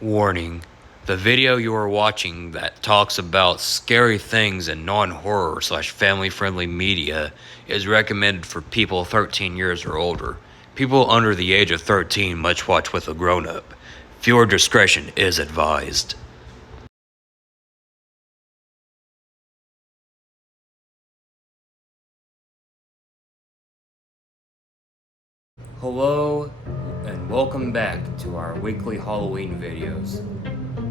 Warning: the video you are watching that talks about scary things and non-horror slash family-friendly media is recommended for people 13 years or older. People under the age of 13 must watch with a grown-up. Viewer discretion is advised. Hello and welcome back to our weekly Halloween videos.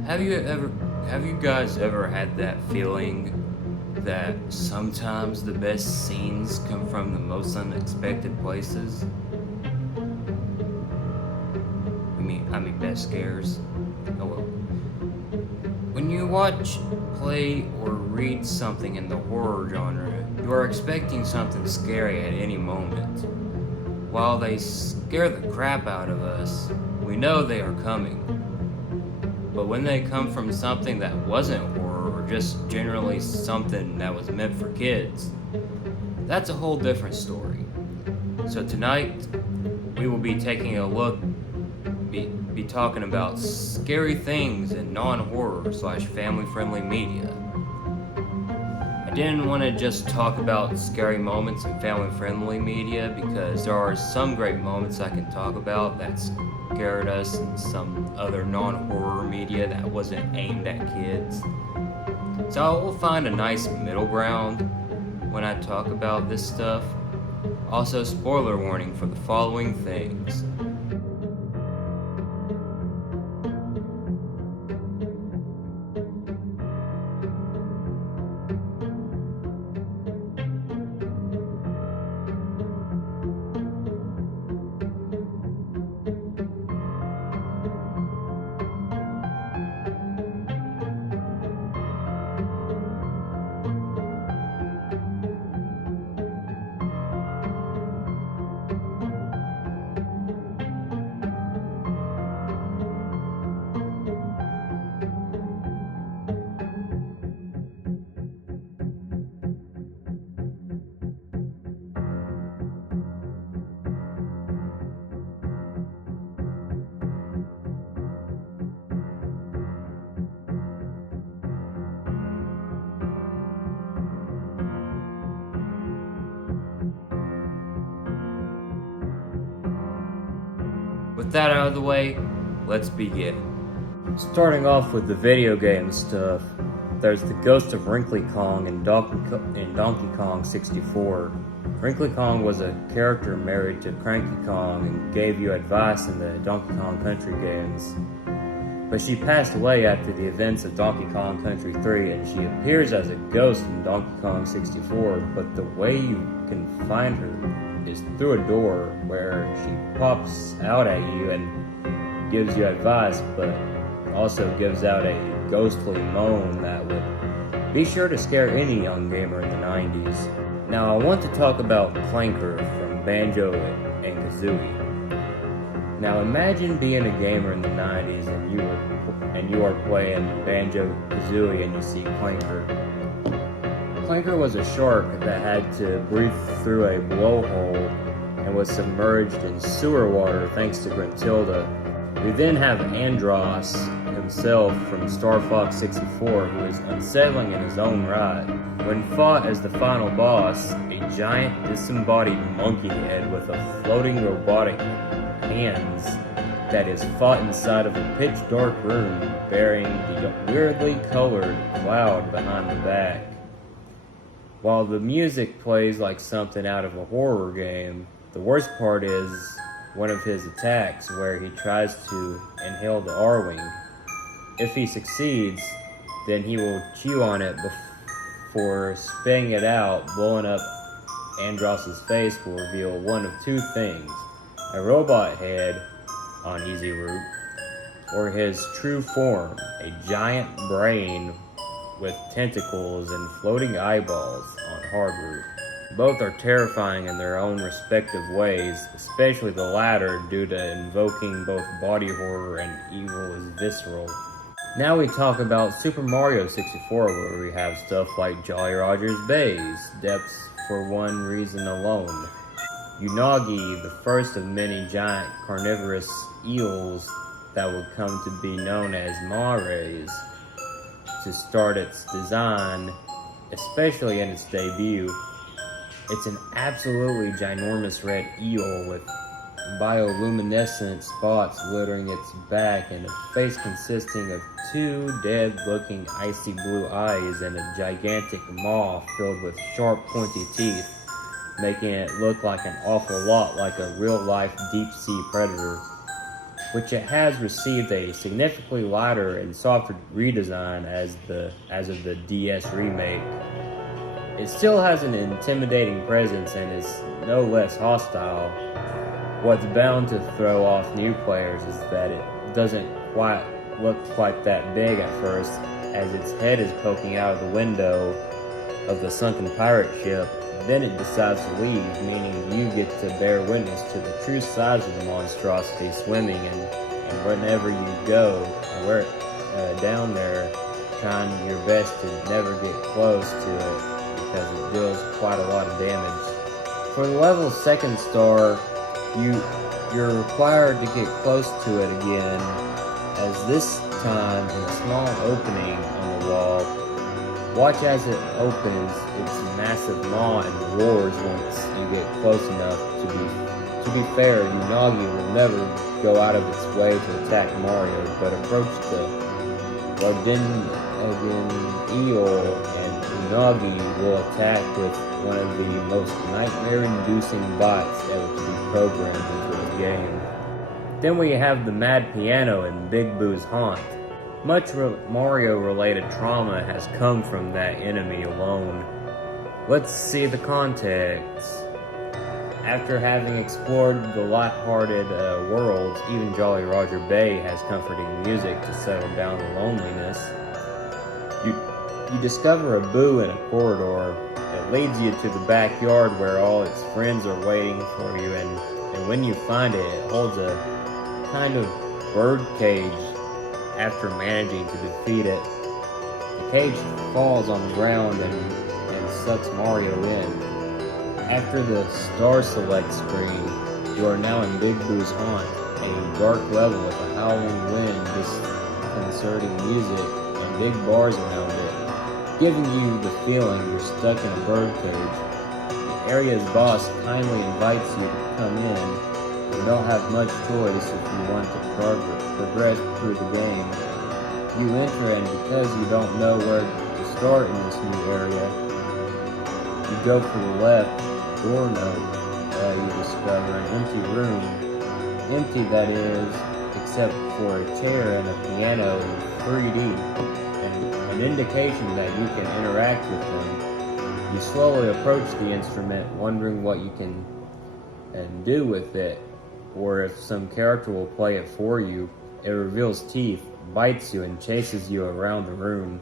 Have you guys ever had that feeling that sometimes the best scenes come from the most unexpected places? I mean best scares. Oh well. When you watch, play, or read something in the horror genre, you are expecting something scary at any moment. While they scare the crap out of us, we know they are coming. But when they come from something that wasn't horror, or just generally something that was meant for kids, that's a whole different story. So tonight, we will be taking a look, be talking about scary things in non-horror slash family-friendly media. I didn't want to just talk about scary moments in family-friendly media because there are some great moments I can talk about that scared us and some other non-horror media that wasn't aimed at kids. So I will find a nice middle ground when I talk about this stuff. Also, spoiler warning for the following things. With that out of the way, let's begin. Starting off with the video game stuff, there's the Ghost of Wrinkly Kong in Donkey Kong 64. Wrinkly Kong was a character married to Cranky Kong and gave you advice in the Donkey Kong Country games. But she passed away after the events of Donkey Kong Country 3, and she appears as a ghost in Donkey Kong 64, but the way you can find her is through a door where she pops out at you and gives you advice, but also gives out a ghostly moan that would be sure to scare any young gamer in the 90s. Now I want to talk about Clanker from Banjo and Kazooie. Now imagine being a gamer in the 90s and you are playing Banjo-Kazooie and you see Clanker. Clanker was a shark that had to breathe through a blowhole and was submerged in sewer water thanks to Gruntilda. We then have Andross himself from Star Fox 64, who is unsettling in his own right. When fought as the final boss, a giant disembodied monkey head with a floating robotic hands that is fought inside of a pitch-dark room bearing the weirdly colored cloud behind the back. While the music plays like something out of a horror game, the worst part is one of his attacks where he tries to inhale the R-Wing. If he succeeds, then he will chew on it before spitting it out. Blowing up Andross's face will reveal one of two things: a robot head on easy route, or his true form, a giant brain with tentacles and floating eyeballs on hard route. Both are terrifying in their own respective ways, especially the latter due to invoking both body horror and evil is visceral. Now we talk about Super Mario 64, where we have stuff like Jolly Roger's Bays, depths for one reason alone. Unagi, the first of many giant carnivorous eels that would come to be known as Mares to start its design, especially in its debut. It's an absolutely ginormous red eel with bioluminescent spots littering its back and a face consisting of two dead-looking icy blue eyes and a gigantic maw filled with sharp pointy teeth, making it look like an awful lot like a real-life deep-sea predator, which it has received a significantly lighter and softer redesign as of the DS remake. It still has an intimidating presence and is no less hostile. What's bound to throw off new players is that it doesn't quite look quite that big at first, as its head is poking out of the window of the sunken pirate ship. Then it decides to leave, meaning you get to bear witness to the true size of the monstrosity swimming, and whenever you go down there, trying your best to never get close to it, because it deals quite a lot of damage. For the level 2nd star, you're required to get close to it again, as this time in a small opening on the wall. Watch as it opens its massive maw and roars once you get close enough. To be fair, Unagi will never go out of its way to attack Mario, but approach the Lardin eel and Unagi will attack with one of the most nightmare-inducing bites ever to be programmed into a game. Then we have the Mad Piano in Big Boo's Haunt. Much Mario-related trauma has come from that enemy alone. Let's see the context. After having explored the light-hearted worlds, even Jolly Roger Bay has comforting music to settle down the loneliness. You discover a Boo in a corridor. It leads you to the backyard where all its friends are waiting for you, and when you find it, it holds a kind of bird cage. After managing to defeat it, the cage falls on the ground and sucks Mario in. After the Star Select screen, you are now in Big Boo's Haunt, a dark level with a howling wind, disconcerting music, and big bars around it, giving you the feeling you're stuck in a bird cage. The area's boss kindly invites you to come in. You don't have much choice if you want to progress through the game. You enter, and because you don't know where to start in this new area, you go for the left door note. You discover an empty room. Empty, that is, except for a chair and a piano in 3D, and an indication that you can interact with them. You slowly approach the instrument, wondering what you can do with it, or if some character will play it for you. It reveals teeth, bites you, and chases you around the room.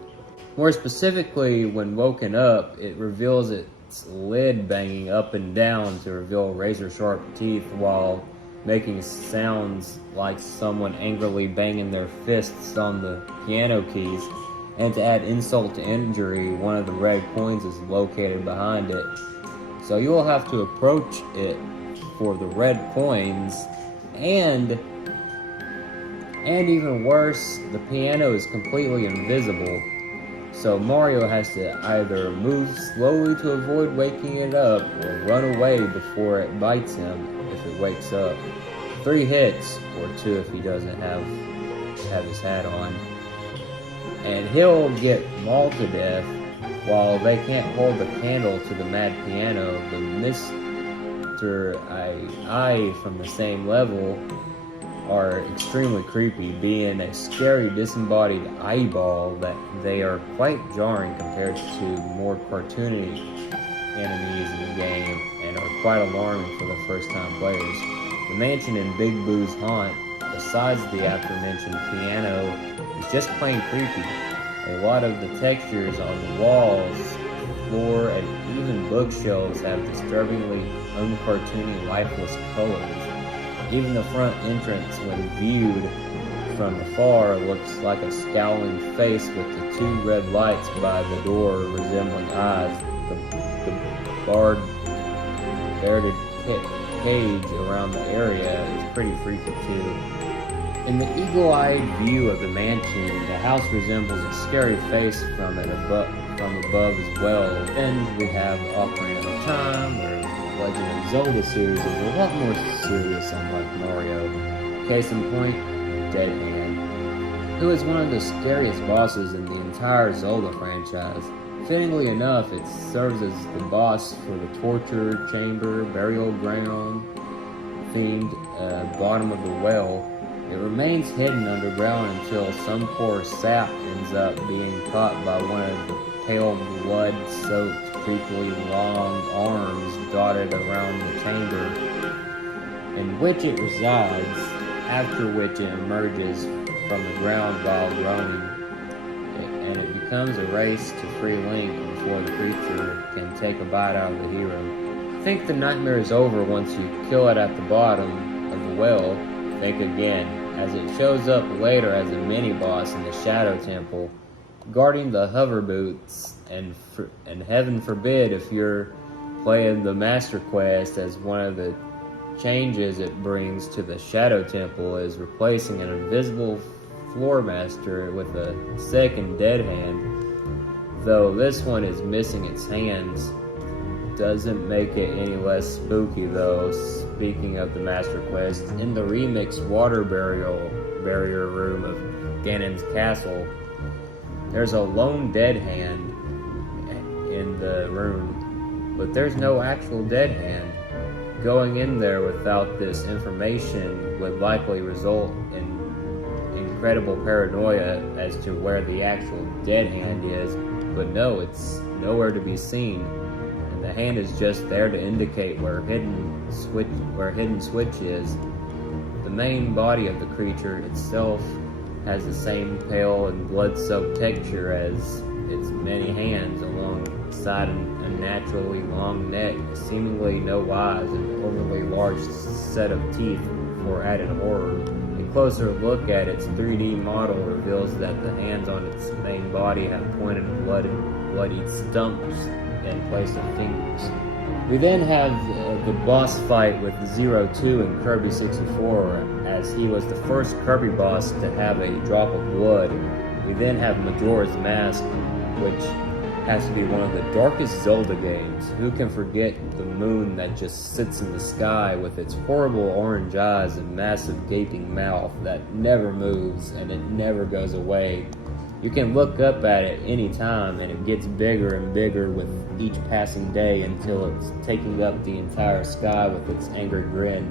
More specifically, when woken up, it reveals its lid banging up and down to reveal razor-sharp teeth while making sounds like someone angrily banging their fists on the piano keys. And to add insult to injury, one of the red coins is located behind it. So you will have to approach it for the red coins, and even worse, the piano is completely invisible. So Mario has to either move slowly to avoid waking it up, or run away before it bites him if it wakes up. 3 hits, or 2 if he doesn't have his hat on, and he'll get mauled to death. While they can't hold the candle to the Mad Piano, the Mr. I from the same level are extremely creepy, being a scary disembodied eyeball that they are quite jarring compared to more cartoony enemies in the game, and are quite alarming for the first time players. The mansion in Big Boo's Haunt, besides the aforementioned piano, is just plain creepy. A lot of the textures on the walls, floor, and even bookshelves have disturbingly uncartoony, lifeless colors. Even the front entrance, when viewed from afar, looks like a scowling face with the 2 red lights by the door resembling eyes. The barred cage around the area is pretty freaky too. In the eagle-eyed view of the mansion, the house resembles a scary face from above as well. Then we have Ocarina of Time, or Legend of Zelda series is a lot more serious, unlike Mario. Case in point, Dead Hand, who is one of the scariest bosses in the entire Zelda franchise. Fittingly enough, it serves as the boss for the torture chamber, burial ground themed bottom of the well. It remains hidden underground until some poor sap ends up being caught by one of the pale blood-soaked, creepily long arms dotted around the chamber in which it resides, after which it emerges from the ground while groaning, and it becomes a race to free Link before the creature can take a bite out of the hero. Think the nightmare is over once you kill it at the bottom of the well. Think again, as it shows up later as a mini-boss in the Shadow Temple, guarding the hover boots, and heaven forbid if you're playing the Master Quest, as one of the changes it brings to the Shadow Temple is replacing an invisible floor master with a second dead hand. Though this one is missing its hands, doesn't make it any less spooky though. Speaking of the Master Quest, in the remixed water barrier room of Ganon's castle, there's a lone dead hand in the room, but there's no actual dead hand. Going in there without this information would likely result in incredible paranoia as to where the actual dead hand is, but no, it's nowhere to be seen. The hand is just there to indicate where hidden switch is. The main body of the creature itself has the same pale and blood-soaked texture as its many hands, alongside an unnaturally long neck, seemingly no eyes, and overly large set of teeth for added horror. A closer look at its 3D model reveals that the hands on its main body have pointed bloodied stumps in place of fingers. We then have the boss fight with Zero 2 in Kirby 64, as he was the first Kirby boss to have a drop of blood. We then have Majora's Mask, which has to be one of the darkest Zelda games. Who can forget the moon that just sits in the sky with its horrible orange eyes and massive gaping mouth that never moves and it never goes away. You can look up at it any time, and it gets bigger and bigger with each passing day until it's taking up the entire sky with its angry grin.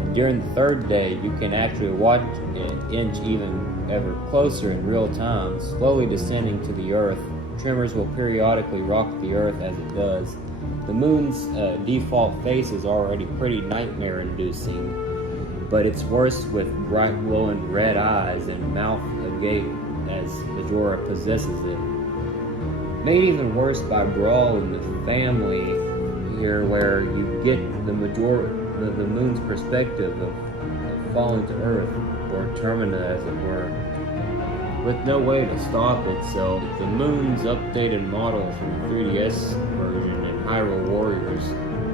And during the third day, you can actually watch it inch even ever closer in real time, slowly descending to the earth. Tremors will periodically rock the earth as it does. The moon's default face is already pretty nightmare-inducing, but it's worse with bright glowing red eyes and mouth agape as Majora possesses it. Made even worse by Brawl in the family here, where you get the moon's perspective of falling to Earth, or Termina as it were, with no way to stop itself. The moon's updated model from the 3DS version in Hyrule Warriors,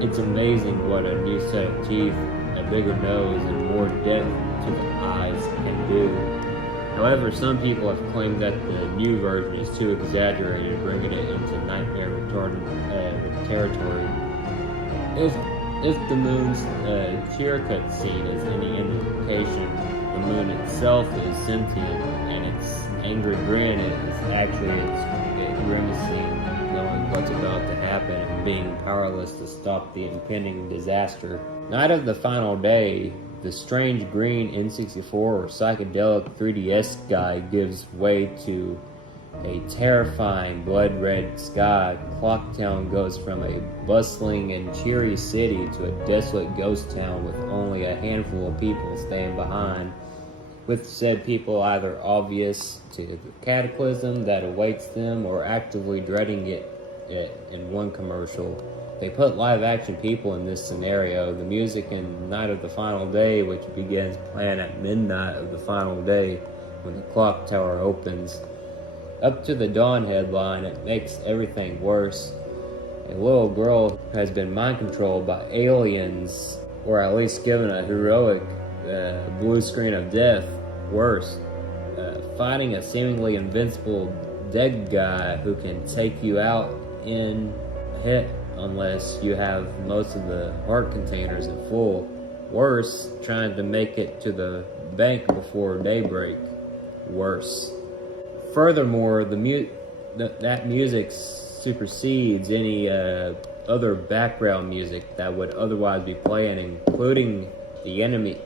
it's amazing what a new set of teeth, a bigger nose, and more depth to the eyes can do. However, some people have claimed that the new version is too exaggerated, bringing it into nightmare retardant territory. If the moon's cheer cutscene is any indication, the moon itself is sentient, and its angry grin is actually its grimacing, knowing what's about to happen and being powerless to stop the impending disaster. Night of the final day, the strange green N64 or psychedelic 3DS sky gives way to a terrifying blood-red sky. Clocktown goes from a bustling and cheery city to a desolate ghost town with only a handful of people staying behind, with said people either oblivious to the cataclysm that awaits them or actively dreading it in one commercial. They put live-action people in this scenario. The music in Night of the Final Day, which begins playing at midnight of the final day when the clock tower opens, up to the dawn headline, it makes everything worse. A little girl has been mind-controlled by aliens, or at least given a heroic blue screen of death. Worse, fighting a seemingly invincible dead guy who can take you out in a hit unless you have most of the heart containers at full. Worse, trying to make it to the bank before daybreak. Worse. Furthermore, that music supersedes any other background music that would otherwise be playing, including the enemy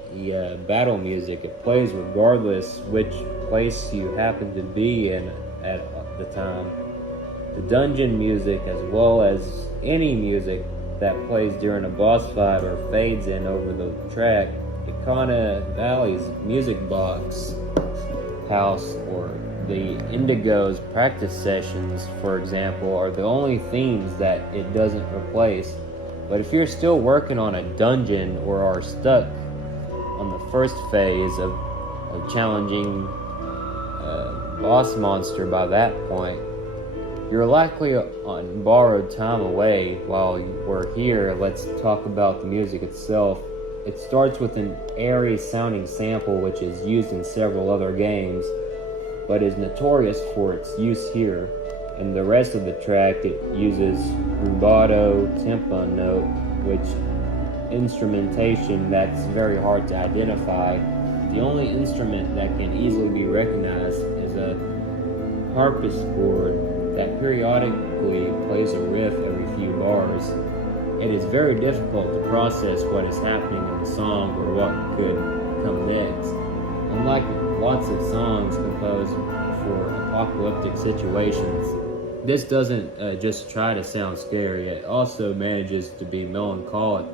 battle music. It plays regardless which place you happen to be in at the time. The dungeon music, as well as any music that plays during a boss fight or fades in over the track. Ikana Valley's music box house or the Indigo's practice sessions, for example, are the only themes that it doesn't replace. But if you're still working on a dungeon or are stuck on the first phase of challenging boss monster by that point, you're likely on borrowed time away. While we're here, let's talk about the music itself. It starts with an airy sounding sample which is used in several other games, but is notorious for its use here. In the rest of the track, it uses rubato tempo note, which instrumentation that's very hard to identify. The only instrument that can easily be recognized is a harpsichord that periodically plays a riff every few bars. It is very difficult to process what is happening in the song or what could come next. Unlike lots of songs composed for apocalyptic situations, this doesn't just try to sound scary, it also manages to be melancholic,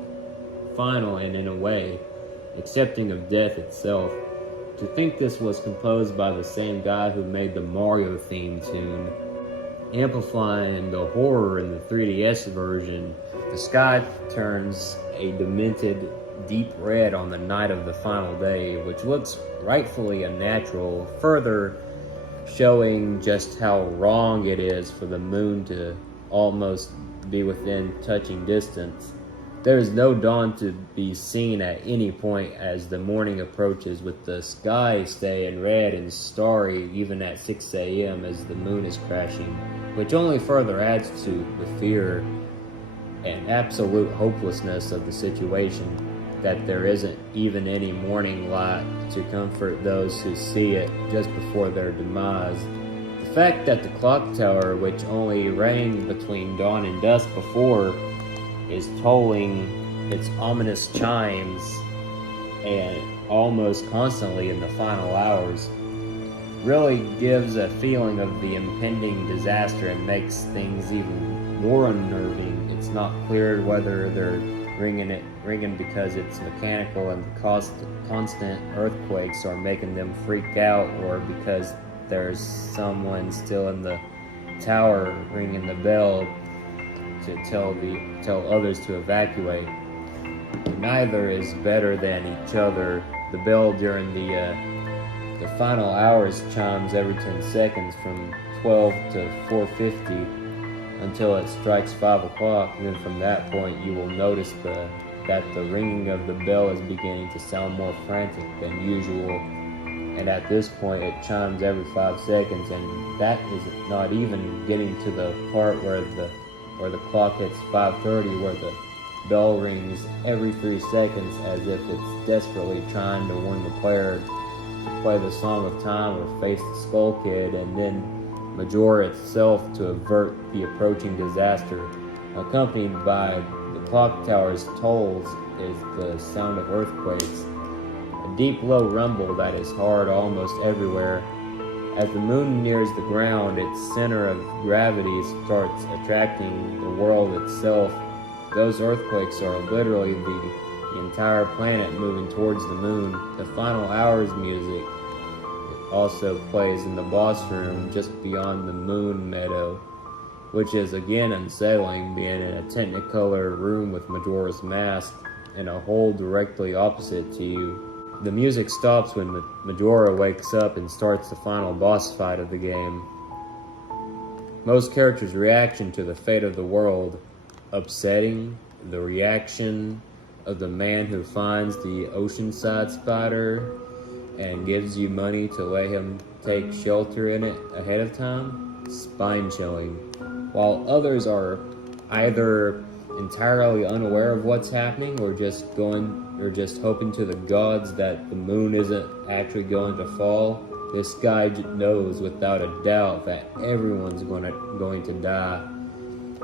final, and in a way, accepting of death itself. To think this was composed by the same guy who made the Mario theme tune, amplifying the horror in the 3DS version. The sky turns a demented deep red on the night of the final day, which looks rightfully unnatural, further showing just how wrong it is for the moon to almost be within touching distance. There is no dawn to be seen at any point as the morning approaches, with the sky staying red and starry even at 6 a.m. as the moon is crashing, which only further adds to the fear and absolute hopelessness of the situation, that there isn't even any morning light to comfort those who see it just before their demise. The fact that the clock tower, which only rang between dawn and dusk before, is tolling its ominous chimes and almost constantly in the final hours, really gives a feeling of the impending disaster and makes things even more unnerving. It's not clear whether they're ringing because it's mechanical and constant earthquakes are making them freak out, or because there's someone still in the tower ringing the bell to tell others to evacuate. Neither is better than each other. The bell during the final hours chimes every 10 seconds from 12 to 4:50 until it strikes 5 o'clock. And then from that point you will notice that the ringing of the bell is beginning to sound more frantic than usual. And at this point it chimes every 5 seconds, and that is not even getting to the part where the clock hits 5:30, where the bell rings every 3 seconds as if it's desperately trying to warn the player to play the Song of Time or face the Skull Kid, and then Majora itself to avert the approaching disaster. Accompanied by the clock tower's tolls is the sound of earthquakes, a deep low rumble that is heard almost everywhere. As the moon nears the ground, its center of gravity starts attracting the world itself. Those earthquakes are literally the entire planet moving towards the moon. The final hours music also plays in the boss room just beyond the moon meadow, which is again unsettling, being in a Technicolor room with Majora's Mask in a hole directly opposite to you. The music stops when Majora wakes up and starts the final boss fight of the game. Most characters' reaction to the fate of the world, upsetting, the reaction of the man who finds the oceanside spider and gives you money to let him take shelter in it ahead of time? Spine-chilling. While others are either entirely unaware of what's happening or just hoping to the gods that the moon isn't actually going to fall, this guy knows without a doubt that everyone's going to die.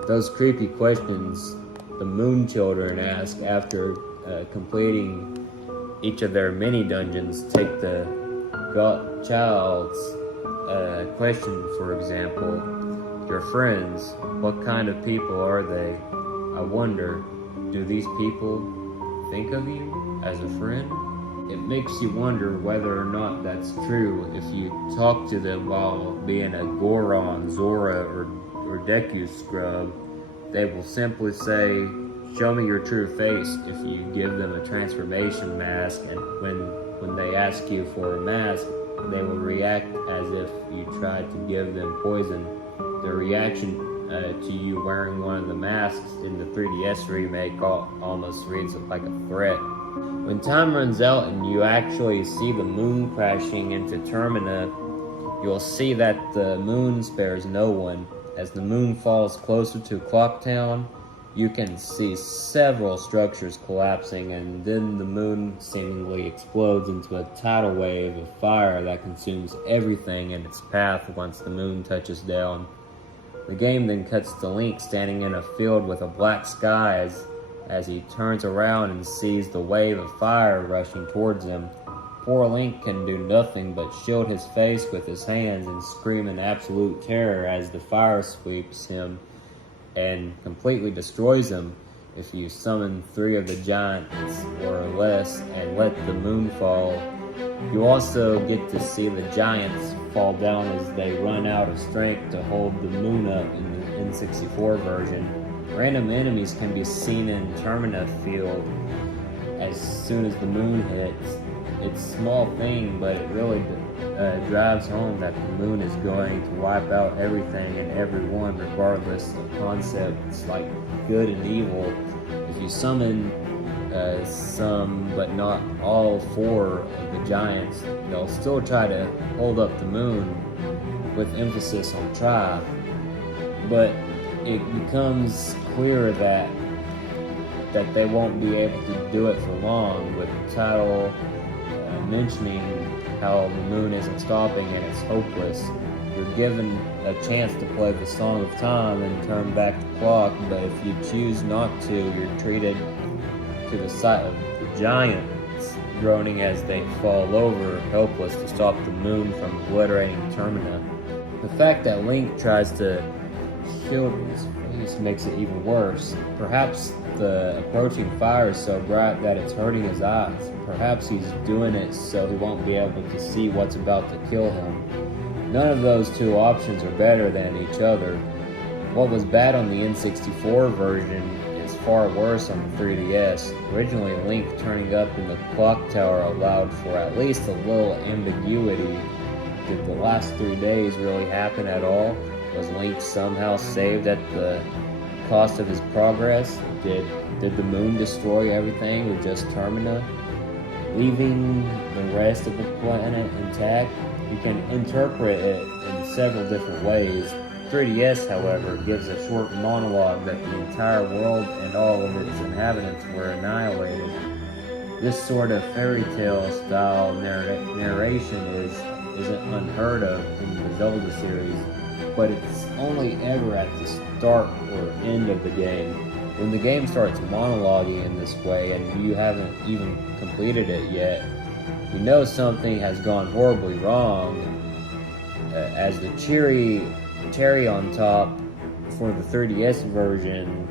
Those creepy questions the Moon Children ask after completing each of their mini dungeons. Take the Child's question, for example. Your friends, what kind of people are they? I wonder, do these people think of you as a friend? It makes you wonder whether or not that's true if you talk to them while being a Goron, Zora, or Deku scrub. They will simply say, "Show me your true face," if you give them a transformation mask, and when they ask you for a mask, they will react as if you tried to give them poison. The reaction to you wearing one of the masks in the 3DS remake almost reads like a threat. When time runs out and you actually see the moon crashing into Termina, you'll see that the moon spares no one. As the moon falls closer to Clocktown, you can see several structures collapsing, and then the moon seemingly explodes into a tidal wave of fire that consumes everything in its path once the moon touches down. The game then cuts to Link standing in a field with a black sky as he turns around and sees the wave of fire rushing towards him. Poor Link can do nothing but shield his face with his hands and scream in absolute terror as the fire sweeps him and completely destroys him. If you summon 3 of the giants or less and let the moon fall, you also get to see the giants fall down as they run out of strength to hold the moon up in the N64 version. Random enemies can be seen in Termina Field as soon as the moon hits. It's a small thing, but it really drives home that the moon is going to wipe out everything and everyone, regardless of concepts like good and evil. If you summon some, but not all 4 of the giants, they'll still try to hold up the moon, with emphasis on try. But it becomes clear that they won't be able to do it for long, with the title mentioning how the moon isn't stopping and it's hopeless. You're given a chance to play the Song of Time and turn back the clock, but if you choose not to, you're treated to the sight of the giants groaning as they fall over, helpless to stop the moon from obliterating Termina. The fact that Link tries to shield his face makes it even worse. Perhaps the approaching fire is so bright that it's hurting his eyes. Perhaps he's doing it so he won't be able to see what's about to kill him. None of those 2 options are better than each other. What was bad on the N64 version is far worse on the 3DS. Originally, Link turning up in the clock tower allowed for at least a little ambiguity. Did the last 3 days really happen at all? Was Link somehow saved at the cost of his progress? Did the moon destroy everything with just Termina, leaving the rest of the planet intact? You can interpret it in several different ways. 3DS, however, gives a short monologue that the entire world and all of its inhabitants were annihilated. This sort of fairy tale style narration isn't unheard of in the Zelda series, but it's only ever at the start or end of the game. When the game starts monologuing in this way and you haven't even completed it yet, you know something has gone horribly wrong. As the cherry on top for the 3DS version,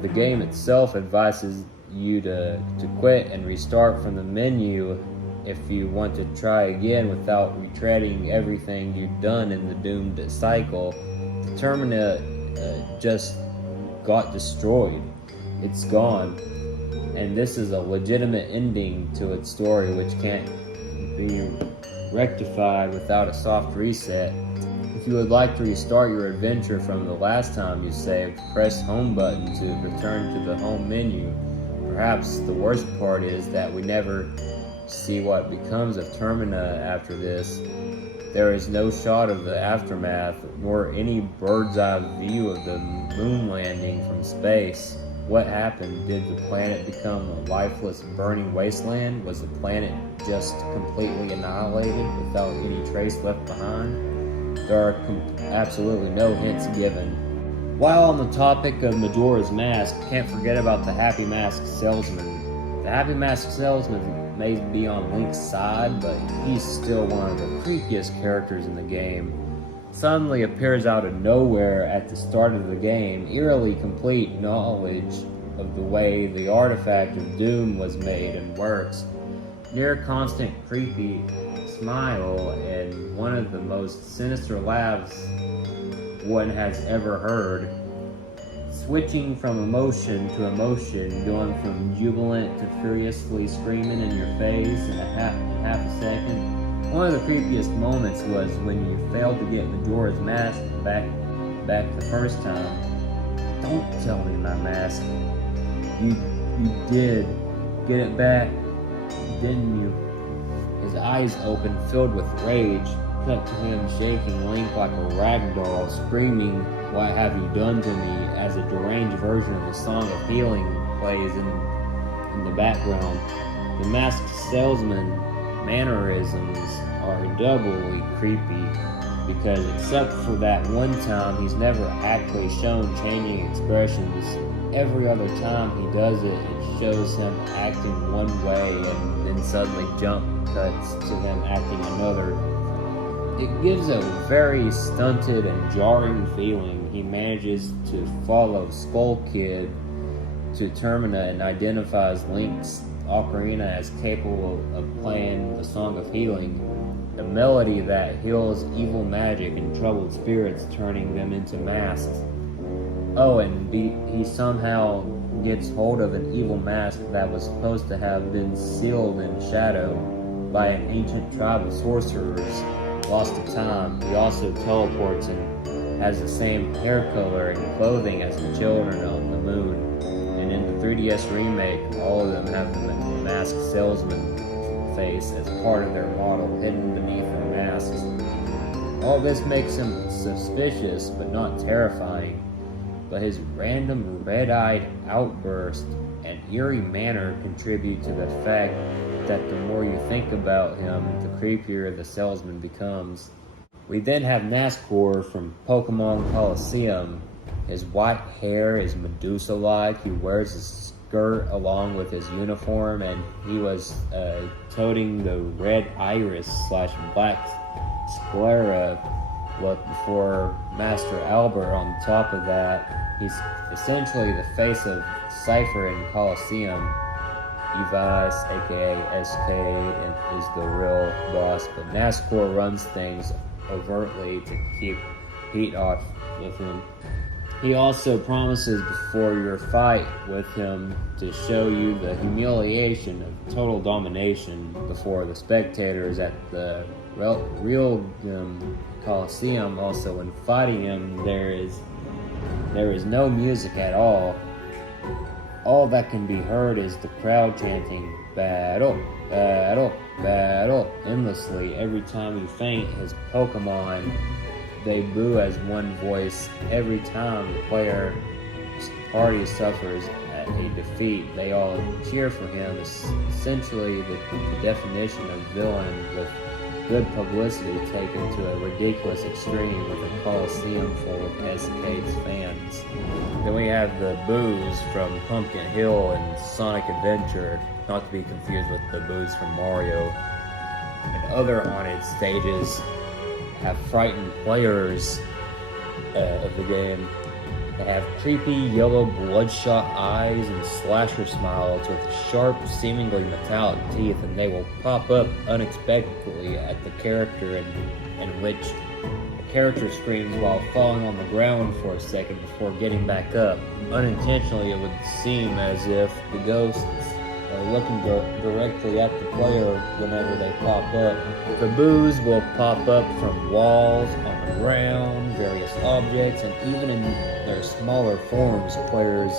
the game itself advises you to quit and restart from the menu if you want to try again without retreading everything you've done in the doomed cycle. The Termina just got destroyed. It's gone. And this is a legitimate ending to its story which can't be rectified without a soft reset. If you would like to restart your adventure from the last time you saved, press home button to return to the home menu. perhaps the worst part is that we never see what becomes of Termina after this. There is no shot of the aftermath, nor any bird's-eye view of the moon landing from space. What happened? Did the planet become a lifeless, burning wasteland? Was the planet just completely annihilated without any trace left behind? There are absolutely no hints given. While on the topic of Majora's Mask, can't forget about the Happy Mask Salesman. The Happy Mask Salesman may be on Link's side, but he's still one of the creepiest characters in the game. Suddenly appears out of nowhere at the start of the game, eerily complete knowledge of the way the artifact of Doom was made and works. Near constant creepy smile and one of the most sinister laughs one has ever heard. Switching from emotion to emotion, going from jubilant to furiously screaming in your face in half a second. One of the creepiest moments was when you failed to get Majora's Mask back the first time. Don't tell me my mask. You did get it back, didn't you? His eyes opened, filled with rage. Cut to him shaking Link like a rag doll, screaming, "What have you done to me?" as a deranged version of the Song of Healing plays in the background. The masked salesman mannerisms are doubly creepy because except for that one time he's never actually shown changing expressions. Every other time he does it, it shows him acting one way and then suddenly jump cuts to him acting another. It gives a very stunted and jarring feeling. He manages to follow Skull Kid to Termina and identifies Link's ocarina as capable of playing the Song of Healing, a melody that heals evil magic and troubled spirits, turning them into masks. Oh, and he somehow gets hold of an evil mask that was supposed to have been sealed in shadow by an ancient tribe of sorcerers lost to time. He also teleports and has the same hair color and clothing as the children on the moon. And in the 3DS remake, all of them have the masked salesman face as part of their model hidden beneath their masks. All this makes him suspicious but not terrifying, but his random red-eyed outburst and eerie manner contribute to the fact that the more you think about him, the creepier the salesman becomes. We then have Nazcor from Pokemon Colosseum. His white hair is Medusa-like. He wears a skirt along with his uniform, and he was toting the red iris / black sclera look before Master Albert on top of that. He's essentially the face of Cypher in Colosseum. Evice, aka SK, is the real boss, but Nazcor runs things overtly to keep Pete off with him. He also promises before your fight with him to show you the humiliation of total domination before the spectators at the real Colosseum. Also, when fighting him, there is no music at all. All that can be heard is the crowd chanting, "Battle, battle, battle," endlessly. Every time you faint, his Pokemon, they boo as one voice. Every time the player's party suffers at a defeat, they all cheer for him. Essentially, the definition of villain with good publicity taken to a ridiculous extreme with a Coliseum full of SK's fans. Then we have the boos from Pumpkin Hill and Sonic Adventure, not to be confused with the boos from Mario. And other haunted stages have frightened players of the game. They have creepy yellow bloodshot eyes and slasher smiles with sharp, seemingly metallic teeth, and they will pop up unexpectedly at the character in which the character screams while falling on the ground for a second before getting back up. Unintentionally, it would seem as if the ghosts are looking directly at the player whenever they pop up. The boos will pop up from walls, on the ground, various objects, and even in their smaller forms, players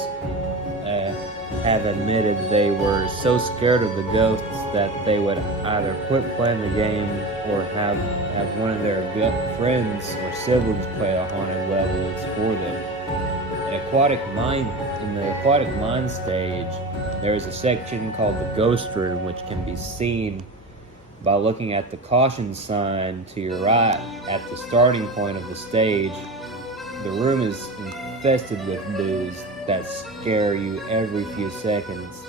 have admitted they were so scared of the ghosts that they would either quit playing the game or have one of their friends or siblings play the haunted levels for them. In the aquatic mind stage, there is a section called the Ghost Room, which can be seen by looking at the caution sign to your right at the starting point of the stage. The room is infested with boos that scare you every few seconds.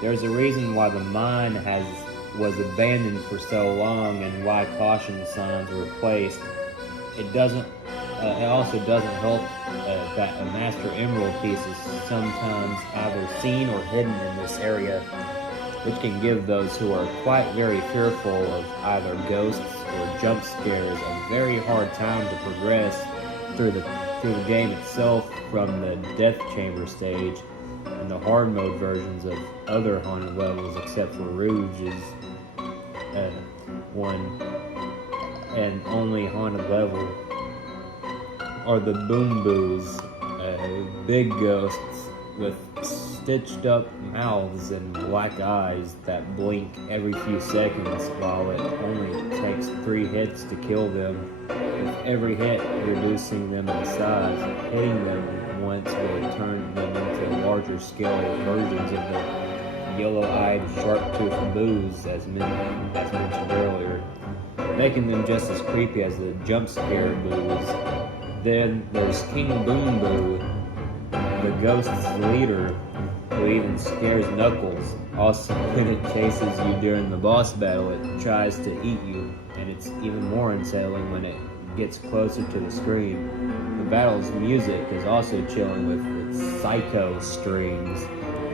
There's a reason why the mine was abandoned for so long and why caution signs were placed. It also doesn't help that a Master Emerald piece is sometimes either seen or hidden in this area, which can give those who are quite very fearful of either ghosts or jump scares a very hard time to progress through the game itself from the Death Chamber stage and the hard mode versions of other haunted levels, except for Rouge's one and only haunted level, are the Boom Boos, big ghosts with stitched up mouths and black eyes that blink every few seconds, while it only takes 3 hits to kill them, with every hit reducing them in size. Hitting them once will turn them into larger scale versions of the yellow-eyed, sharp-toothed boos as mentioned earlier, making them just as creepy as the jump scare boos. Then there's King Boom Boo, the ghost's leader, who even scares Knuckles. Also, when it chases you during the boss battle, it tries to eat you, and it's even more unsettling when it gets closer to the screen. The battle's music is also chilling with its psycho strings,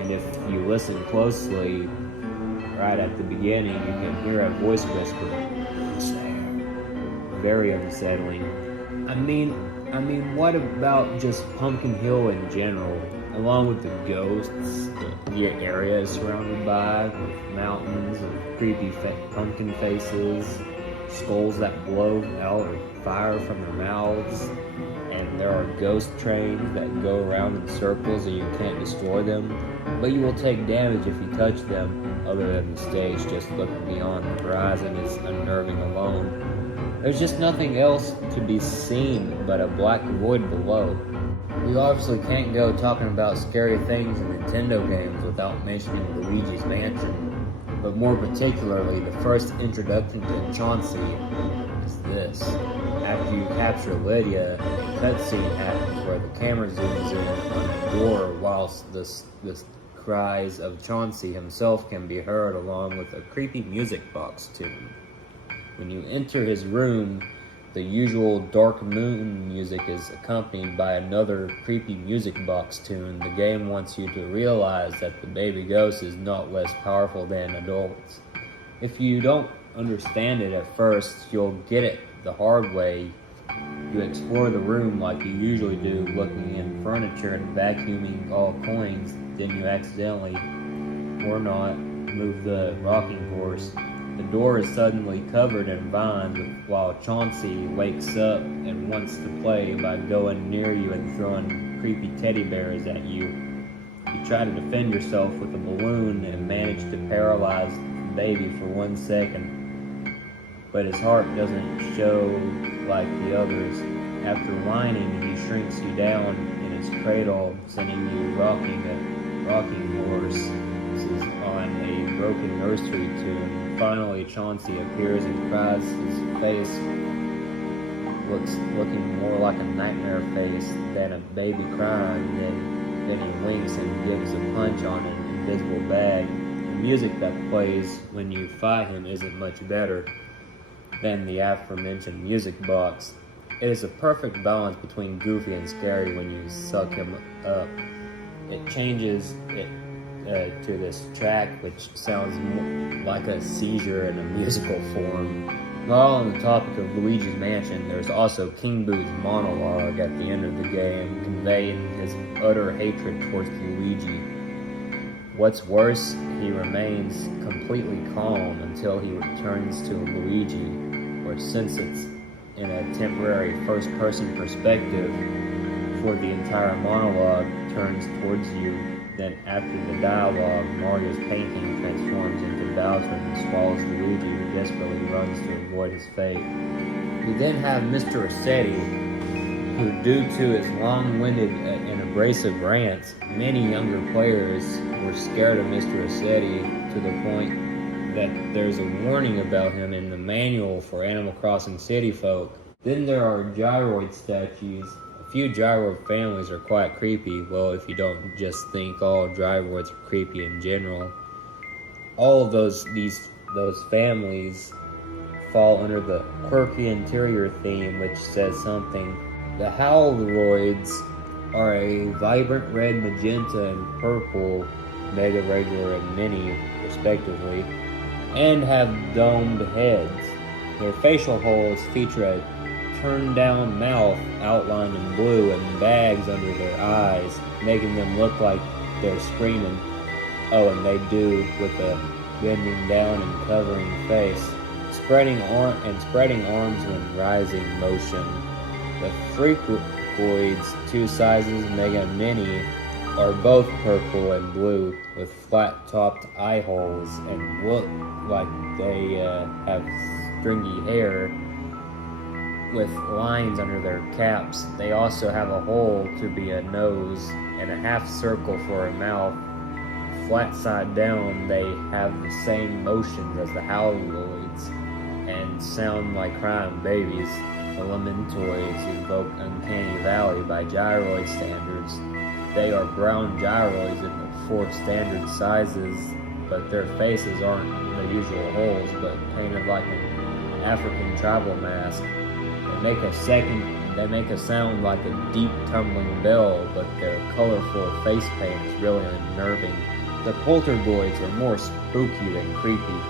and if you listen closely, right at the beginning, you can hear a voice whisper, "Who's there?" Very unsettling. I mean, what about just Pumpkin Hill in general? Along with the ghosts, the area is surrounded by mountains of creepy pumpkin faces, skulls that blow out fire from their mouths, and there are ghost trains that go around in circles and you can't destroy them, but you will take damage if you touch them. Other than the stage just looking beyond the horizon is unnerving alone. There's just nothing else to be seen but a black void below. We obviously can't go talking about scary things in Nintendo games without mentioning Luigi's Mansion, but more particularly the first introduction to Chauncey is this. After you capture Lydia, a cutscene happens where the camera zooms in on the door whilst the cries of Chauncey himself can be heard along with a creepy music box tune. When you enter his room, the usual Dark Moon music is accompanied by another creepy music box tune. The game wants you to realize that the baby ghost is not less powerful than adults. If you don't understand it at first, you'll get it the hard way. You explore the room like you usually do, looking in furniture and vacuuming all coins, then you accidentally, or not, move the rocking horse. The door is suddenly covered in vines while Chauncey wakes up and wants to play by going near you and throwing creepy teddy bears at you. You try to defend yourself with a balloon and manage to paralyze the baby for 1 second, but his heart doesn't show like the others. After whining, he shrinks you down in his cradle, sending you rocking horses on a broken nursery tune. Finally, Chauncey appears and cries. His face looking more like a nightmare face than a baby crying. Then he winks and gives a punch on an invisible bag. The music that plays when you fight him isn't much better than the aforementioned music box. It is a perfect balance between goofy and scary when you suck him up. It changes to this track which sounds like a seizure in a musical form. While on the topic of Luigi's Mansion, there's also King Boo's monologue at the end of the game, conveying his utter hatred towards Luigi. What's worse, he remains completely calm until he returns to Luigi, or since it's in a temporary first-person perspective for the entire monologue turns towards you. Then after the dialogue, Mario's painting transforms into Bowser and swallows Luigi, who desperately runs to avoid his fate. We then have Mr. Rossetti, who, due to his long-winded and abrasive rants, many younger players were scared of Mr. Rossetti to the point that there's a warning about him in the manual for Animal Crossing City Folk. Then there are gyroid statues. A few gyroid families are quite creepy, well, if you don't just think all gyroids are creepy in general. All of those families fall under the quirky interior theme, which says something. The Howlroids are a vibrant red, magenta, and purple Mega, Regular, and Mini, respectively, and have domed heads. Their facial holes feature a turned-down mouth outlined in blue and bags under their eyes, making them look like they're screaming. Oh, and they do, with a bending down and covering face, spreading arms when rising motion. The Freakoids, two sizes, Mega and Mini, are both purple and blue with flat-topped eye holes and look like they have stringy hair with lines under their caps. They also have a hole to be a nose and a half circle for a mouth. Flat side down, they have the same motions as the Howloids and sound like crying babies. The Lamentoids invoke Uncanny Valley by gyroid standards. They are brown gyroids in the 4 standard sizes, but their faces aren't the usual holes, but painted like an African tribal mask. They make a sound like a deep tumbling bell, but their colorful face paint is really unnerving. The Poltergoids are more spooky than creepy,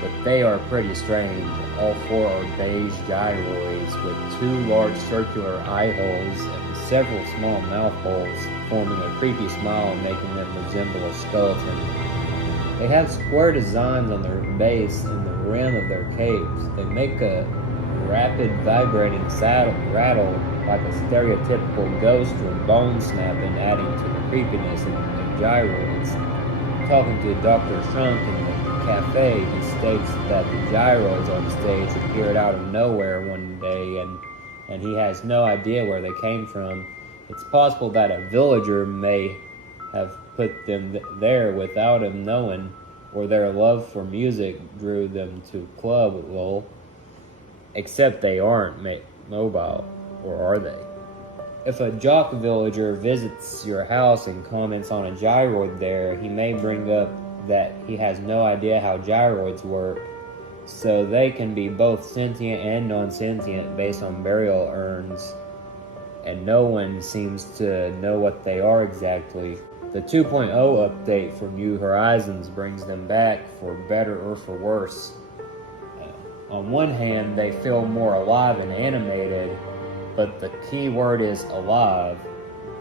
but they are pretty strange. All 4 are beige gyroids with 2 large circular eye holes and several small mouth holes, forming a creepy smile and making them resemble a skeleton. They have square designs on their base and the rim of their capes. They make a rapid vibrating rattle like a stereotypical ghost or bone snapping, adding to the creepiness of the gyroids. Talking to Dr. Shrunk in the cafe, he states that the gyroids on stage appeared out of nowhere one day and he has no idea where they came from. It's possible that a villager may have put them there without him knowing, or their love for music drew them to club lol. Except they aren't mobile, or are they? If a jock villager visits your house and comments on a gyroid there, he may bring up that he has no idea how gyroids work, so they can be both sentient and non-sentient based on burial urns, and no one seems to know what they are exactly. The 2.0 update for New Horizons brings them back for better or for worse. On one hand, they feel more alive and animated, but the key word is alive,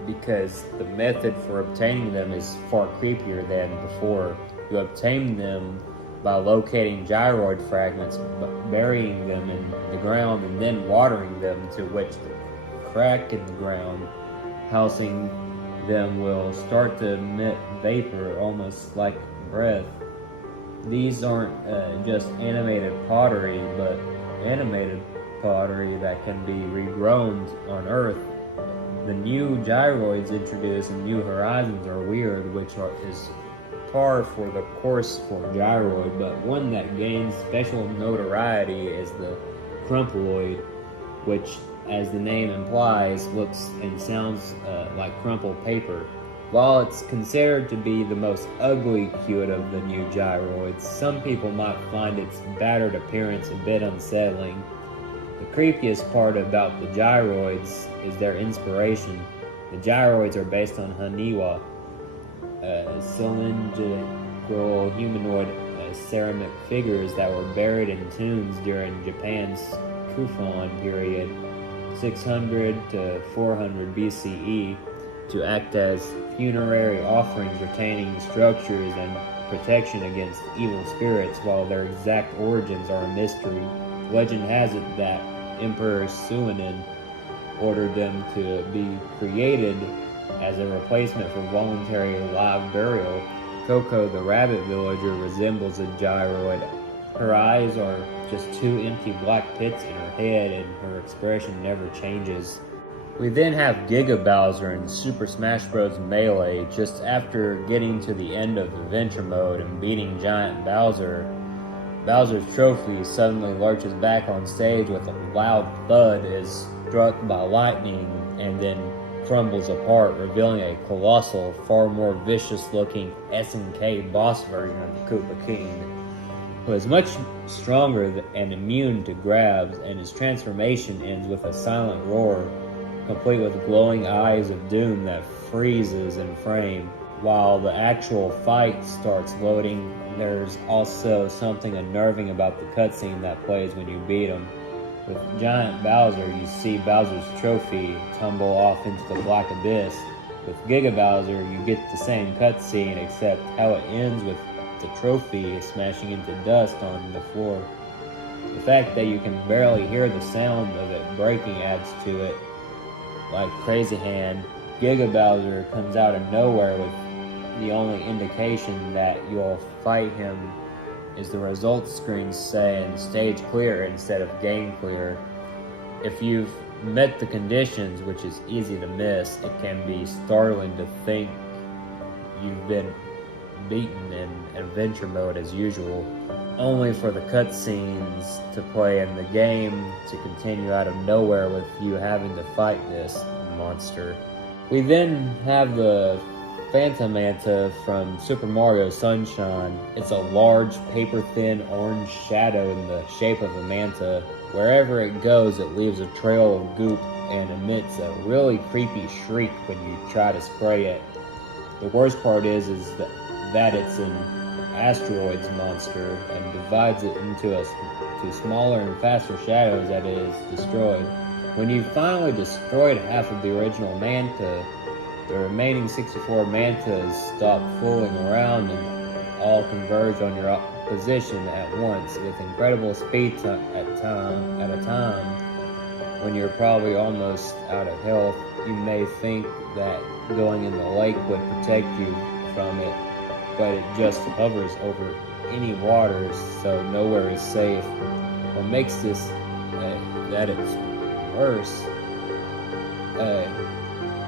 because the method for obtaining them is far creepier than before. You obtain them by locating gyroid fragments, burying them in the ground, and then watering them, to which the crack in the ground housing them will start to emit vapor, almost like breath. These aren't just animated pottery, but animated pottery that can be regrown on Earth. The new gyroids introduced in New Horizons are weird, which is par for the course for gyroid, but one that gains special notoriety is the Crumploid, which, as the name implies, looks and sounds like crumpled paper. While it's considered to be the most ugly cute of the new gyroids, some people might find its battered appearance a bit unsettling. The creepiest part about the gyroids is their inspiration. The gyroids are based on Haniwa, cylindrical humanoid ceramic figures that were buried in tombs during Japan's Kufan period, 600 to 400 BCE, to act as funerary offerings, retaining structures and protection against evil spirits, while their exact origins are a mystery. Legend has it that Emperor Suinin ordered them to be created As a replacement for voluntary live burial, Coco the rabbit villager resembles a gyroid. Her eyes are just two empty black pits in her head, and her expression never changes. We then have Giga Bowser in Super Smash Bros. Melee. Just after getting to the end of Adventure Mode and beating Giant Bowser, Bowser's trophy suddenly lurches back on stage with a loud thud, is struck by lightning, and then crumbles apart, revealing a colossal, far more vicious-looking SNK boss version of the Koopa King, who is much stronger and immune to grabs, and his transformation ends with a silent roar, complete with glowing eyes of doom that freezes in frame. While the actual fight starts loading, there's also something unnerving about the cutscene that plays when you beat him. With Giant Bowser, you see Bowser's trophy tumble off into the black abyss. With Giga Bowser, you get the same cutscene, except how it ends with the trophy smashing into dust on the floor. The fact that you can barely hear the sound of it breaking adds to it. Like Crazy Hand, Giga Bowser comes out of nowhere with the only indication that you'll fight him is the results screen saying stage clear instead of game clear. If you've met the conditions, which is easy to miss, it can be startling to think you've been beaten in adventure mode as usual, only for the cutscenes to play in the game to continue out of nowhere with you having to fight this monster. We then have the Phantom Manta from Super Mario Sunshine. It's a large, paper-thin orange shadow in the shape of a manta. Wherever it goes, it leaves a trail of goop and emits a really creepy shriek when you try to spray it. The worst part is that it's an asteroids monster and divides it into smaller and faster shadows that it is destroyed. When you've finally destroyed half of the original manta, the remaining 64 mantas stop fooling around and all converge on your position at once with incredible speed at a time. When you're probably almost out of health, you may think that going in the lake would protect you from it, but it just hovers over any waters, so nowhere is safe. What makes this that it's worse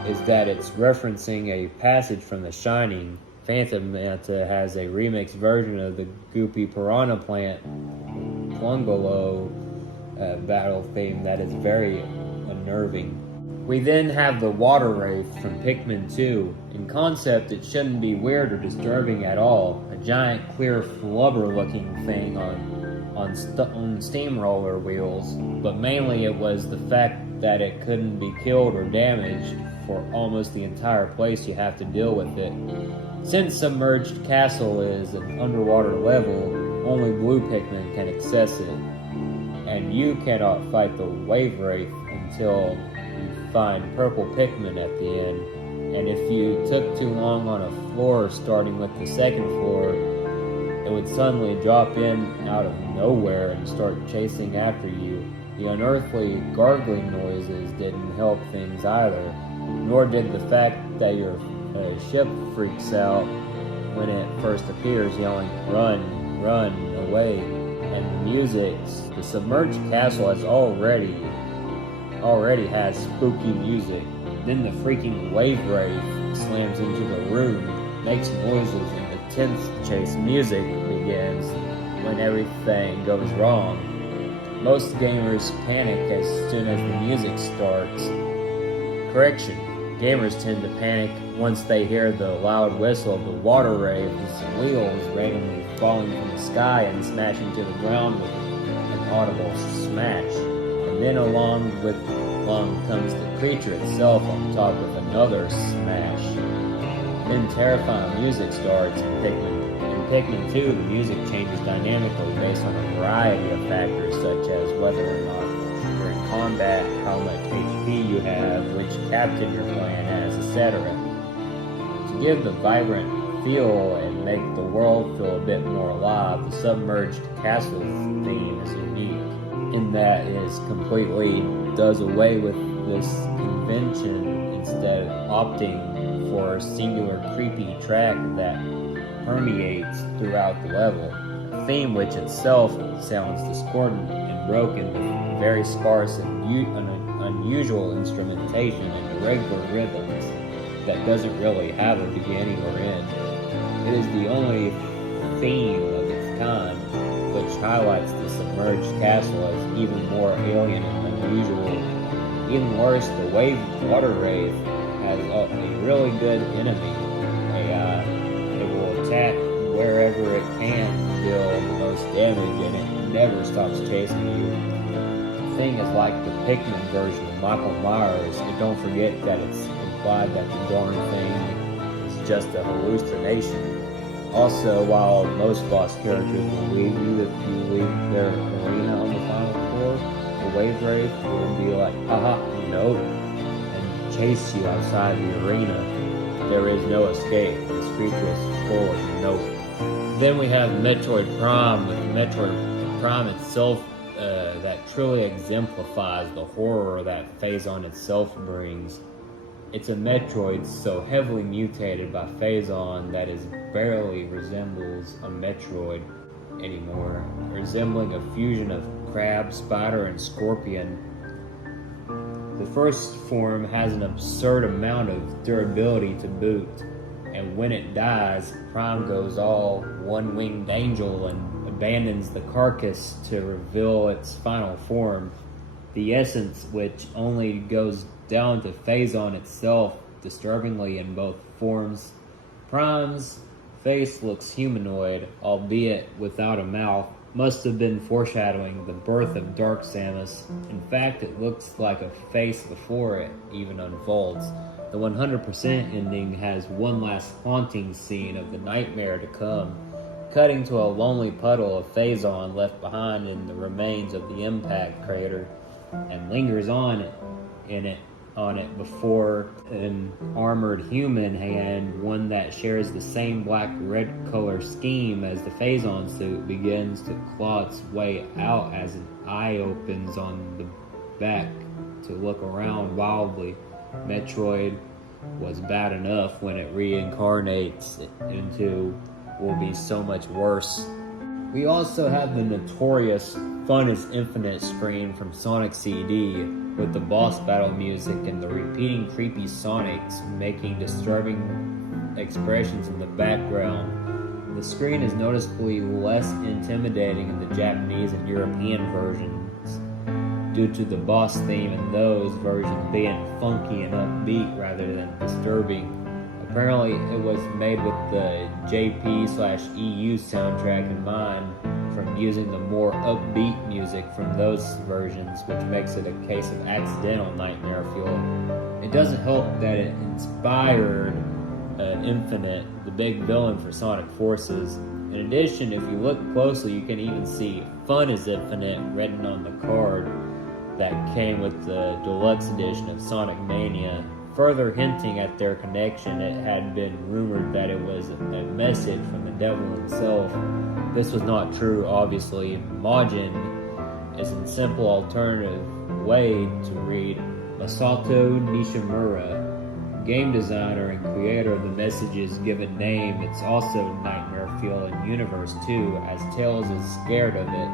is that it's referencing a passage from The Shining. Phantom Manta has a remixed version of the goopy piranha plant Plungalo battle theme that is very unnerving. We then have the Water Wraith from Pikmin 2. In concept, it shouldn't be weird or disturbing at all. A giant, clear, flubber-looking thing on steamroller wheels, but mainly it was the fact that it couldn't be killed or damaged for almost the entire place you have to deal with it. Since Submerged Castle is an underwater level, only blue Pikmin can access it, and you cannot fight the Wave Wraith until you find purple Pikmin at the end. And if you took too long on a floor starting with the second floor, it would suddenly drop in out of nowhere and start chasing after you. The unearthly gargling noises didn't help things either, nor did the fact that your ship freaks out when it first appears, yelling, "Run, run, away." And the music, the Submerged Castle already has spooky music. Then the freaking Wave Wraith slams into the room, makes noises, and the tense chase music begins when everything goes wrong. Most gamers panic as soon as the music starts. Correction, gamers tend to panic once they hear the loud whistle of the Water Wraith's wheels randomly falling from the sky and smashing to the ground with an audible smash. And then along comes the creature itself on top with another smash. Then terrifying music starts in Pikmin 2, the music changes dynamically based on a variety of factors such as whether or not you're in combat, how much HP you have, which captain you're playing as, etc. To give the vibrant feel and make the world feel a bit more alive, the Submerged Castle theme is unique in that it completely does away with this convention instead opting for a singular creepy track that permeates throughout the level, a theme which itself sounds discordant and broken with very sparse and unusual instrumentation and irregular rhythms that doesn't really have a beginning or end. It is the only theme of its kind, which highlights the submerged castle as even more alien and unusual. Even worse, the water wraith has a really good enemy AI. It will attack wherever it can to deal the most damage, and it never stops chasing you. The thing is like the Pikmin version of Michael Myers, and don't forget that it's implied that the darn thing is just a hallucination. Also, while most boss characters will leave you if you leave their arena on the final floor, the Wave Wraith will be like, haha, nope, and chase you outside the arena. There is no escape. This creature is full of nope. Then we have Metroid Prime, with Metroid Prime itself that truly exemplifies the horror that Phazon itself brings. It's a Metroid so heavily mutated by Phazon that it barely resembles a Metroid anymore, resembling a fusion of crab, spider, and scorpion. The first form has an absurd amount of durability to boot, and when it dies, Prime goes all one-winged angel and abandons the carcass to reveal its final form, the essence which only goes down to Phazon itself, disturbingly in both forms. Prime's face looks humanoid, albeit without a mouth, must have been foreshadowing the birth of Dark Samus. In fact, it looks like a face before it even unfolds. The 100% ending has one last haunting scene of the nightmare to come, cutting to a lonely puddle of Phazon left behind in the remains of the impact crater, and lingers on it before an armored human hand, one that shares the same black-red color scheme as the Phazon suit, begins to claw its way out as an eye opens on the back to look around wildly. Metroid was bad enough. When it reincarnates into will be so much worse. We also have the notorious Fun is Infinite screen from Sonic CD, with the boss battle music and the repeating creepy Sonics making disturbing expressions in the background. The screen is noticeably less intimidating in the Japanese and European versions, due to the boss theme in those versions being funky and upbeat rather than disturbing. Apparently, it was made with the JP/EU soundtrack in mind, from using the more upbeat music from those versions, which makes it a case of accidental nightmare fuel. It doesn't help that it inspired Infinite, the big villain for Sonic Forces. In addition, if you look closely, you can even see Fun is Infinite written on the card that came with the deluxe edition of Sonic Mania. Further hinting at their connection, it had been rumored that it was a message from the devil himself. This was not true, obviously. Majin is a simple alternative way to read. Masato Nishimura, game designer and creator of the Message's given name, it's also Nightmare Fuel in Universe 2, as Tails is scared of it,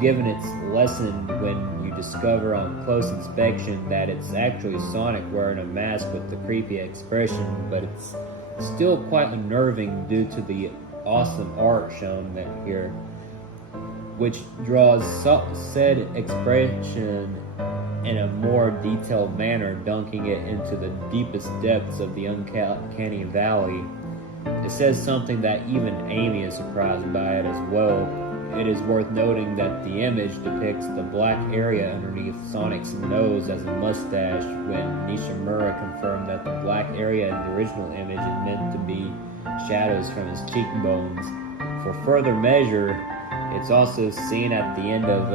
given its lesson when you discover on close inspection that it's actually Sonic wearing a mask with the creepy expression, but it's still quite unnerving due to the awesome art shown here, which draws said expression in a more detailed manner, dunking it into the deepest depths of the uncanny valley. It says something that even Amy is surprised by it as well. It is worth noting that the image depicts the black area underneath Sonic's nose as a mustache, when Nishimura confirmed that the black area in the original image is meant to be shadows from his cheekbones. For further measure, it's also seen at the end of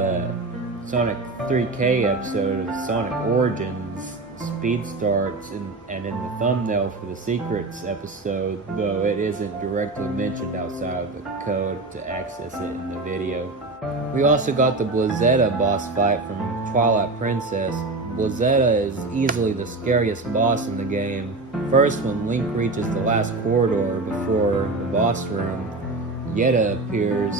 Sonic 3K episode of Sonic Origins, speed starts, and in the thumbnail for the Secrets episode, though it isn't directly mentioned outside of the code to access it in the video. We also got the Blizzetta boss fight from Twilight Princess. Blizzetta is easily the scariest boss in the game. First, when Link reaches the last corridor before the boss room, Yetta appears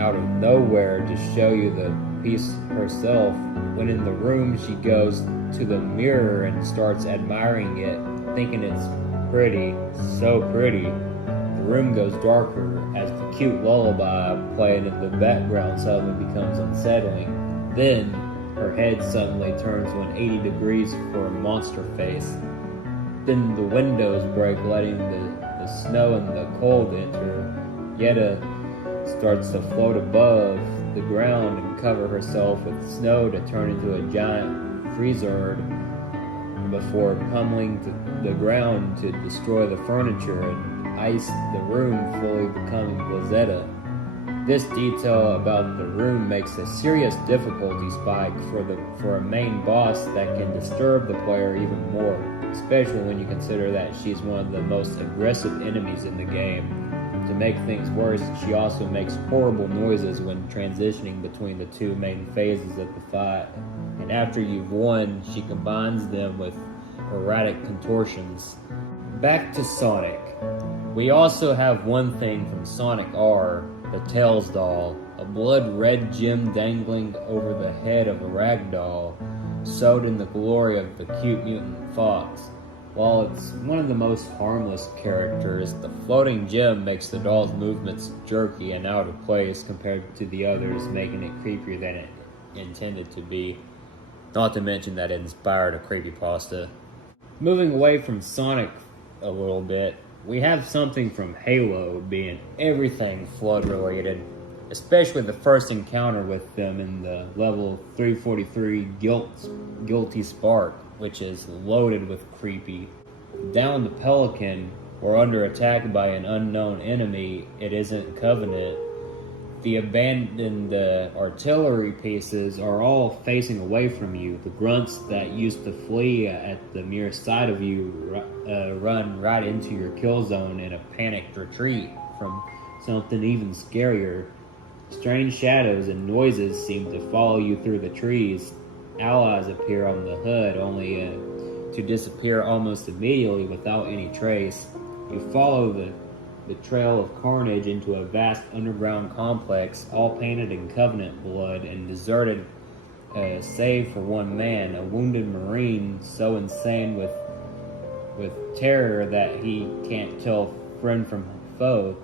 out of nowhere to show you the piece herself. When in the room, she goes to the mirror and starts admiring it, thinking it's pretty, so pretty. The room goes darker as the cute lullaby playing in the background suddenly becomes unsettling. Then, her head suddenly turns 180 degrees for a monster face. Then the windows break, letting the snow and the cold enter. Yetta starts to float above the ground and cover herself with snow to turn into a giant freezard before pummeling the ground to destroy the furniture and ice the room, fully becoming Blizzetta. This detail about the room makes a serious difficulty spike for a main boss that can disturb the player even more, especially when you consider that she's one of the most aggressive enemies in the game. To make things worse, she also makes horrible noises when transitioning between the two main phases of the fight, and after you've won, she combines them with erratic contortions. Back to Sonic. We also have one thing from Sonic R, the Tails doll, a blood-red gem dangling over the head of a rag doll, sewed in the glory of the cute mutant fox. While it's one of the most harmless characters, the floating gem makes the doll's movements jerky and out of place compared to the others, making it creepier than it intended to be. Not to mention that it inspired a creepypasta. Moving away from Sonic a little bit, we have something from Halo being everything flood related, especially the first encounter with them in the level 343 Guilty Spark, which is loaded with creepy. Down the Pelican, or under attack by an unknown enemy, it isn't Covenant. The abandoned artillery pieces are all facing away from you. The grunts that used to flee at the mere sight of you run right into your kill zone in a panicked retreat from something even scarier. Strange shadows and noises seem to follow you through the trees. Allies appear on the hood, only to disappear almost immediately without any trace. You follow the trail of carnage into a vast underground complex, all painted in Covenant blood and deserted, save for one man, a wounded Marine so insane with terror that he can't tell friend from foe.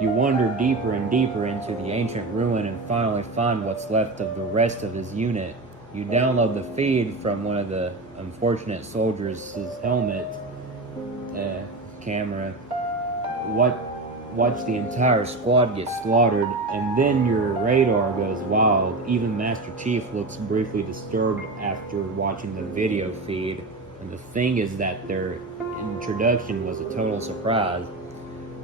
You wander deeper and deeper into the ancient ruin and finally find what's left of the rest of his unit. You download the feed from one of the unfortunate soldiers' helmet camera. Watch the entire squad get slaughtered, and then your radar goes wild. Even Master Chief looks briefly disturbed after watching the video feed. And the thing is that their introduction was a total surprise.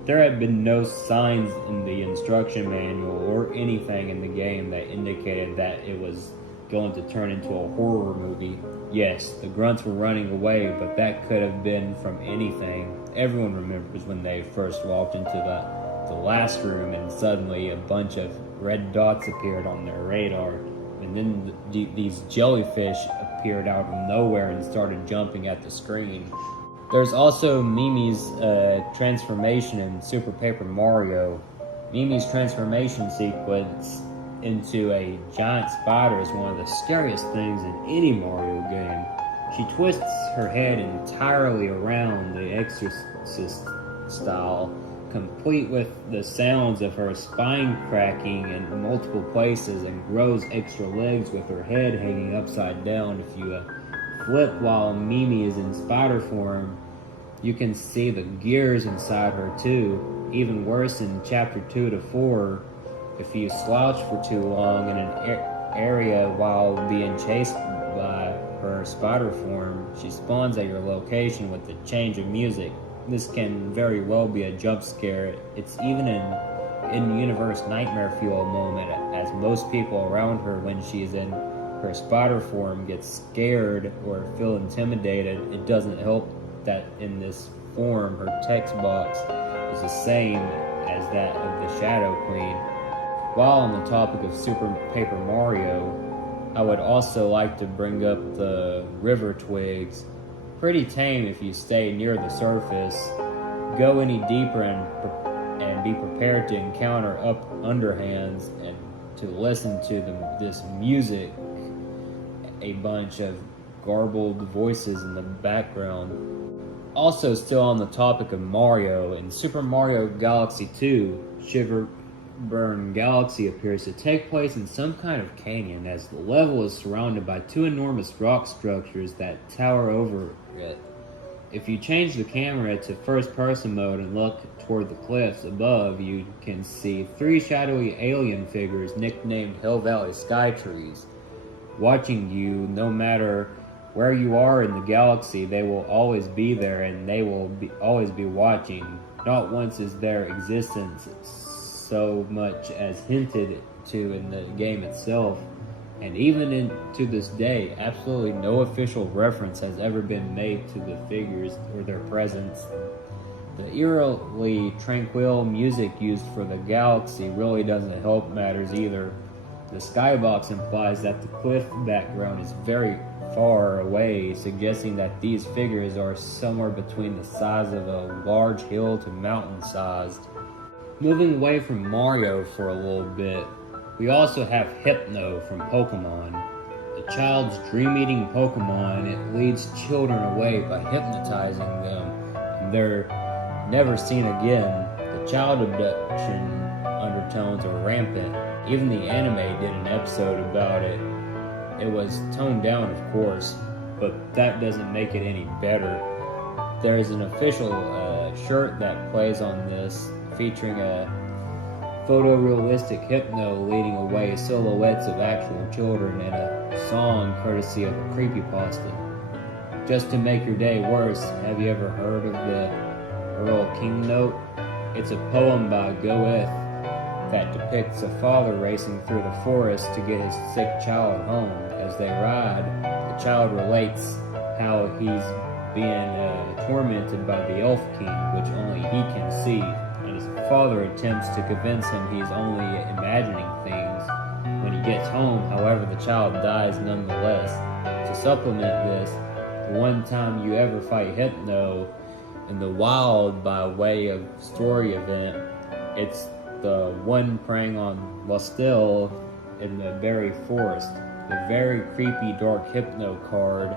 There had been no signs in the instruction manual or anything in the game that indicated that it was going to turn into a horror movie. Yes, the grunts were running away, but that could have been from anything. Everyone remembers when they first walked into the last room and suddenly a bunch of red dots appeared on their radar, and then these jellyfish appeared out of nowhere and started jumping at the screen. There's also Mimi's transformation in Super Paper Mario. Mimi's transformation sequence into a giant spider is one of the scariest things in any Mario game. She twists her head entirely around the Exorcist style, complete with the sounds of her spine cracking in multiple places, and grows extra legs with her head hanging upside down. If you flip while Mimi is in spider form, you can see the gears inside her too. Even worse, in chapter 2 to 4, if you slouch for too long in an area while being chased by her spider form, she spawns at your location with a change of music. This can very well be a jump scare. It's even an in-universe nightmare fuel moment, as most people around her when she is in her spider form gets scared or feel intimidated, it doesn't help that in this form her text box is the same as that of the Shadow Queen. While on the topic of Super Paper Mario, I would also like to bring up the river twigs. Pretty tame if you stay near the surface. Go any deeper and be prepared to encounter underhands and to listen to this music, a bunch of garbled voices in the background. Also, still on the topic of Mario, in Super Mario Galaxy 2, Shiverburn Galaxy appears to take place in some kind of canyon, as the level is surrounded by two enormous rock structures that tower over it. If you change the camera to first-person mode and look toward the cliffs above, you can see three shadowy alien figures nicknamed Hill Valley Skytrees, watching you. No matter where you are in the galaxy, they will always be there, and they will always be watching. Not once is their existence so much as hinted to in the game itself, and even to this day, absolutely no official reference has ever been made to the figures or their presence. The eerily tranquil music used for the galaxy really doesn't help matters either. The skybox implies that the cliff background is very far away, suggesting that these figures are somewhere between the size of a large hill to mountain-sized. Moving away from Mario for a little bit, we also have Hypno from Pokemon. A child's dream-eating Pokemon, it leads children away by hypnotizing them, and they're never seen again. The child abduction undertones are rampant. Even the anime did an episode about it. It was toned down, of course, but that doesn't make it any better. There is an official shirt that plays on this, featuring a photorealistic Hypno leading away silhouettes of actual children in a song courtesy of a creepypasta. Just to make your day worse, have you ever heard of the Earl King Note? It's a poem by Goethe that depicts a father racing through the forest to get his sick child home. As they ride, the child relates how he's being tormented by the Elf King, which only he can see, and his father attempts to convince him he's only imagining things. When he gets home, however, the child dies nonetheless. To supplement this, the one time you ever fight Hypno in the wild by way of story event, it's the one preying on Lostel in the Berry Forest. The very creepy dark Hypno card.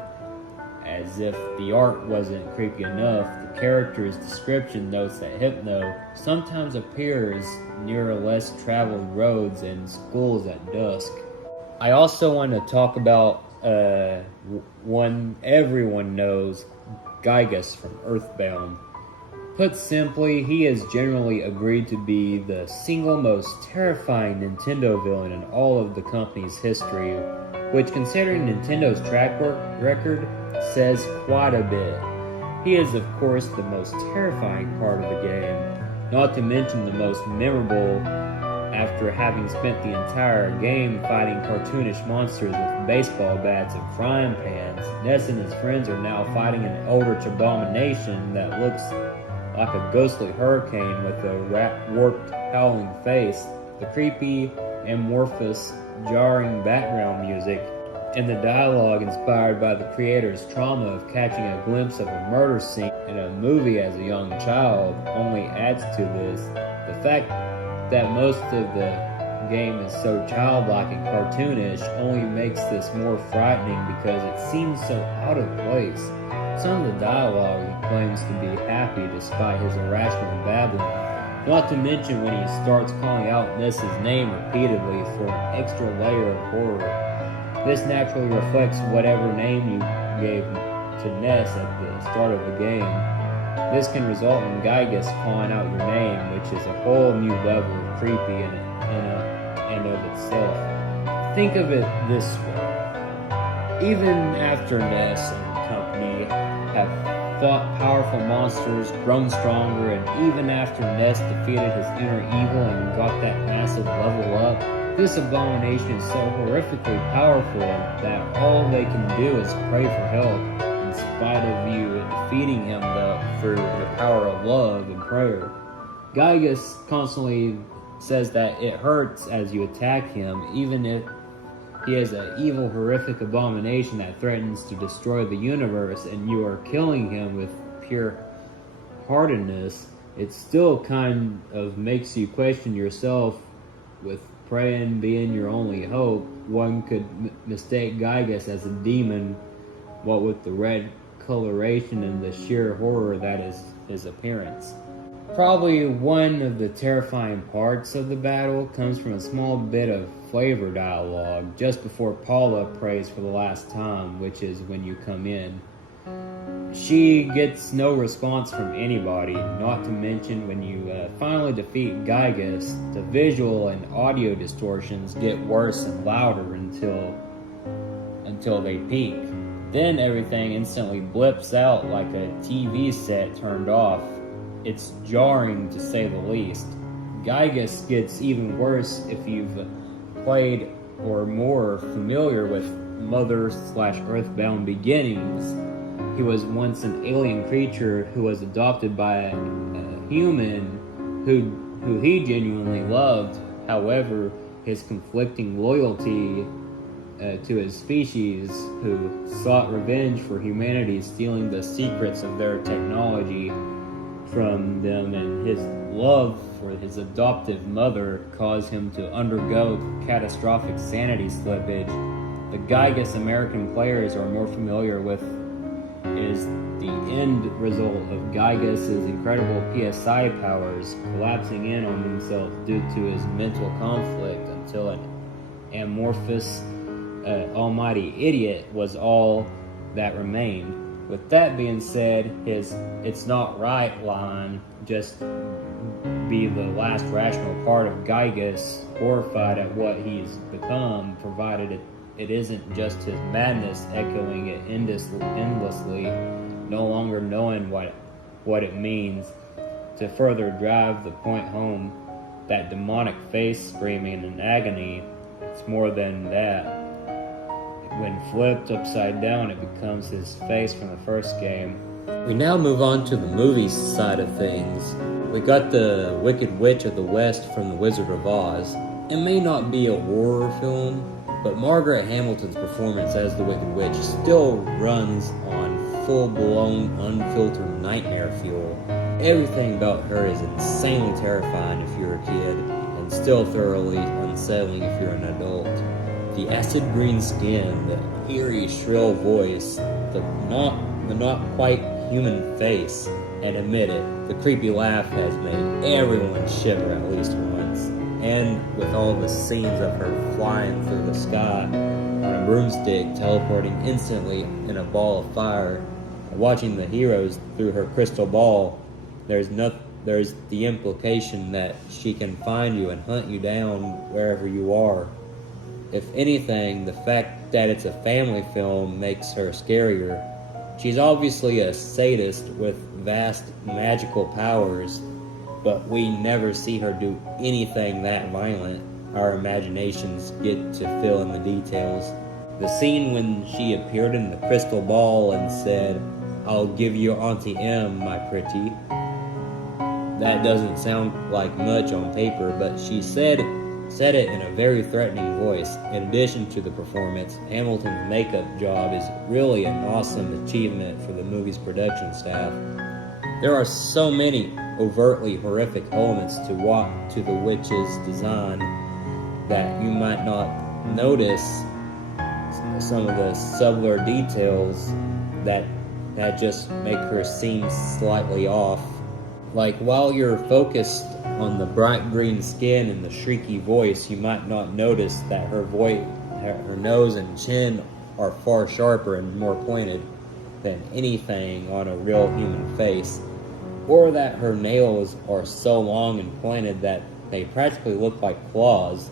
As if the art wasn't creepy enough, the character's description notes that Hypno sometimes appears near less traveled roads and schools at dusk. I also want to talk about one everyone knows, Gygus from Earthbound. Put simply, he is generally agreed to be the single most terrifying Nintendo villain in all of the company's history, which, considering Nintendo's track record, says quite a bit. He is, of course, the most terrifying part of the game, not to mention the most memorable after having spent the entire game fighting cartoonish monsters with baseball bats and frying pans. Ness and his friends are now fighting an eldritch abomination that looks like a ghostly hurricane with a warped, howling face. The creepy, amorphous, jarring background music, and the dialogue inspired by the creator's trauma of catching a glimpse of a murder scene in a movie as a young child only adds to this. The fact that most of the game is so childlike and cartoonish only makes this more frightening because it seems so out of place. Some of the dialogue he claims to be happy despite his irrational babbling, not to mention when he starts calling out Ness's name repeatedly for an extra layer of horror. This naturally reflects whatever name you gave to Ness at the start of the game. This can result in Gygus calling out your name, which is a whole new level of creepy in and of itself. Think of it this way. Even after Ness and company have fought powerful monsters, grown stronger, and even after Ness defeated his inner evil and got that massive level up, This abomination is so horrifically powerful that all they can do is pray for help, in spite of you defeating him through the power of love and prayer. Gygas constantly says that it hurts as you attack him, even if he is an evil, horrific abomination that threatens to destroy the universe and you are killing him with pure heartedness. It still kind of makes you question yourself, with praying being your only hope. One could mistake Gygas as a demon, what with the red coloration and the sheer horror that is his appearance. Probably one of the terrifying parts of the battle comes from a small bit of flavor dialogue just before Paula prays for the last time, which is when you come in. She gets no response from anybody, not to mention when you finally defeat Gygas, the visual and audio distortions get worse and louder until they peak. Then everything instantly blips out like a TV set turned off. It's jarring to say the least. Gygas gets even worse if you've played or more familiar with Mother/Earthbound Beginnings. He was once an alien creature who was adopted by a human who he genuinely loved. However, his conflicting loyalty to his species, who sought revenge for humanity stealing the secrets of their technology from them, and his love for his adoptive mother caused him to undergo catastrophic sanity slippage. The Gygas American players are more familiar with is the end result of Gygas' incredible PSI powers collapsing in on himself due to his mental conflict until an amorphous almighty idiot was all that remained. With that being said, his "it's not right" line just be the last rational part of Gygas, horrified at what he's become, provided it isn't just his madness echoing it endlessly, no longer knowing what it means. To further drive the point home, that demonic face screaming in agony, it's more than that. When flipped upside down, it becomes his face from the first game. We now move on to the movie side of things. We got the Wicked Witch of the West from The Wizard of Oz. It may not be a horror film, but Margaret Hamilton's performance as the Wicked Witch still runs on full-blown, unfiltered nightmare fuel. Everything about her is insanely terrifying if you're a kid, and still thoroughly unsettling if you're an adult. The acid green skin, the eerie, shrill voice, the not quite human face, and admit it, the creepy laugh has made everyone shiver at least once. And with all the scenes of her flying through the sky on a broomstick, teleporting instantly in a ball of fire, watching the heroes through her crystal ball, there's the implication that she can find you and hunt you down wherever you are. If anything, the fact that it's a family film makes her scarier. She's obviously a sadist with vast magical powers, but we never see her do anything that violent. Our imaginations get to fill in the details. The scene when she appeared in the crystal ball and said, "I'll give you Auntie M, my pretty." That doesn't sound like much on paper, but she said it in a very threatening voice. In addition to the performance, Hamilton's makeup job is really an awesome achievement for the movie's production staff. There are so many overtly horrific elements to the witch's design that you might not notice some of the subtler details that just make her seem slightly off. Like, while you're focused on the bright green skin and the shrieky voice, you might not notice that her nose and chin are far sharper and more pointed than anything on a real human face, or that her nails are so long and pointed that they practically look like claws,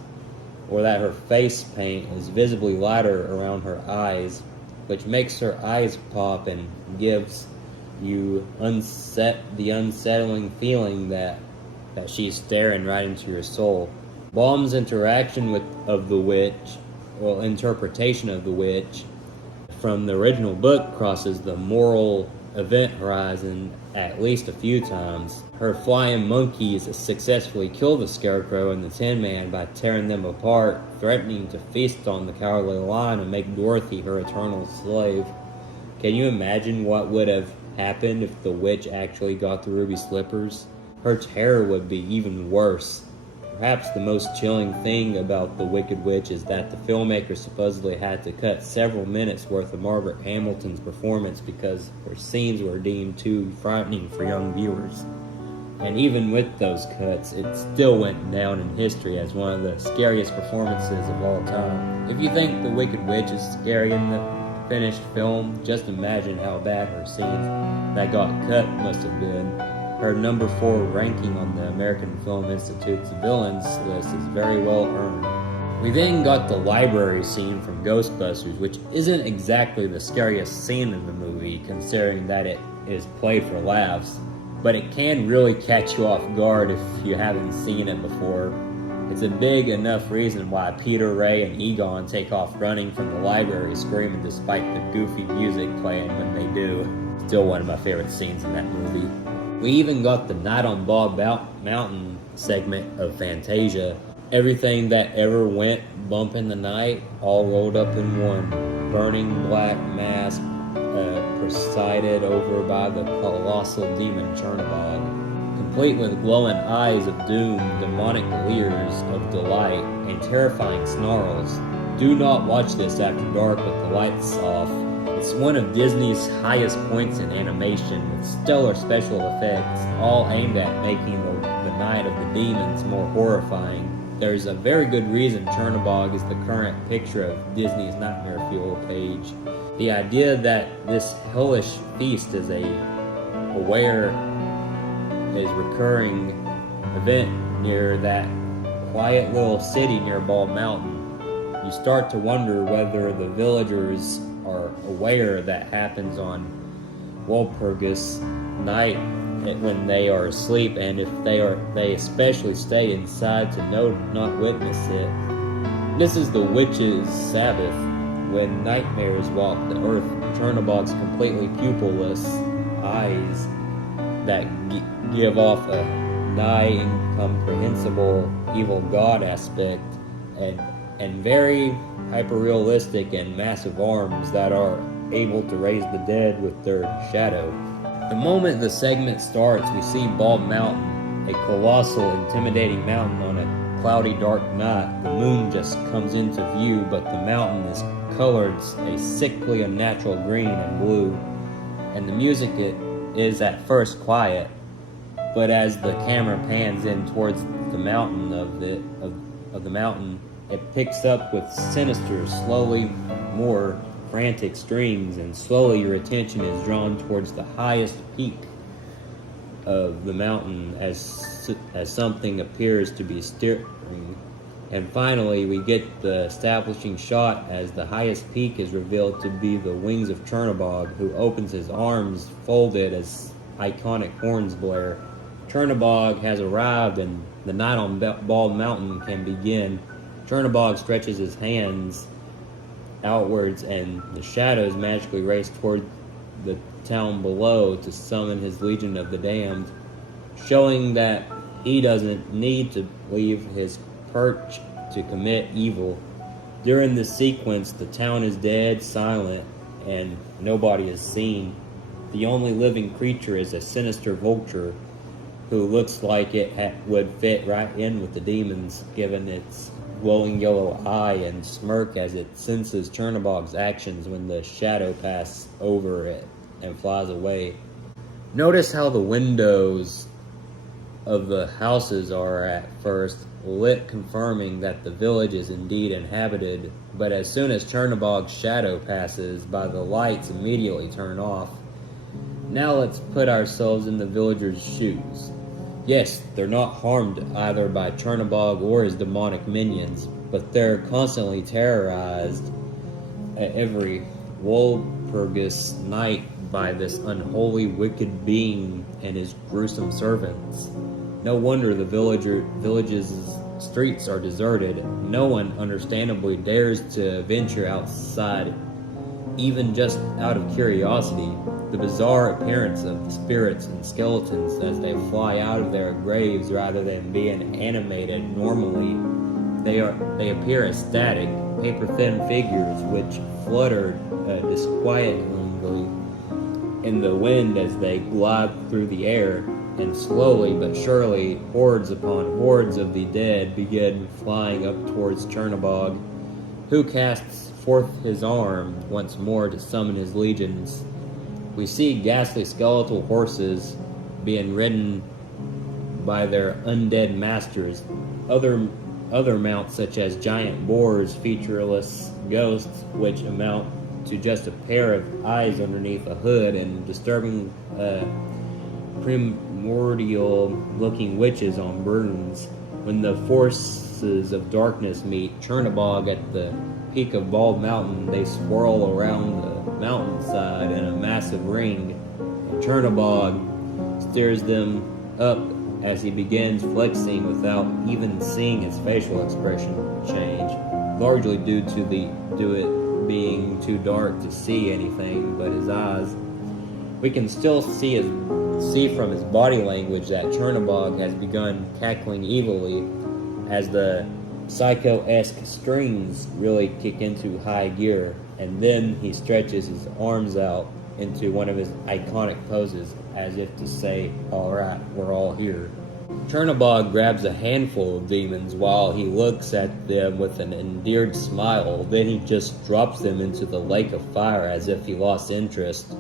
or that her face paint is visibly lighter around her eyes, which makes her eyes pop and gives you the unsettling feeling that she's staring right into your soul. Baum's interaction of the witch, interpretation of the witch from the original book crosses the moral event horizon at least a few times. Her flying monkeys successfully kill the Scarecrow and the Tin Man by tearing them apart, threatening to feast on the Cowardly Lion and make Dorothy her eternal slave. Can you imagine what would have happened if the witch actually got the ruby slippers? Her terror would be even worse. Perhaps the most chilling thing about The Wicked Witch is that the filmmakers supposedly had to cut several minutes worth of Margaret Hamilton's performance because her scenes were deemed too frightening for young viewers. And even with those cuts, it still went down in history as one of the scariest performances of all time. If you think The Wicked Witch is scary in the finished film, just imagine how bad her scenes that got cut must have been. Her number 4 ranking on the American Film Institute's villains list is very well earned. We then got the library scene from Ghostbusters, which isn't exactly the scariest scene in the movie, considering that it is played for laughs, but it can really catch you off guard if you haven't seen it before. It's a big enough reason why Peter, Ray, and Egon take off running from the library screaming despite the goofy music playing when they do. Still one of my favorite scenes in that movie. We even got the Night on Bald Mountain segment of Fantasia. Everything that ever went bump in the night, all rolled up in one. Burning black mask, presided over by the colossal demon Chernabog. Complete with glowing eyes of doom, demonic leers of delight, and terrifying snarls. Do not watch this after dark with the lights off. It's one of Disney's highest points in animation, with stellar special effects, all aimed at making the Night of the Demons more horrifying. There's a very good reason Chernabog is the current picture of Disney's Nightmare Fuel page. The idea that this hellish feast is a recurring event near that quiet little city near Bald Mountain. You start to wonder whether the villagers are aware that happens on Walpurgis night when they are asleep, and if they especially stay inside to not witness it. This is the witch's Sabbath, when nightmares walk the earth. Chernabog's completely pupilless eyes that give off a nigh incomprehensible evil god aspect, and very hyper-realistic and massive arms that are able to raise the dead with their shadow. The moment the segment starts, we see Bald Mountain, a colossal, intimidating mountain on a cloudy, dark night. The moon just comes into view, but the mountain is colored a sickly, unnatural green and blue, and the music is at first quiet, but as the camera pans in towards the mountain of the mountain, it picks up with sinister, slowly more frantic strings, and slowly your attention is drawn towards the highest peak of the mountain as something appears to be steering. And finally, we get the establishing shot as the highest peak is revealed to be the wings of Chernabog, who opens his arms folded as iconic horns blare. Chernabog has arrived, and the night on Bald Mountain can begin. Chernabog stretches his hands outwards, and the shadows magically race toward the town below to summon his Legion of the Damned, showing that he doesn't need to leave his perch to commit evil. During this sequence, the town is dead, silent, and nobody is seen. The only living creature is a sinister vulture who looks like it would fit right in with the demons, given its glowing yellow eye and smirk as it senses Chernabog's actions when the shadow passes over it and flies away. Notice how the windows of the houses are at first lit, confirming that the village is indeed inhabited, but as soon as Chernabog's shadow passes by, the lights immediately turn off. Now let's put ourselves in the villagers' shoes. Yes, they're not harmed either by Chernabog or his demonic minions, but they're constantly terrorized at every Walpurgis night by this unholy, wicked being and his gruesome servants. No wonder the villages streets are deserted. No one, understandably, dares to venture outside, even just out of curiosity. The bizarre appearance of the spirits and skeletons as they fly out of their graves rather than being animated normally. They appear as static, paper-thin figures which flutter disquietingly in the wind as they glide through the air, and slowly but surely hordes upon hordes of the dead begin flying up towards Chernobog, who casts forth his arm once more to summon his legions. We see ghastly skeletal horses being ridden by their undead masters. Other mounts, such as giant boars, featureless ghosts, which amount to just a pair of eyes underneath a hood, and disturbing primordial-looking witches on brooms. When the forces of darkness meet Chernobog at the peak of Bald Mountain, they swirl around the mountainside in a massive ring, and Chernobog steers them up as he begins flexing without even seeing his facial expression change, largely due to it being too dark to see anything but his eyes. We can still see from his body language that Chernobog has begun cackling evilly as the psycho-esque strings really kick into high gear, and then he stretches his arms out into one of his iconic poses as if to say, "Alright, we're all here." Chernobog grabs a handful of demons while he looks at them with an endeared smile, then he just drops them into the lake of fire as if he lost interest.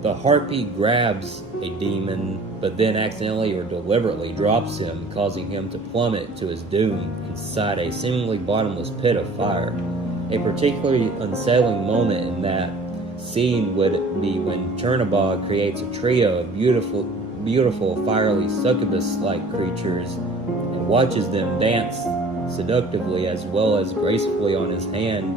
The harpy grabs a demon, but then accidentally or deliberately drops him, causing him to plummet to his doom inside a seemingly bottomless pit of fire. A particularly unsettling moment in that scene would be when Chernobog creates a trio of beautiful fiery succubus-like creatures and watches them dance seductively as well as gracefully on his hand,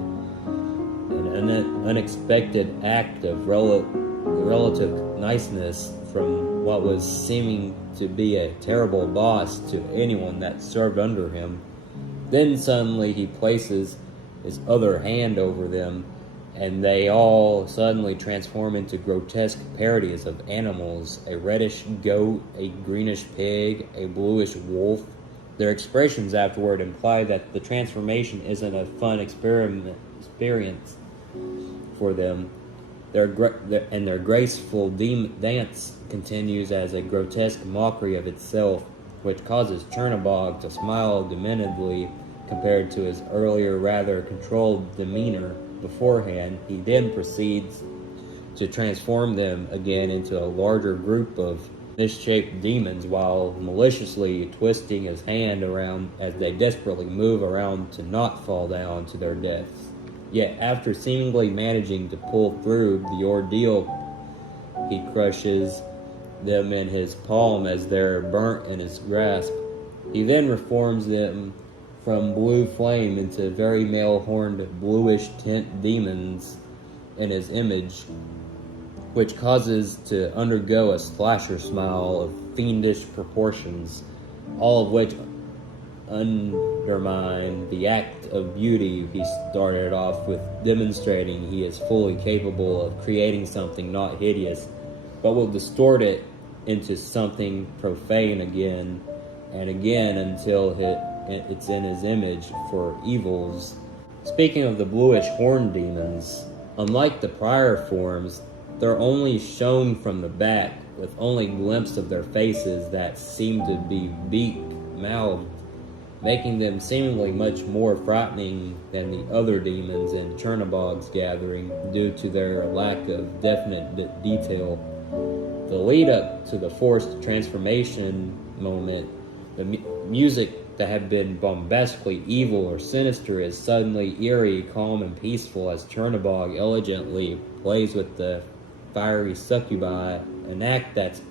an unexpected act of relative niceness from what was seeming to be a terrible boss to anyone that served under him. Then suddenly he places his other hand over them, and they all suddenly transform into grotesque parodies of animals: a reddish goat, a greenish pig, a bluish wolf. Their expressions afterward imply that the transformation isn't a fun experience for them. Their graceful dance continues as a grotesque mockery of itself, which causes Chernobog to smile dementedly compared to his earlier rather controlled demeanor beforehand. He then proceeds to transform them again into a larger group of misshaped demons while maliciously twisting his hand around as they desperately move around to not fall down to their deaths. Yet after seemingly managing to pull through the ordeal, he crushes them in his palm as they're burnt in his grasp. He then reforms them from blue flame into very male-horned bluish tint demons in his image, which causes to undergo a slasher smile of fiendish proportions, all of which undermine the act of beauty he started off with, demonstrating he is fully capable of creating something not hideous, but will distort it into something profane again and again until it's in his image for evils. Speaking of the bluish horn demons, unlike the prior forms, they're only shown from the back, with only glimpses of their faces that seem to be beak-mouthed, making them seemingly much more frightening than the other demons in Chernobog's gathering due to their lack of definite detail. The lead up to the forced transformation moment, the music that had been bombastically evil or sinister is suddenly eerie, calm, and peaceful as Chernobog elegantly plays with the fiery succubi, an act that's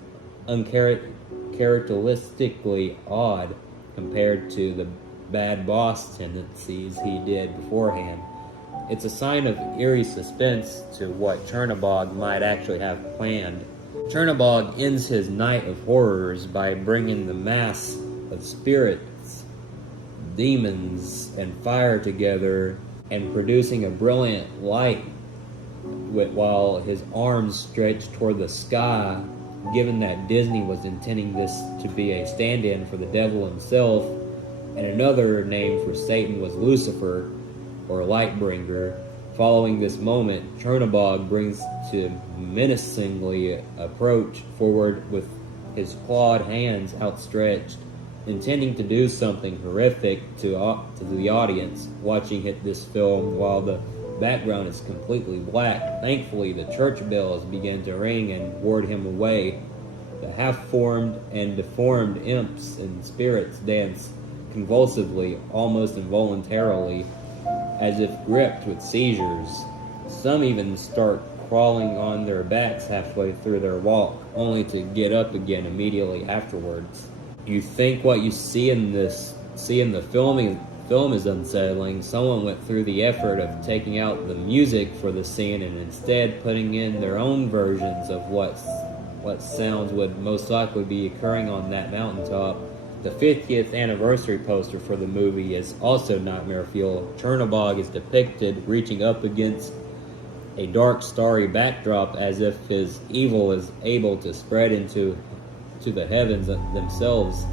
uncharacteristically odd compared to the bad boss tendencies he did beforehand. It's a sign of eerie suspense to what Chernobog might actually have planned. Chernobog ends his night of horrors by bringing the mass of spirits demons and fire together and producing a brilliant light while his arms stretched toward the sky, given that Disney was intending this to be a stand-in for the devil himself, and another name for Satan was Lucifer, or Lightbringer. Following this moment, Chernobog brings to menacingly approach forward with his clawed hands outstretched, intending to do something horrific to the audience watching this film while the background is completely black. Thankfully, the church bells begin to ring and ward him away. The half-formed and deformed imps and spirits dance convulsively, almost involuntarily, as if gripped with seizures. Some even start crawling on their backs halfway through their walk, only to get up again immediately afterwards. You think what you see in the film is unsettling. Someone went through the effort of taking out the music for the scene and instead putting in their own versions of what sounds would most likely be occurring on that mountaintop. The 50th anniversary poster for the movie is also nightmare fuel. Chernobog is depicted reaching up against a dark, starry backdrop as if his evil is able to spread into the heavens themselves.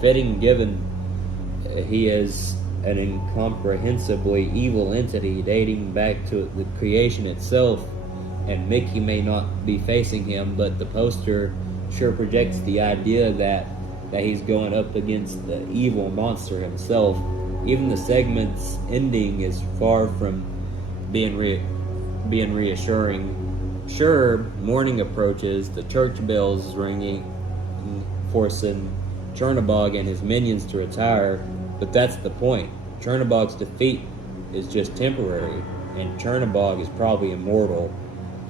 Fitting, given he is an incomprehensibly evil entity dating back to the creation itself, and Mickey may not be facing him, but the poster sure projects the idea that he's going up against the evil monster himself. Even the segment's ending is far from being reassuring. Sure, morning approaches, the church bells ringing, forcing Chernobog and his minions to retire, but that's the point. Chernobog's defeat is just temporary, and Chernobog is probably immortal,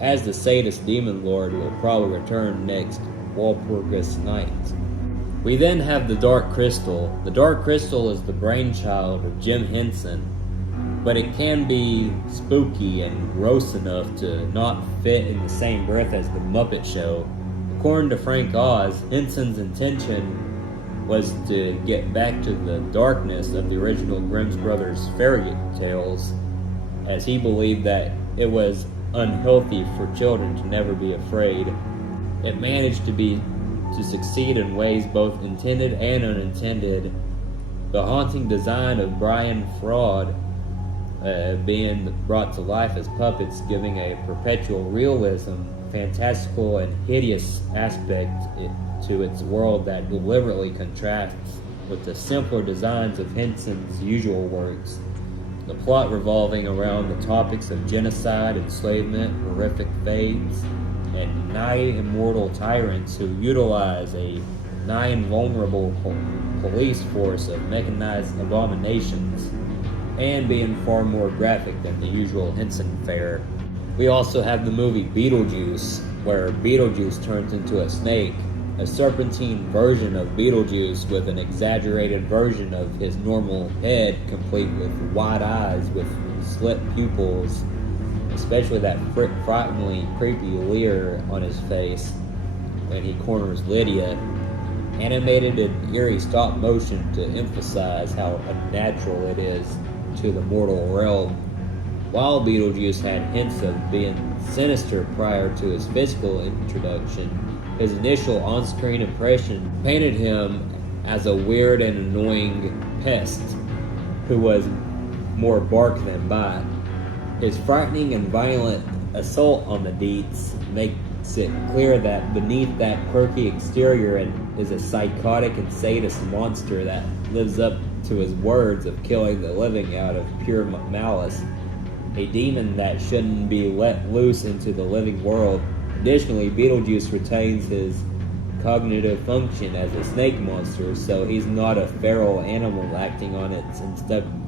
as the sadist demon lord will probably return next Walpurgis night. We then have the Dark Crystal. The Dark Crystal is the brainchild of Jim Henson, but it can be spooky and gross enough to not fit in the same breath as the Muppet Show. According to Frank Oz, Henson's intention was to get back to the darkness of the original Grimm's Brothers fairy tales, as he believed that it was unhealthy for children to never be afraid. It managed to succeed in ways both intended and unintended. The haunting design of Brian Fraud being brought to life as puppets, giving a perpetual realism, fantastical, and hideous aspect to its world that deliberately contrasts with the simpler designs of Henson's usual works. The plot revolving around the topics of genocide, enslavement, horrific fates, and nigh immortal tyrants who utilize a nigh invulnerable police force of mechanized abominations, and being far more graphic than the usual Henson fare. We also have the movie Beetlejuice, where Beetlejuice turns into a snake, a serpentine version of Beetlejuice with an exaggerated version of his normal head, complete with wide eyes with slit pupils, especially that frighteningly creepy leer on his face when he corners Lydia. Animated in eerie stop motion to emphasize how unnatural it is to the mortal realm. While Beetlejuice had hints of being sinister prior to his physical introduction, his initial on-screen impression painted him as a weird and annoying pest who was more bark than bite. His frightening and violent assault on the Deets makes it clear that beneath that quirky exterior is a psychotic and sadist monster that lives up to his words of killing the living out of pure malice, a demon that shouldn't be let loose into the living world. Additionally, Beetlejuice retains his cognitive function as a snake monster, so he's not a feral animal acting on its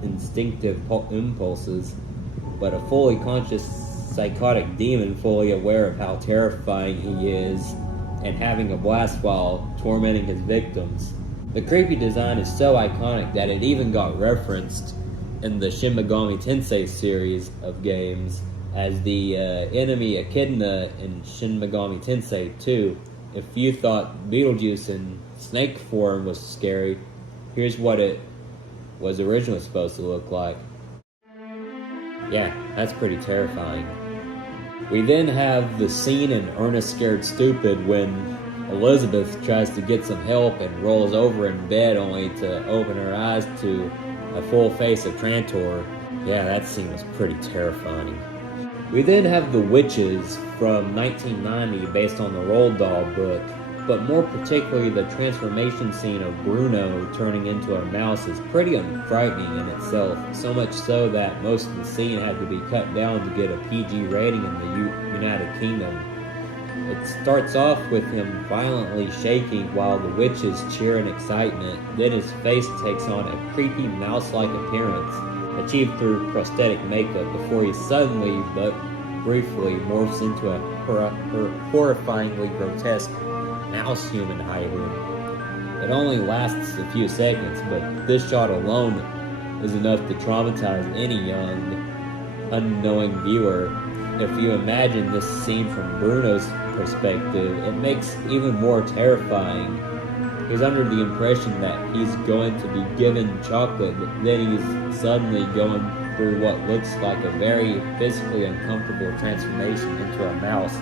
instinctive impulses, but a fully conscious psychotic demon fully aware of how terrifying he is and having a blast while tormenting his victims. The creepy design is so iconic that it even got referenced in the Shin Megami Tensei series of games as the enemy Echidna in Shin Megami Tensei 2. If you thought Beetlejuice in snake form was scary, here's what it was originally supposed to look like. Yeah, that's pretty terrifying. We then have the scene in Ernest Scared Stupid when Elizabeth tries to get some help and rolls over in bed only to open her eyes to a full face of Trantor. Yeah, that scene was pretty terrifying. We then have The Witches from 1990 based on the Roald Dahl book, but more particularly the transformation scene of Bruno turning into a mouse is pretty frightening in itself, so much so that most of the scene had to be cut down to get a PG rating in the United Kingdom. It starts off with him violently shaking while the witches cheer in excitement, then his face takes on a creepy mouse-like appearance, achieved through prosthetic makeup, before he suddenly, but briefly, morphs into a horrifyingly grotesque mouse human hybrid. It only lasts a few seconds, but this shot alone is enough to traumatize any young, unknowing viewer. If you imagine this scene from Bruno's perspective, it makes even more terrifying. He's under the impression that he's going to be given chocolate, but then he's suddenly going through what looks like a very physically uncomfortable transformation into a mouse.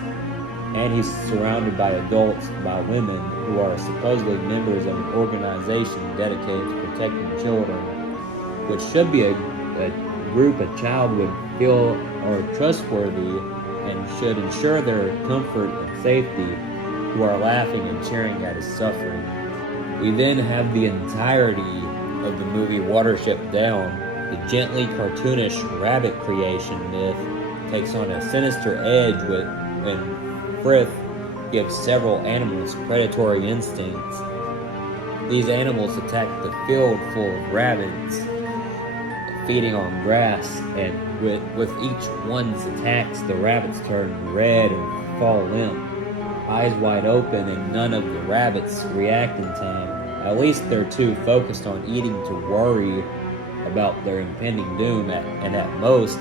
And he's surrounded by adults, by women, who are supposedly members of an organization dedicated to protecting children, which should be a group a child would feel are trustworthy and should ensure their comfort and safety, who are laughing and cheering at his suffering. We then have the entirety of the movie Watership Down. The gently cartoonish rabbit creation myth takes on a sinister edge when Frith gives several animals predatory instincts. These animals attack the field full of rabbits, feeding on grass, and with each one's attacks, the rabbits turn red and fall limp, eyes wide open, and none of the rabbits react in time. At least they're too focused on eating to worry about their impending doom, and at most,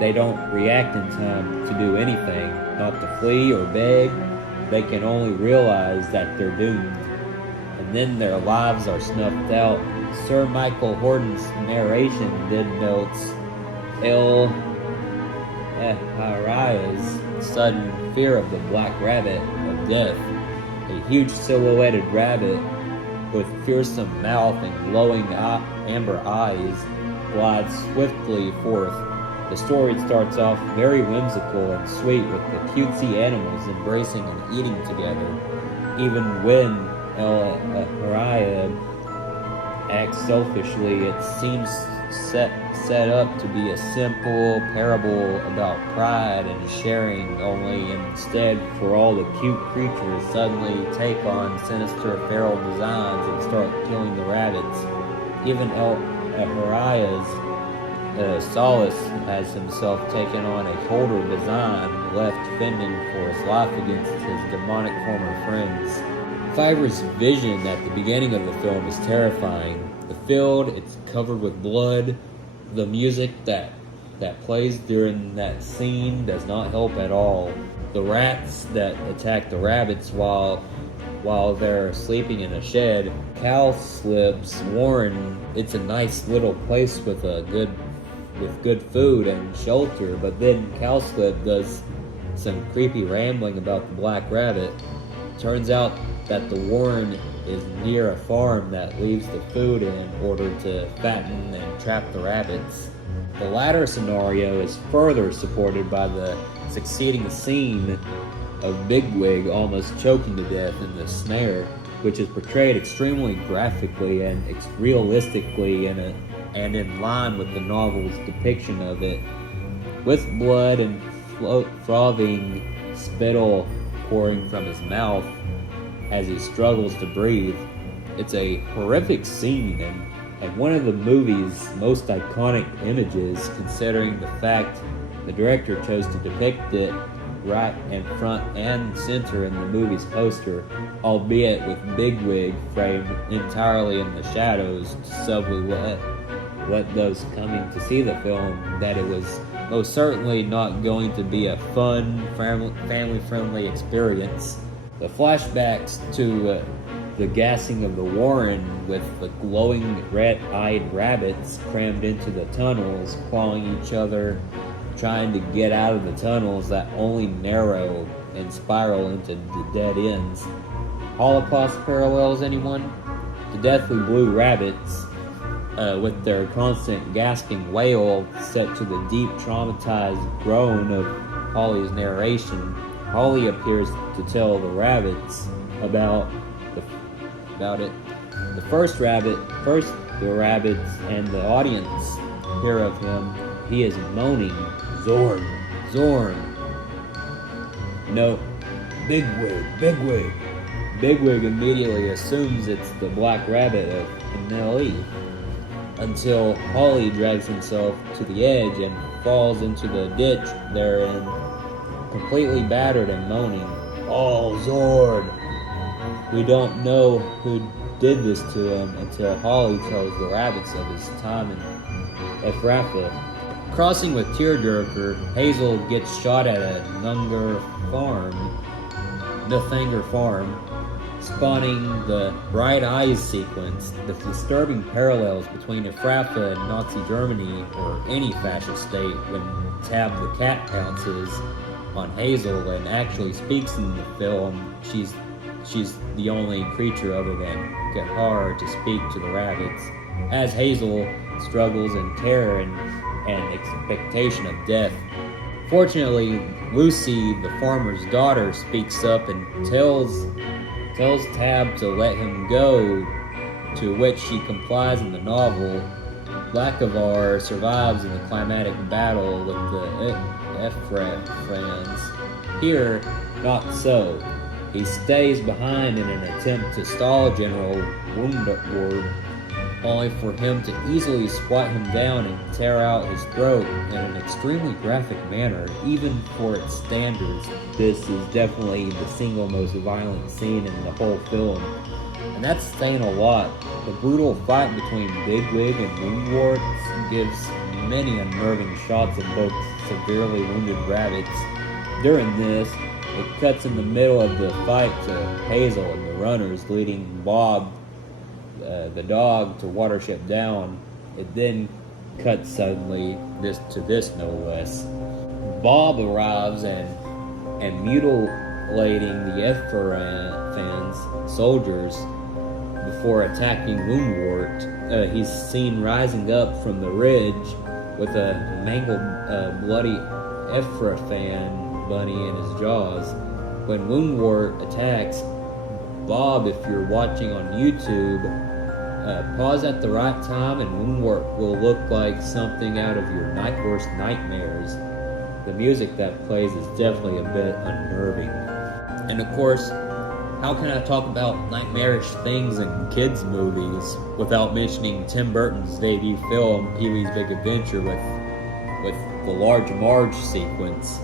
they don't react in time to do anything, not to flee or beg. They can only realize that they're doomed, and then their lives are snuffed out. Sir Michael Horton's narration denotes El Haraya's sudden fear of the black rabbit of death. A huge silhouetted rabbit with fearsome mouth and glowing amber eyes glides swiftly forth. The story starts off very whimsical and sweet, with the cutesy animals embracing and eating together, even when El Haraya acts selfishly. It seems set up to be a simple parable about pride and sharing, only instead for all the cute creatures suddenly take on sinister feral designs and start killing the rabbits. Even El Haraya's Solace has himself taken on a colder design, left fending for his life against his demonic former friends. Fiver's vision at the beginning of the film is terrifying. The field, it's covered with blood. The music that plays during that scene does not help at all. The rats that attack the rabbits while they're sleeping in a shed. Cowslip's Warren, it's a nice little place with good food and shelter, but then Cowslip does some creepy rambling about the black rabbit. Turns out that the warren is near a farm that leaves the food in order to fatten and trap the rabbits. The latter scenario is further supported by the succeeding scene of Bigwig almost choking to death in the snare, which is portrayed extremely graphically and realistically and in line with the novel's depiction of it, with blood and frothing spittle pouring from his mouth as he struggles to breathe. It's a horrific scene and one of the movie's most iconic images, considering the fact the director chose to depict it right in front and center in the movie's poster, albeit with Bigwig framed entirely in the shadows to subtly let those coming to see the film that it was most certainly not going to be a fun, family-friendly experience. The flashbacks to the gassing of the Warren with the glowing red-eyed rabbits crammed into the tunnels, clawing each other, trying to get out of the tunnels that only narrow and spiral into the dead ends. Holocaust parallels, anyone? The deathly blue rabbits, with their constant gasping wail set to the deep traumatized groan of Holly's narration. Holly appears to tell the rabbits about it. The rabbits and the audience hear of him. He is moaning, Zorn. No, Bigwig. Bigwig immediately assumes it's the Black Rabbit of MLE, until Holly drags himself to the edge and falls into the ditch therein, completely battered and moaning, "Oh, Zord!" We don't know who did this to him until Holly tells the rabbits of his time in Ephrata. Crossing with Tearjerker, Hazel gets shot at a Nuthanger farm, spawning the Bright Eyes sequence. The disturbing parallels between Ephrata and Nazi Germany, or any fascist state, when Tab the cat pounces on Hazel and actually speaks in the film. She's the only creature other than Gahar to speak to the rabbits, as Hazel struggles in terror and expectation of death. Fortunately, Lucy, the farmer's daughter, speaks up and tells Tab to let him go, to which she complies in the novel. Blackavar survives in the climatic battle with the Ephrafans. Here, not so. He stays behind in an attempt to stall General Woundward, only for him to easily squat him down and tear out his throat in an extremely graphic manner, even for its standards. This is definitely the single most violent scene in the whole film, and that's saying a lot. The brutal fight between Bigwig and Woundward gives many unnerving shots of both severely wounded rabbits. During this, it cuts in the middle of the fight to Hazel and the runners leading Bob, the dog, to Watership Down. It then cuts suddenly to this no less. Bob arrives and mutilating the Ephrafans soldiers before attacking Woundwort. He's seen rising up from the ridge with a mangled, bloody Ephrafan bunny in his jaws. When Woundwort attacks, Bob, if you're watching on YouTube, pause at the right time and Woundwort will look like something out of your worst nightmares. The music that plays is definitely a bit unnerving. And of course, how can I talk about nightmarish things in kids' movies without mentioning Tim Burton's debut film, Pee-wee's Big Adventure, with the Large Marge sequence,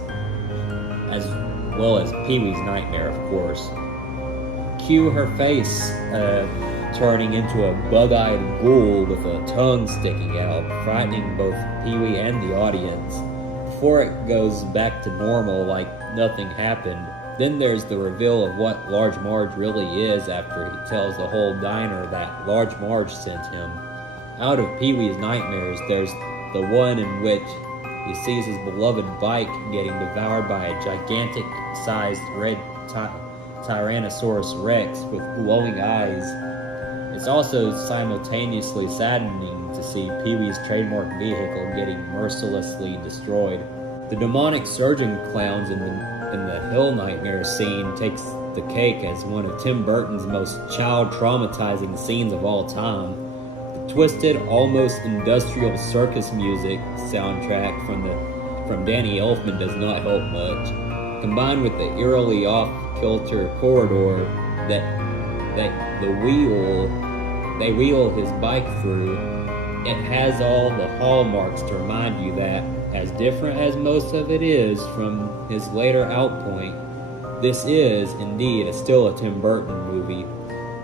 as well as Pee-wee's Nightmare, of course. Cue her face turning into a bug-eyed ghoul with a tongue sticking out, frightening both Pee-wee and the audience, before it goes back to normal like nothing happened. Then there's the reveal of what Large Marge really is after he tells the whole diner that Large Marge sent him. Out of Pee-wee's nightmares, there's the one in which he sees his beloved bike getting devoured by a gigantic-sized red Tyrannosaurus Rex with glowing eyes. It's also simultaneously saddening to see Pee-wee's trademark vehicle getting mercilessly destroyed. The demonic surgeon clowns in the Hill Nightmare scene takes the cake as one of Tim Burton's most child-traumatizing scenes of all time. The twisted, almost industrial circus music soundtrack from Danny Elfman does not help much. Combined with the eerily off-kilter corridor that they wheel his bike through, it has all the hallmarks to remind you that, as different as most of it is from his later outpoint, this is, indeed, still a Tim Burton movie.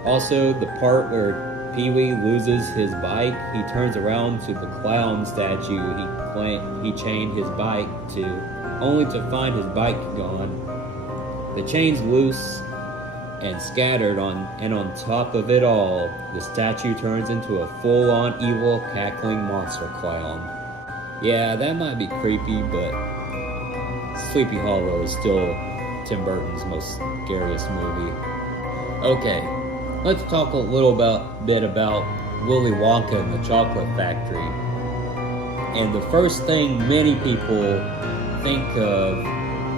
Also, the part where Pee-wee loses his bike, he turns around to the clown statue he chained his bike to, only to find his bike gone. The chain's loose, and scattered on top of it all, the statue turns into a full-on evil, cackling monster clown. Yeah, that might be creepy, but Sleepy Hollow is still Tim Burton's most scariest movie. Okay, let's talk a little bit about Willy Wonka and the Chocolate Factory. And the first thing many people think of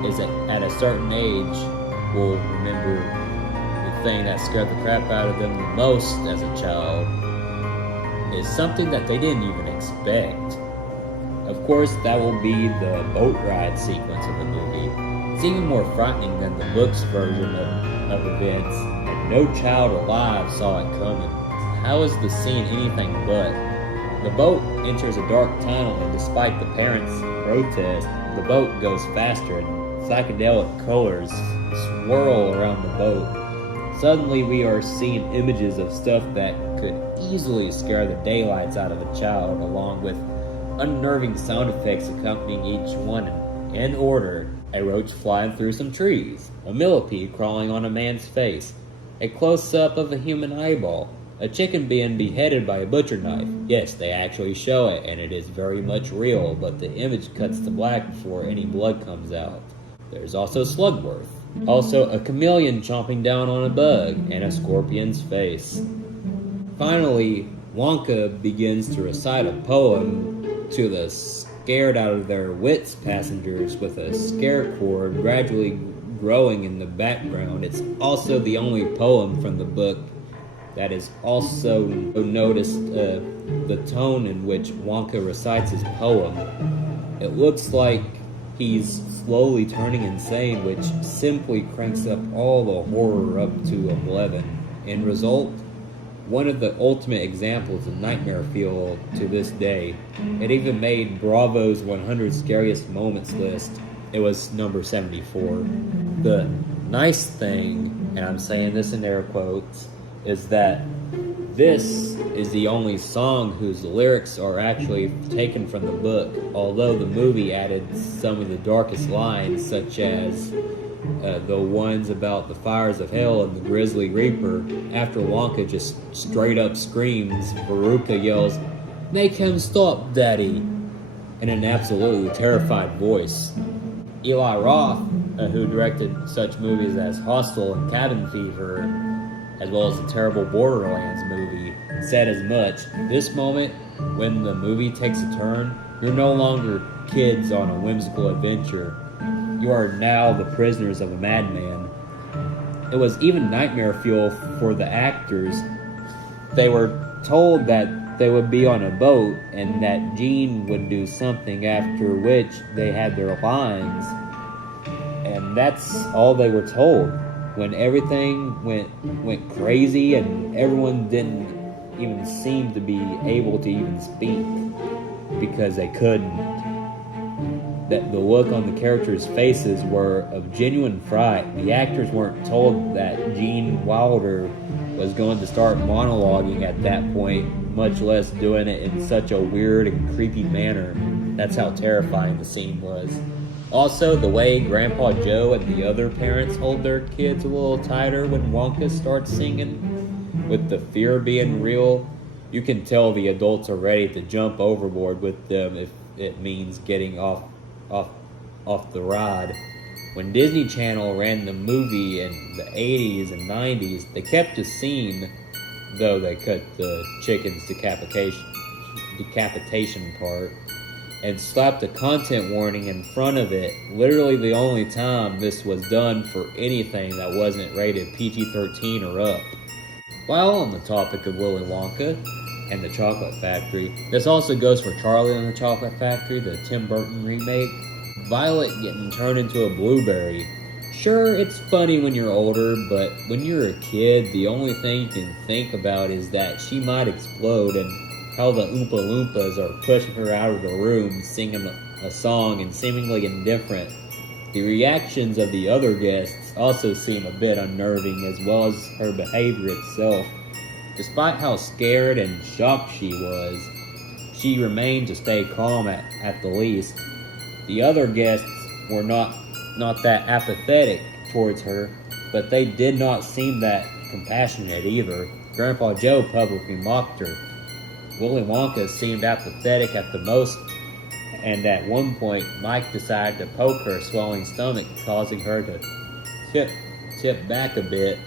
is that at a certain age will remember the thing that scared the crap out of them the most as a child is something that they didn't even expect. Of course, that will be the boat ride sequence of the movie. It's even more frightening than the book's version of events, and no child alive saw it coming. How is the scene anything but? The boat enters a dark tunnel, and despite the parents' protest, the boat goes faster and psychedelic colors swirl around the boat. Suddenly we are seeing images of stuff that could easily scare the daylights out of a child, along with unnerving sound effects accompanying each one in order. A roach flying through some trees, a millipede crawling on a man's face, a close-up of a human eyeball, a chicken being beheaded by a butcher knife. Yes, they actually show it, and it is very much real, but the image cuts to black before any blood comes out. There's also Slugworth. Also, a chameleon chomping down on a bug, and a scorpion's face. Finally, Wonka begins to recite a poem to the scared out of their wits passengers with a scare chord gradually growing in the background. It's also the only poem from the book that is also noticed the tone in which Wonka recites his poem. It looks like he's slowly turning insane, which simply cranks up all the horror up to 11. In result, one of the ultimate examples of nightmare fuel to this day. It even made Bravo's 100 Scariest Moments list. It was number 74. The nice thing, and I'm saying this in air quotes, is that this is the only song whose lyrics are actually taken from the book, although the movie added some of the darkest lines, such as the ones about the fires of hell and the Grizzly Reaper. After Wonka just straight up screams, Veruca yells, "Make him stop, Daddy!" in an absolutely terrified voice. Eli Roth, who directed such movies as Hostel and Cabin Fever, as well as the terrible Borderlands movie, said as much. This moment, when the movie takes a turn, you're no longer kids on a whimsical adventure. You are now the prisoners of a madman. It was even nightmare fuel for the actors. They were told that they would be on a boat and that Gene would do something, after which they had their lines. And that's all they were told. When everything went crazy and everyone didn't even seem to be able to even speak because they couldn't. That the look on the characters' faces were of genuine fright. The actors weren't told that Gene Wilder was going to start monologuing at that point, much less doing it in such a weird and creepy manner. That's how terrifying the scene was. Also, the way Grandpa Joe and the other parents hold their kids a little tighter when Wonka starts singing, with the fear being real, you can tell the adults are ready to jump overboard with them if it means getting off the ride. When Disney Channel ran the movie in the 80s and 90s, they kept the scene, though they cut the chicken's decapitation part, and slapped a content warning in front of it, literally the only time this was done for anything that wasn't rated PG-13 or up. While on the topic of Willy Wonka and the Chocolate Factory, this also goes for Charlie and the Chocolate Factory, the Tim Burton remake. Violet getting turned into a blueberry. Sure, it's funny when you're older, but when you're a kid, the only thing you can think about is that she might explode and how the Oompa Loompas are pushing her out of the room, singing a song and seemingly indifferent. The reactions of the other guests also seem a bit unnerving, as well as her behavior itself. Despite how scared and shocked she was, she remained to stay calm at the least. The other guests were not that apathetic towards her. but they did not seem that compassionate either. Grandpa Joe publicly mocked her. Willy Wonka seemed apathetic at the most, and at one point Mike decided to poke her swelling stomach, causing her to tip back a bit.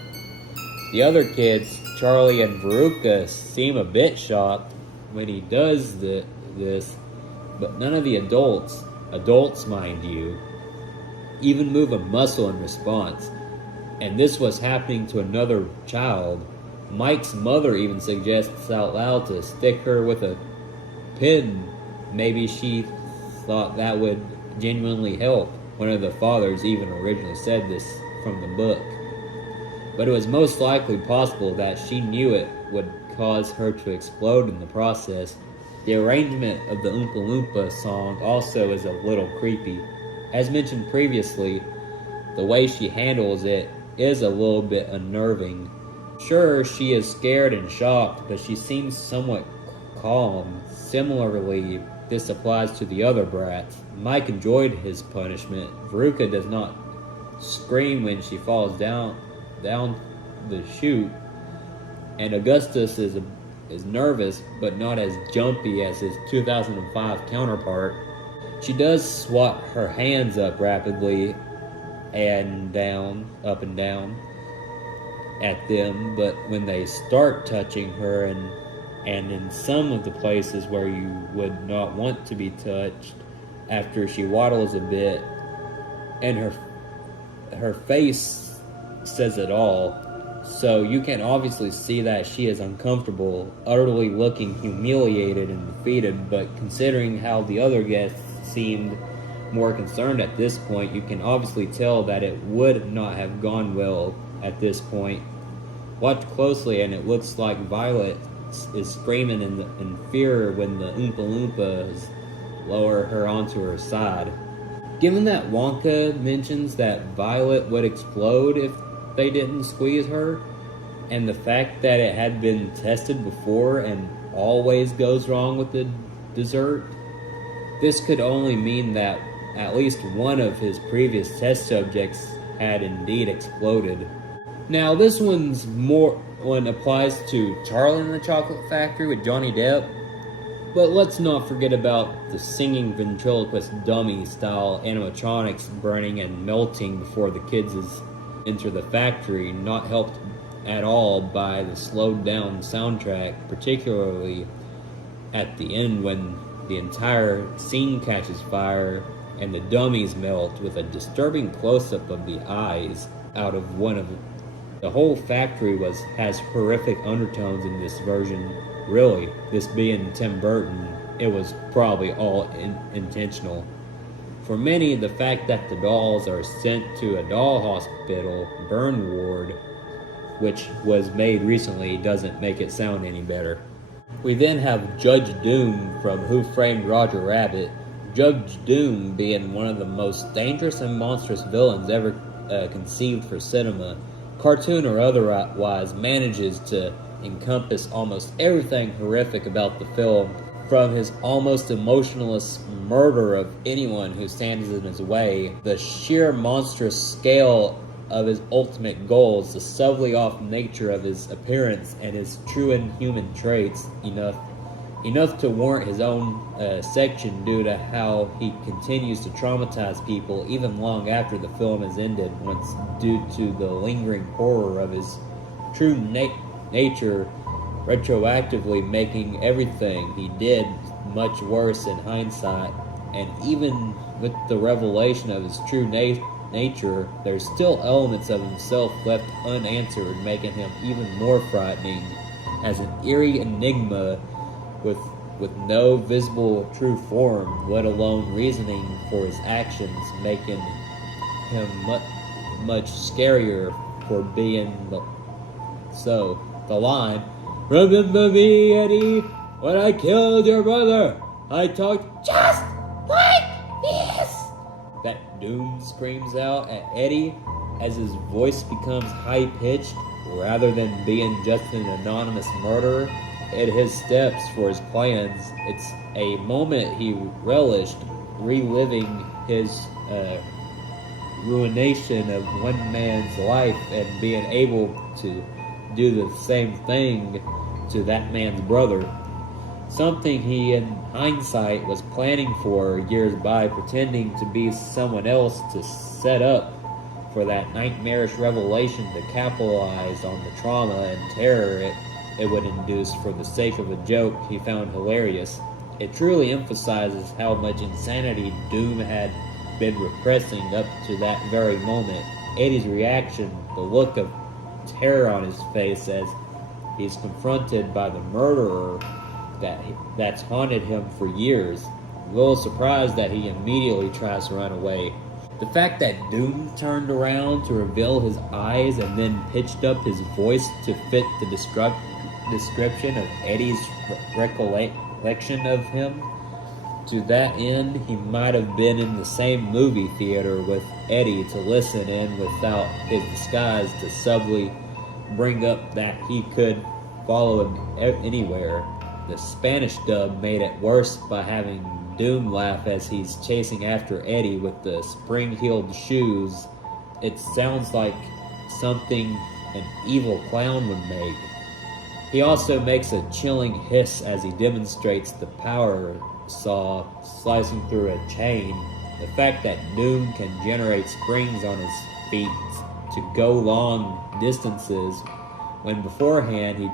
The other kids, Charlie and Veruca, seem a bit shocked when he does this, but none of the adults mind you, even move a muscle in response. And this was happening to another child. Mike's mother even suggests out loud to stick her with a pin. Maybe she thought that would genuinely help. One of the fathers even originally said this from the book. But it was most likely possible that she knew it would cause her to explode in the process. The arrangement of the Oompa Loompa song also is a little creepy. As mentioned previously, the way she handles it is a little bit unnerving. Sure, she is scared and shocked, but she seems somewhat calm. Similarly, this applies to the other brats. Mike enjoyed his punishment. Veruca does not scream when she falls down the chute, and Augustus is nervous but not as jumpy as his 2005 counterpart. She does swat her hands up rapidly and down, up and down at them, but when they start touching her and in some of the places where you would not want to be touched, after she waddles a bit, and her face says it all. So you can obviously see that she is uncomfortable, utterly looking humiliated and defeated, but considering how the other guests seemed more concerned at this point, you can obviously tell that it would not have gone well at this point. Watch closely and it looks like Violet is screaming in fear when the Oompa Loompas lower her onto her side. Given that Wonka mentions that Violet would explode if they didn't squeeze her, and the fact that it had been tested before and always goes wrong with the dessert, this could only mean that at least one of his previous test subjects had indeed exploded. Now this one applies to Charlie and the Chocolate Factory with Johnny Depp, but let's not forget about the singing ventriloquist dummy style animatronics burning and melting before the kids enter the factory, not helped at all by the slowed down soundtrack, particularly at the end when the entire scene catches fire and the dummies melt with a disturbing close-up of the eyes out of one of them. The whole factory has horrific undertones in this version. Really, this being Tim Burton, it was probably all intentional. For many, the fact that the dolls are sent to a doll hospital burn ward, which was made recently, doesn't make it sound any better. We then have Judge Doom from Who Framed Roger Rabbit. Judge Doom being one of the most dangerous and monstrous villains ever conceived for cinema, cartoon or otherwise, manages to encompass almost everything horrific about the film, from his almost emotionless murder of anyone who stands in his way, the sheer monstrous scale of his ultimate goals, the subtly off nature of his appearance, and his true inhuman traits, enough to warrant his own section due to how he continues to traumatize people even long after the film has ended, once due to the lingering horror of his true nature retroactively making everything he did much worse in hindsight. And even with the revelation of his true nature, there's still elements of himself left unanswered, making him even more frightening as an eerie enigma with no visible true form, let alone reasoning for his actions, making him much scarier for being so. The line, "Remember me, Eddie, when I killed your brother? I talked just like this," that Doom screams out at Eddie as his voice becomes high-pitched rather than being just an anonymous murderer at his steps for his plans. It's a moment he relished, reliving his ruination of one man's life and being able to do the same thing to that man's brother. Something he, in hindsight, was planning for years by, pretending to be someone else to set up for that nightmarish revelation to capitalize on the trauma and terror it would induce for the sake of a joke he found hilarious. It truly emphasizes how much insanity Doom had been repressing up to that very moment. Eddie's reaction, the look of terror on his face as he's confronted by the murderer that's haunted him for years. A little surprised that he immediately tries to run away. The fact that Doom turned around to reveal his eyes and then pitched up his voice to fit the description of Eddie's recollection of him. To that end, he might have been in the same movie theater with Eddie to listen in without his disguise to subtly bring up that he could follow him anywhere. The Spanish dub made it worse by having Doom laugh as he's chasing after Eddie with the spring-heeled shoes. It sounds like something an evil clown would make. He also makes a chilling hiss as he demonstrates the power saw slicing through a chain. The fact that Doom can generate springs on his feet to go long distances when beforehand he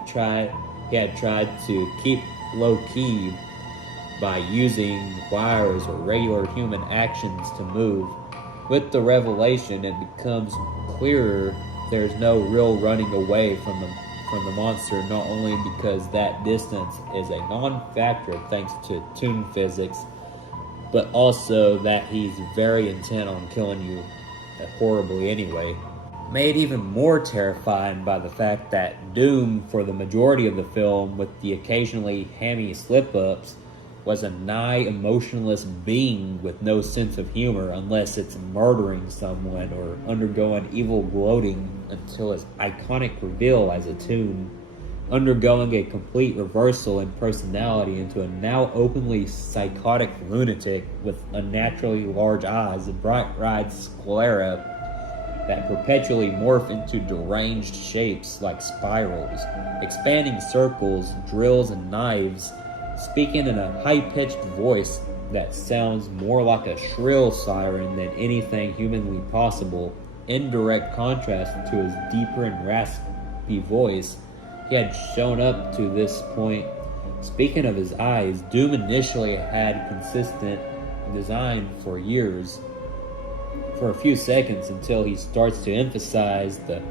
had tried to keep low-key by using wires or regular human actions to move. With the revelation, it becomes clearer there's no real running away from the monster, not only because that distance is a non-factor thanks to toon physics, but also that he's very intent on killing you horribly anyway. Made even more terrifying by the fact that Doom, for the majority of the film, with the occasionally hammy slip-ups, was a nigh emotionless being with no sense of humor unless it's murdering someone or undergoing evil gloating until his iconic reveal as a toon, undergoing a complete reversal in personality into a now openly psychotic lunatic with unnaturally large eyes, a bright-eyed sclera that perpetually morph into deranged shapes like spirals, expanding circles, drills, and knives, speaking in a high-pitched voice that sounds more like a shrill siren than anything humanly possible, in direct contrast to his deeper and raspy voice he had shown up to this point. Speaking of his eyes, Doom initially had consistent design for years, for a few seconds, until he starts to emphasize the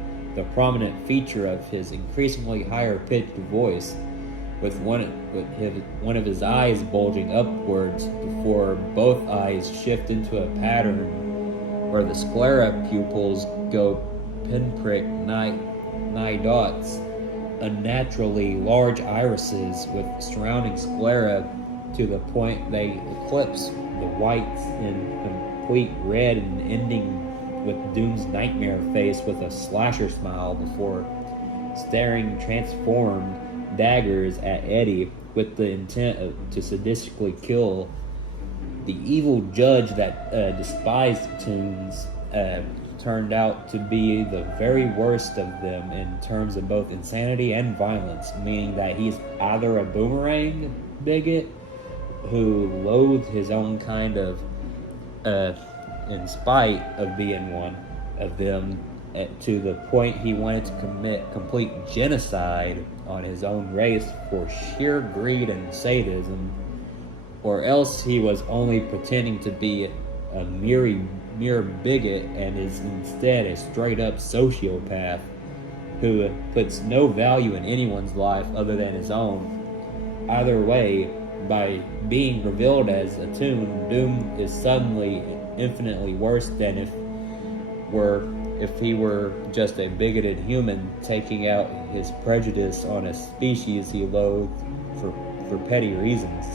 prominent feature of his increasingly higher-pitched voice, with one of his eyes bulging upwards before both eyes shift into a pattern where the sclera pupils go pinprick nigh dots, unnaturally large irises with surrounding sclera to the point they eclipse the whites in complete red, and ending with Doom's nightmare face with a slasher smile before staring transformed daggers at Eddie with the intent to sadistically kill. The evil judge that despised toons turned out to be the very worst of them in terms of both insanity and violence, meaning that he's either a boomerang bigot who loathed his own kind of in spite of being one of them, to the point he wanted to commit complete genocide on his own race for sheer greed and sadism, or else he was only pretending to be a mere bigot and is instead a straight-up sociopath who puts no value in anyone's life other than his own. Either way, by being revealed as a toon, Doom is suddenly infinitely worse than if he were just a bigoted human taking out his prejudice on a species he loathed for petty reasons.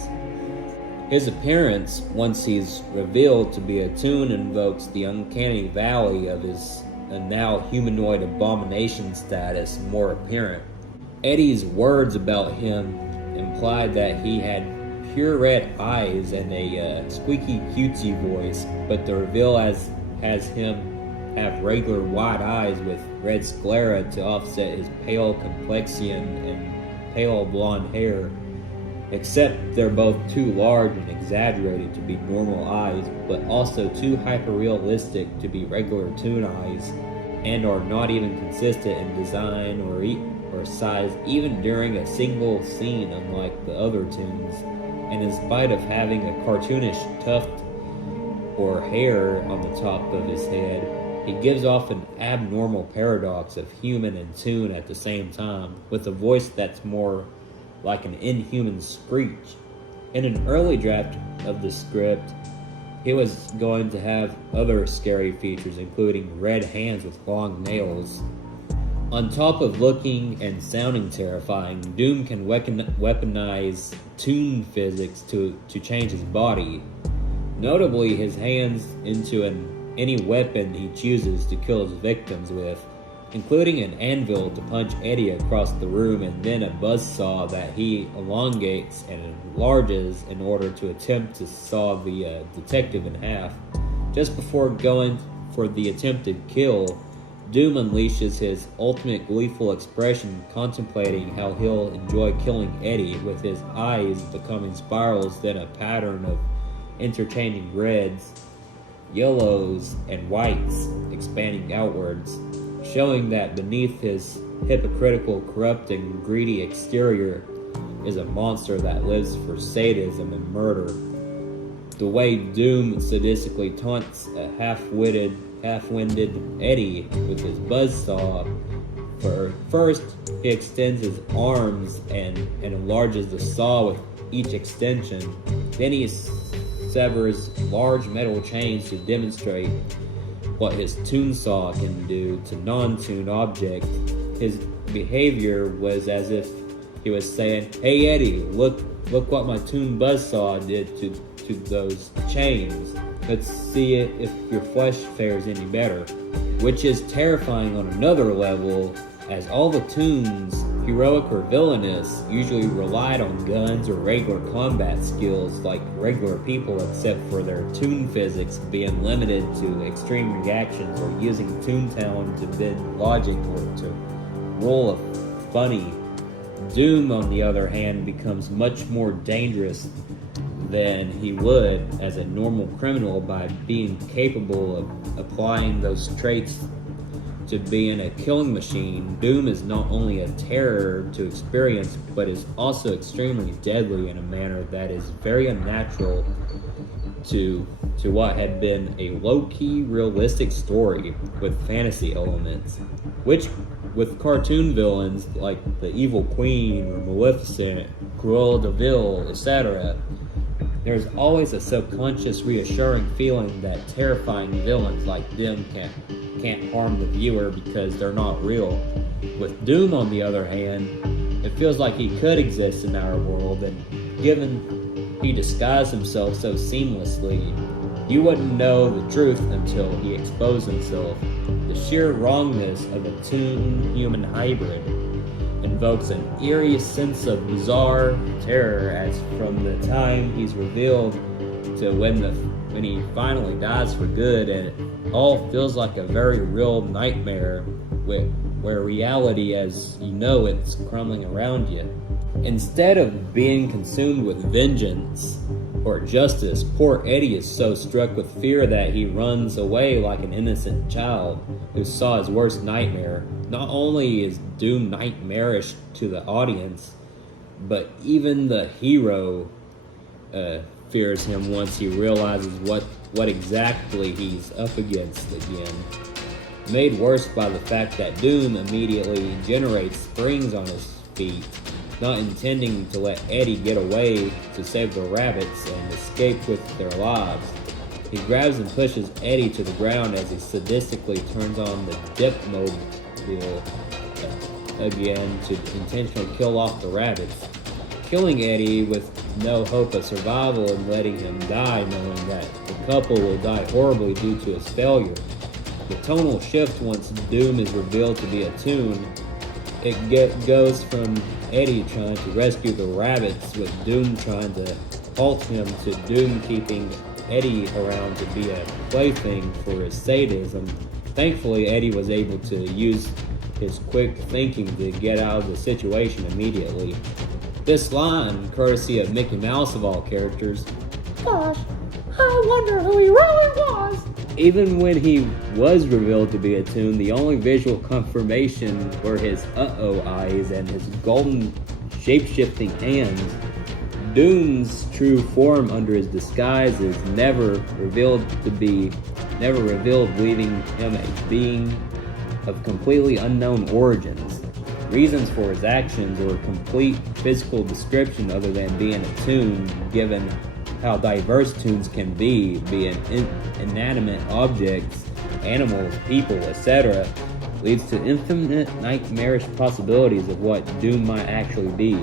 His appearance, once he's revealed to be a toon, invokes the uncanny valley of his now humanoid abomination status more apparent. Eddie's words about him implied that he had pure red eyes and a squeaky cutesy voice, but the reveal has him have regular wide eyes with red sclera to offset his pale complexion and pale blonde hair. Except they're both too large and exaggerated to be normal eyes, but also too hyper-realistic to be regular Toon eyes, and are not even consistent in design or size even during a single scene, unlike the other Toons. And in spite of having a cartoonish tuft or hair on the top of his head, he gives off an abnormal paradox of human and Toon at the same time, with a voice that's more like an inhuman screech. In an early draft of the script, he was going to have other scary features, including red hands with long nails. On top of looking and sounding terrifying, Doom can weaponize Toon physics to change his body, notably his hands into any weapon he chooses to kill his victims with, including an anvil to punch Eddie across the room, and then a buzzsaw that he elongates and enlarges in order to attempt to saw the detective in half. Just before going for the attempted kill, Doom unleashes his ultimate gleeful expression, contemplating how he'll enjoy killing Eddie, with his eyes becoming spirals, then a pattern of interchanging reds, yellows, and whites expanding outwards, showing that beneath his hypocritical, corrupt, and greedy exterior is a monster that lives for sadism and murder. The way Doom sadistically taunts a half-winded Eddie with his buzzsaw. First, he extends his arms and enlarges the saw with each extension. Then he severs large metal chains to demonstrate what his Toon saw can do to non-Toon objects. His behavior was as if he was saying, "Hey Eddie, look what my Toon buzzsaw did to those chains. Let's see if your flesh fares any better." Which is terrifying on another level, as all the Toons, heroic or villainous, usually relied on guns or regular combat skills like regular people, except for their Toon physics being limited to extreme reactions or using Toontown to bend logic or to roll a funny. Doom, on the other hand, becomes much more dangerous than he would as a normal criminal by being capable of applying those traits to being a killing machine. Doom is not only a terror to experience, but is also extremely deadly in a manner that is very unnatural to what had been a low-key realistic story with fantasy elements, which with cartoon villains like the Evil Queen or Maleficent, Cruella de Vil, etc. There's always a subconscious reassuring feeling that terrifying villains like them can't harm the viewer because they're not real. With Doom, on the other hand, it feels like he could exist in our world, and given he disguised himself so seamlessly, you wouldn't know the truth until he exposed himself. The sheer wrongness of a Toon-human hybrid invokes an eerie sense of bizarre terror, as from the time he's revealed to when he finally dies for good, and it all feels like a very real nightmare where reality as you know it's crumbling around you. Instead of being consumed with vengeance or justice, poor Eddie is so struck with fear that he runs away like an innocent child who saw his worst nightmare. Not only is Doom nightmarish to the audience, but even the hero fears him once he realizes what exactly he's up against again. Made worse by the fact that Doom immediately generates springs on his feet, not intending to let Eddie get away to save the rabbits and escape with their lives. He grabs and pushes Eddie to the ground as he sadistically turns on the Dipmobile again to intentionally kill off the rabbits, killing Eddie with no hope of survival and letting him die, knowing that the couple will die horribly due to his failure. The tonal shift once Doom is revealed to be a Toon. It goes from Eddie trying to rescue the rabbits with Doom trying to halt him, to Doom keeping Eddie around to be a plaything for his sadism, Thankfully, Eddie was able to use his quick thinking to get out of the situation immediately. This line, courtesy of Mickey Mouse of all characters, "Gosh, I wonder who he really was." Even when he was revealed to be a Toon, the only visual confirmation were his uh-oh eyes and his golden shape-shifting hands. Doom's true form under his disguise is never revealed, leaving him a being of completely unknown origins. Reasons for his actions or complete physical description other than being a Toon, given how diverse Toons can be it inanimate objects, animals, people, etc., leads to infinite nightmarish possibilities of what Doom might actually be.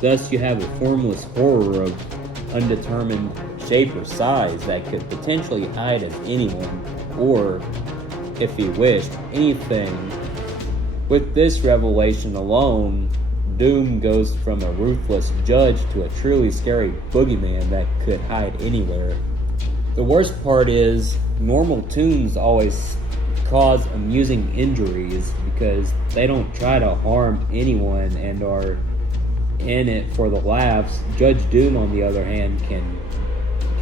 Thus, you have a formless horror of undetermined shape or size that could potentially hide as anyone, or, if he wished, anything. With this revelation alone, Doom goes from a ruthless judge to a truly scary boogeyman that could hide anywhere. The worst part is, normal Toons always cause amusing injuries because they don't try to harm anyone and are in it for the laughs. Judge Doom, on the other hand, can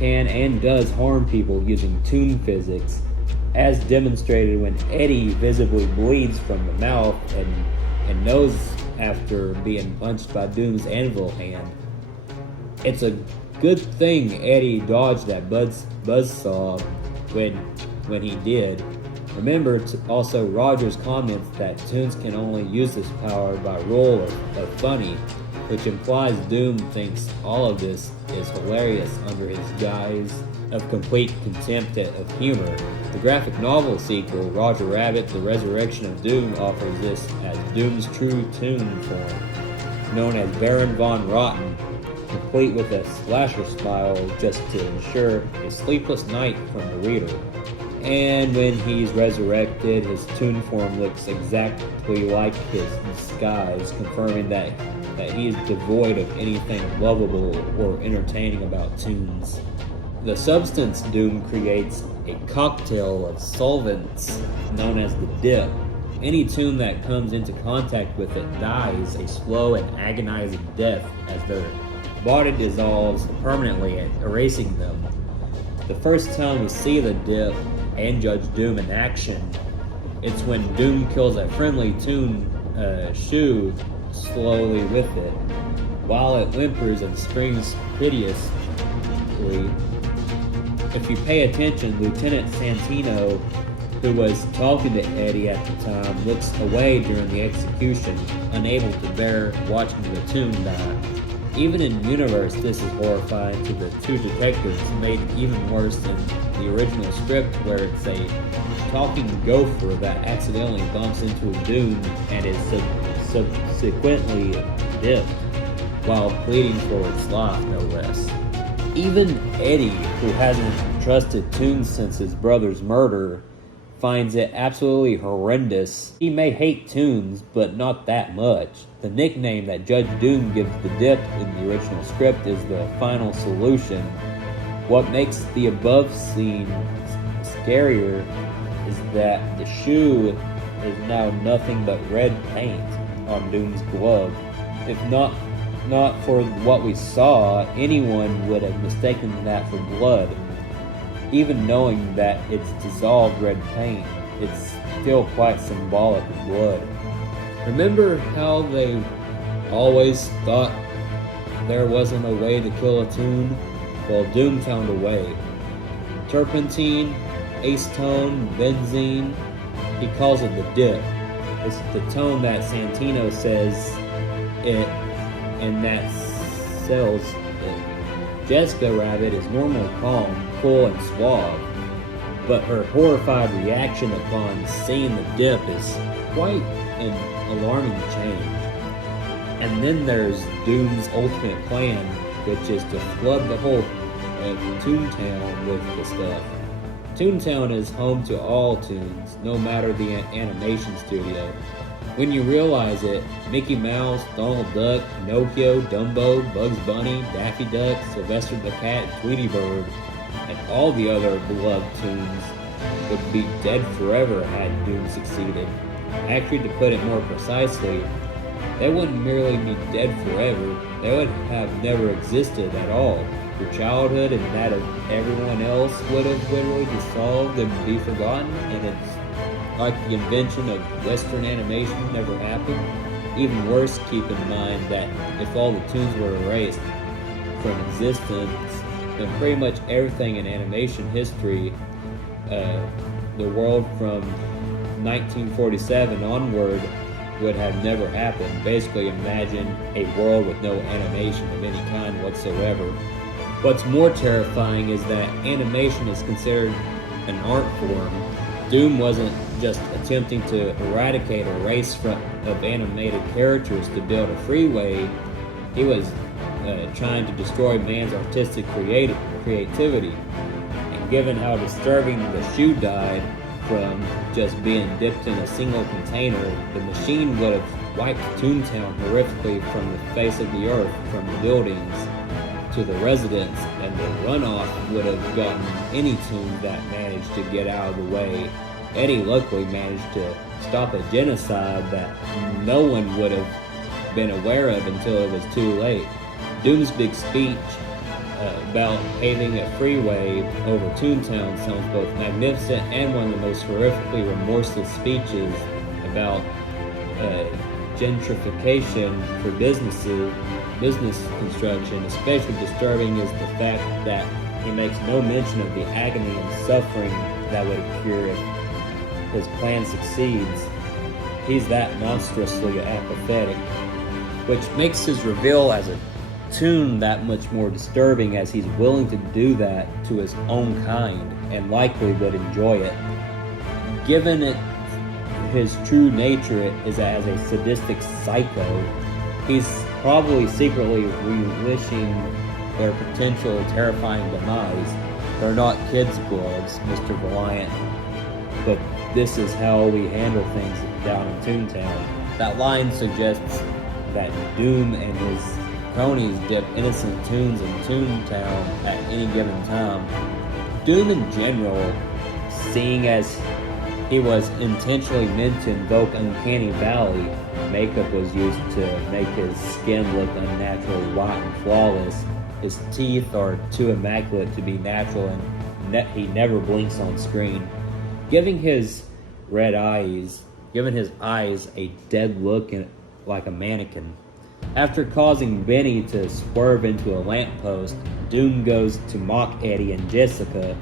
and does harm people using Toon physics, as demonstrated when Eddie visibly bleeds from the mouth and nose after being punched by Doom's anvil hand. It's a good thing Eddie dodged that buzzsaw when he did. Remember also Roger's comments that Toons can only use this power by rule of funny, which implies Doom thinks all of this is hilarious under his guise of complete contempt of humor. The graphic novel sequel, Roger Rabbit, The Resurrection of Doom, offers this as Doom's true Toon form, known as Baron Von Rotten, complete with a slasher smile just to ensure a sleepless night from the reader. And when he's resurrected, his Toon form looks exactly like his disguise, confirming that he is devoid of anything lovable or entertaining about Toons. The substance Doom creates a cocktail of solvents known as the dip. Any Toon that comes into contact with it dies a slow and agonizing death as their body dissolves permanently, erasing them. The first time we see the dip and Judge Doom in action, it's when Doom kills a friendly Toon Shu slowly with it, while it whimpers and screams piteously. If you pay attention, Lieutenant Santino, who was talking to Eddie at the time, looks away during the execution, unable to bear watching the Toon die. Even in universe, this is horrifying to the two detectives, made even worse than the original script, where it's a talking gopher that accidentally bumps into a Doom and is subsequently dipped, while pleading for its life, no less. Even Eddie, who hasn't trusted Toons since his brother's murder, finds it absolutely horrendous. He may hate Toons, but not that much. The nickname that Judge Doom gives the dip in the original script is the final solution. What makes the above scene scarier is that the shoe is now nothing but red paint on Doom's glove. If not for what we saw, anyone would have mistaken that for blood. Even knowing that it's dissolved red paint, it's still quite symbolic of blood. Remember how they always thought there wasn't a way to kill a Toon? Well, Doom found a way. Turpentine, acetone, benzene, he calls it the dip. It's the tone that Santino says it, and that sells it. Jessica Rabbit is normally calm, cool, and suave, but her horrified reaction upon seeing the dip is quite an alarming change. And then there's Doom's ultimate plan, which is to flood the whole of Toontown with the stuff. Toontown is home to all Toons, no matter the animation studio. When you realize it, Mickey Mouse, Donald Duck, Pinocchio, Dumbo, Bugs Bunny, Daffy Duck, Sylvester the Cat, Tweety Bird, and all the other beloved Toons would be dead forever had Doom succeeded. Actually, to put it more precisely, they wouldn't merely be dead forever, they would have never existed at all. Your childhood and that of everyone else would have literally dissolved and be forgotten, and it's like the invention of Western animation never happened. Even worse, keep in mind that if all the tunes were erased from existence, then pretty much everything in animation history, the world from 1947 onward, would have never happened. Basically, imagine a world with no animation of any kind whatsoever. What's more terrifying is that animation is considered an art form. Doom wasn't just attempting to eradicate a race of animated characters to build a freeway. He was trying to destroy man's artistic creativity. And given how disturbing the shoe died from just being dipped in a single container, the machine would have wiped Toontown horrifically from the face of the earth, from the buildings to the residents, and the runoff would have gotten any toon that managed to get out of the way. Eddie luckily managed to stop a genocide that no one would have been aware of until it was too late. Doom's big speech about paving a freeway over Toontown sounds both magnificent and one of the most horrifically remorseless speeches about gentrification for business construction. Especially disturbing is the fact that he makes no mention of the agony and suffering that would occur if his plan succeeds. He's that monstrously apathetic, which makes his reveal as a toon that much more disturbing, as he's willing to do that to his own kind and likely would enjoy it. Given it his true nature is as a sadistic psycho, he's probably secretly relishing their potential terrifying demise. They're not kids' gloves, Mr. Valiant, but this is how we handle things down in Toontown. That line suggests that Doom and his cronies dip innocent toons in Toontown at any given time. Doom in general, seeing as he was intentionally meant to invoke Uncanny Valley, makeup was used to make his skin look unnaturally white and flawless. His teeth are too immaculate to be natural, and he never blinks on screen, giving his eyes a dead look like a mannequin. After causing Benny to swerve into a lamppost, Doom goes to mock Eddie and Jessica.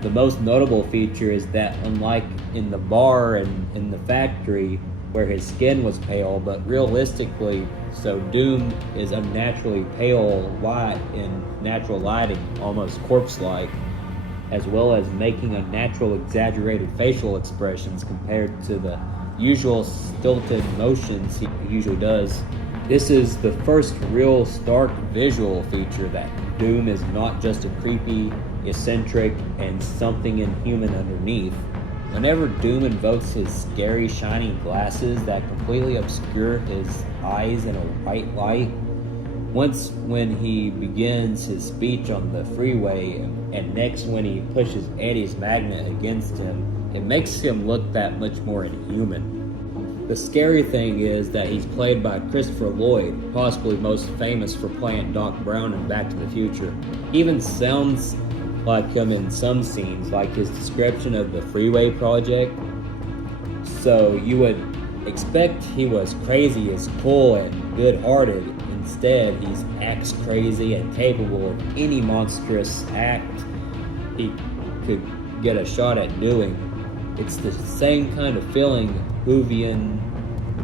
The most notable feature is that, unlike in the bar and in the factory, where his skin was pale, but realistically, so Doom is unnaturally pale white in natural lighting, almost corpse-like, as well as making unnatural, exaggerated facial expressions compared to the usual stilted motions he usually does. This is the first real stark visual feature that Doom is not just a creepy, eccentric, and something inhuman underneath. Whenever Doom invokes his scary shiny glasses that completely obscure his eyes in a white light, once when he begins his speech on the freeway, and next when he pushes Eddie's magnet against him, it makes him look that much more inhuman. The scary thing is that he's played by Christopher Lloyd, possibly most famous for playing Doc Brown in Back to the Future. He even sounds like him in some scenes, like his description of the freeway project. So you would expect he was crazy as cool and good-hearted. Instead, he's acts crazy and capable of any monstrous act he could get a shot at doing. It's the same kind of feeling Whovian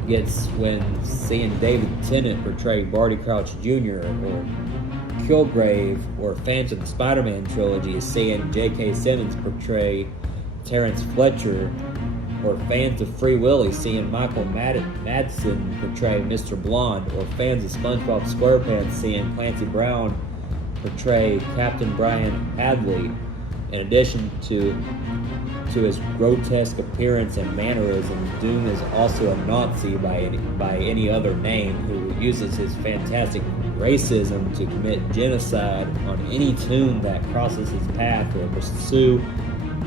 gets when seeing David Tennant portray Barty Crouch Jr. or Kilgrave, or fans of the Spider-Man trilogy seeing J.K. Simmons portray Terrence Fletcher, or fans of Free Willy seeing Michael Madsen portray Mr. Blonde, or fans of SpongeBob SquarePants seeing Clancy Brown portray Captain Brian Hadley. In addition to his grotesque appearance and mannerisms, Doom is also a Nazi by any other name, who uses his fantastic racism to commit genocide on any toon that crosses his path or pursue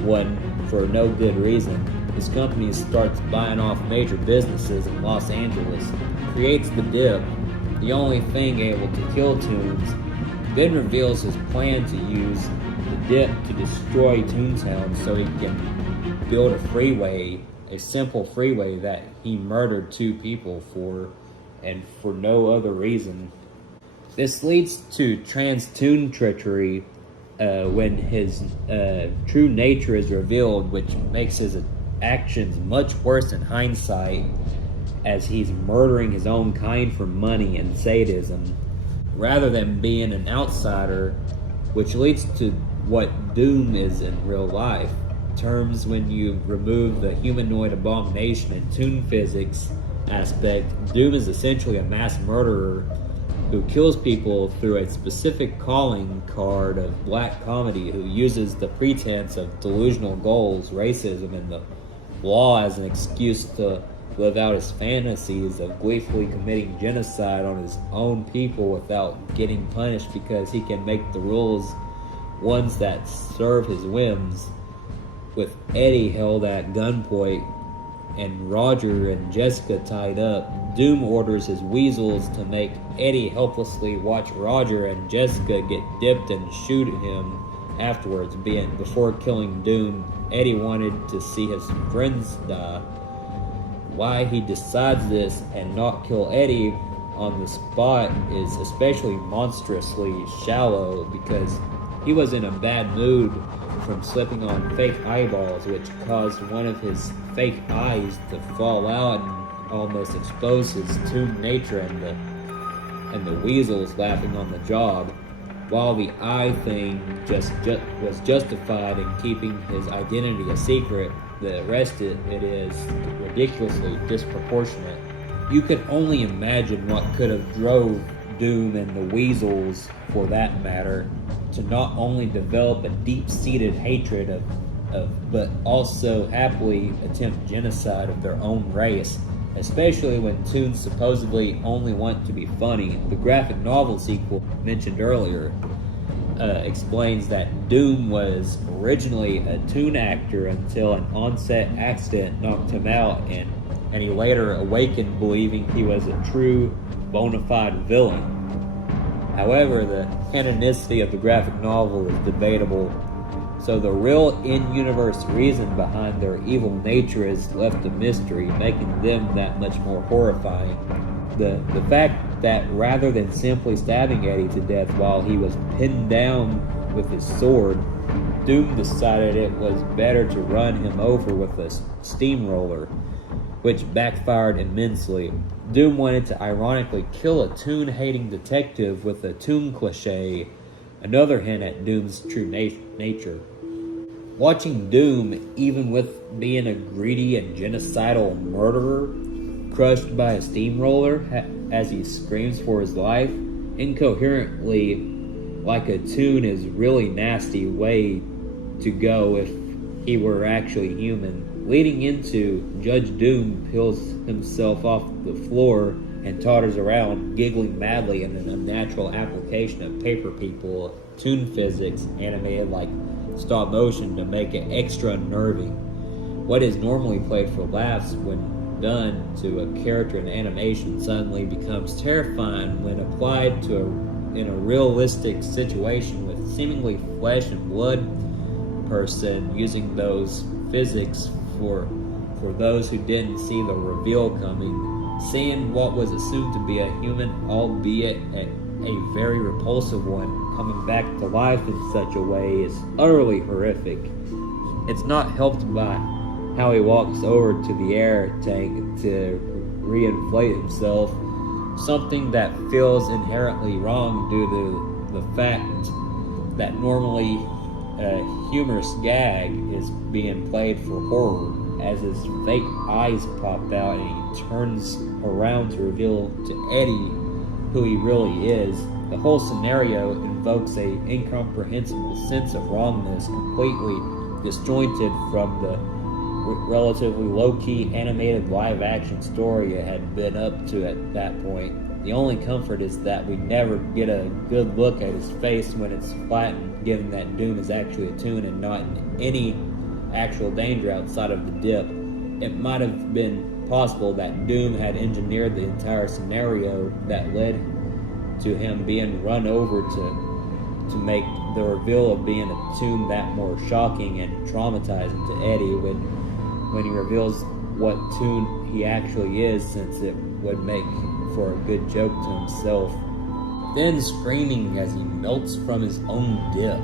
one for no good reason. His company starts buying off major businesses in Los Angeles, creates the Dip, the only thing able to kill Toons, then reveals his plan to use the Dip to destroy Toontown so he can build a freeway, a simple freeway that he murdered 2 people for, and for no other reason. This leads to Trans-Toon treachery when his true nature is revealed, which makes his actions much worse in hindsight, as he's murdering his own kind for money and sadism, rather than being an outsider, which leads to what Doom is in real life. Terms when you remove the humanoid abomination and Toon physics aspect, Doom is essentially a mass murderer who kills people through a specific calling card of black comedy, who uses the pretense of delusional goals, racism, and the law as an excuse to live out his fantasies of gleefully committing genocide on his own people without getting punished because he can make the rules ones that serve his whims. With Eddie held at gunpoint and Roger and Jessica tied up, Doom orders his weasels to make Eddie helplessly watch Roger and Jessica get dipped and shoot him afterwards. Before killing Doom, Eddie wanted to see his friends die. Why he decides this and not kill Eddie on the spot is especially monstrously shallow, because he was in a bad mood from slipping on fake eyeballs, which caused one of his fake eyes to fall out and almost expose his Toon nature, and the weasels laughing on the job. While the eye thing was justified in keeping his identity a secret, the rest of it is ridiculously disproportionate. You could only imagine what could have drove Doom and the weasels, for that matter, to not only develop a deep-seated hatred of but also happily attempt genocide of their own race, especially when Toons supposedly only want to be funny. The graphic novel sequel mentioned earlier explains that Doom was originally a Toon actor until an on-set accident knocked him out, and he later awakened believing he was a true, bona fide villain. However, the canonicity of the graphic novel is debatable, so the real in-universe reason behind their evil nature is left a mystery, making them that much more horrifying. The fact that rather than simply stabbing Eddie to death while he was pinned down with his sword, Doom decided it was better to run him over with a steamroller, which backfired immensely. Doom wanted to ironically kill a Toon-hating detective with a Toon cliché, another hint at Doom's true nature. Watching Doom, even with being a greedy and genocidal murderer, crushed by a steamroller as he screams for his life, incoherently like a Toon, is really nasty way to go if he were actually human, leading into Judge Doom peels himself off the floor and totters around, giggling madly in an unnatural application of paper people, Toon physics, animated like stop motion to make it extra unnerving. What is normally played for laughs when done to a character in animation suddenly becomes terrifying when applied to in a realistic situation with seemingly flesh and blood person, using those physics for those who didn't see the reveal coming. Seeing what was assumed to be a human, albeit a very repulsive one, coming back to life in such a way is utterly horrific. It's not helped by how he walks over to the air tank to reinflate himself, something that feels inherently wrong due to the fact that normally a humorous gag is being played for horror, as his fake eyes pop out and he turns around to reveal to Eddie who he really is. The whole scenario invokes a incomprehensible sense of wrongness, completely disjointed from the relatively low-key animated live-action story it had been up to at that point. The only comfort is that we never get a good look at his face when it's flattened, given that Doom is actually a Toon and not in any actual danger outside of the dip. It might have been possible that Doom had engineered the entire scenario that led to him being run over to make the reveal of being a Toon that more shocking and traumatizing to Eddie when he reveals what Toon he actually is, since it would make for a good joke to himself. Then screaming as he melts from his own dip.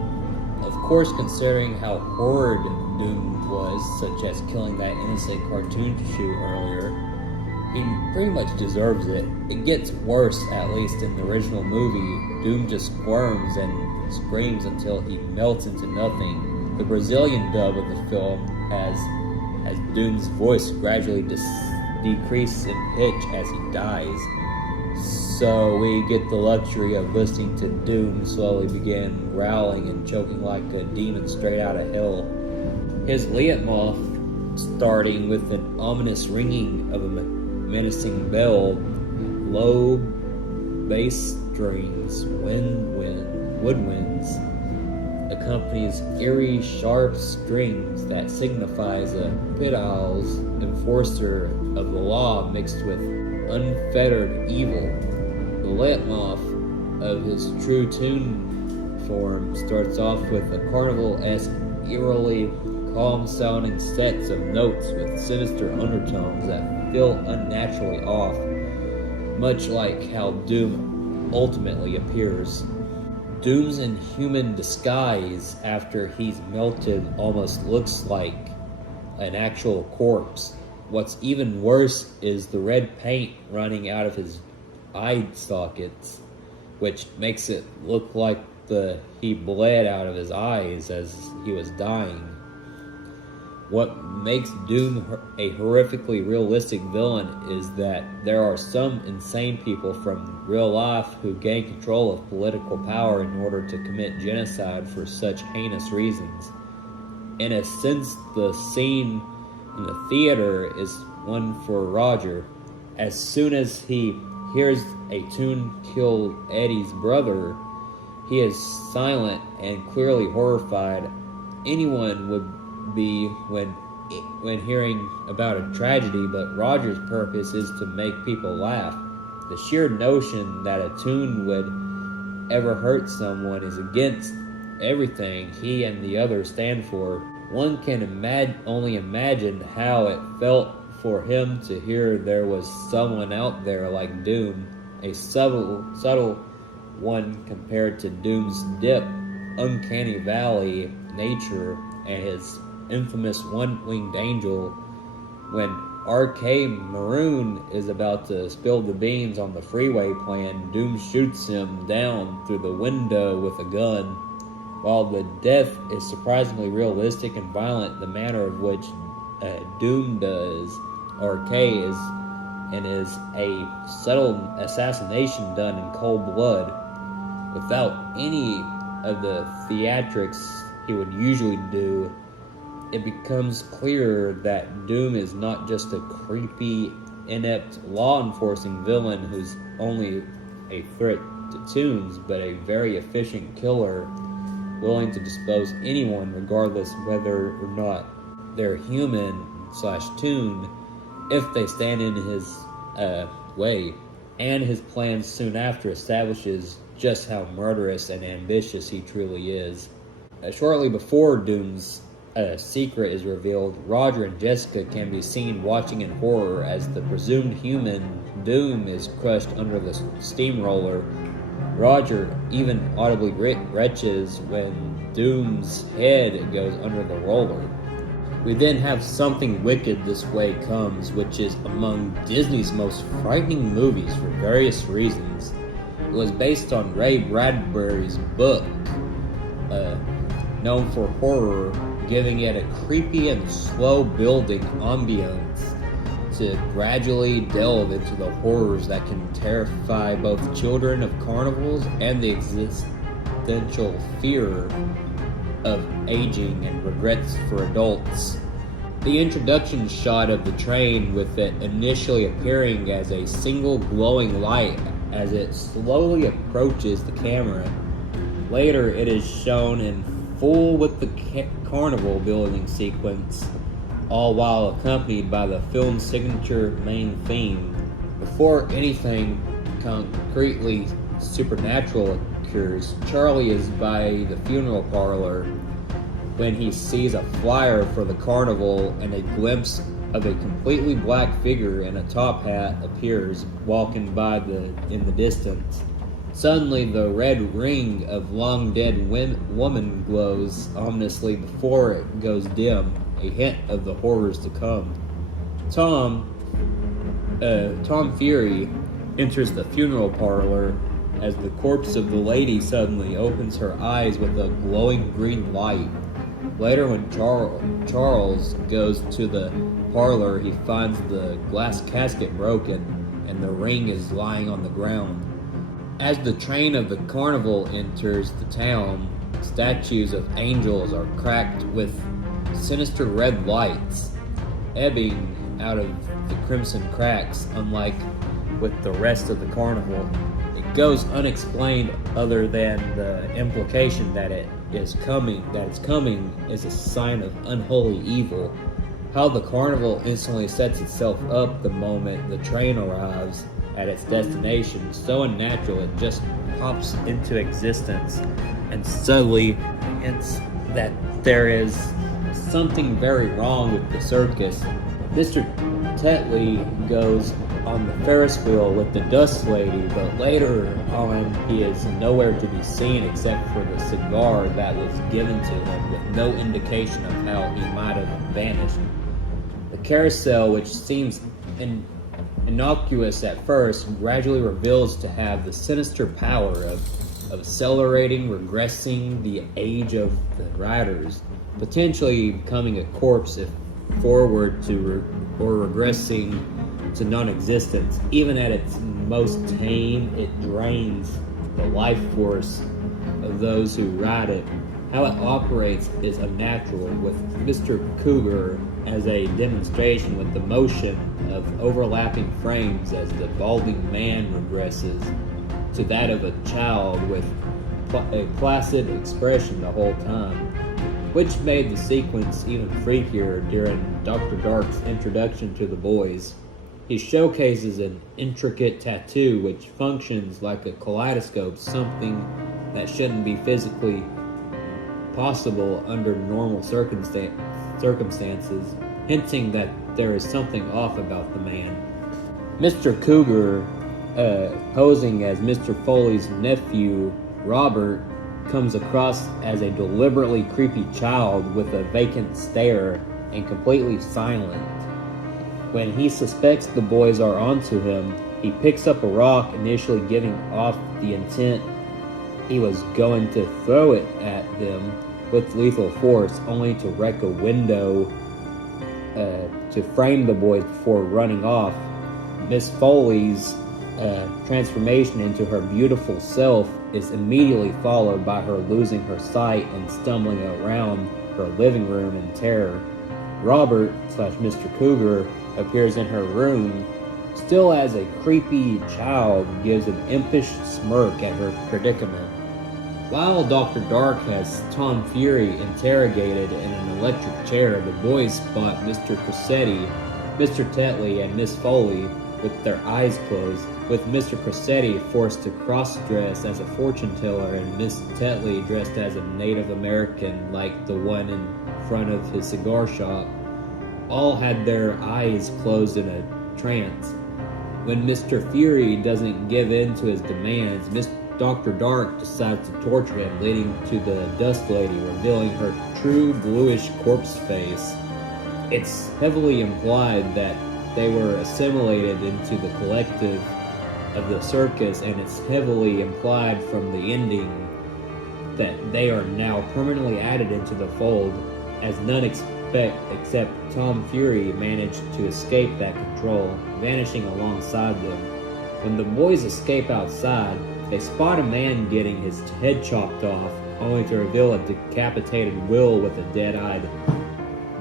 Of course, considering how horrid Doom was, such as killing that innocent cartoon shoot earlier, he pretty much deserves it. It gets worse, at least in the original movie. Doom just squirms and screams until he melts into nothing. The Brazilian dub of the film has Doom's voice gradually decrease in pitch as he dies. So we get the luxury of listening to Doom slowly begin growling and choking like a demon straight out of hell. His Leitmoth, starting with an ominous ringing of a menacing bell, low bass strings, woodwinds, accompanies eerie sharp strings that signifies a Pital's enforcer of the law mixed with unfettered evil. The Leitmoth of his true Toon form starts off with a carnival-esque, eerily calm-sounding sets of notes with sinister undertones that feel unnaturally off, much like how Doom ultimately appears. Doom's inhuman disguise after he's melted almost looks like an actual corpse. What's even worse is the red paint running out of his eye sockets, which makes it look like he bled out of his eyes as he was dying. What makes Doom a horrifically realistic villain is that there are some insane people from real life who gain control of political power in order to commit genocide for such heinous reasons. In a sense, the scene in the theater is one for Roger. As soon as he hears a Toon kill Eddie's brother, he is silent and clearly horrified. Anyone would be when hearing about a tragedy, but Roger's purpose is to make people laugh. The sheer notion that a Toon would ever hurt someone is against everything he and the others stand for. One can only imagine how it felt for him to hear there was someone out there like Doom, a subtle one compared to Doom's dip, uncanny valley nature, and his infamous one-winged angel. When R.K. Maroon is about to spill the beans on the freeway plan, Doom shoots him down through the window with a gun. While the death is surprisingly realistic and violent, the manner of which Doom does R.K. is a subtle assassination done in cold blood, without any of the theatrics he would usually do. It becomes clear that Doom is not just a creepy, inept law-enforcing villain who's only a threat to Toons, but a very efficient killer, willing to dispose anyone regardless whether or not they're human/Toon, if they stand in his way. And his plan soon after establishes just how murderous and ambitious he truly is. Shortly before Doom's secret is revealed, Roger and Jessica can be seen watching in horror as the presumed human Doom is crushed under the steamroller. Roger even audibly retches when Doom's head goes under the roller. We then have Something Wicked This Way Comes, which is among Disney's most frightening movies for various reasons. It was based on Ray Bradbury's book, known for horror, giving it a creepy and slow-building ambiance to gradually delve into the horrors that can terrify both children of carnivals and the existential fear of aging and regrets for adults. The introduction shot of the train, with it initially appearing as a single glowing light as it slowly approaches the camera. Later it is shown in full with the carnival building sequence, all while accompanied by the film's signature main theme. Before anything concretely supernatural occurs, Charlie is by the funeral parlor when he sees a flyer for the carnival, and a glimpse of a completely black figure in a top hat appears walking by in the distance. Suddenly, the red ring of long-dead woman glows ominously before it goes dim, a hint of the horrors to come. Tom Fury enters the funeral parlor as the corpse of the lady suddenly opens her eyes with a glowing green light. Later, when Charles goes to the parlor, he finds the glass casket broken and the ring is lying on the ground. As the train of the carnival enters the town, statues of angels are cracked with sinister red lights, ebbing out of the crimson cracks. Unlike with the rest of the carnival, it goes unexplained other than the implication that it's coming is a sign of unholy evil. How the carnival instantly sets itself up the moment the train arrives at its destination, so unnatural it just pops into existence, and subtly hints that there is something very wrong with the circus. Mr. Tetley goes on the Ferris wheel with the Dust Lady, but later on he is nowhere to be seen except for the cigar that was given to him, with no indication of how he might have vanished. The carousel, which seems innocuous at first, gradually reveals to have the sinister power of accelerating, regressing the age of the riders, potentially becoming a corpse if forward to or regressing to non-existence. Even at its most tame, it drains the life force of those who ride it. How it operates is unnatural, with Mr. Cougar as a demonstration with the motion of overlapping frames as the balding man regresses to that of a child with a placid expression the whole time, which made the sequence even freakier during Dr. Dark's introduction to the boys. He showcases an intricate tattoo which functions like a kaleidoscope, something that shouldn't be physically possible under normal circumstances, hinting that there is something off about the man. Mr. Cougar, posing as Mr. Foley's nephew, Robert, comes across as a deliberately creepy child with a vacant stare and completely silent. When he suspects the boys are onto him, he picks up a rock, initially giving off the intent he was going to throw it at them with lethal force, only to wreck a window to frame the boys before running off. Miss Foley's transformation into her beautiful self is immediately followed by her losing her sight and stumbling around her living room in terror. Robert / Mr. Cougar appears in her room, still as a creepy child, gives an impish smirk at her predicament. While Dr. Dark has Tom Fury interrogated in an electric chair, the boys spot Mr. Cressetti, Mr. Tetley, and Miss Foley with their eyes closed, with Mr. Cressetti forced to cross-dress as a fortune teller and Miss Tetley dressed as a Native American like the one in front of his cigar shop. All had their eyes closed in a trance. When Mr. Fury doesn't give in to his demands, Dr. Dark decides to torture him, leading to the Dust Lady revealing her true bluish corpse face. It's heavily implied that they were assimilated into the collective of the circus, and it's heavily implied from the ending that they are now permanently added into the fold, as none except Tom Fury managed to escape that control, vanishing alongside them. When the boys escape outside, they spot a man getting his head chopped off, only to reveal a decapitated Will with a dead-eyed,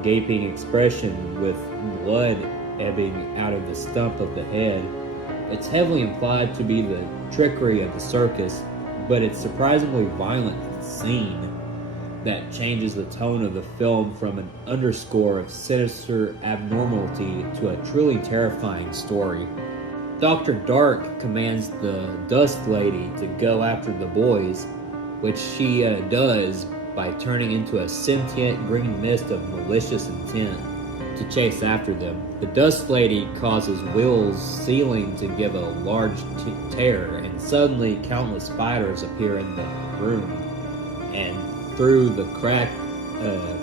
gaping expression with blood ebbing out of the stump of the head. It's heavily implied to be the trickery of the circus, but it's surprisingly violent scene. that changes the tone of the film from an underscore of sinister abnormality to a truly terrifying story. Dr. Dark commands the Dust Lady to go after the boys, which she does by turning into a sentient green mist of malicious intent to chase after them. The Dust Lady causes Will's ceiling to give a large tear, and suddenly countless spiders appear in the room, and through the crack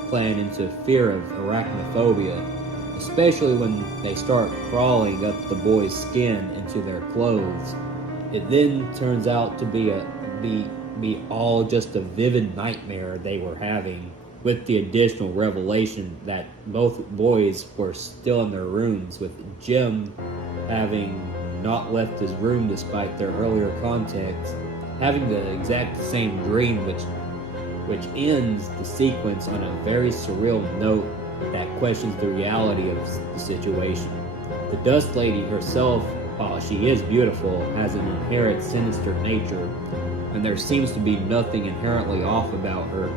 playing into fear of arachnophobia, especially when they start crawling up the boys' skin into their clothes. It then turns out to be all just a vivid nightmare they were having, with the additional revelation that both boys were still in their rooms, with Jim having not left his room despite their earlier contacts, having the exact same dream, which ends the sequence on a very surreal note that questions the reality of the situation. The Dust Lady herself, while she is beautiful, has an inherent sinister nature, and there seems to be nothing inherently off about her,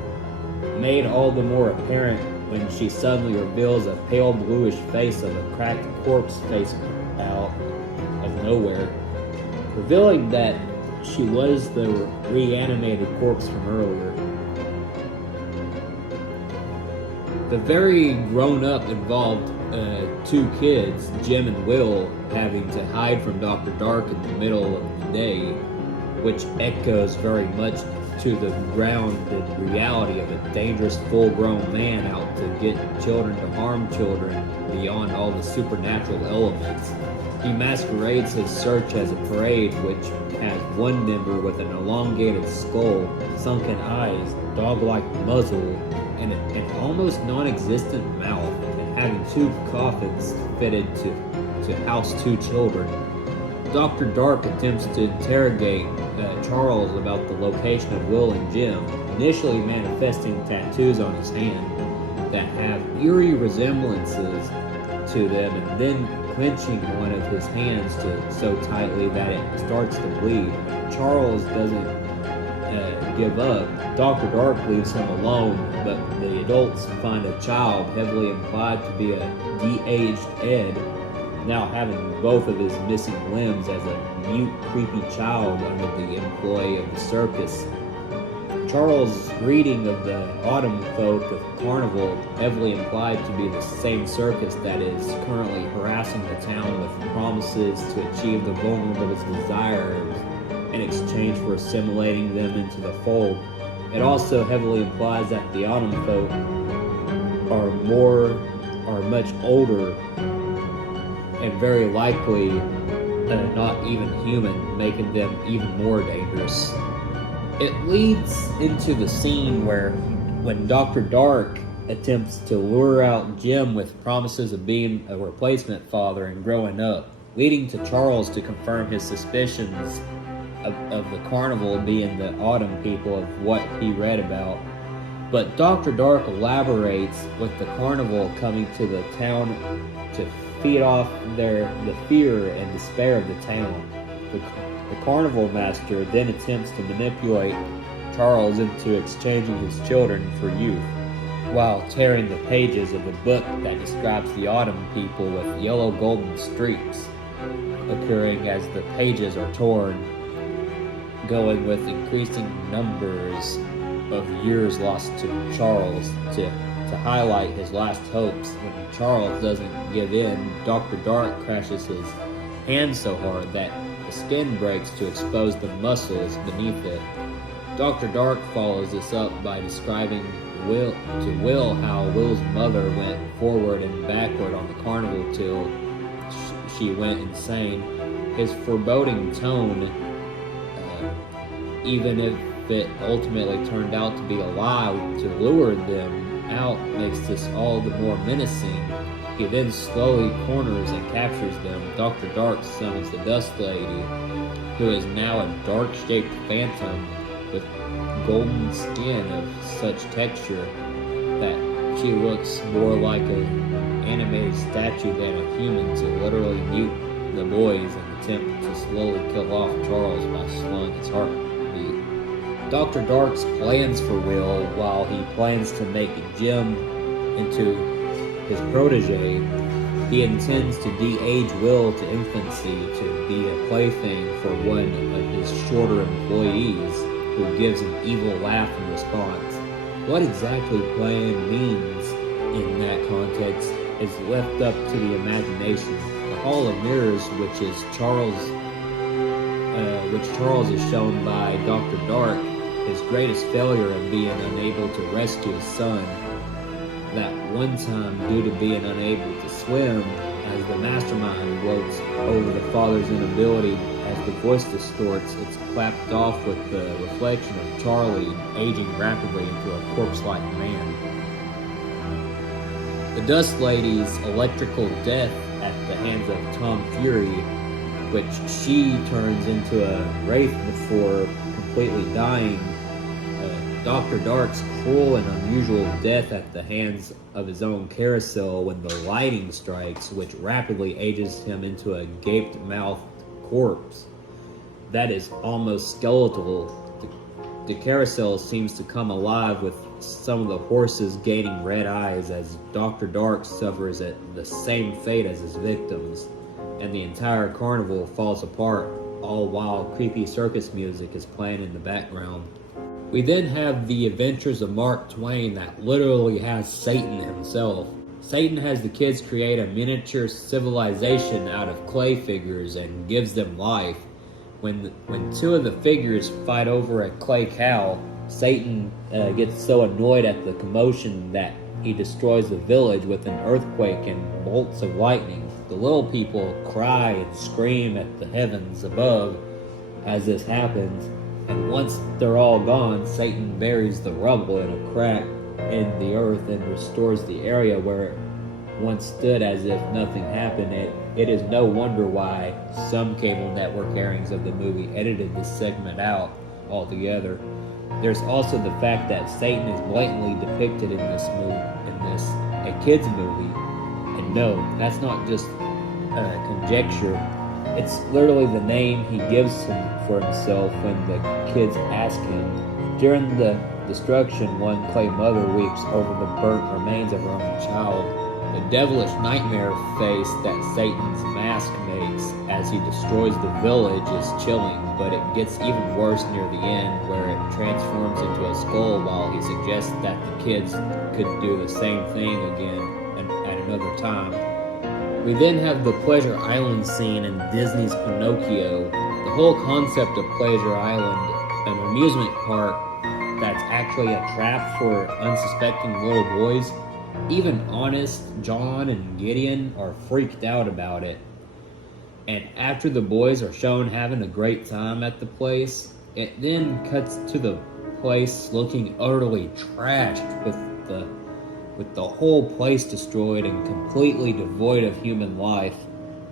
made all the more apparent when she suddenly reveals a pale bluish face of a cracked corpse face out of nowhere, revealing that she was the reanimated corpse from earlier. The very grown-up involved two kids, Jim and Will, having to hide from Dr. Dark in the middle of the day, which echoes very much to the grounded reality of a dangerous full-grown man out to get children to harm children beyond all the supernatural elements. He masquerades his search as a parade, which has one member with an elongated skull, sunken eyes, dog-like muzzle, and an almost non-existent mouth, and having two coffins fitted to house two children. Dr. Dark attempts to interrogate Charles about the location of Will and Jim, initially manifesting tattoos on his hand that have eerie resemblances to them, and then clenching one of his hands so tightly that it starts to bleed. Charles doesn't give up. Dr. Dark leaves him alone, but the adults find a child, heavily implied to be a de-aged Ed, now having both of his missing limbs, as a mute, creepy child under the employ of the circus. Charles' greeting of the autumn folk of Carnival, heavily implied to be the same circus that is currently harassing the town with promises to achieve the vulnerable's desires in exchange for assimilating them into the fold. It also heavily implies that the autumn folk are much older and very likely not even human, making them even more dangerous. It leads into the scene when Dr. Dark attempts to lure out Jim with promises of being a replacement father and growing up, leading to Charles to confirm his suspicions of the carnival being the autumn people of what he read about. But Dr. Dark elaborates with the carnival coming to the town to feed off the fear and despair of the town. The carnival master then attempts to manipulate Charles into exchanging his children for youth, while tearing the pages of the book that describes the autumn people with yellow golden streaks occurring as the pages are torn, going with increasing numbers of years lost to Charles to highlight his last hopes. When Charles doesn't give in, Dr. Dark crashes his hand so hard that the skin breaks to expose the muscles beneath it. Dr. Dark follows this up by describing to Will how Will's mother went forward and backward on the carnival till she went insane. His foreboding tone, even if it ultimately turned out to be a lie to lure them out, makes this all the more menacing. He then slowly corners and captures them. Dr. Dark summons the Dust Lady, who is now a dark-shaped phantom with golden skin of such texture that she looks more like an animated statue than a human, to literally mute the boys and attempt to slowly kill off Charles by slowing his heartbeat. Dr. Dark's plans for Will, while he plans to make Jim into his protege, he intends to de-age Will to infancy to be a plaything for one of his shorter employees, who gives an evil laugh in response. What exactly plan means in that context is left up to the imagination. The Hall of Mirrors, which Charles is shown by Dr. Dark, his greatest failure of being unable to rescue his son, that one time due to being unable to swim, as the mastermind gloats over the father's inability as the voice distorts, it's clapped off with the reflection of Charlie aging rapidly into a corpse-like man. The Dust Lady's electrical death at the hands of Tom Fury, which she turns into a wraith before completely dying. Dr. Dark's cruel and unusual death at the hands of his own carousel when the lightning strikes, which rapidly ages him into a gaped-mouthed corpse that is almost skeletal. The carousel seems to come alive with some of the horses gaining red eyes as Dr. Dark suffers at the same fate as his victims, and the entire carnival falls apart, all while creepy circus music is playing in the background. We then have the adventures of Mark Twain that literally has Satan himself. Satan has the kids create a miniature civilization out of clay figures and gives them life. When two of the figures fight over a clay cow, Satan gets so annoyed at the commotion that he destroys the village with an earthquake and bolts of lightning. The little people cry and scream at the heavens above as this happens, and once they're all gone, Satan buries the rubble in a crack in the earth and restores the area where it once stood as if nothing happened. It is no wonder why some cable network airings of the movie edited this segment out altogether. There's also the fact that Satan is blatantly depicted in this a kid's movie, and no, that's not just conjecture. It's literally the name he gives him for himself when the kids ask him. During the destruction, one clay mother weeps over the burnt remains of her own child. The devilish nightmare face that Satan's mask makes as he destroys the village is chilling, but it gets even worse near the end, where it transforms into a skull while he suggests that the kids could do the same thing again at another time. We then have the Pleasure Island scene in Disney's Pinocchio. The whole concept of Pleasure Island, an amusement park that's actually a trap for unsuspecting little boys. Even honest John and Gideon are freaked out about it. And after the boys are shown having a great time at the place, it then cuts to the place looking utterly trashed with the whole place destroyed and completely devoid of human life.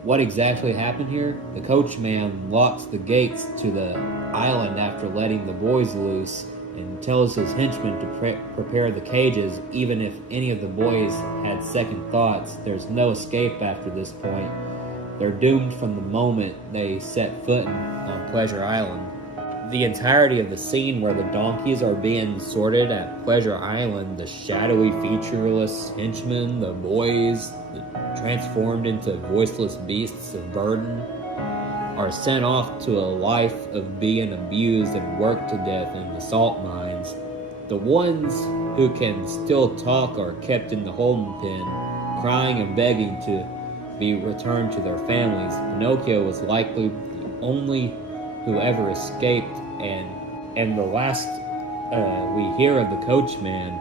What exactly happened here? The coachman locks the gates to the island after letting the boys loose and tells his henchmen to prepare the cages. Even if any of the boys had second thoughts, there's no escape after this point. They're doomed from the moment they set foot on Pleasure Island. The entirety of the scene where the donkeys are being sorted at Pleasure Island, the shadowy, featureless henchmen, the boys transformed into voiceless beasts of burden, are sent off to a life of being abused and worked to death in the salt mines. The ones who can still talk are kept in the holding pen, crying and begging to be returned to their families. Pinocchio was likely the only who ever escaped, and the last we hear of the coachman.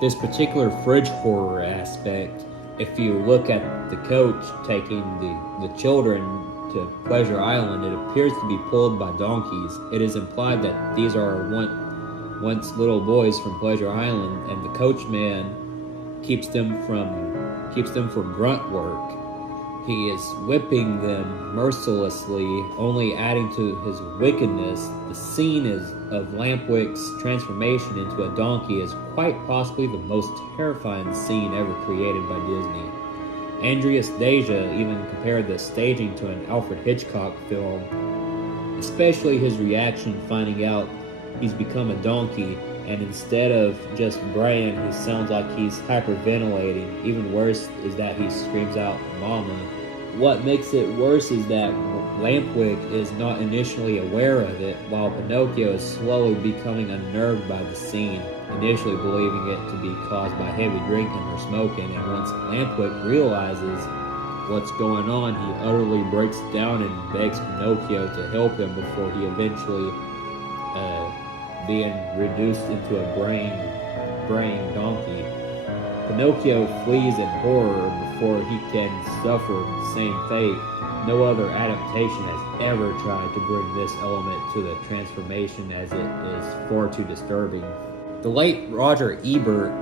This particular fridge horror aspect, if you look at the coach taking the children to Pleasure Island, it appears to be pulled by donkeys. It is implied that these are once little boys from Pleasure Island, and the coachman keeps them for grunt work. He is whipping them mercilessly, only adding to his wickedness. The scene of Lampwick's transformation into a donkey is quite possibly the most terrifying scene ever created by Disney. Andreas Deja even compared the staging to an Alfred Hitchcock film, especially his reaction finding out he's become a donkey, and instead of just braying, he sounds like he's hyperventilating. Even worse is that he screams out, "Mama." What makes it worse is that Lampwick is not initially aware of it, while Pinocchio is slowly becoming unnerved by the scene, initially believing it to be caused by heavy drinking or smoking, and once Lampwick realizes what's going on, he utterly breaks down and begs Pinocchio to help him before he eventually being reduced into a braying donkey. Pinocchio flees in horror before he can suffer the same fate. No other adaptation has ever tried to bring this element to the transformation, as it is far too disturbing. The late Roger Ebert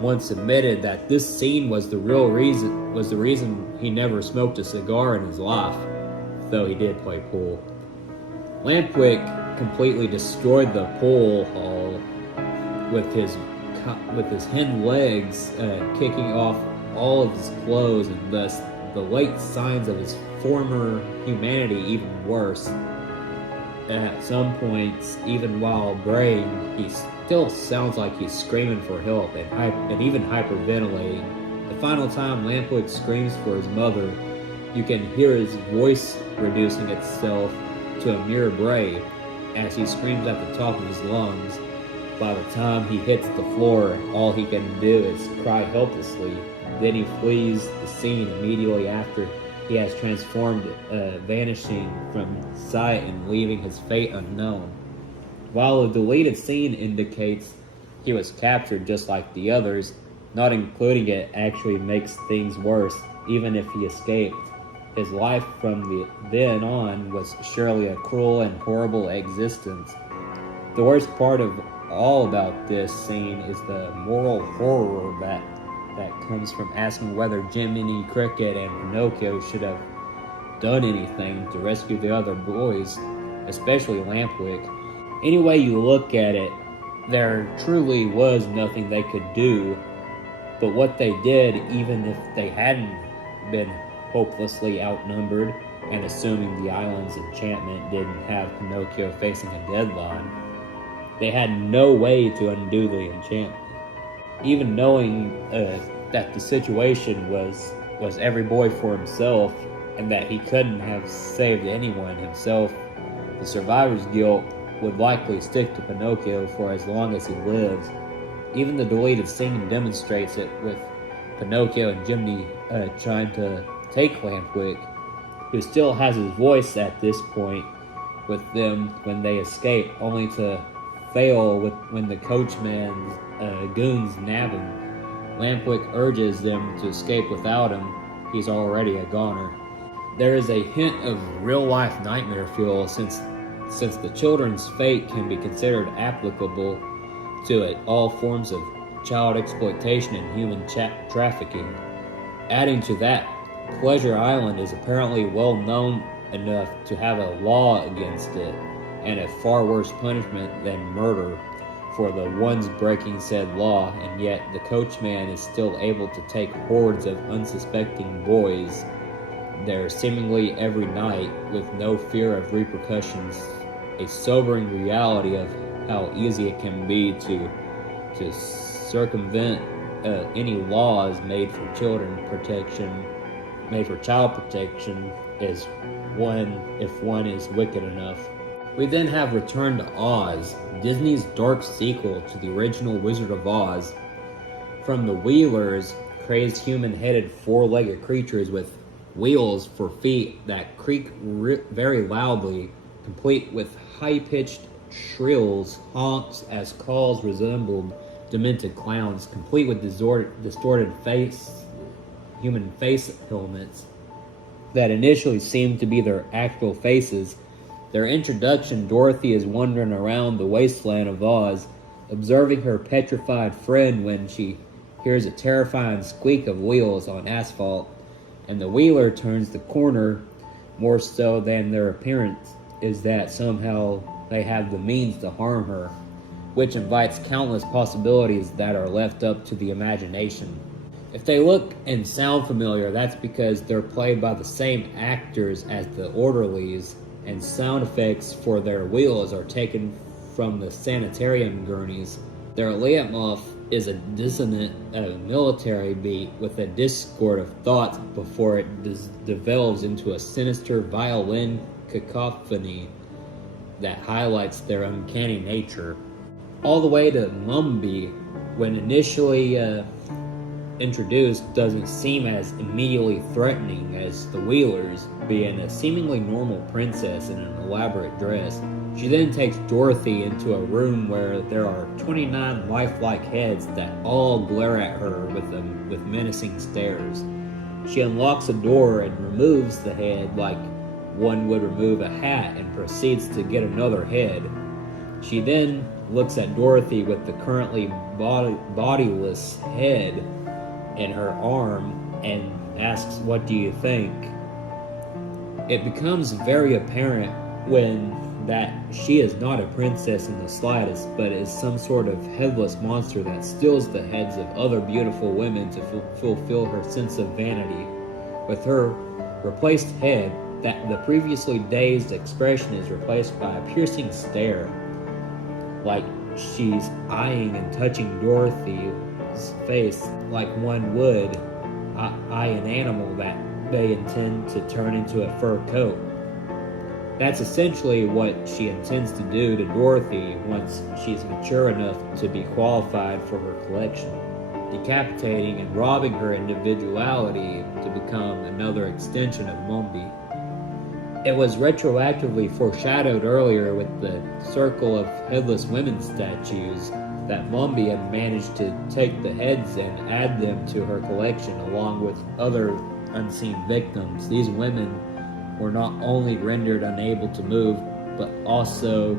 once admitted that this scene was the reason he never smoked a cigar in his life, though he did play pool. Lampwick completely destroyed the pool hall with his hind legs kicking off all of his clothes, and thus the late signs of his former humanity even worse. At some points, even while braying, he still sounds like he's screaming for help and even hyperventilating. The final time Lampwick screams for his mother, you can hear his voice reducing itself to a mere bray as he screams at the top of his lungs. By the time he hits the floor, all he can do is cry helplessly. Then he flees the scene immediately after he has transformed, vanishing from sight and leaving his fate unknown. While the deleted scene indicates he was captured just like the others, not including it actually makes things worse, even if he escaped. His life from then on was surely a cruel and horrible existence. The worst part of all about this scene is the moral horror that comes from asking whether Jiminy Cricket and Pinocchio should have done anything to rescue the other boys, especially Lampwick. Any way you look at it, there truly was nothing they could do, but what they did, even if they hadn't been hopelessly outnumbered, and assuming the island's enchantment didn't have Pinocchio facing a deadline, they had no way to undo the enchantment. Even knowing that the situation was every boy for himself, and that he couldn't have saved anyone himself, the survivor's guilt would likely stick to Pinocchio for as long as he lives. Even the deleted scene demonstrates it, with Pinocchio and Jiminy trying to take Lampwick, who still has his voice at this point, with them when they escape, only to fail when the coachman's goons nab him. Lampwick urges them to escape without him. He's already a goner. There is a hint of real-life nightmare fuel since the children's fate can be considered applicable to it, all forms of child exploitation and human trafficking. Adding to that, Pleasure Island is apparently well known enough to have a law against it, and a far worse punishment than murder for the ones breaking said law, and yet the coachman is still able to take hordes of unsuspecting boys there seemingly every night with no fear of repercussions, a sobering reality of how easy it can be to circumvent any laws made for child protection is if one is wicked enough. We then have Return to Oz, Disney's dark sequel to the original Wizard of Oz. From the Wheelers, crazed human-headed four-legged creatures with wheels for feet that creak very loudly, complete with high-pitched shrills, honks as calls resembled demented clowns, complete with distorted human face helmets that initially seemed to be their actual faces. Their introduction, Dorothy is wandering around the wasteland of Oz, observing her petrified friend when she hears a terrifying squeak of wheels on asphalt, and the Wheeler turns the corner. More so than their appearance is that somehow they have the means to harm her, which invites countless possibilities that are left up to the imagination. If they look and sound familiar, that's because they're played by the same actors as the orderlies, and sound effects for their wheels are taken from the sanitarium gurneys. Their leitmotif is a dissonant military beat with a discord of thoughts before it develops into a sinister violin cacophony that highlights their uncanny nature. All the way to Mumby, when initially introduced, doesn't seem as immediately threatening as the Wheelers, being a seemingly normal princess in an elaborate dress. She then takes Dorothy into a room where there are 29 lifelike heads that all glare at her with menacing stares. She unlocks a door and removes the head like one would remove a hat and proceeds to get another head. She then looks at Dorothy with the currently bodiless head in her arm and asks, "What do you think?" It becomes very apparent when that she is not a princess in the slightest, but is some sort of headless monster that steals the heads of other beautiful women to fulfill her sense of vanity. With her replaced head, that the previously dazed expression is replaced by a piercing stare, like she's eyeing and touching Dorothy's face like one would eye an animal that they intend to turn into a fur coat. That's essentially what she intends to do to Dorothy once she's mature enough to be qualified for her collection, decapitating and robbing her individuality to become another extension of Mumby. It was retroactively foreshadowed earlier with the circle of headless women statues that Mumby had managed to take the heads and add them to her collection along with other unseen victims. These women were not only rendered unable to move, but also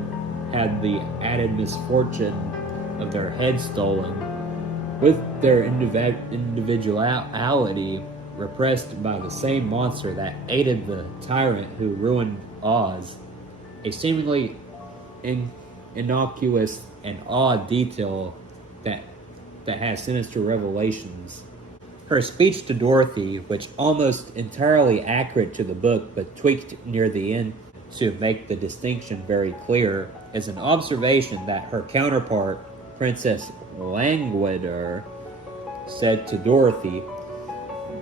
had the added misfortune of their heads stolen, with their individuality repressed by the same monster that aided the tyrant who ruined Oz. A seemingly innocuous and odd detail that has sinister revelations. Her speech to Dorothy, which almost entirely accurate to the book but tweaked near the end to make the distinction very clear, is an observation that her counterpart, Princess Languidor, said to Dorothy,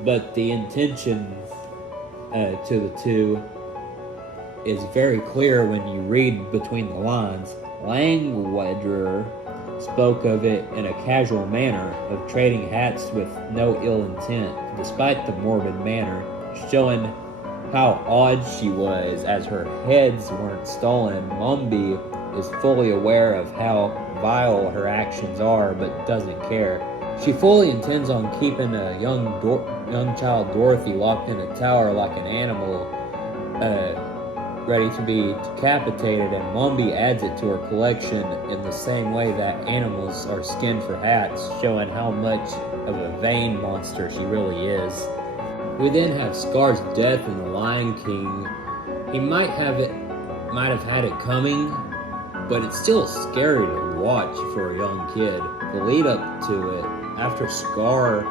but the intention to the two is very clear when you read between the lines. Languidor spoke of it in a casual manner of trading hats with no ill intent, despite the morbid manner, showing how odd she was as her heads weren't stolen. Mumby is fully aware of how vile her actions are, but doesn't care. She fully intends on keeping a young child Dorothy locked in a tower like an animal, ready to be decapitated, and Mumby adds it to her collection in the same way that animals are skinned for hats, showing how much of a vain monster she really is. We then have Scar's death in The Lion King. He might have had it coming, but it's still scary to watch for a young kid. The lead up to it, after Scar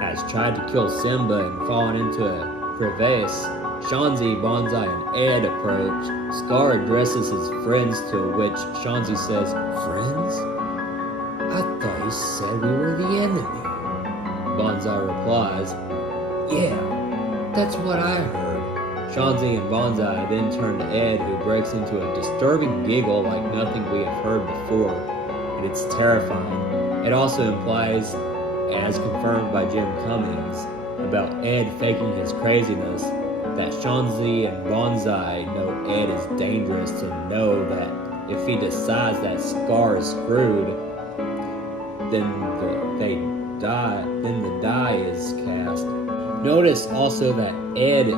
has tried to kill Simba and fallen into a crevasse, Shanzi, Bonsai, and Ed approach. Scar addresses his friends, to which Shanzi says, "Friends? I thought you said we were the enemy." Bonsai replies, "Yeah, that's what I heard." Shanzi and Bonsai then turn to Ed, who breaks into a disturbing giggle like nothing we have heard before, and it's terrifying. It also implies, as confirmed by Jim Cummings, about Ed faking his craziness, that Shanzi and Bonsai know Ed is dangerous and know that if he decides that Scar is screwed, then the die is cast. Notice also that Ed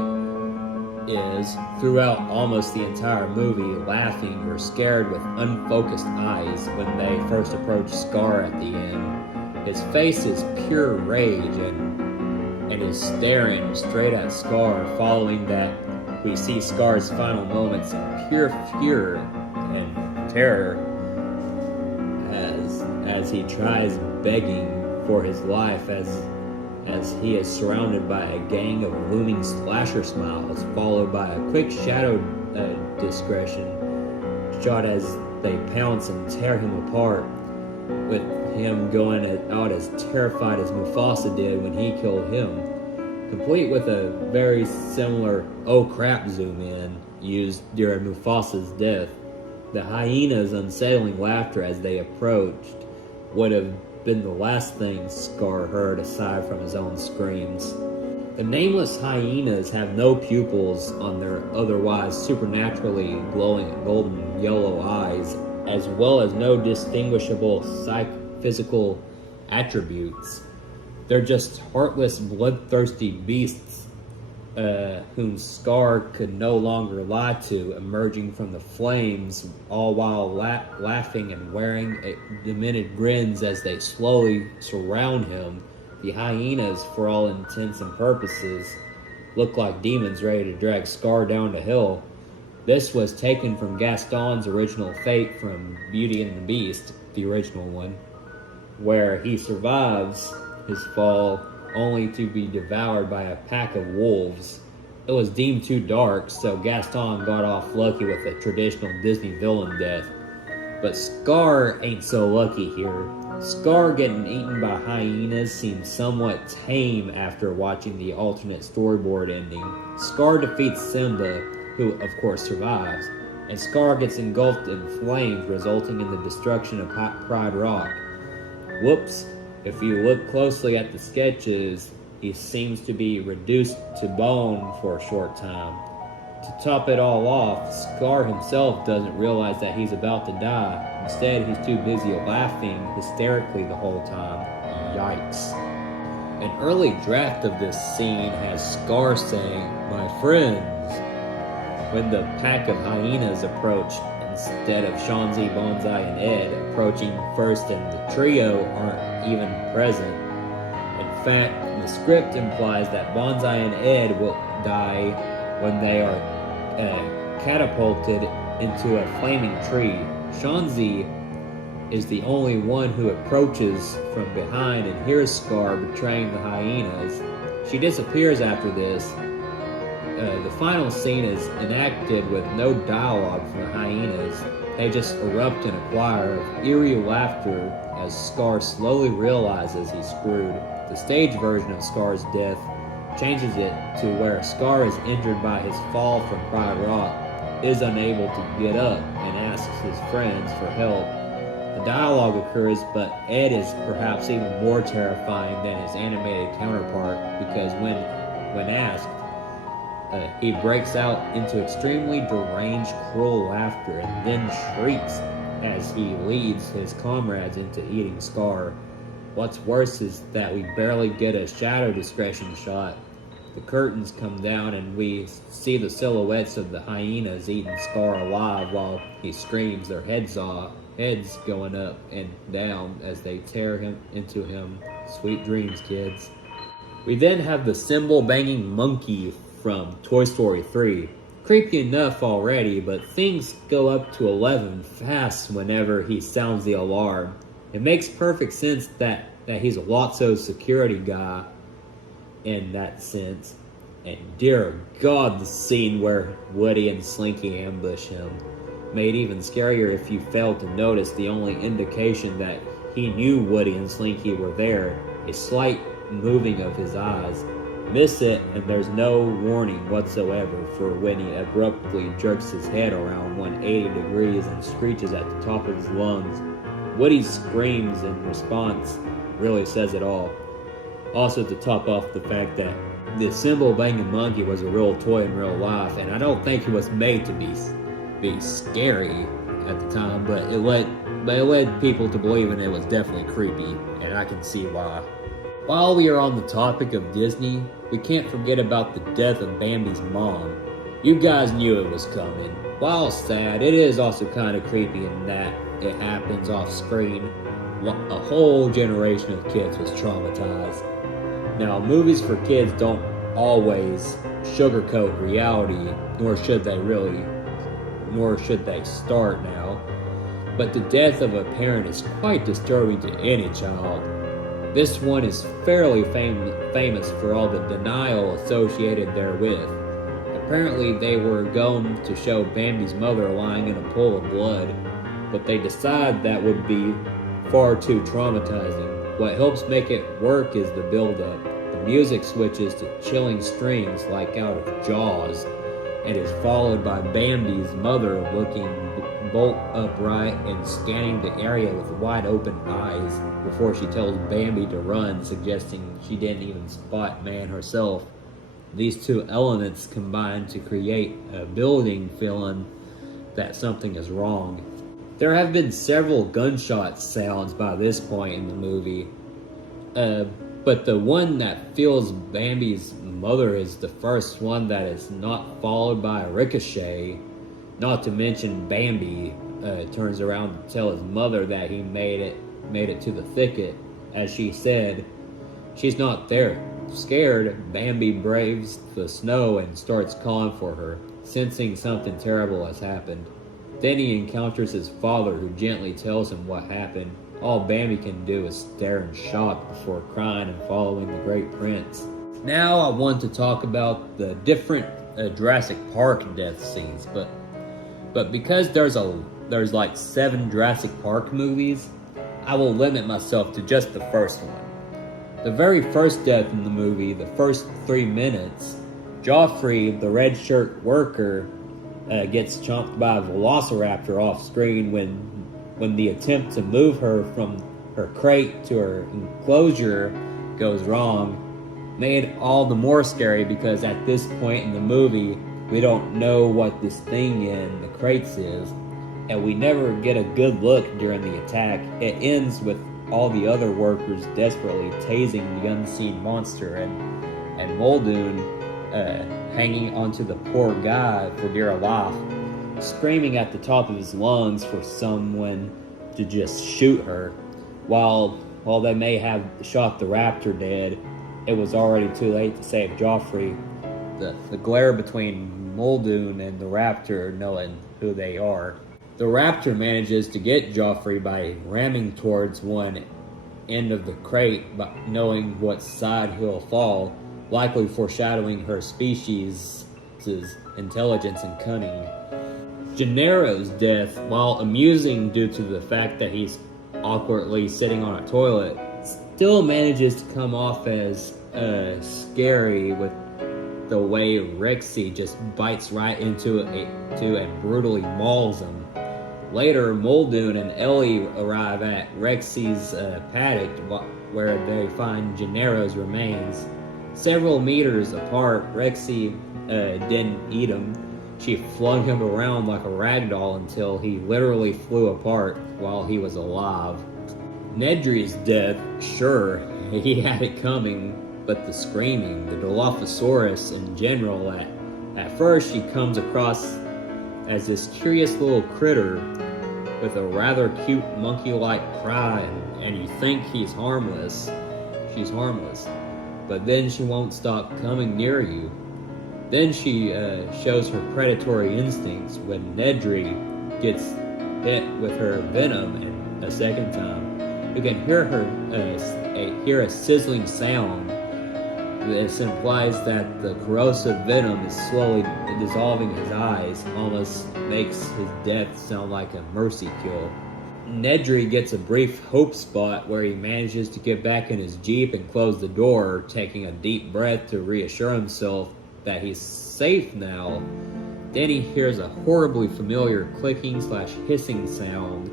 is, throughout almost the entire movie, laughing or scared with unfocused eyes when they first approach Scar at the end. His face is pure rage and is staring straight at Scar. Following that, we see Scar's final moments in pure fear and terror as he tries begging for his life as he is surrounded by a gang of looming slasher smiles, followed by a quick shadow discretion shot as they pounce and tear him apart, with him going out as terrified as Mufasa did when he killed him, complete with a very similar "oh crap" zoom in used during Mufasa's death. The hyena's unsettling laughter as they approached would have been the last thing Scar heard aside from his own screams. The nameless hyenas have no pupils on their otherwise supernaturally glowing golden yellow eyes, as well as no distinguishable physical attributes. They're just heartless, bloodthirsty beasts whom Scar could no longer lie to, emerging from the flames, all while laughing and wearing demented grins as they slowly surround him. The hyenas, for all intents and purposes, look like demons ready to drag Scar down to hell. This was taken from Gaston's original fate from Beauty and the Beast, the original one, where he survives his fall only to be devoured by a pack of wolves. It was deemed too dark, so Gaston got off lucky with a traditional Disney villain death. But Scar ain't so lucky here. Scar getting eaten by hyenas seems somewhat tame after watching the alternate storyboard ending. Scar defeats Simba, who of course survives, and Scar gets engulfed in flames, resulting in the destruction of Pride Rock. Whoops. If you look closely at the sketches, he seems to be reduced to bone for a short time. To top it all off, Scar himself doesn't realize that he's about to die. Instead, he's too busy laughing hysterically the whole time. Yikes. An early draft of this scene has Scar saying, "My friends," when the pack of hyenas approach, instead of Shanzi, Bonsai, and Ed approaching first, and the trio aren't even present. In fact, the script implies that Bonsai and Ed will die when they are catapulted into a flaming tree. Shanzi is the only one who approaches from behind and hears Scar betraying the hyenas. She disappears after this. The final scene is enacted with no dialogue from the hyenas. They just erupt in a choir of eerie laughter as Scar slowly realizes he's screwed. The stage version of Scar's death changes it to where Scar is injured by his fall from Pride Rock, is unable to get up, and asks his friends for help. The dialogue occurs, but Ed is perhaps even more terrifying than his animated counterpart, because when asked, he breaks out into extremely deranged, cruel laughter and then shrieks as he leads his comrades into eating Scar. What's worse is that we barely get a shadow discretion shot. The curtains come down and we see the silhouettes of the hyenas eating Scar alive while he screams, their heads going up and down as they tear him into him. Sweet dreams, kids. We then have the cymbal-banging monkey from Toy Story 3. Creepy enough already, but things go up to 11 fast whenever he sounds the alarm. It makes perfect sense that he's a Lotso's security guy in that sense. And dear God, the scene where Woody and Slinky ambush him made even scarier if you failed to notice the only indication that he knew Woody and Slinky were there, a slight moving of his eyes. Miss it, and there's no warning whatsoever for when he abruptly jerks his head around 180 degrees and screeches at the top of his lungs. Woody's screams in response really says it all. Also, to top off the fact that the cymbal-banging monkey was a real toy in real life, and I don't think he was made to be scary at the time, but it led people to believe, and it was definitely creepy, and I can see why. While we are on the topic of Disney, we can't forget about the death of Bambi's mom. You guys knew it was coming. While sad, it is also kind of creepy in that it happens off screen. A whole generation of kids was traumatized. Now, movies for kids don't always sugarcoat reality, nor should they start now. But the death of a parent is quite disturbing to any child. This one is fairly famous for all the denial associated therewith. Apparently, they were going to show Bambi's mother lying in a pool of blood. but they decide that would be far too traumatizing. What helps make it work is the build-up. The music switches to chilling strings like out of Jaws, and is followed by Bambi's mother looking bolt upright and scanning the area with wide open eyes before she tells Bambi to run, suggesting she didn't even spot Man herself. These two elements combine to create a building feeling that something is wrong. There have been several gunshot sounds by this point in the movie, but the one that feels Bambi's mother is the first one that is not followed by a ricochet. Not to mention Bambi turns around to tell his mother that he made it to the thicket. As she said, she's not there. Scared, Bambi braves the snow and starts calling for her, sensing something terrible has happened. Then he encounters his father, who gently tells him what happened. All Bambi can do is stare in shock before crying and following the great prince. Now I want to talk about the different Jurassic Park death scenes, but because there's like 7 Jurassic Park movies, I will limit myself to just the first one. The very first death in the movie, the first 3 minutes, Joffrey, the red shirt worker, gets chomped by a velociraptor off screen when the attempt to move her from her crate to her enclosure goes wrong. Made all the more scary because at this point in the movie, we don't know what this thing in the crates is, and we never get a good look during the attack. It ends with all the other workers desperately tasing the unseen monster, and Muldoon hanging onto the poor guy for dear life, screaming at the top of his lungs for someone to just shoot her. While they may have shot the raptor dead, it was already too late to save Joffrey. The glare between Muldoon and the raptor knowing who they are. The raptor manages to get Joffrey by ramming towards one end of the crate, but knowing what side he'll fall, likely foreshadowing her species' intelligence and cunning. Gennaro's death, while amusing due to the fact that he's awkwardly sitting on a toilet, still manages to come off as scary with the way Rexy just bites right into it and brutally mauls him. Later, Muldoon and Ellie arrive at Rexy's paddock where they find Gennaro's remains. Several meters apart, Rexy didn't eat him. She flung him around like a rag doll until he literally flew apart while he was alive. Nedry's death, sure, he had it coming, but the screaming, the Dilophosaurus in general, at first she comes across as this curious little critter with a rather cute monkey-like cry, and you think she's harmless, but then she won't stop coming near you. Then she shows her predatory instincts when Nedry gets hit with her venom a second time. You can hear hear a sizzling sound. This implies that the corrosive venom is slowly dissolving his eyes, almost makes his death sound like a mercy kill. Nedry gets a brief hope spot where he manages to get back in his Jeep and close the door, taking a deep breath to reassure himself that he's safe now. Then he hears a horribly familiar clicking/hissing sound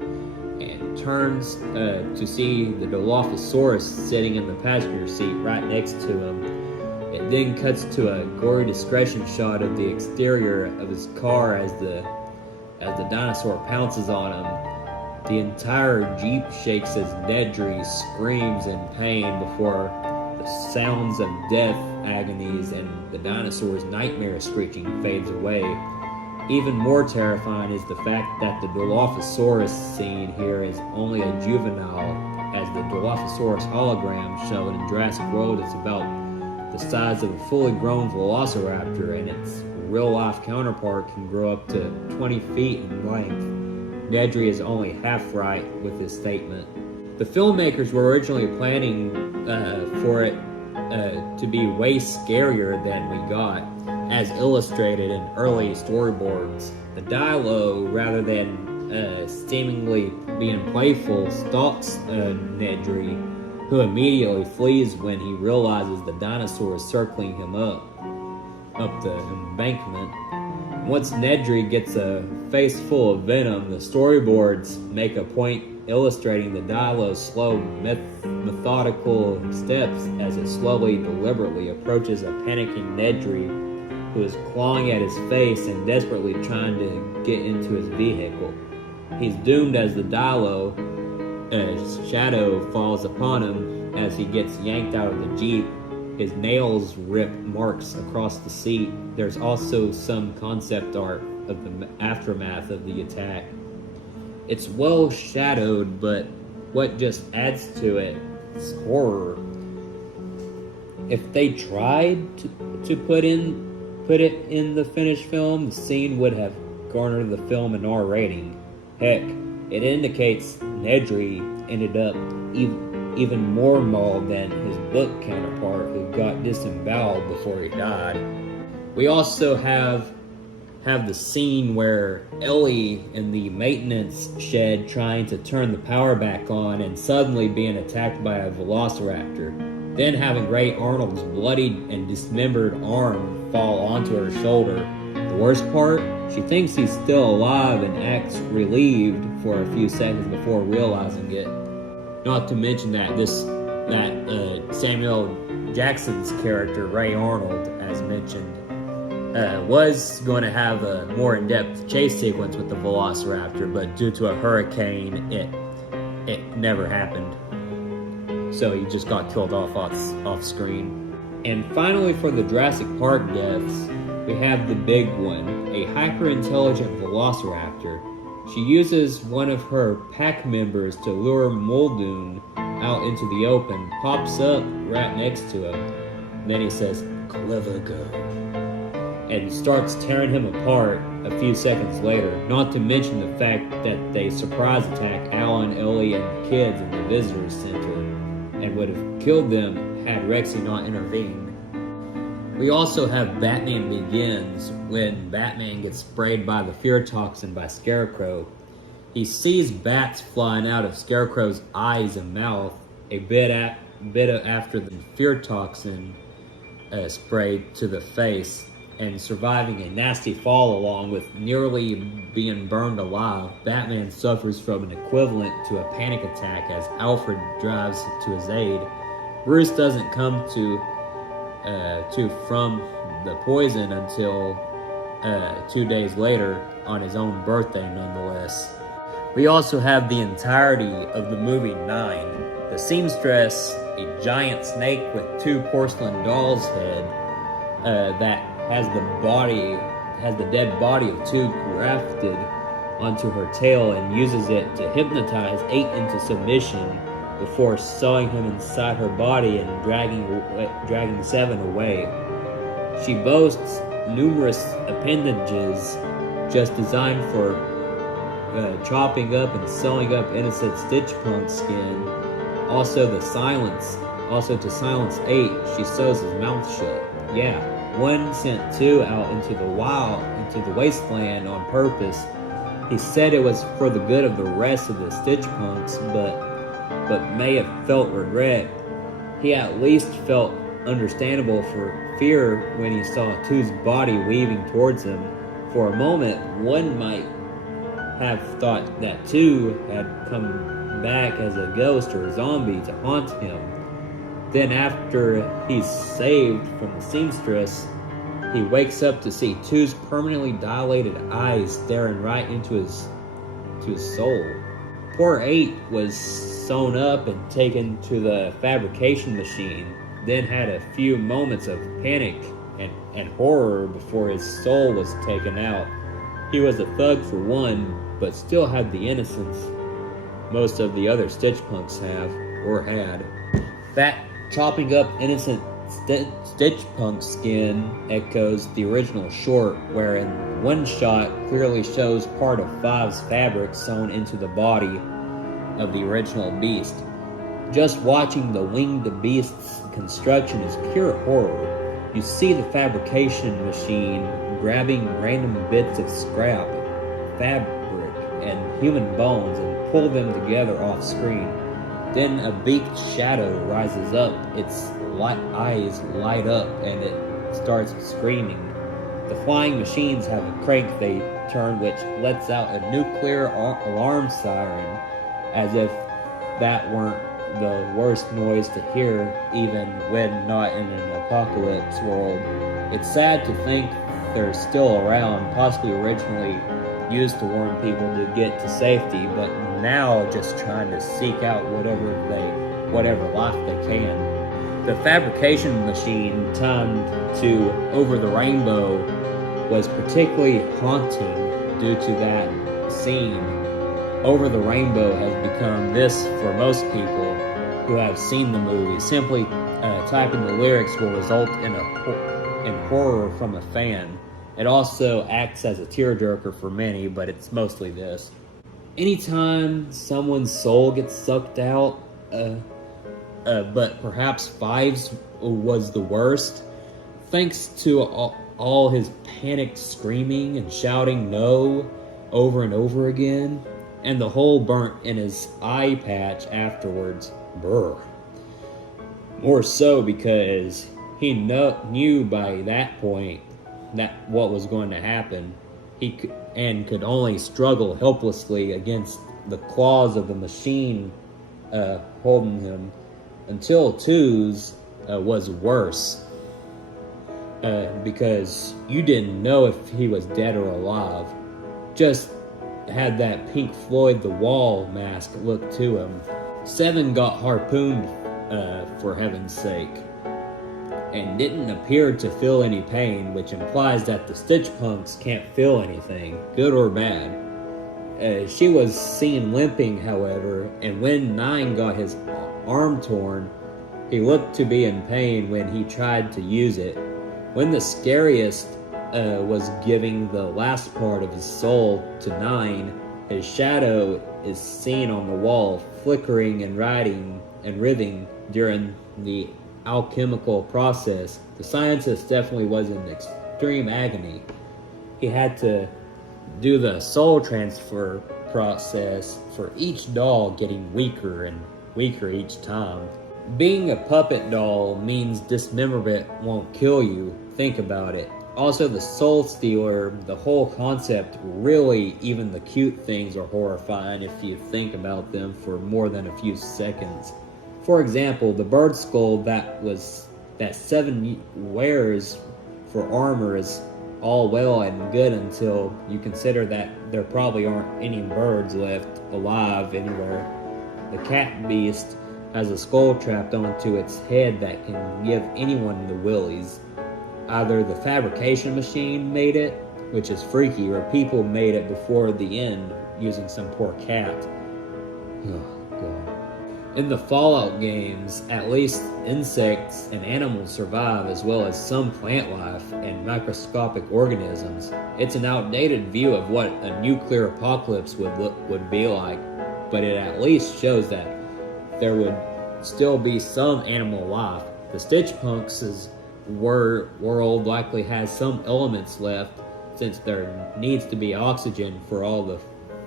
and turns to see the Dilophosaurus sitting in the passenger seat right next to him. It then cuts to a gory discretion shot of the exterior of his car as the dinosaur pounces on him. The entire Jeep shakes as Nedry screams in pain before the sounds of death, agonies, and the dinosaur's nightmare screeching fades away. Even more terrifying is the fact that the Dilophosaurus scene here is only a juvenile, as the Dilophosaurus hologram shown in Jurassic World is about the size of a fully grown velociraptor, and its real-life counterpart can grow up to 20 feet in length. Nedry is only half right with this statement. The filmmakers were originally planning for it to be way scarier than we got, as illustrated in early storyboards. The dialogue, rather than seemingly being playful, stalks Nedry, who immediately flees when he realizes the dinosaur is circling him up the embankment. Once Nedry gets a face full of venom, the storyboards make a point illustrating the Dilo's slow, methodical steps as it slowly, deliberately approaches a panicking Nedry who is clawing at his face and desperately trying to get into his vehicle. He's doomed as the Dilo shadow falls upon him as he gets yanked out of the Jeep. His nails rip marks across the seat. There's also some concept art of the aftermath of the attack. It's well shadowed, but what just adds to it is horror. If they tried to put it in the finished film, the scene would have garnered the film an R rating. Heck, it indicates Nedry ended up even more mauled than his book counterpart, who got disemboweled before he died. We also have the scene where Ellie in the maintenance shed trying to turn the power back on and suddenly being attacked by a velociraptor, then having Ray Arnold's bloodied and dismembered arm fall onto her shoulder. The worst part, she thinks he's still alive and acts relieved for a few seconds before realizing it. Not to mention that Samuel Jackson's character, Ray Arnold, as mentioned, was going to have a more in-depth chase sequence with the Velociraptor, but due to a hurricane, it never happened. So he just got killed off screen. And finally, for the Jurassic Park deaths, we have the big one, a hyper-intelligent Velociraptor. She uses one of her pack members to lure Muldoon out into the open, pops up right next to him. And then he says, "Clever girl," and starts tearing him apart a few seconds later. Not to mention the fact that they surprise attack Alan, Ellie, and kids in the visitor center and would have killed them had Rexy not intervened. We also have Batman Begins, when Batman gets sprayed by the fear toxin by Scarecrow. He sees bats flying out of Scarecrow's eyes and mouth a bit after the fear toxin sprayed to the face, and surviving a nasty fall along with nearly being burned alive. Batman suffers from an equivalent to a panic attack as Alfred drives to his aid. Bruce doesn't come to from the poison until 2 days later on his own birthday, nonetheless. We also have the entirety of the movie 9. The seamstress, a giant snake with 2 porcelain dolls' head that has the dead body of 2 grafted onto her tail, and uses it to hypnotize 8 into submission before sewing him inside her body and dragging 7 away. She boasts numerous appendages just designed for chopping up and sewing up innocent Stitch Punk skin. Also to silence 8, she sews his mouth shut. Yeah, one sent 2 out into the wasteland on purpose. He said it was for the good of the rest of the Stitch Punks, but may have felt regret. He at least felt understandable for fear when he saw 2's body weaving towards him. For a moment, one might have thought that 2 had come back as a ghost or a zombie to haunt him. Then after he's saved from the seamstress, he wakes up to see 2's permanently dilated eyes staring right into his soul. Poor 8 was sewn up and taken to the fabrication machine, then had a few moments of panic and horror before his soul was taken out. He was a thug for one, but still had the innocence most of the other Stitch Punks have, or had. That chopping up innocent Stitch Punk skin echoes the original short, wherein one shot clearly shows part of 5's fabric sewn into the body of the original beast. Just watching the winged beast's construction is pure horror. You see the fabrication machine grabbing random bits of scrap fabric and human bones and pull them together off screen. Then a beaked shadow rises up, its eyes light up, and it starts screaming. The flying machines have a crank they turn which lets out a nuclear alarm siren, as if that weren't the worst noise to hear even when not in an apocalypse world. It's sad to think they're still around, possibly originally used to warn people to get to safety, but now just trying to seek out whatever life they can. The fabrication machine timed to Over the Rainbow was particularly haunting due to that scene. Over the Rainbow has become this for most people who have seen the movie. Simply typing the lyrics will result in horror from a fan. It also acts as a tearjerker for many, but it's mostly this. Anytime someone's soul gets sucked out, but perhaps Fives was the worst, thanks to all his panicked screaming and shouting no over and over again, and the hole burnt in his eye patch afterwards. Brr. More so because he knew by that point that what was going to happen. He could only struggle helplessly against the claws of the machine holding him, until Twos was worse, because you didn't know if he was dead or alive. Just had that Pink Floyd The Wall mask look to him. Seven got harpooned, for heaven's sake, and didn't appear to feel any pain, which implies that the Stitch Punks can't feel anything, good or bad. She was seen limping, however, and when Nine got his arm torn, he looked to be in pain when he tried to use it. When the scariest was giving the last part of his soul to Nine, his shadow is seen on the wall, flickering and writhing during the alchemical process. The scientist definitely was in extreme agony. He had to do the soul transfer process for each doll, getting weaker and weaker each time. Being a puppet doll means dismemberment won't kill you. Think about it. Also, the Soul Stealer, the whole concept, really, even the cute things are horrifying if you think about them for more than a few seconds. For example, the bird skull that Seven wears for armor is all well and good until you consider that there probably aren't any birds left alive anywhere. The cat beast has a skull trapped onto its head that can give anyone the willies. Either the fabrication machine made it, which is freaky, or people made it before the end using some poor cat. Oh, God. In the Fallout games, at least insects and animals survive, as well as some plant life and microscopic organisms. It's an outdated view of what a nuclear apocalypse would be like, but it at least shows that there would still be some animal life. The Stitch Punks' world likely has some elements left, since there needs to be oxygen for all the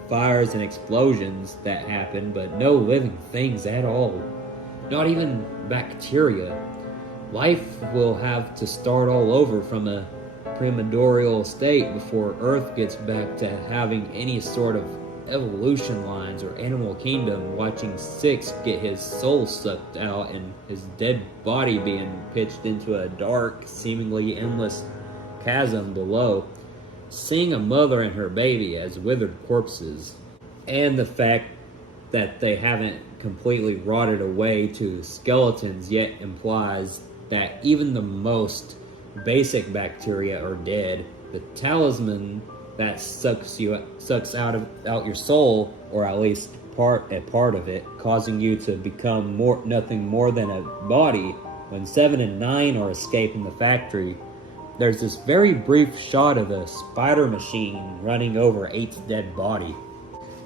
fires and explosions that happen, but no living things at all. Not even bacteria. Life will have to start all over from a primordial state before Earth gets back to having any sort of evolution lines or Animal Kingdom, watching Six get his soul sucked out and his dead body being pitched into a dark, seemingly endless chasm below, seeing a mother and her baby as withered corpses, and the fact that they haven't completely rotted away to skeletons yet implies that even the most basic bacteria are dead. The talisman that sucks out your soul, or at least a part of it, causing you to become nothing more than a body. When 7 and 9 are escaping the factory, there's this very brief shot of a spider machine running over 8's dead body.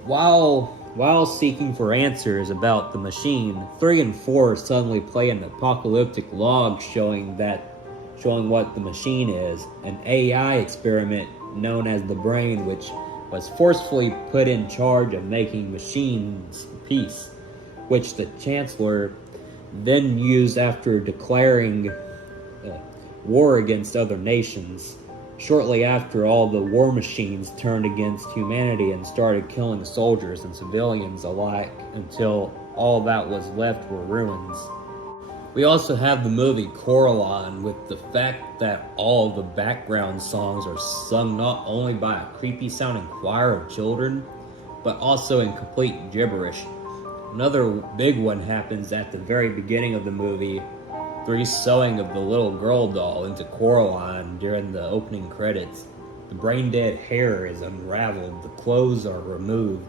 While seeking for answers about the machine, 3 and 4 suddenly play an apocalyptic log showing what the machine is, an AI experiment known as the Brain, which was forcefully put in charge of making machines peace, which the Chancellor then used after declaring war against other nations. Shortly after, all the war machines turned against humanity and started killing soldiers and civilians alike until all that was left were ruins. We also have the movie Coraline, with the fact that all the background songs are sung not only by a creepy sounding choir of children, but also in complete gibberish. Another big one happens at the very beginning of the movie, the resewing of the little girl doll into Coraline during the opening credits. The brain-dead hair is unraveled, the clothes are removed,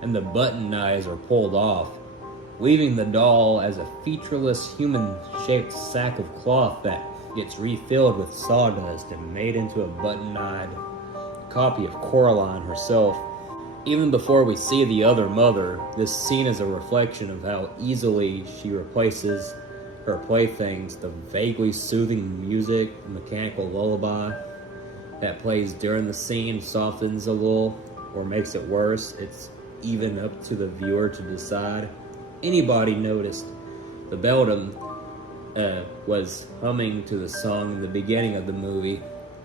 and the button eyes are pulled off, leaving the doll as a featureless human-shaped sack of cloth that gets refilled with sawdust and made into a button-eyed copy of Coraline herself. Even before we see the other mother, this scene is a reflection of how easily she replaces her playthings. The vaguely soothing music, mechanical lullaby that plays during the scene softens a little or makes it worse. It's even up to the viewer to decide. Anybody noticed the Beldam was humming to the song in the beginning of the movie?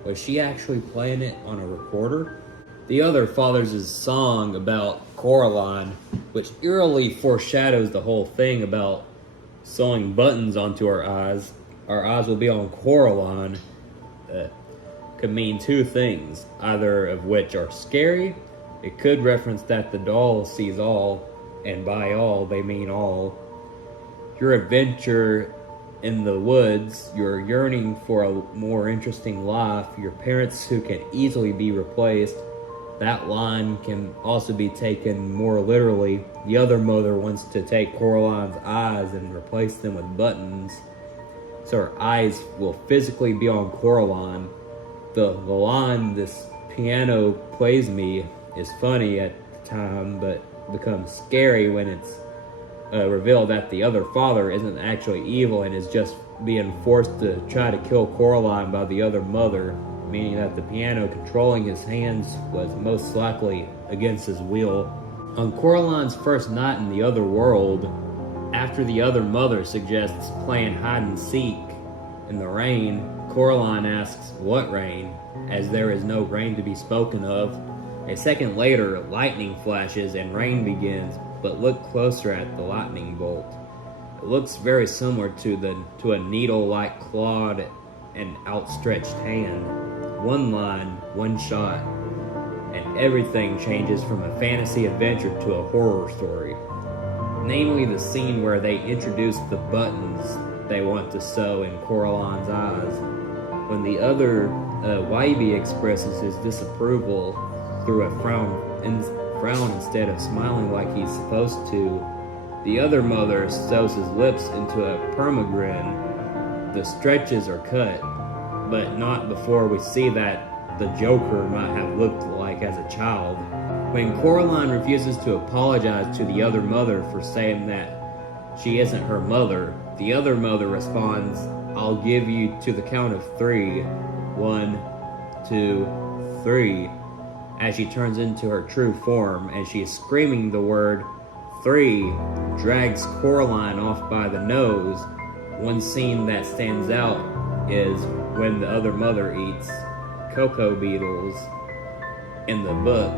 Was she actually playing it on a recorder? The other fathers' song about Coraline, which eerily foreshadows the whole thing about sewing buttons onto our eyes will be on Coraline, could mean two things, either of which are scary. It could reference that the doll sees all, and by all they mean all. Your adventure in the woods, your yearning for a more interesting life, your parents who can easily be replaced. That line can also be taken more literally. The other mother wants to take Coraline's eyes and replace them with buttons, so her eyes will physically be on Coraline. The line, "This piano plays me," is funny at the time, but becomes scary when it's revealed that the other father isn't actually evil and is just being forced to try to kill Coraline by the other mother, meaning that the piano controlling his hands was most likely against his will. On Coraline's first night in the other world, after the other mother suggests playing hide and seek in the rain, Coraline asks, "What rain?" as there is no rain to be spoken of. A second later, lightning flashes and rain begins, but look closer at the lightning bolt. It looks very similar to a needle-like clawed and outstretched hand. One line, one shot, and everything changes from a fantasy adventure to a horror story. Namely, the scene where they introduce the buttons they want to sew in Coraline's eyes. When the other Wybie expresses his disapproval through a frown instead of smiling like he's supposed to, the other mother sews his lips into a permagrin. The stretches are cut, but not before we see that the Joker might have looked like as a child. When Coraline refuses to apologize to the other mother for saying that she isn't her mother, the other mother responds, "I'll give you to the count of 3. 1, 2, 3, as she turns into her true form, and she is screaming the word 3, drags Coraline off by the nose. One scene that stands out is when the other mother eats cocoa beetles. In the book,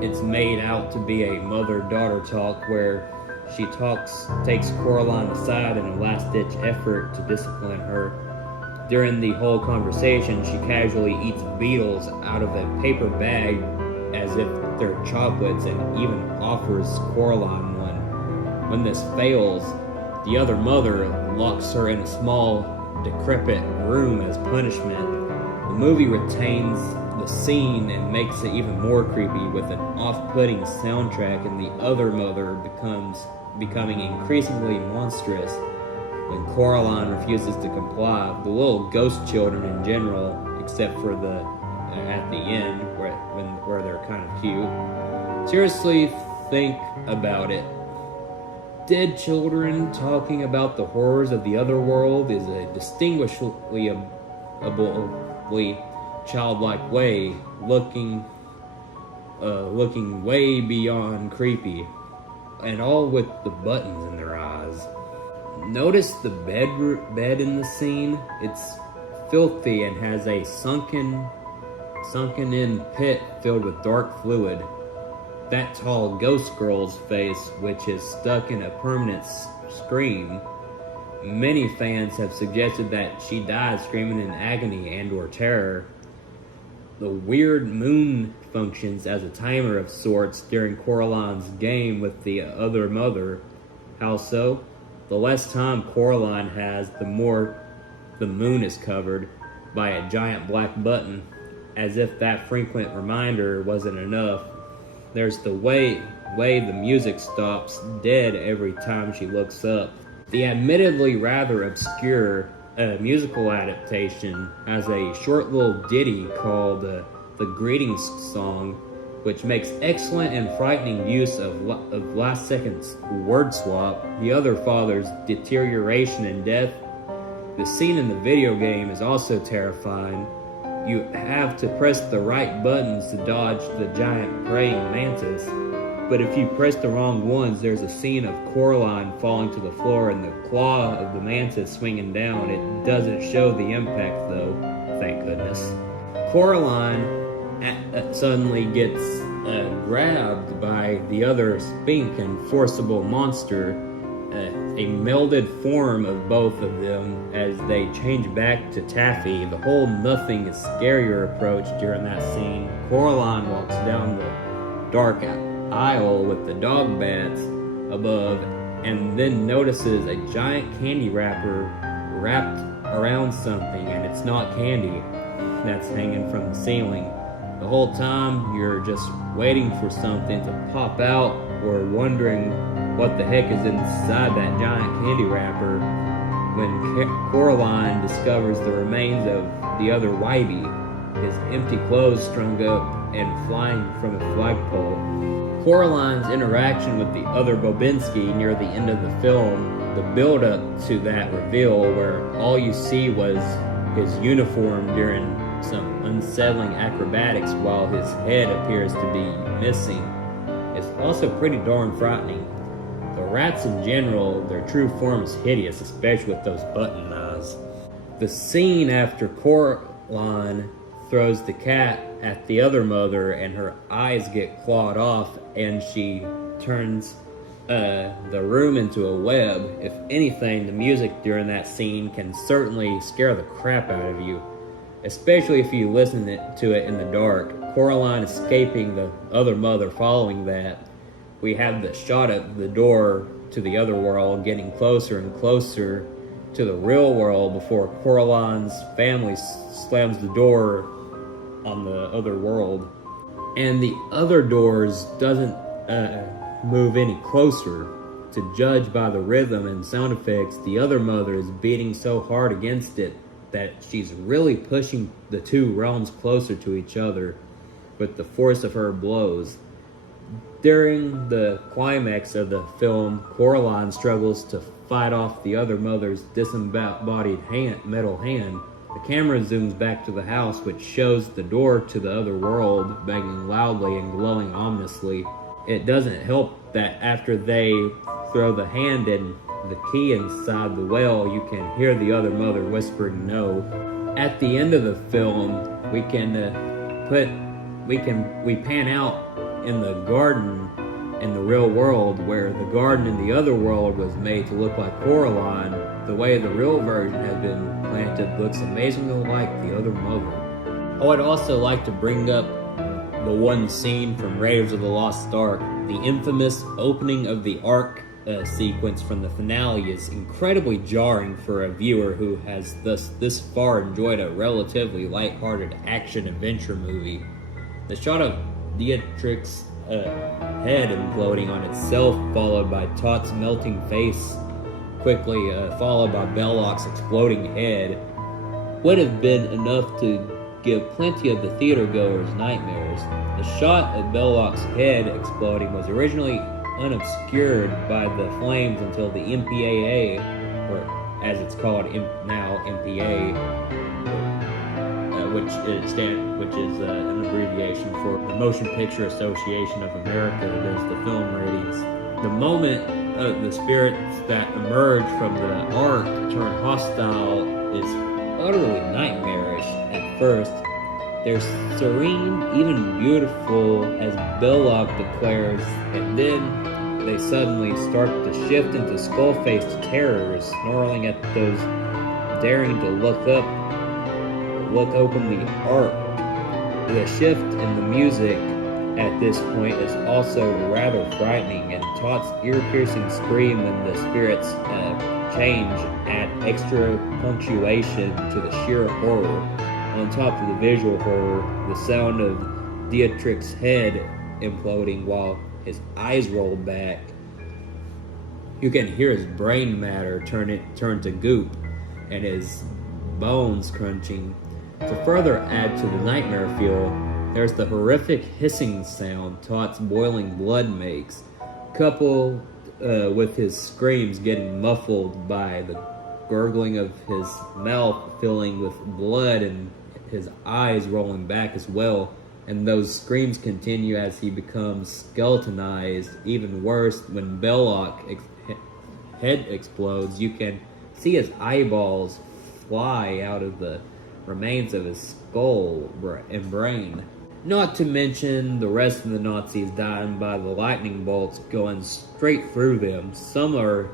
it's made out to be a mother-daughter talk where she takes Coraline aside in a last-ditch effort to discipline her. During the whole conversation, she casually eats beetles out of a paper bag as if they're chocolates and even offers Coraline one. When this fails, the other mother locks her in a small, decrepit room as punishment. The movie retains the scene and makes it even more creepy with an off-putting soundtrack, and the other mother becoming increasingly monstrous when Coraline refuses to comply. The little ghost children in general, except for at the end where they're kind of cute. Seriously, think about it. Dead children talking about the horrors of the other world is a distinguishably childlike way, looking looking way beyond creepy, and all with the buttons in their eyes. Notice the bed in the scene. It's filthy and has a sunken in pit filled with dark fluid. That tall ghost girl's face, which is stuck in a permanent scream. Many fans have suggested that she died screaming in agony and or terror. The weird moon functions as a timer of sorts during Coraline's game with the other mother. How so? The less time Coraline has, the more the moon is covered by a giant black button, as if that frequent reminder wasn't enough. There's the way the music stops dead every time she looks up. The admittedly rather obscure musical adaptation has a short little ditty called the Greetings Song, which makes excellent and frightening use of last second's word swap, the other father's deterioration and death. The scene in the video game is also terrifying. You have to press the right buttons to dodge the giant praying mantis, but if you press the wrong ones, there's a scene of Coraline falling to the floor and the claw of the mantis swinging down. It doesn't show the impact though, thank goodness. Coraline suddenly gets grabbed by the other Spink and forcible monster, a melded form of both of them as they change back to Taffy. The whole nothing is scarier approach during that scene. Coraline walks down the dark aisle with the dog bats above and then notices a giant candy wrapper wrapped around something, and it's not candy that's hanging from the ceiling. The whole time you're just waiting for something to pop out or wondering what the heck is inside that giant candy wrapper when Coraline discovers the remains of the other Wybie, his empty clothes strung up and flying from a flagpole. Coraline's interaction with the other Bobinsky near the end of the film, the build-up to that reveal where all you see was his uniform during some unsettling acrobatics while his head appears to be missing, is also pretty darn frightening. The rats in general, their true form is hideous, especially with those button eyes. The scene after Coraline throws the cat at the other mother and her eyes get clawed off and she turns the room into a web. If anything, the music during that scene can certainly scare the crap out of you, especially if you listen to it in the dark. Coraline escaping the other mother following that. We have the shot at the door to the other world getting closer and closer to the real world before Coraline's family slams the door on the other world. And the other doors doesn't move any closer. To judge by the rhythm and sound effects, the other mother is beating so hard against it that she's really pushing the two realms closer to each other with the force of her blows. During the climax of the film, Coraline struggles to fight off the other mother's disembodied metal hand. The camera zooms back to the house, which shows the door to the other world banging loudly and glowing ominously. It doesn't help that after they throw the hand and the key inside the well, you can hear the other mother whispering no. At the end of the film, we pan out in the garden in the real world, where the garden in the other world was made to look like Coraline. The way the real version has been planted looks amazingly like the other mother. I would also like to bring up the one scene from Raiders of the Lost Ark. The infamous opening of the Ark sequence from the finale is incredibly jarring for a viewer who has this far enjoyed a relatively lighthearted action-adventure movie. The shot of Dietrich's head imploding on itself, followed by Tot's melting face, quickly followed by Belloc's exploding head, would have been enough to give plenty of the theater goers nightmares. The shot of Belloc's head exploding was originally unobscured by the flames until the MPAA, or as it's called now, MPA, which is an abbreviation for the Motion Picture Association of America, that is the film ratings. The moment the spirits that emerge from the ark turn hostile is utterly nightmarish at first. They're serene, even beautiful, as Belloc declares, and then they suddenly start to shift into skull-faced terrors, snarling at those daring to look open the ark. The shift in the music at this point is also rather frightening, and Todd's ear-piercing scream when the spirits change add extra punctuation to the sheer horror. On top of the visual horror, the sound of Dietrich's head imploding while his eyes roll back. You can hear his brain matter turn to goop, and his bones crunching. To further add to the nightmare feel, there's the horrific hissing sound Tot's boiling blood makes, coupled with his screams getting muffled by the gurgling of his mouth filling with blood and his eyes rolling back as well. And those screams continue as he becomes skeletonized. Even worse, when Belloc's head explodes, you can see his eyeballs fly out of the remains of his skull and brain. Not to mention the rest of the Nazis dying by the lightning bolts going straight through them. Some are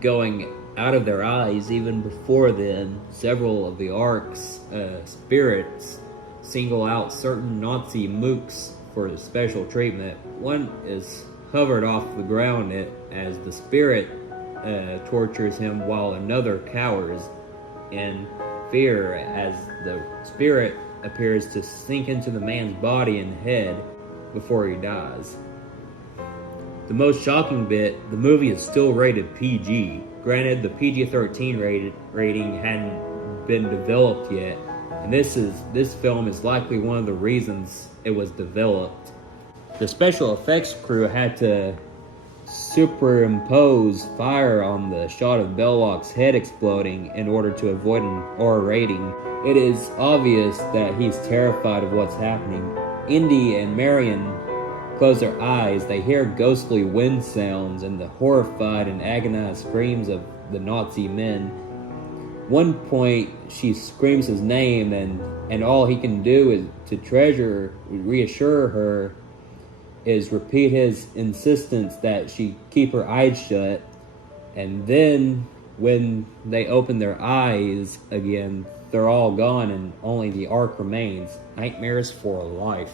going out of their eyes even before then. Several of the Ark's spirits single out certain Nazi mooks for special treatment. One is hovered off the ground as the spirit tortures him, while another cowers in fear as the spirit appears to sink into the man's body and head before he dies. The most shocking bit, the movie is still rated PG. Granted, the PG-13 rating hadn't been developed yet, and this film is likely one of the reasons it was developed. The special effects crew had to superimpose fire on the shot of Belloc's head exploding in order to avoid an R rating. It is obvious that he's terrified of what's happening. Indy and Marion close their eyes. They hear ghostly wind sounds and the horrified and agonized screams of the Nazi men. One point, she screams his name, and all he can do is to reassure her, is repeat his insistence that she keep her eyes shut. And then when they open their eyes again, they're all gone and only the ark remains. Nightmares for life.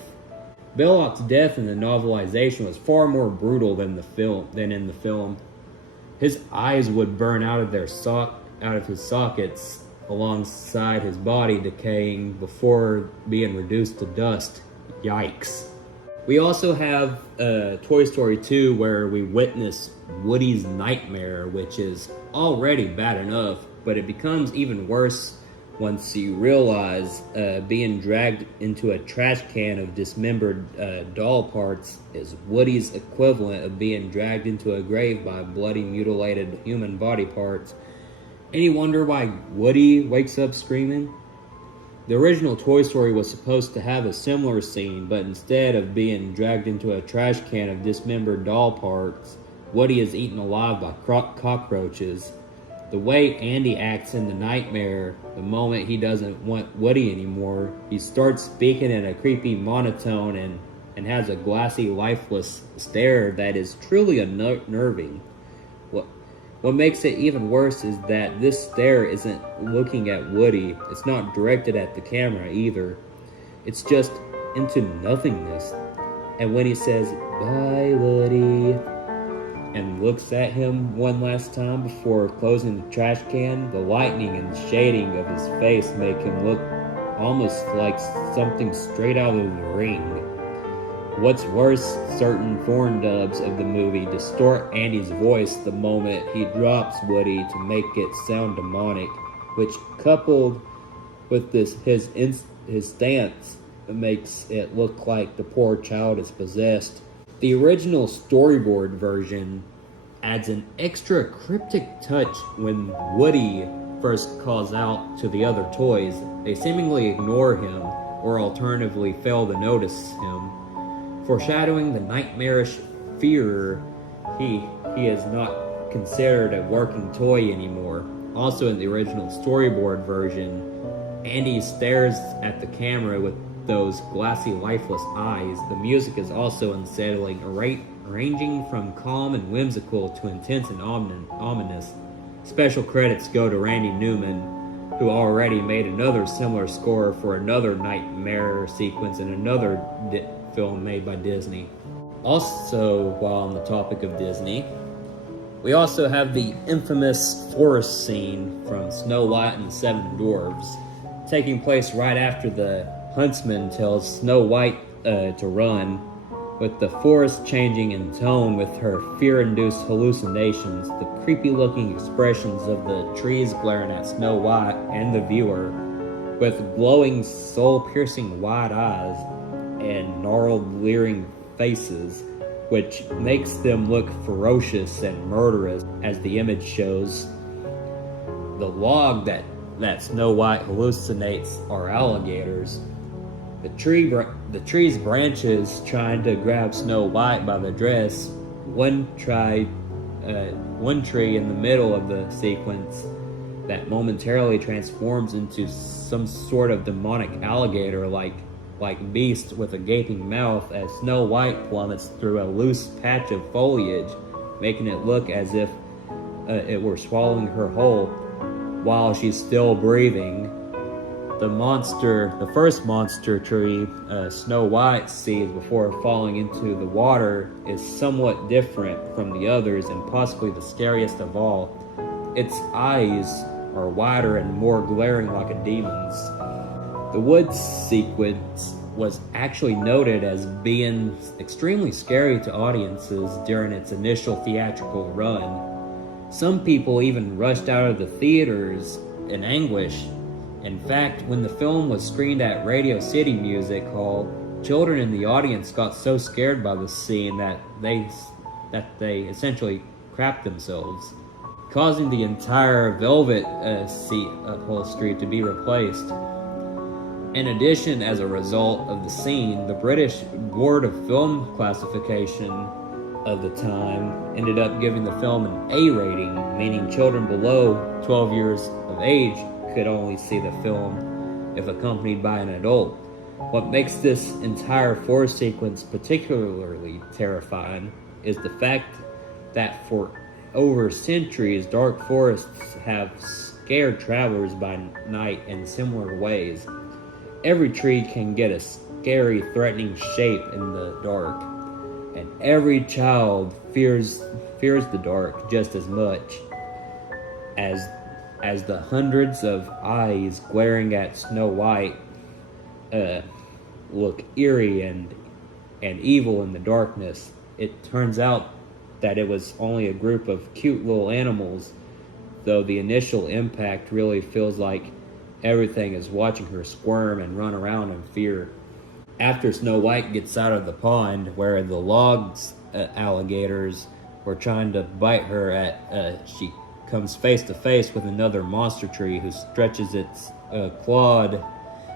Belloc's death in the novelization was far more brutal than in the film. His eyes would burn out of his sockets alongside his body decaying before being reduced to dust. Yikes. We also have Toy Story 2, where we witness Woody's nightmare, which is already bad enough, but it becomes even worse once you realize being dragged into a trash can of dismembered doll parts is Woody's equivalent of being dragged into a grave by bloody, mutilated human body parts. Any wonder why Woody wakes up screaming? The original Toy Story was supposed to have a similar scene, but instead of being dragged into a trash can of dismembered doll parts, Woody is eaten alive by cockroaches. The way Andy acts in the nightmare, the moment he doesn't want Woody anymore, he starts speaking in a creepy monotone and has a glassy, lifeless stare that is truly unnerving. What makes it even worse is that this stare isn't looking at Woody. It's not directed at the camera either. It's just into nothingness. And when he says, "Bye, Woody," and looks at him one last time before closing the trash can, the lightning and shading of his face make him look almost like something straight out of The Ring. What's worse, certain foreign dubs of the movie distort Andy's voice the moment he drops Woody to make it sound demonic, which, coupled with his stance, makes it look like the poor child is possessed. The original storyboard version adds an extra cryptic touch when Woody first calls out to the other toys, they seemingly ignore him or alternatively fail to notice him, foreshadowing the nightmarish fear he is not considered a working toy anymore. Also in the original storyboard version, Andy stares at the camera with those glassy, lifeless eyes. The music is also unsettling, ranging from calm and whimsical to intense and ominous. Special credits go to Randy Newman, who already made another similar score for another nightmare sequence in another film made by Disney. Also, while on the topic of Disney, we also have the infamous forest scene from Snow White and the Seven Dwarfs, taking place right after the huntsman tells Snow White to run, with the forest changing in tone with her fear-induced hallucinations, the creepy-looking expressions of the trees glaring at Snow White and the viewer, with glowing, soul-piercing wide eyes and gnarled, leering faces, which makes them look ferocious and murderous as the image shows. The log that Snow White hallucinates are alligators. The tree's branches trying to grab Snow White by the dress. One tree in the middle of the sequence that momentarily transforms into some sort of demonic alligator-like beast with a gaping mouth as Snow White plummets through a loose patch of foliage, making it look as if it were swallowing her whole while she's still breathing. The first monster tree Snow White sees before falling into the water is somewhat different from the others and possibly the scariest of all. Its eyes are wider and more glaring like a demon's. The woods sequence was actually noted as being extremely scary to audiences during its initial theatrical run. Some people even rushed out of the theaters in anguish. In fact, when the film was screened at Radio City Music Hall, children in the audience got so scared by the scene that they essentially crapped themselves, causing the entire velvet seat upholstery to be replaced. In addition, as a result of the scene, the British Board of Film Classification of the time ended up giving the film an A rating, meaning children below 12 years of age could only see the film if accompanied by an adult. What makes this entire forest sequence particularly terrifying is the fact that for over centuries, dark forests have scared travelers by night in similar ways. Every tree can get a scary, threatening shape in the dark, and every child fears the dark just as much as the hundreds of eyes glaring at Snow White look eerie and evil in the darkness. It turns out that it was only a group of cute little animals, though the initial impact really feels like everything is watching her squirm and run around in fear. After Snow White gets out of the pond, where the logs alligators were trying to bite her she comes face to face with another monster tree who stretches its clawed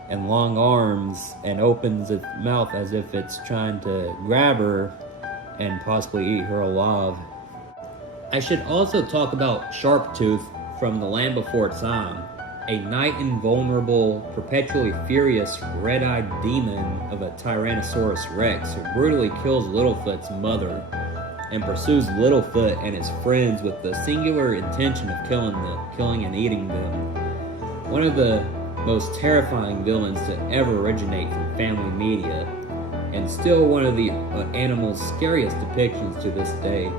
and long arms and opens its mouth as if it's trying to grab her and possibly eat her alive. I should also talk about Sharptooth from The Land Before Time, a night invulnerable, perpetually furious, red-eyed demon of a Tyrannosaurus Rex who brutally kills Littlefoot's mother and pursues Littlefoot and his friends with the singular intention of killing and eating them. One of the most terrifying villains to ever originate from family media, and still one of the animal's scariest depictions to this day.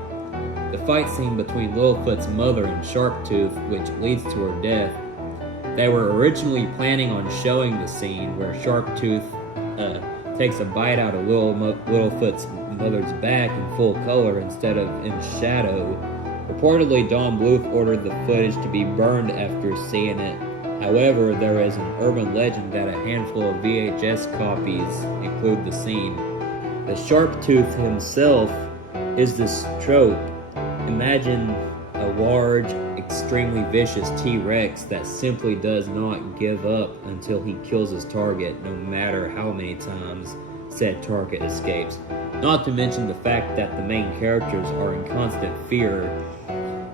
The fight scene between Littlefoot's mother and Sharptooth, which leads to her death. They were originally planning on showing the scene where Sharptooth takes a bite out of Littlefoot's mother's back in full color instead of in shadow. Reportedly, Don Bluth ordered the footage to be burned after seeing it. However, there is an urban legend that a handful of VHS copies include the scene. The Sharptooth himself is this trope. Imagine a large, extremely vicious T-Rex that simply does not give up until he kills his target, no matter how many times said target escapes. Not to mention the fact that the main characters are in constant fear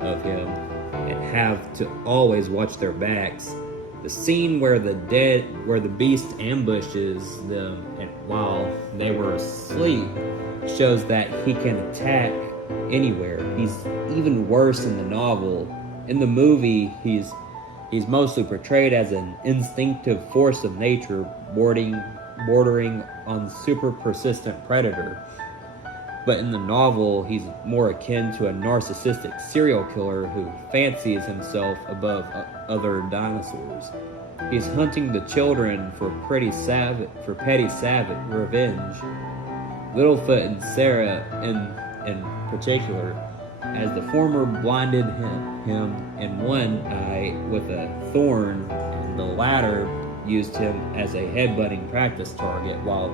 of him and have to always watch their backs. The scene where the beast ambushes them while they were asleep shows that he can attack anywhere. He's even worse in the novel. In the movie, he's mostly portrayed as an instinctive force of nature, bordering on super persistent predator. But in the novel, he's more akin to a narcissistic serial killer who fancies himself above other dinosaurs. He's hunting the children for petty savage revenge. Littlefoot and Sarah, in particular, as the former blinded him in one eye with a thorn, and the latter used him as a headbutting practice target while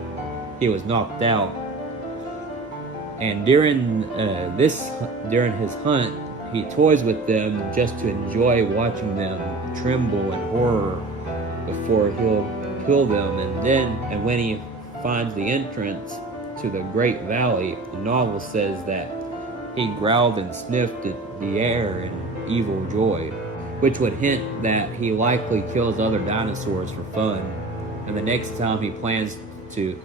he was knocked out. And during his hunt, he toys with them just to enjoy watching them tremble in horror before he'll kill them. And when he finds the entrance to the Great Valley, the novel says that he growled and sniffed at the air in evil joy, which would hint that he likely kills other dinosaurs for fun. And the next time he plans to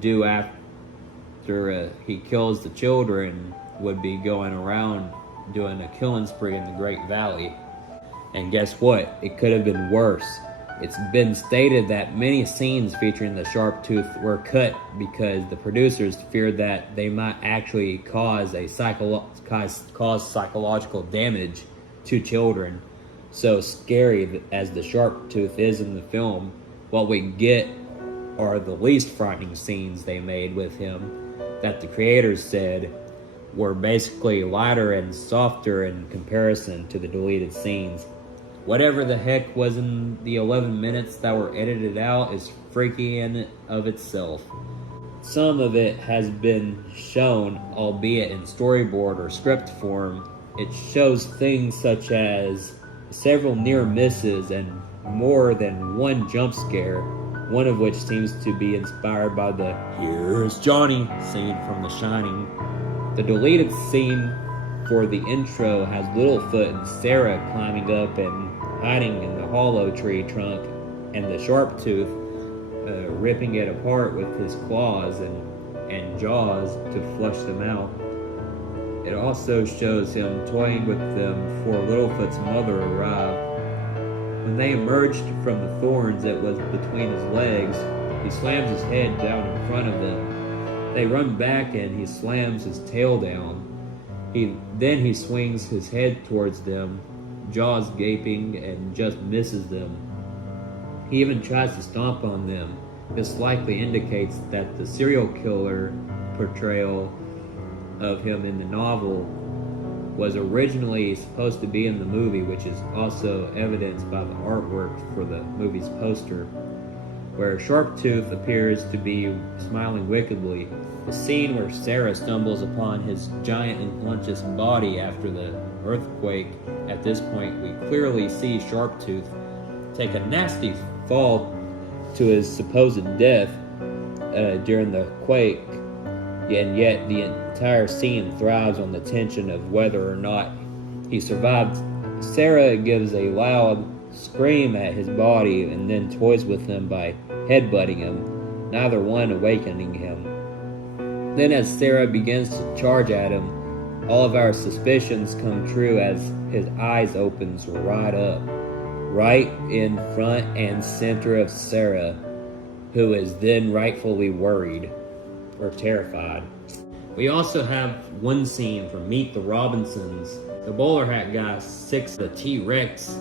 do after he kills the children would be going around doing a killing spree in the Great Valley. And guess what? It could have been worse. It's been stated that many scenes featuring the sharp tooth were cut because the producers feared that they might actually cause psychological damage to children. So scary as the sharp tooth is in the film, what we get are the least frightening scenes they made with him, that the creators said were basically lighter and softer in comparison to the deleted scenes. Whatever the heck was in the 11 minutes that were edited out is freaky in of itself. Some of it has been shown, albeit in storyboard or script form. It shows things such as several near misses and more than one jump scare, one of which seems to be inspired by the "Here's Johnny" scene from The Shining. The deleted scene for the intro has Littlefoot and Sarah climbing up and hiding in the hollow tree trunk, and the sharp tooth ripping it apart with his claws and jaws to flush them out. It also shows him toying with them before Littlefoot's mother arrived. When they emerged from the thorns that was between his legs, he slams his head down in front of them. They run back and he slams his tail down. Then he swings his head towards them, jaws gaping, and just misses them. He even tries to stomp on them. This likely indicates that the serial killer portrayal of him in the novel was originally supposed to be in the movie, which is also evidenced by the artwork for the movie's poster, where Sharptooth appears to be smiling wickedly. The scene where Sarah stumbles upon his giant and unconscious body after the earthquake. At this point, we clearly see Sharptooth take a nasty fall to his supposed death during the quake, and yet the entire scene thrives on the tension of whether or not he survived. Sarah gives a loud scream at his body and then toys with him by headbutting him, neither one awakening him. Then as Sarah begins to charge at him, all of our suspicions come true as his eyes opens right up, right in front and center of Sarah, who is then rightfully worried or terrified. We also have one scene from Meet the Robinsons. The bowler hat guy sicks the T-Rex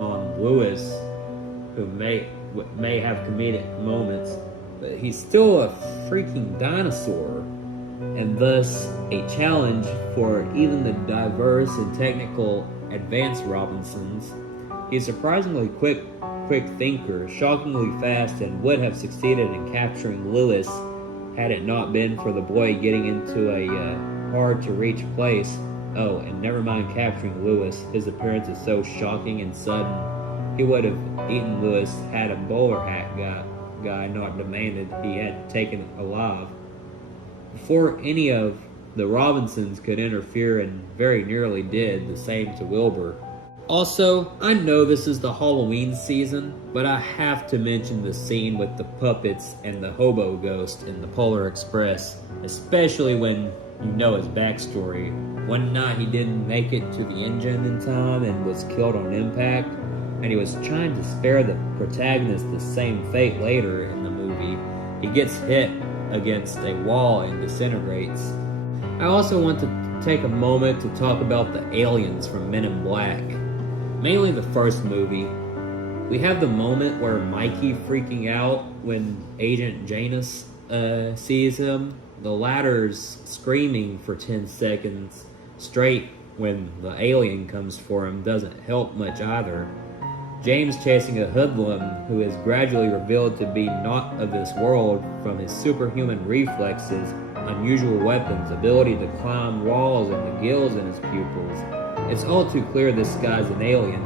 on Lewis, who may have comedic moments, but he's still a freaking dinosaur, and thus a challenge for even the diverse and technical advanced Robinsons. He's a surprisingly quick thinker, shockingly fast, and would have succeeded in capturing Lewis had it not been for the boy getting into a hard-to-reach place Oh, and never mind capturing Lewis. His appearance is so shocking and sudden. He would have eaten Lewis had a bowler hat guy not demanded he had taken alive. Before any of the Robinsons could interfere, and very nearly did the same to Wilbur. Also, I know this is the Halloween season, but I have to mention the scene with the puppets and the hobo ghost in the Polar Express, especially when you know his backstory. One night he didn't make it to the engine in time and was killed on impact, and he was trying to spare the protagonist the same fate later in the movie. He gets hit against a wall and disintegrates. I also want to take a moment to talk about the aliens from Men in Black. Mainly the first movie. We have the moment where Mikey freaking out when Agent Janus sees him. The latter's screaming for 10 seconds straight when the alien comes for him doesn't help much either. James chasing a hoodlum who is gradually revealed to be not of this world from his superhuman reflexes, unusual weapons, ability to climb walls, and the gills in his pupils. It's all too clear this guy's an alien,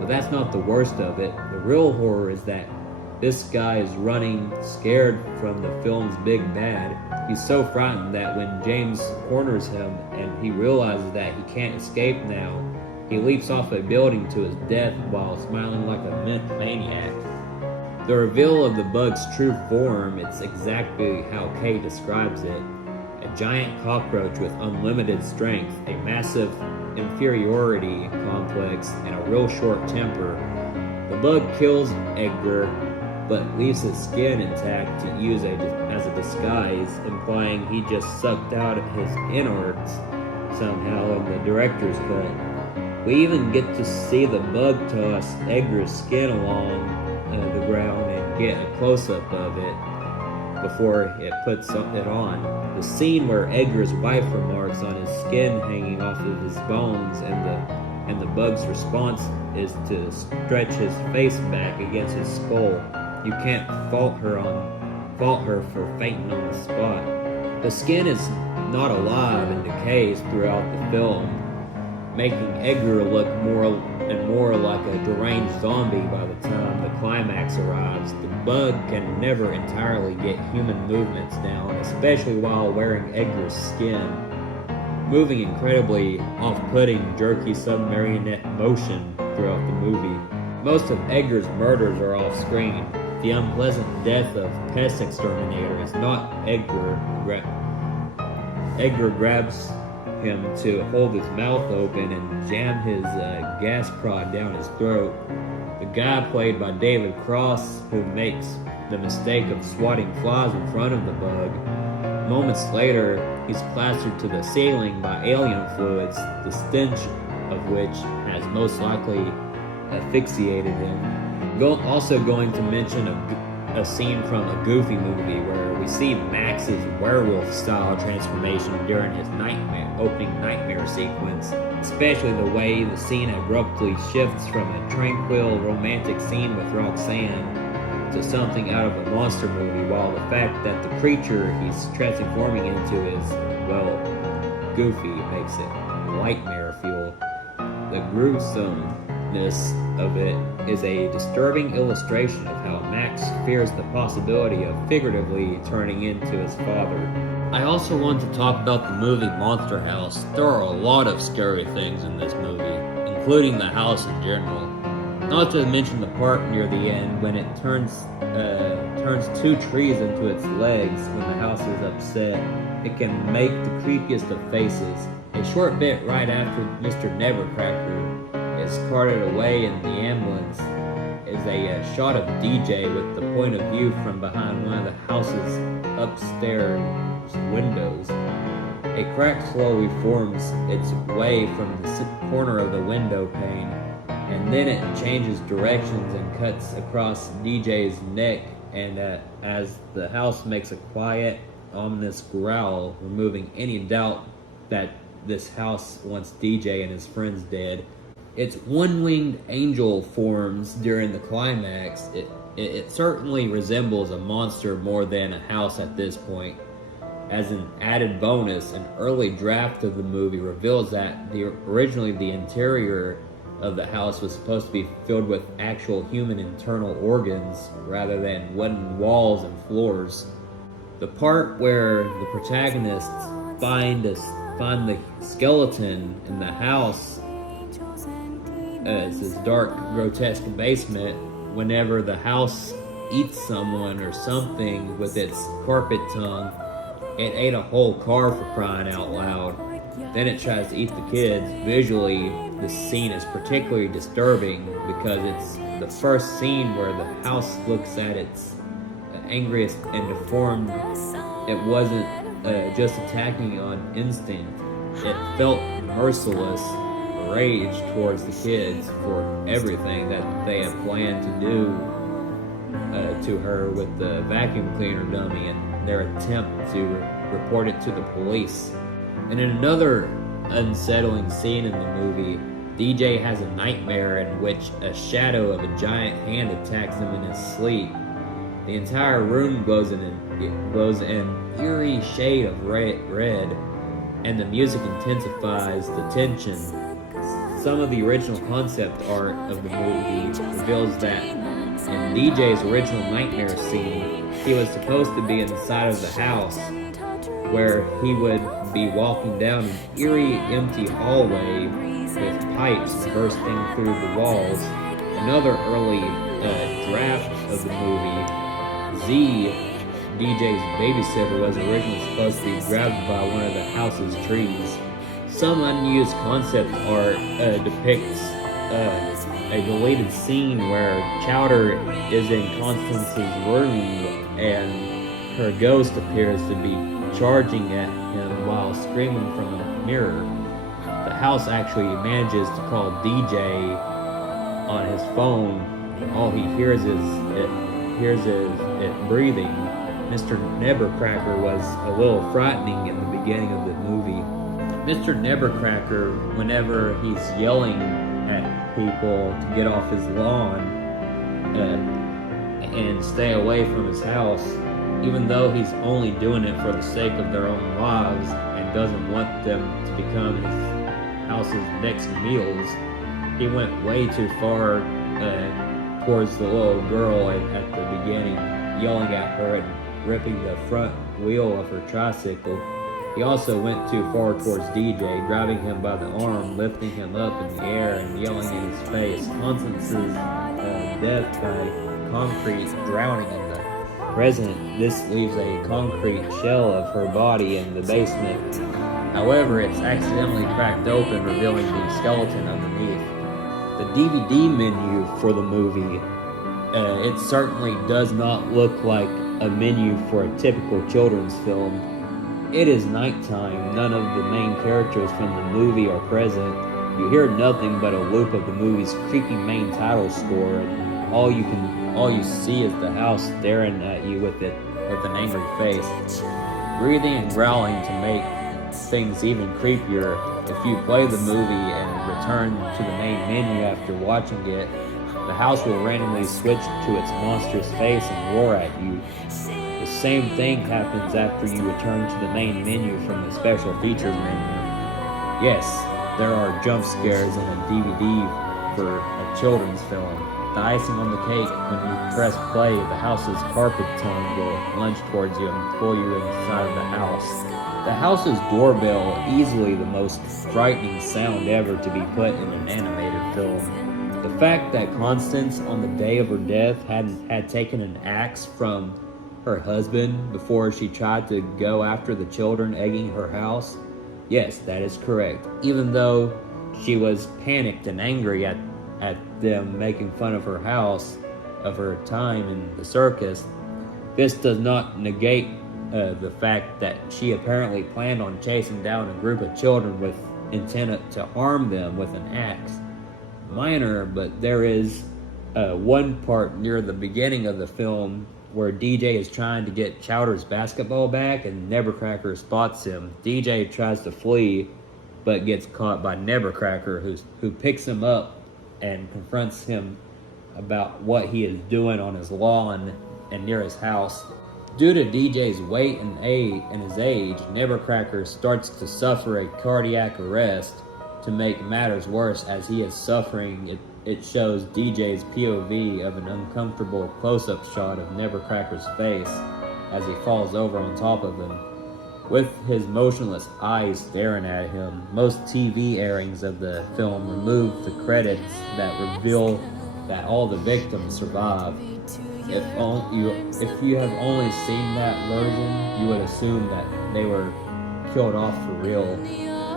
but that's not the worst of it. The real horror is that this guy is running scared from the film's big bad. He's so frightened that when James corners him and he realizes that he can't escape now, he leaps off a building to his death while smiling like a maniac. The reveal of the bug's true form, it's exactly how Kay describes it. A giant cockroach with unlimited strength, a massive inferiority complex, and a real short temper. The bug kills Edgar, but leaves his skin intact to use as a disguise, implying he just sucked out his innards somehow in the director's cut. We even get to see the bug toss Edgar's skin along the ground and get a close-up of it before it puts it on. The scene where Edgar's wife remarks on his skin hanging off of his bones, and the bug's response is to stretch his face back against his skull. You can't fault her for fainting on the spot. The skin is not alive and decays throughout the film, making Edgar look more and more like a deranged zombie by the time the climax arrives. The bug can never entirely get human movements down, especially while wearing Edgar's skin, moving incredibly off-putting, jerky submarionette motion throughout the movie. Most of Edgar's murders are off-screen. The unpleasant death of Pest Exterminator is not Edgar. Edgar grabs him to hold his mouth open and jam his gas prod down his throat. The guy played by David Cross, who makes the mistake of swatting flies in front of the bug. Moments later, he's plastered to the ceiling by alien fluids, the stench of which has most likely asphyxiated him. Also going to mention a scene from a Goofy movie where we see Max's werewolf-style transformation during his opening nightmare sequence, especially the way the scene abruptly shifts from a tranquil romantic scene with Roxanne to something out of a monster movie, while the fact that the creature he's transforming into is, well, Goofy makes it nightmare fuel. The gruesomeness of it is a disturbing illustration of how Max fears the possibility of figuratively turning into his father. I also want to talk about the movie Monster House. There are a lot of scary things in this movie, including the house in general. Not to mention the part near the end when it turns two trees into its legs when the house is upset. It can make the creepiest of faces. A short bit right after Mr. Nevercracker is carted away in the ambulance is a shot of DJ with the point of view from behind one of the house's upstairs windows. A crack slowly forms its way from the corner of the window pane, and then it changes directions and cuts across DJ's neck, and as the house makes a quiet, ominous growl, removing any doubt that this house wants DJ and his friends dead. Its one-winged angel forms during the climax. It certainly resembles a monster more than a house at this point. As an added bonus, an early draft of the movie reveals that originally the interior of the house was supposed to be filled with actual human internal organs rather than wooden walls and floors. The part where the protagonists find the skeleton in the house as this dark, grotesque basement, whenever the house eats someone or something with its carpet tongue. It ate a whole car, for crying out loud. Then it tries to eat the kids. Visually, the scene is particularly disturbing because it's the first scene where the house looks at its angriest and deformed. It wasn't just attacking on instinct. It felt merciless rage towards the kids for everything that they had planned to do to her with the vacuum cleaner dummy and their attempt to report it to the police. And in another unsettling scene in the movie, DJ has a nightmare in which a shadow of a giant hand attacks him in his sleep. The entire room glows in an eerie shade of red, and the music intensifies the tension. Some of the original concept art of the movie reveals that in DJ's original nightmare scene, he was supposed to be inside of the house, where he would be walking down an eerie, empty hallway with pipes bursting through the walls. Another early draft of the movie, Z, DJ's babysitter, was originally supposed to be grabbed by one of the house's trees. Some unused concept art depicts a deleted scene where Chowder is in Constance's room and her ghost appears to be charging at him while screaming from a mirror. The house actually manages to call DJ on his phone, and all he hears is it breathing. Mr. Nebbercracker was a little frightening in the beginning of the movie. Mr. Nebbercracker, whenever he's yelling at people to get off his lawn and stay away from his house, even though he's only doing it for the sake of their own lives and doesn't want them to become his house's next meals, he went way too far towards the little girl at the beginning, yelling at her and ripping the front wheel of her tricycle. He also went too far towards DJ, grabbing him by the arm, lifting him up in the air, and yelling in his face. Constance's death by concrete drowning in the present. This leaves a concrete shell of her body in the basement. However, it's accidentally cracked open, revealing the skeleton underneath. The DVD menu for the movie, it certainly does not look like a menu for a typical children's film. It is nighttime. None of the main characters from the movie are present. You hear nothing but a loop of the movie's creepy main title score, and all you see is the house staring at you with an angry face, breathing and growling to make things even creepier. If you play the movie and return to the main menu after watching it, the house will randomly switch to its monstrous face and roar at you. The same thing happens after you return to the main menu from the special features menu. Yes, there are jump scares in a DVD for a children's film. The icing on the cake, when you press play, the house's carpet tongue will lunge towards you and pull you inside of the house. The house's doorbell, easily the most frightening sound ever to be put in an animated film. The fact that Constance, on the day of her death, had taken an axe from her husband before she tried to go after the children egging her house? Yes, that is correct. Even though she was panicked and angry at them making fun of her house, of her time in the circus, this does not negate the fact that she apparently planned on chasing down a group of children with intent to harm them with an axe. Minor, but there is one part near the beginning of the film where DJ is trying to get Chowder's basketball back and Nebbercracker spots him. DJ tries to flee, but gets caught by Nebbercracker, who picks him up and confronts him about what he is doing on his lawn and near his house. Due to DJ's weight and his age, Nevercracker starts to suffer a cardiac arrest. To make matters worse, as he is suffering, it shows DJ's POV of an uncomfortable close-up shot of Nevercracker's face as he falls over on top of him, with his motionless eyes staring at him. Most TV airings of the film remove the credits that reveal that all the victims survive. If you have only seen that version, you would assume that they were killed off for real.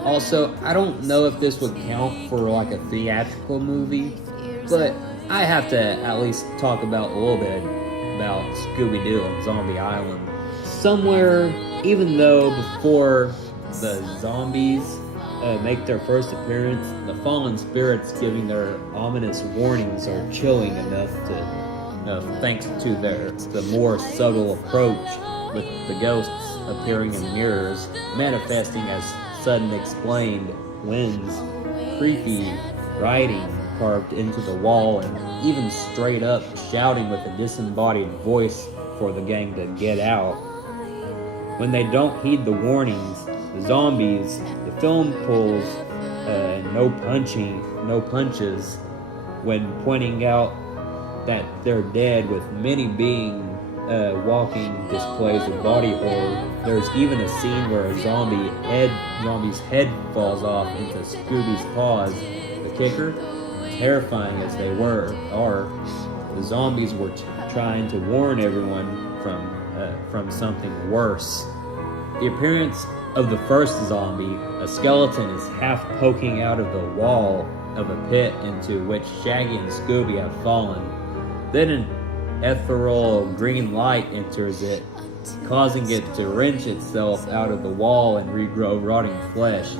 Also, I don't know if this would count for like a theatrical movie, but I have to at least talk about a little bit about Scooby-Doo and Zombie Island. Somewhere, even though before the zombies make their first appearance, the fallen spirits giving their ominous warnings are chilling enough to, thanks to the more subtle approach with the ghosts appearing in mirrors, manifesting as sudden explained winds, creepy writing carved into the wall, and even straight up shouting with a disembodied voice for the gang to get out. When they don't heed the warnings, the zombies, the film pulls no punches when pointing out that they're dead, with many being walking displays of body horror. There's even a scene where a zombie's head falls off into Scooby's paws. The kicker, terrifying as they are, the zombies were trying to warn everyone from something worse. The appearance of the first zombie, a skeleton is half poking out of the wall of a pit into which Shaggy and Scooby have fallen. Then an ethereal green light enters it, causing it to wrench itself out of the wall and regrow rotting flesh.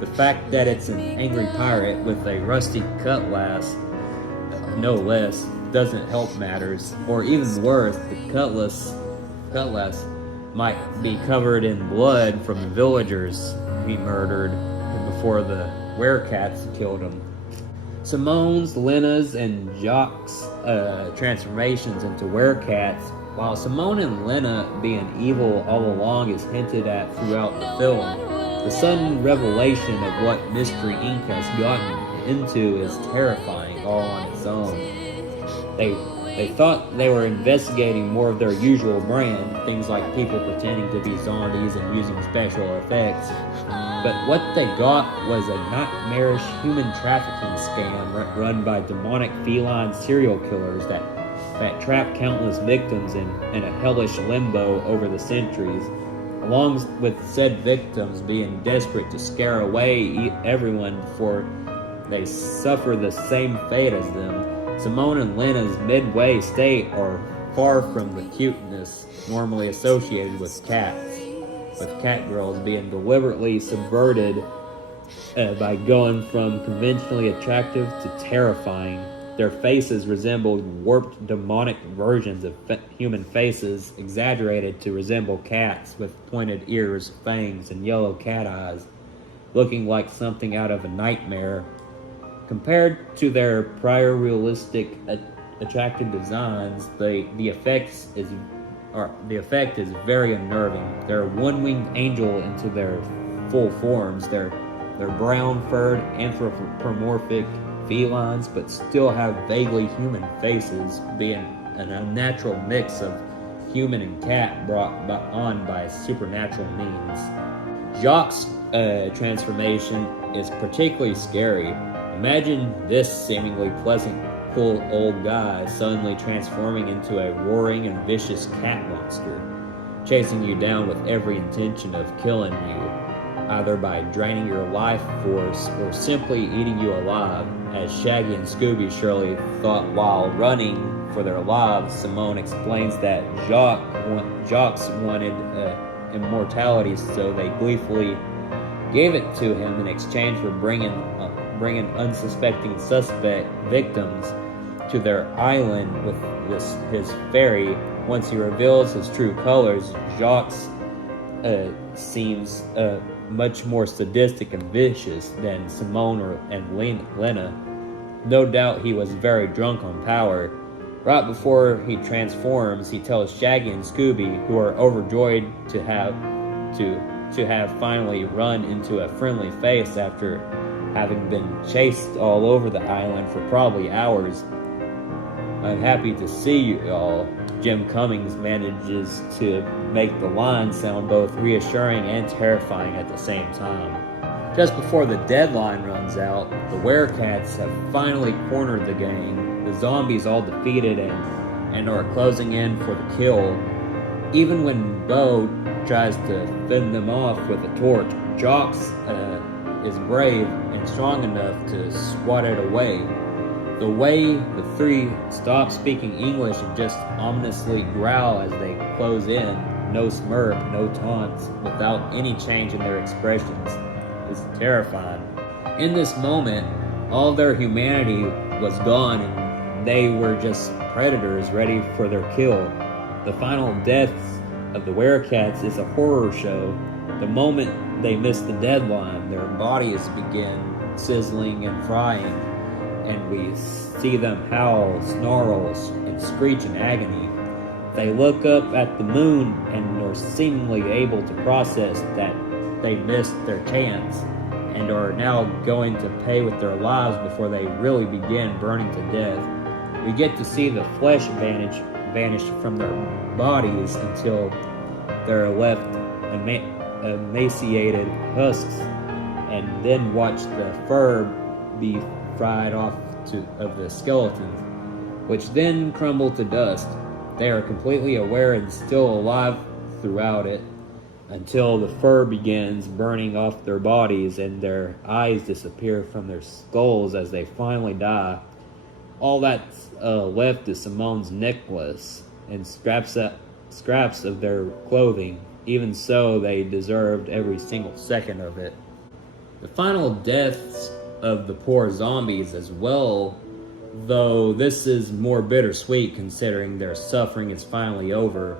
The fact that it's an angry pirate with a rusty cutlass, no less, doesn't help matters. Or even worse, the cutlass might be covered in blood from the villagers he murdered before the werecats killed him. Simone's, Lena's, and Jock's transformations into werecats, while Simone and Lena being evil all along is hinted at throughout the film. The sudden revelation of what Mystery Inc. has gotten into is terrifying all on its own. They thought they were investigating more of their usual brand, things like people pretending to be zombies and using special effects. But what they got was a nightmarish human trafficking scam run by demonic feline serial killers that trap countless victims in a hellish limbo over the centuries, along with said victims being desperate to scare away everyone before they suffer the same fate as them. Simone and Lena's midway state are far from the cuteness normally associated with cats, with cat girls being deliberately subverted by going from conventionally attractive to terrifying. Their faces resembled warped demonic versions of human faces, exaggerated to resemble cats with pointed ears, fangs, and yellow cat eyes, looking like something out of a nightmare. Compared to their prior realistic, attractive designs, the effect is very unnerving. They're one-winged angel into their full forms. They're brown-furred, anthropomorphic felines, but still have vaguely human faces, being an unnatural mix of human and cat brought on by supernatural means. Jacques' transformation is particularly scary. Imagine this seemingly pleasant, cool old guy suddenly transforming into a roaring and vicious cat monster, chasing you down with every intention of killing you, either by draining your life force or simply eating you alive, as Shaggy and Scooby surely thought while running for their lives. Simone explains that Jacques wanted immortality, so they gleefully gave it to him in exchange for bringing unsuspecting suspect victims to their island with his fairy. Once he reveals his true colors, Jacques seems much more sadistic and vicious than Simone and Lena. No doubt he was very drunk on power. Right before he transforms, he tells Shaggy and Scooby, who are overjoyed to have finally run into a friendly face after having been chased all over the island for probably hours. "I'm happy to see you all." Jim Cummings manages to make the line sound both reassuring and terrifying at the same time. Just before the deadline runs out, the Werecats have finally cornered the gang. The zombies all defeated and are closing in for the kill. Even when Bo tries to fend them off with a torch, Jocks is brave and strong enough to swat it away. The way the three stop speaking English and just ominously growl as they close in, no smirk, no taunts, without any change in their expressions, is terrifying. In this moment, all their humanity was gone and they were just predators ready for their kill. The final deaths of the Werecats is a horror show. The moment they miss the deadline, their bodies begin sizzling and frying, and we see them howl, snarl, and screech in agony. They look up at the moon and are seemingly able to process that they missed their chance and are now going to pay with their lives before they really begin burning to death. We get to see the flesh vanish from their bodies until they're left emaciated husks, and then watch the fur be fried off of the skeletons, which then crumble to dust. They are completely aware and still alive throughout it until the fur begins burning off their bodies and their eyes disappear from their skulls as they finally die. All that's left is Simone's necklace and scraps of their clothing. Even so, they deserved every single second of it. The final deaths of the poor zombies as well, though this is more bittersweet considering their suffering is finally over.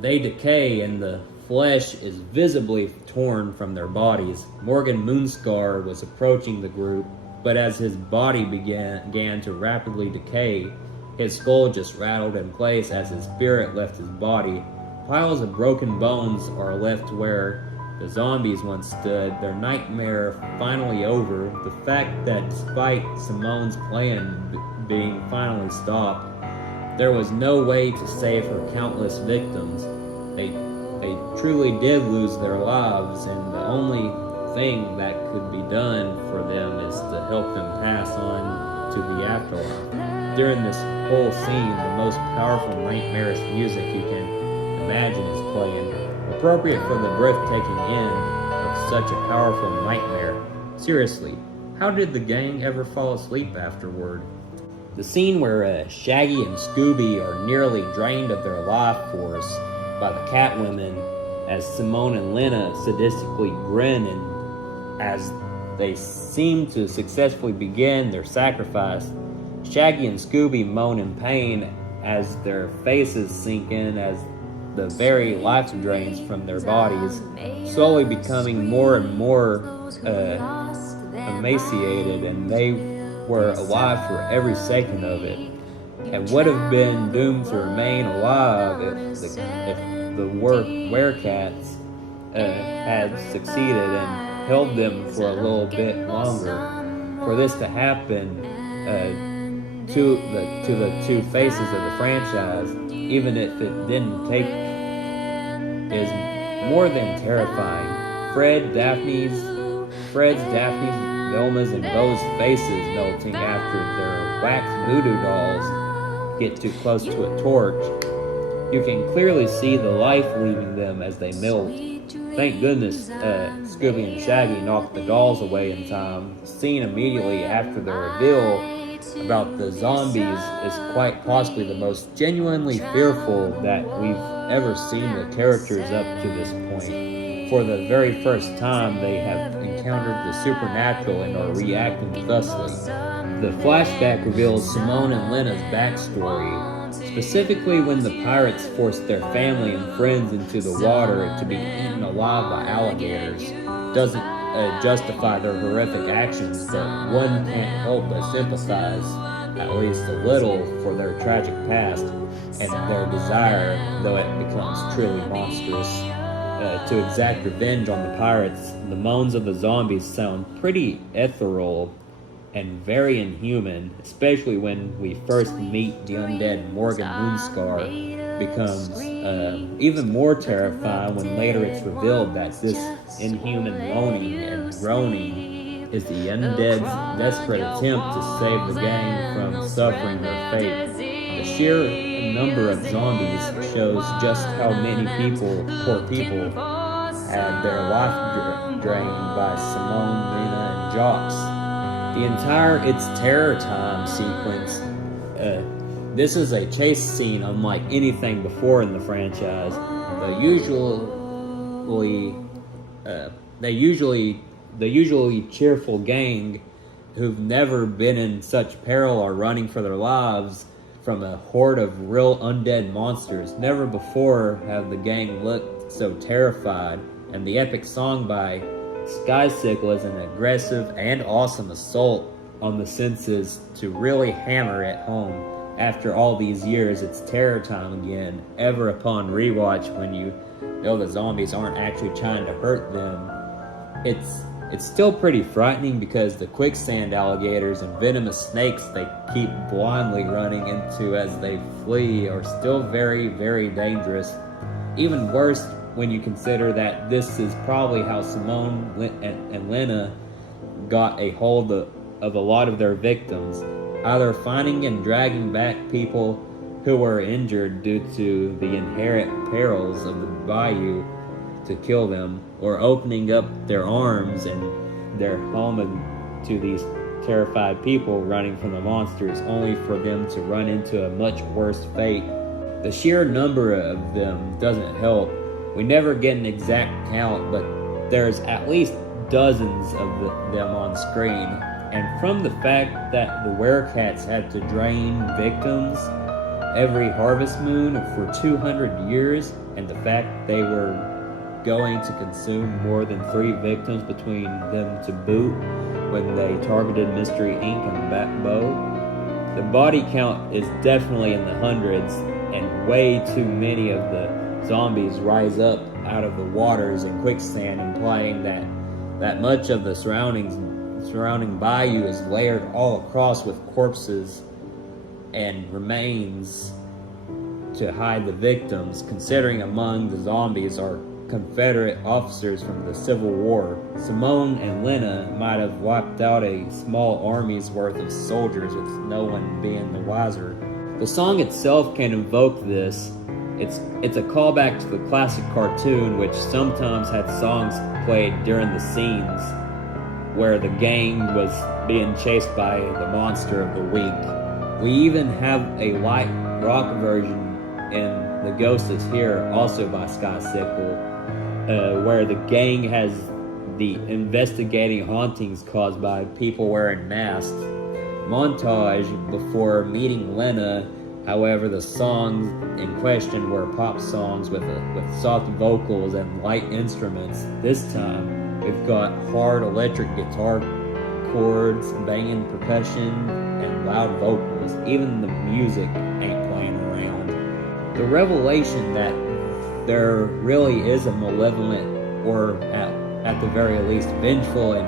They decay and the flesh is visibly torn from their bodies. Morgan Moonscar was approaching the group, but as his body began to rapidly decay, his skull just rattled in place as his spirit left his body. Piles of broken bones are left where the zombies once stood, their nightmare finally over. The fact that despite Simone's plan being finally stopped, there was no way to save her countless victims. They truly did lose their lives, and the only thing that could be done for them is to help them pass on to the afterlife. During this whole scene, the most powerful nightmarish music you can imagine is playing, appropriate for the breathtaking end of such a powerful nightmare. Seriously, how did the gang ever fall asleep afterward? The scene where Shaggy and Scooby are nearly drained of their life force by the Catwomen as Simone and Lena sadistically grin and as they seem to successfully begin their sacrifice. Shaggy and Scooby moan in pain as their faces sink in as the very life drains from their bodies, slowly becoming more and more emaciated, and they were alive for every second of it, and would have been doomed to remain alive if the Werecats had succeeded and held them for a little bit longer. For this to happen to the two faces of the franchise, even if it didn't take, is more than terrifying. Fred's, Daphne's, Velma's, and Bo's faces melting after their wax voodoo dolls get too close to a torch. You can clearly see the life leaving them as they melt. Thank goodness Scooby and Shaggy knocked the dolls away in time. The scene immediately after the reveal about the zombies is quite possibly the most genuinely fearful that we've ever seen the characters up to this point. For the very first time, they have encountered the supernatural and are reacting thusly. The flashback reveals Simone and Lena's backstory, specifically when the pirates forced their family and friends into the water to be eaten alive by alligators. Doesn't justify their horrific actions, but one can't help but sympathize. at least a little, for their tragic past and their desire, though it becomes truly monstrous, to exact revenge on the pirates. The moans of the zombies sound pretty ethereal and very inhuman, especially when we first meet the undead Morgan Moonscar. Becomes even more terrifying when later it's revealed that this inhuman moaning and groaning is the undead's desperate attempt to save the gang from suffering their fate. The sheer number of zombies shows just how many poor people, had their life drained by Simone, Lena, and Jocks. The entire It's Terror Time sequence, this is a chase scene unlike anything before in the franchise. The usually cheerful gang who've never been in such peril are running for their lives from a horde of real undead monsters. Never before have the gang looked so terrified, and the epic song by Skysickle is an aggressive and awesome assault on the senses to really hammer it home. After all these years, it's terror time again, ever upon rewatch when you know the zombies aren't actually trying to hurt them. It's still pretty frightening because the quicksand alligators and venomous snakes they keep blindly running into as they flee are still very, very dangerous. Even worse when you consider that this is probably how Simone and Lena got a hold of a lot of their victims, either finding and dragging back people who were injured due to the inherent perils of the bayou to kill them, or opening up their arms and their home to these terrified people running from the monsters, only for them to run into a much worse fate. The sheer number of them doesn't help. We never get an exact count, but there's at least dozens of them on screen. And from the fact that the werecats had to drain victims every harvest moon for 200 years, and the fact they were going to consume more than 3 victims between them to boot when they targeted Mystery Inc. and Bat Bow, the body count is definitely in the hundreds, and way too many of the zombies rise up out of the waters and quicksand, implying that much of the surrounding bayou is layered all across with corpses and remains to hide the victims, considering among the zombies are Confederate officers from the Civil War. Simone and Lena might have wiped out a small army's worth of soldiers with no one being the wiser. The song itself can evoke this. It's a callback to the classic cartoon, which sometimes had songs played during the scenes where the gang was being chased by the monster of the week. We even have a light rock version in The Ghost Is Here, also by Skysickle, where the gang has the investigating hauntings caused by people wearing masks. Montage before meeting Lena. However, the songs in question were pop songs with soft vocals and light instruments. This time, we've got hard electric guitar chords, banging percussion, and loud vocals. Even the music ain't playing around. The revelation that there really is a malevolent, or at the very least vengeful and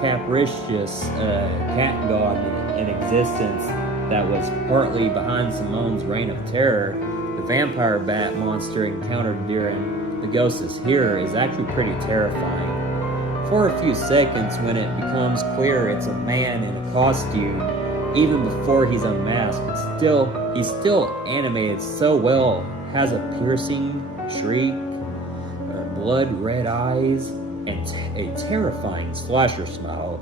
capricious cat god in existence that was partly behind Simone's reign of terror, the vampire bat monster encountered during The Ghost Is Here, is actually pretty terrifying. For a few seconds, when it becomes clear it's a man in a costume, even before he's unmasked, he's still animated so well, has a piercing shriek, blood red eyes, and a terrifying slasher smile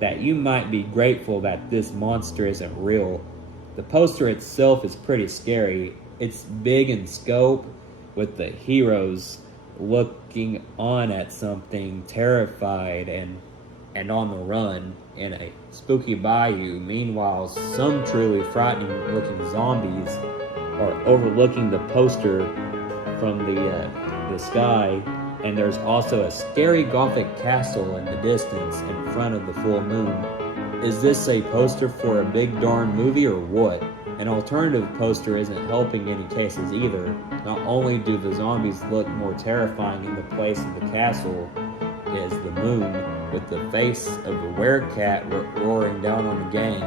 that you might be grateful that this monster isn't real. The poster itself is pretty scary. It's big in scope, with the heroes looking on at something terrified and on the run in a spooky bayou. Meanwhile, some truly frightening looking zombies are overlooking the poster from the sky, and there's also a scary gothic castle in the distance in front of the full moon. Is this a poster for a big darn movie or what? An alternative poster isn't helping any cases either. Not only do the zombies look more terrifying in the place of the castle is the moon, with the face of the werecat roaring down on the gang.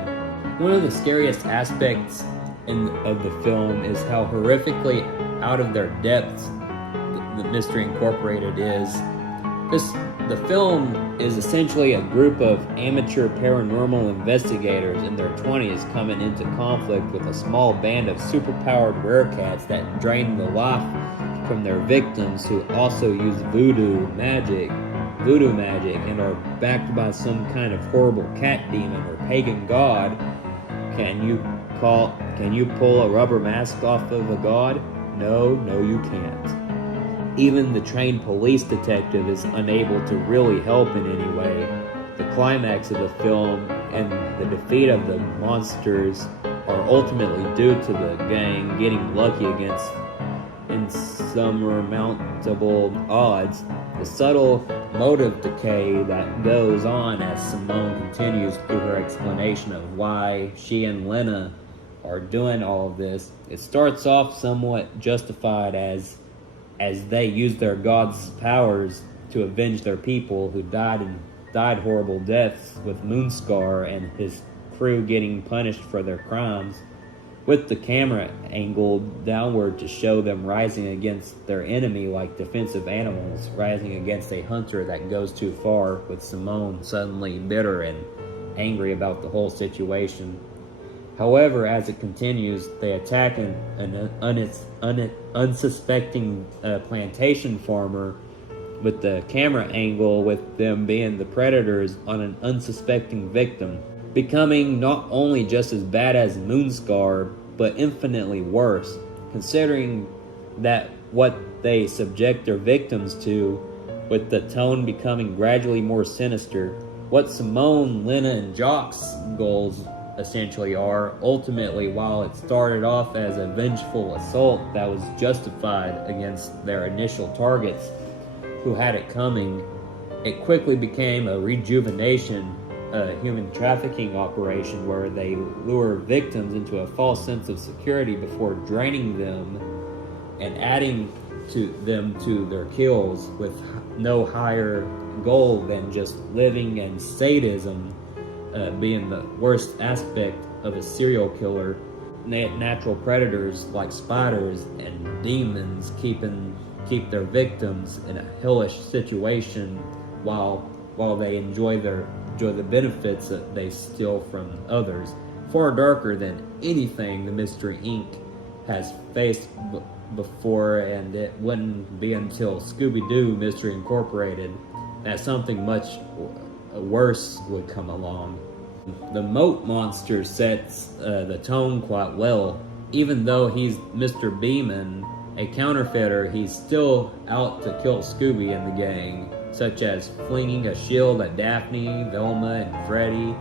One of the scariest aspects of the film is how horrifically out of their depths the Mystery Incorporated is. The film is essentially a group of amateur paranormal investigators in their 20s coming into conflict with a small band of superpowered werecats that drain the life from their victims, who also use voodoo magic and are backed by some kind of horrible cat demon or pagan god. Can you pull a rubber mask off of a god? No, you can't. Even the trained police detective is unable to really help in any way. The climax of the film and the defeat of the monsters are ultimately due to the gang getting lucky against insurmountable odds. The subtle motive decay that goes on as Simone continues through her explanation of why she and Lena are doing all of this. It starts off somewhat justified as they use their god's powers to avenge their people who died horrible deaths, with Moonscar and his crew getting punished for their crimes, with the camera angled downward to show them rising against their enemy like defensive animals, rising against a hunter that goes too far, with Simone suddenly bitter and angry about the whole situation. However, as it continues, they attack an unsuspecting plantation farmer, with the camera angle with them being the predators on an unsuspecting victim, becoming not only just as bad as Moonscar, but infinitely worse, considering that what they subject their victims to, with the tone becoming gradually more sinister. What Simone, Lena, and Jock's goals essentially are, ultimately, while it started off as a vengeful assault that was justified against their initial targets who had it coming, it quickly became a rejuvenation, a human trafficking operation where they lure victims into a false sense of security before draining them and adding to their kills, with no higher goal than just living, and sadism being the worst aspect of a serial killer. Natural predators like spiders and demons keep their victims in a hellish situation while they enjoy the benefits that they steal from others. Far darker than anything the Mystery Inc. has faced before, and it wouldn't be until Scooby-Doo Mystery Incorporated that something much worse would come along. The Moat Monster sets the tone quite well. Even though he's Mr. Beeman, a counterfeiter, he's still out to kill Scooby and the gang, such as flinging a shield at Daphne, Velma, and Freddy,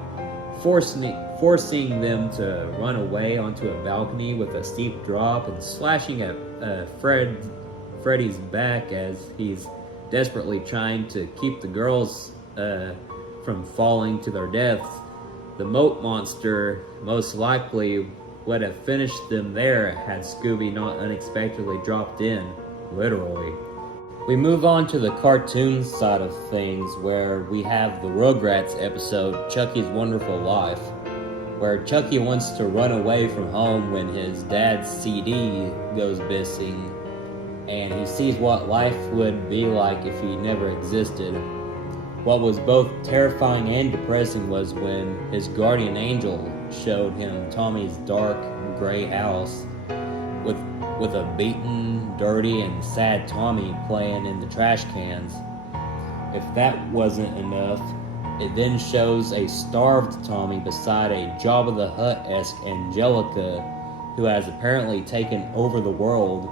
forcing them to run away onto a balcony with a steep drop, and slashing at Freddy's back as he's desperately trying to keep the girls from falling to their deaths. The Moat Monster most likely would have finished them there had Scooby not unexpectedly dropped in, literally. We move on to the cartoon side of things, where we have the Rugrats episode, Chucky's Wonderful Life, where Chucky wants to run away from home when his dad's CD goes missing, and he sees what life would be like if he never existed. What was both terrifying and depressing was when his guardian angel showed him Tommy's dark, gray house with a beaten, dirty, and sad Tommy playing in the trash cans. If that wasn't enough, it then shows a starved Tommy beside a Jabba the Hutt-esque Angelica, who has apparently taken over the world,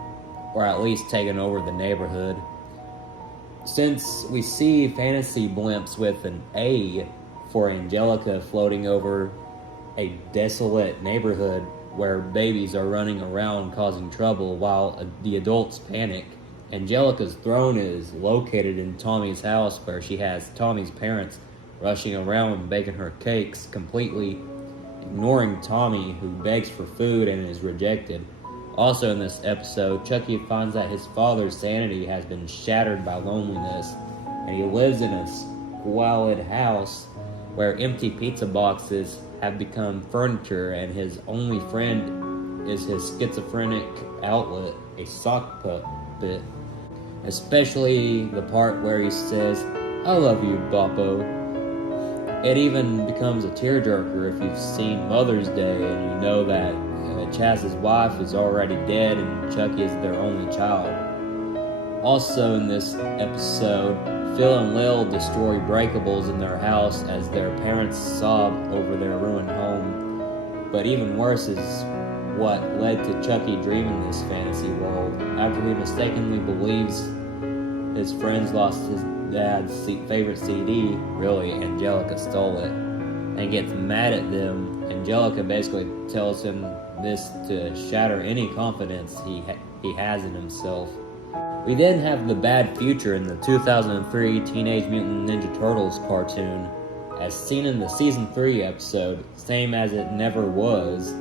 or at least taken over the neighborhood. Since we see fantasy blimps with an A for Angelica floating over a desolate neighborhood where babies are running around causing trouble while the adults panic, Angelica's throne is located in Tommy's house, where she has Tommy's parents rushing around and baking her cakes, completely ignoring Tommy, who begs for food and is rejected. Also in this episode, Chucky finds that his father's sanity has been shattered by loneliness, and he lives in a squalid house where empty pizza boxes have become furniture, and his only friend is his schizophrenic outlet, a sock puppet. Especially the part where he says, "I love you, Boppo." It even becomes a tearjerker if you've seen Mother's Day and you know that Chaz's wife is already dead and Chucky is their only child. Also in this episode, Phil and Lil destroy breakables in their house as their parents sob over their ruined home. But even worse is what led to Chucky dreaming this fantasy world. After he mistakenly believes his friends lost his dad's favorite CD, really, Angelica stole it, and gets mad at them. Angelica basically tells him this to shatter any confidence he has in himself. We then have the bad future in the 2003 Teenage Mutant Ninja Turtles cartoon, as seen in the Season 3 episode, Same as It Never Was.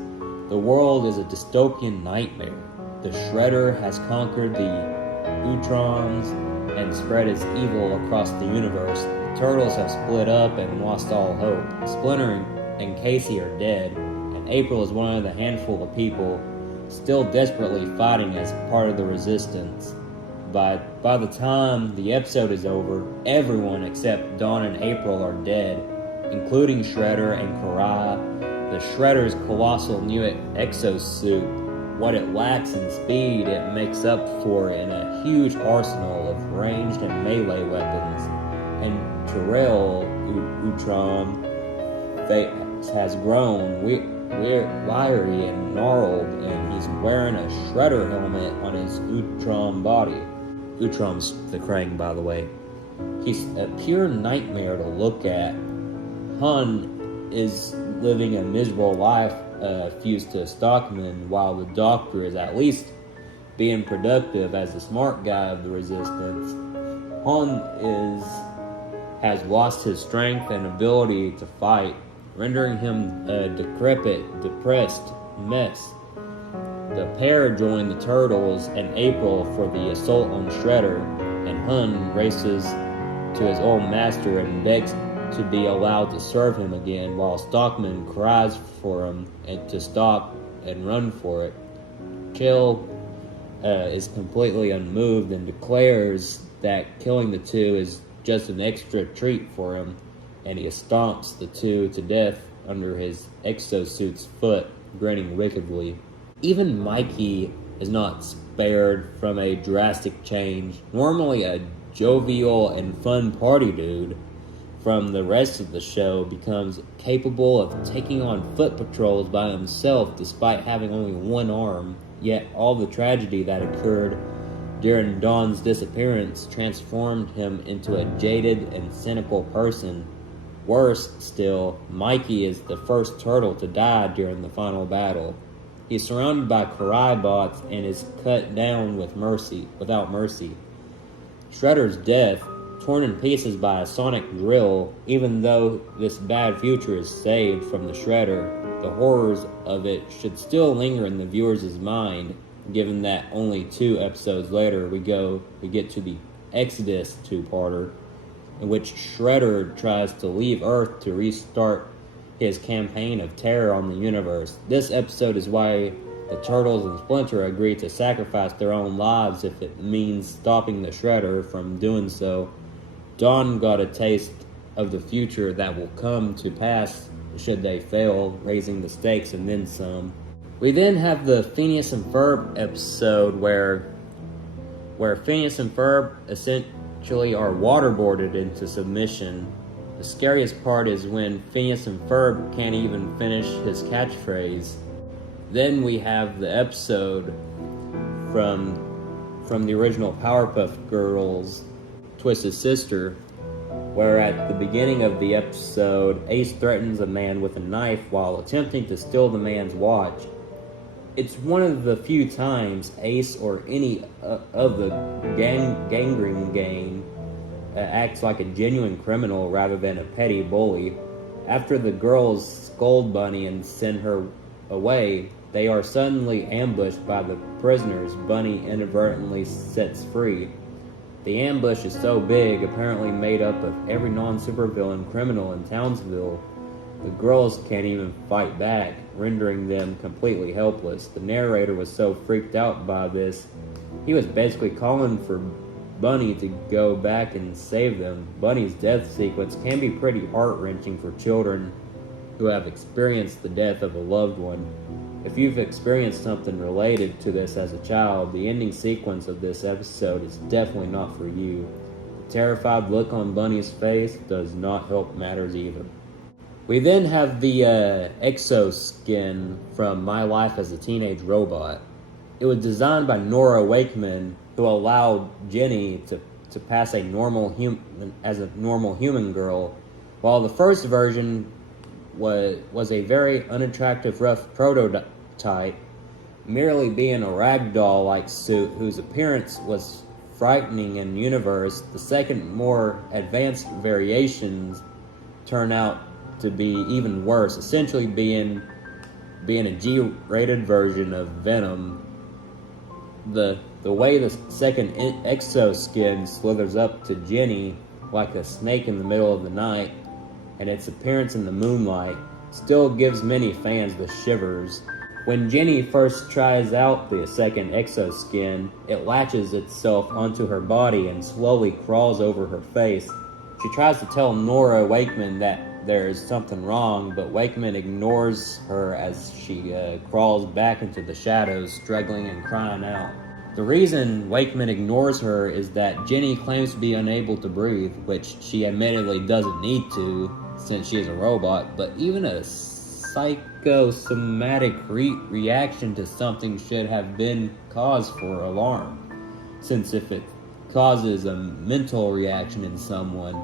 The world is a dystopian nightmare. The Shredder has conquered the Utrons and spread his evil across the universe. The Turtles have split up and lost all hope. Splinter and Casey are dead, and April is one of the handful of people still desperately fighting as part of the resistance. By the time the episode is over, everyone except Dawn and April are dead, including Shredder and Karai. The Shredder's colossal new exosuit, what it lacks in speed, it makes up for in a huge arsenal of ranged and melee weapons. And Terrell Utron has grown wiry and gnarled, and he's wearing a Shredder helmet on his Utron body. Utron's the Krang, by the way. He's a pure nightmare to look at. Hun is living a miserable life fused to Stockman, while the Doctor is at least being productive as the smart guy of the Resistance. Han has lost his strength and ability to fight, rendering him a decrepit, depressed mess. The pair join the Turtles and April for the assault on Shredder, and Hun races to his old master and begs to be allowed to serve him again, while Stockman cries for him and to stop and run for it. Chill is completely unmoved and declares that killing the two is just an extra treat for him, and he stomps the two to death under his exosuit's foot, grinning wickedly. Even Mikey is not spared from a drastic change. Normally a jovial and fun party dude from the rest of the show becomes capable of taking on foot patrols by himself despite having only one arm. Yet all the tragedy that occurred during Dawn's disappearance transformed him into a jaded and cynical person. Worse still, Mikey is the first turtle to die during the final battle. He's surrounded by Karai bots and is cut down without mercy. Shredder's death, torn in pieces by a sonic drill. Even though this bad future is saved from the Shredder, the horrors of it should still linger in the viewer's mind, given that only 2 episodes later we get to the Exodus two-parter, in which Shredder tries to leave Earth to restart his campaign of terror on the universe. This episode is why the Turtles and Splinter agree to sacrifice their own lives if it means stopping the Shredder from doing so. Dawn got a taste of the future that will come to pass should they fail, raising the stakes and then some. We then have the Phineas and Ferb episode where Phineas and Ferb essentially are waterboarded into submission. The scariest part is when Phineas and Ferb can't even finish his catchphrase. Then we have the episode from the original Powerpuff Girls, Twisted Sister, where at the beginning of the episode, Ace threatens a man with a knife while attempting to steal the man's watch. It's one of the few times Ace or any of the Gangrene gang acts like a genuine criminal rather than a petty bully. After the girls scold Bunny and send her away, they are suddenly ambushed by the prisoners Bunny inadvertently sets free. The ambush is so big, apparently made up of every non-supervillain criminal in Townsville. The girls can't even fight back, rendering them completely helpless. The narrator was so freaked out by this, he was basically calling for Bunny to go back and save them. Bunny's death sequence can be pretty heart-wrenching for children who have experienced the death of a loved one. If you've experienced something related to this as a child, the ending sequence of this episode is definitely not for you. The terrified look on Bunny's face does not help matters either. We then have the exoskin from My Life as a Teenage Robot. It was designed by Nora Wakeman, who allowed Jenny to pass a normal human girl, while the first version was a very unattractive rough prototype, merely being a ragdoll-like suit whose appearance was frightening in universe. The second, more advanced variations turn out to be even worse, essentially being a G-rated version of Venom. The way the second exoskin slithers up to Jenny like a snake in the middle of the night, and its appearance in the moonlight still gives many fans the shivers. When Jenny first tries out the second exoskin, it latches itself onto her body and slowly crawls over her face. She tries to tell Nora Wakeman that there is something wrong, but Wakeman ignores her as she crawls back into the shadows, struggling and crying out. The reason Wakeman ignores her is that Jenny claims to be unable to breathe, which she admittedly doesn't need to, since she is a robot, but even a psychosomatic reaction to something should have been cause for alarm, since if it causes a mental reaction in someone,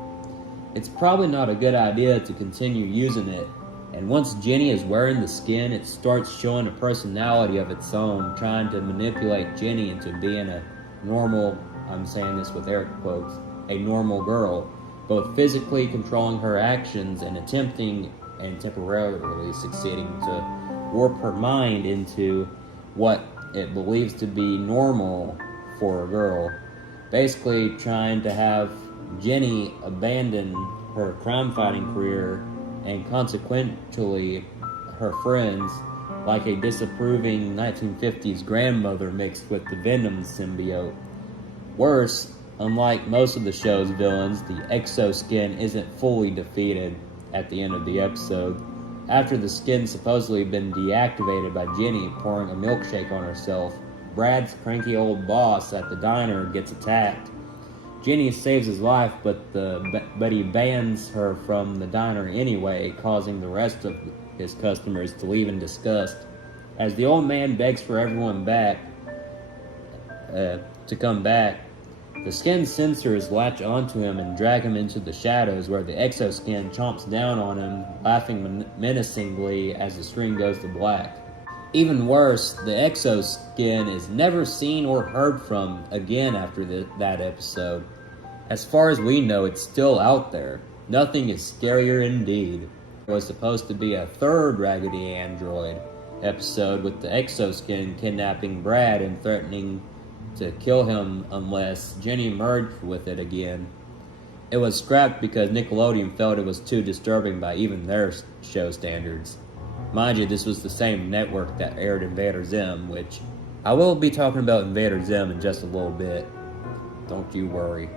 it's probably not a good idea to continue using it. And once Jenny is wearing the skin, it starts showing a personality of its own, trying to manipulate Jenny into being a normal, I'm saying this with air quotes, a normal girl, both physically controlling her actions and attempting and temporarily succeeding to warp her mind into what it believes to be normal for a girl. Basically trying to have Jenny abandon her crime-fighting career and consequently her friends, like a disapproving 1950s grandmother mixed with the Venom symbiote. Worse, unlike most of the show's villains, the exoskin isn't fully defeated at the end of the episode. After the skin's supposedly been deactivated by Jenny pouring a milkshake on herself, Brad's cranky old boss at the diner gets attacked. Jenny saves his life, but he bans her from the diner anyway, causing the rest of his customers to leave in disgust. As the old man begs for everyone back to come back, the skin sensors latch onto him and drag him into the shadows, where the exoskin chomps down on him, laughing menacingly as the screen goes to black. Even worse, the exoskin is never seen or heard from again after that episode. As far as we know, it's still out there. Nothing is scarier indeed. There was supposed to be a third Raggedy Android episode with the exoskin kidnapping Brad and threatening to kill him unless Jenny merged with it again. It was scrapped because Nickelodeon felt it was too disturbing by even their show standards. Mind you, this was the same network that aired Invader Zim, which I will be talking about Invader Zim in just a little bit. Don't you worry.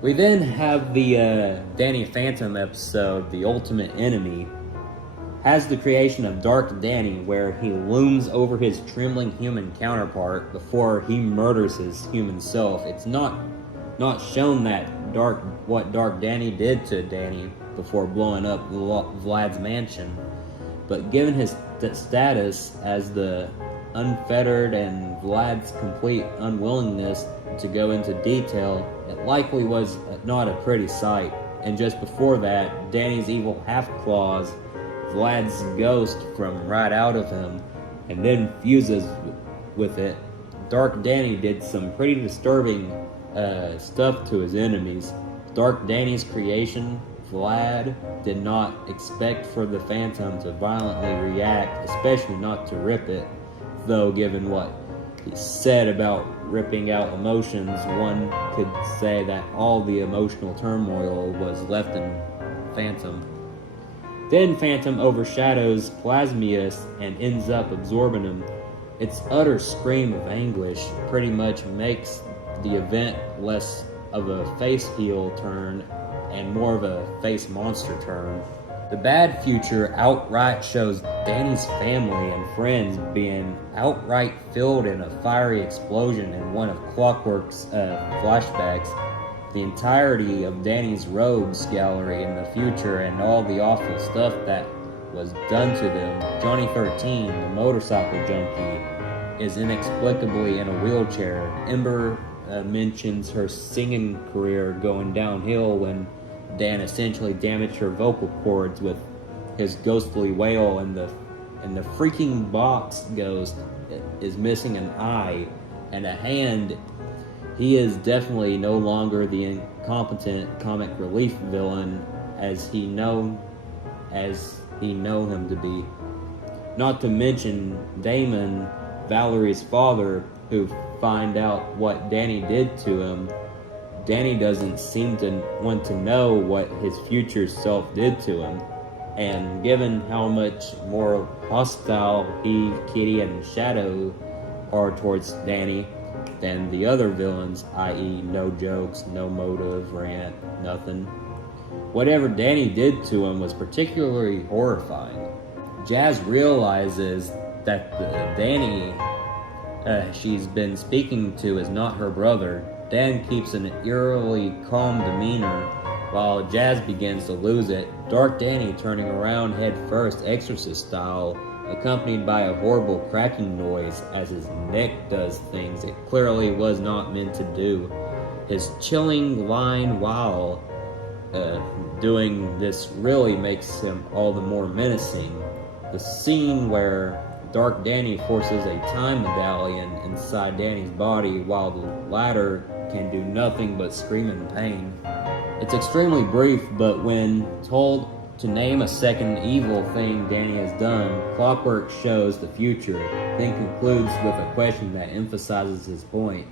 We then have the Danny Phantom episode, The Ultimate Enemy, has the creation of Dark Danny, where he looms over his trembling human counterpart before he murders his human self. It's not shown that what Dark Danny did to Danny before blowing up Vlad's mansion, but given his status as the unfettered and Vlad's complete unwillingness to go into detail, it likely was not a pretty sight. And just before that, Danny's evil half-claws Vlad's ghost from right out of him and then fuses with it. Dark Danny did some pretty disturbing stuff to his enemies. Dark Danny's creation, Vlad, did not expect for the Phantom to violently react, especially not to rip it, though given what he said about ripping out emotions, one could say that all the emotional turmoil was left in Phantom. Then Phantom overshadows Plasmius and ends up absorbing him. Its utter scream of anguish pretty much makes the event less of a face heel turn and more of a face monster turn. The bad future outright shows Danny's family and friends being outright filled in a fiery explosion in one of Clockwork's flashbacks. The entirety of Danny's rogues gallery in the future and all the awful stuff that was done to them. Johnny 13, the motorcycle junkie, is inexplicably in a wheelchair. Ember mentions her singing career going downhill when Dan essentially damaged her vocal cords with his ghostly wail, and the freaking box ghost is missing an eye and a hand. He is definitely no longer the incompetent comic relief villain as he know him to be. Not to mention Damon, Valerie's father, who find out what Danny did to him. Danny doesn't seem to want to know what his future self did to him, and given how much more hostile he, Kitty, and Shadow are towards Danny than the other villains, i.e. no jokes, no motive, rant, nothing. Whatever Danny did to him was particularly horrifying. Jazz realizes that the Danny she's been speaking to is not her brother. Dan keeps an eerily calm demeanor while Jazz begins to lose it. Dark Danny turning around head first, Exorcist style, accompanied by a horrible cracking noise as his neck does things it clearly was not meant to do. His chilling line while doing this really makes him all the more menacing. The scene where Dark Danny forces a time medallion inside Danny's body while the latter can do nothing but scream in pain. It's extremely brief, but when told to name a second evil thing Danny has done, Clockwork shows the future, then concludes with a question that emphasizes his point.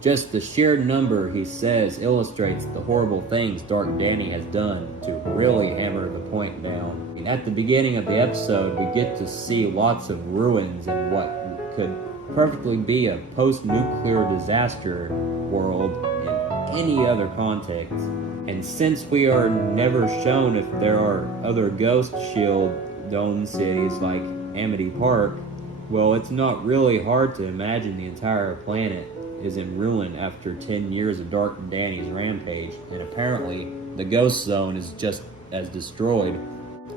Just the sheer number, he says, illustrates the horrible things Dark Danny has done to really hammer the point down. At the beginning of the episode, we get to see lots of ruins in what could perfectly be a post-nuclear disaster world in any other context. And since we are never shown if there are other Ghost Shield dome cities like Amity Park, well, it's not really hard to imagine the entire planet is in ruin after 10 years of Dark Danny's rampage, and apparently the Ghost Zone is just as destroyed.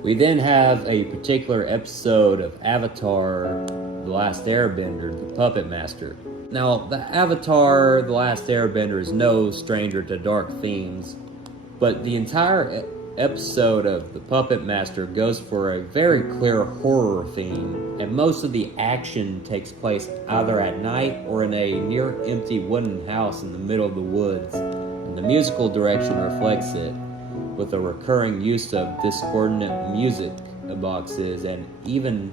We then have a particular episode of Avatar: The Last Airbender, the Puppet Master. Now, the Avatar: The Last Airbender is no stranger to dark themes, but the entire episode of The Puppet Master goes for a very clear horror theme, and most of the action takes place either at night or in a near-empty wooden house in the middle of the woods, and the musical direction reflects it, with a recurring use of discordant music boxes, and even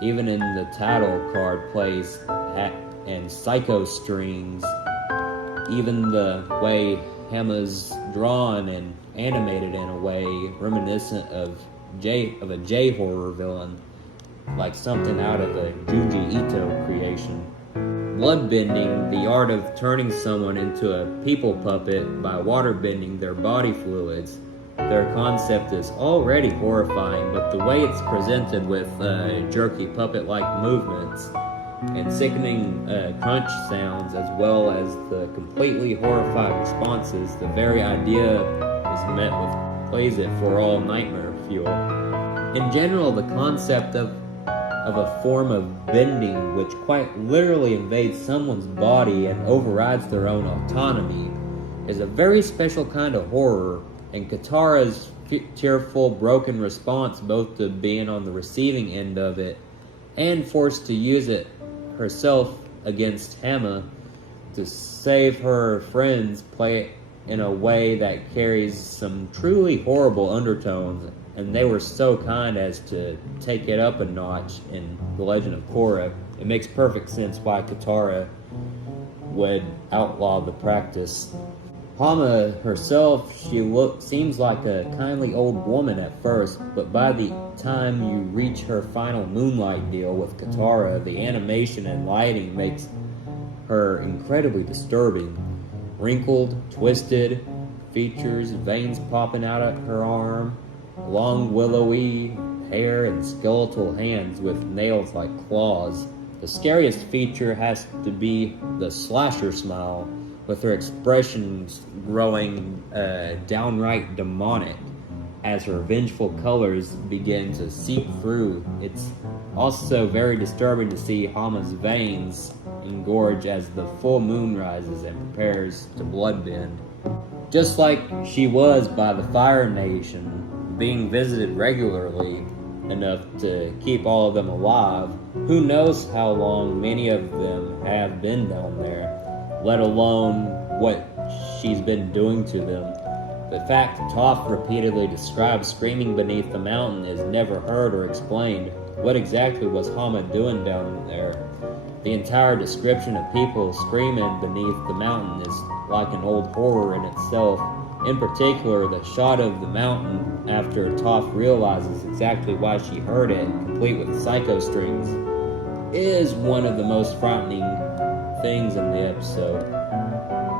in the title card plays and psycho strings. Even the way Hama's drawn and animated in a way reminiscent of a J-horror villain, like something out of a Junji Ito creation. Bloodbending, the art of turning someone into a people puppet by waterbending their body fluids. Their concept is already horrifying, but the way it's presented with jerky puppet-like movements and sickening crunch sounds, as well as the completely horrified responses, the very idea is met with plays it for all nightmare fuel. In general, the concept of a form of bending which quite literally invades someone's body and overrides their own autonomy is a very special kind of horror, and Katara's tearful, broken response both to being on the receiving end of it and forced to use it herself against Hama to save her friends in a way that carries some truly horrible undertones, and they were so kind as to take it up a notch in The Legend of Korra. It makes perfect sense why Katara would outlaw the practice. Hama herself, seems like a kindly old woman at first, but by the time you reach her final moonlight deal with Katara, the animation and lighting makes her incredibly disturbing. Wrinkled, twisted features, veins popping out at her arm, long willowy hair and skeletal hands with nails like claws. The scariest feature has to be the slasher smile, with her expressions growing downright demonic as her vengeful colors begin to seep through. It's also very disturbing to see Hama's veins engorge as the full moon rises and prepares to bloodbend. Just like she was by the Fire Nation, being visited regularly enough to keep all of them alive, who knows how long many of them have been down there, let alone what she's been doing to them. The fact Toph repeatedly describes screaming beneath the mountain is never heard or explained. What exactly was Hama doing down there? The entire description of people screaming beneath the mountain is like an old horror in itself. In particular, the shot of the mountain after Toph realizes exactly why she heard it, complete with psycho strings, is one of the most frightening things in the episode.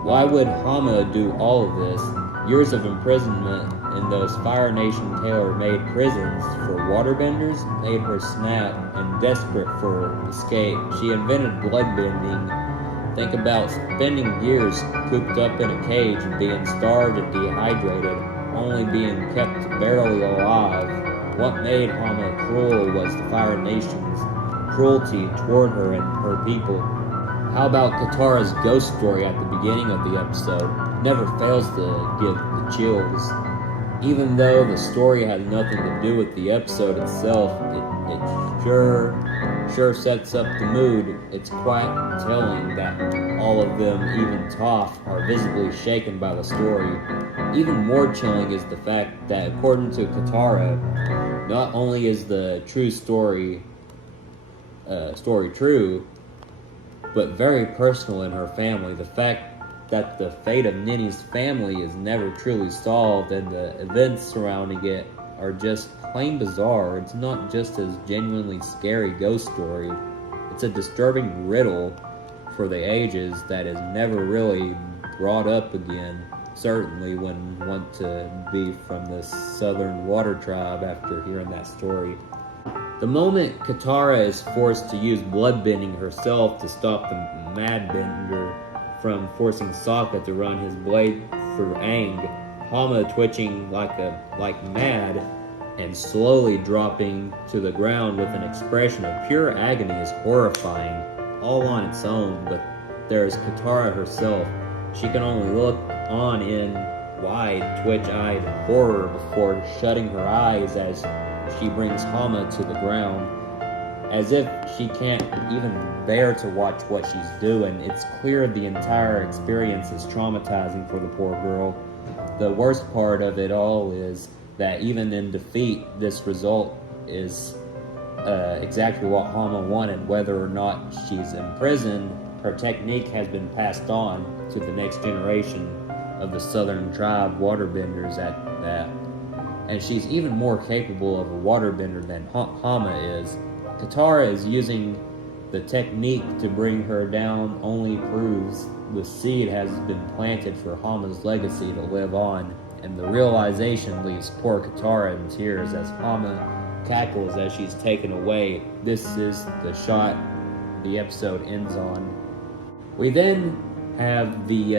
Why would Hama do all of this? Years of imprisonment in those Fire Nation tailor-made prisons for waterbenders made her snap, and desperate for escape, she invented bloodbending. Think about spending years cooped up in a cage and being starved and dehydrated, only being kept barely alive. What made Hama cruel was the Fire Nation's cruelty toward her and her people. How about Katara's ghost story at the beginning of the episode? Never fails to give the chills. Even though the story had nothing to do with the episode itself, it sure sets up the mood. It's quite telling that all of them, even Toph, are visibly shaken by the story. Even more chilling is the fact that according to Katara, not only is the true story true, but very personal in her family. The fact that the fate of Nini's family is never truly solved and the events surrounding it are just plain bizarre. It's not just a genuinely scary ghost story. It's a disturbing riddle for the ages that is never really brought up again. Certainly when want to be from the Southern Water Tribe after hearing that story. The moment Katara is forced to use bloodbending herself to stop the Madbender from forcing Sokka to run his blade through Aang, Hama twitching like mad and slowly dropping to the ground with an expression of pure agony is horrifying, all on its own. But there's Katara herself. She can only look on in wide, twitch-eyed horror before shutting her eyes as she brings Hama to the ground, as if she can't even bear to watch what she's doing. It's clear the entire experience is traumatizing for the poor girl. The worst part of it all is that even in defeat, this result is exactly what Hama wanted. Whether or not she's imprisoned, her technique has been passed on to the next generation of the Southern Tribe waterbenders at that. And she's even more capable of a waterbender than Hama is. Katara is using the technique to bring her down only proves the seed has been planted for Hama's legacy to live on, and the realization leaves poor Katara in tears as Hama cackles as she's taken away. This is the shot the episode ends on. We then have the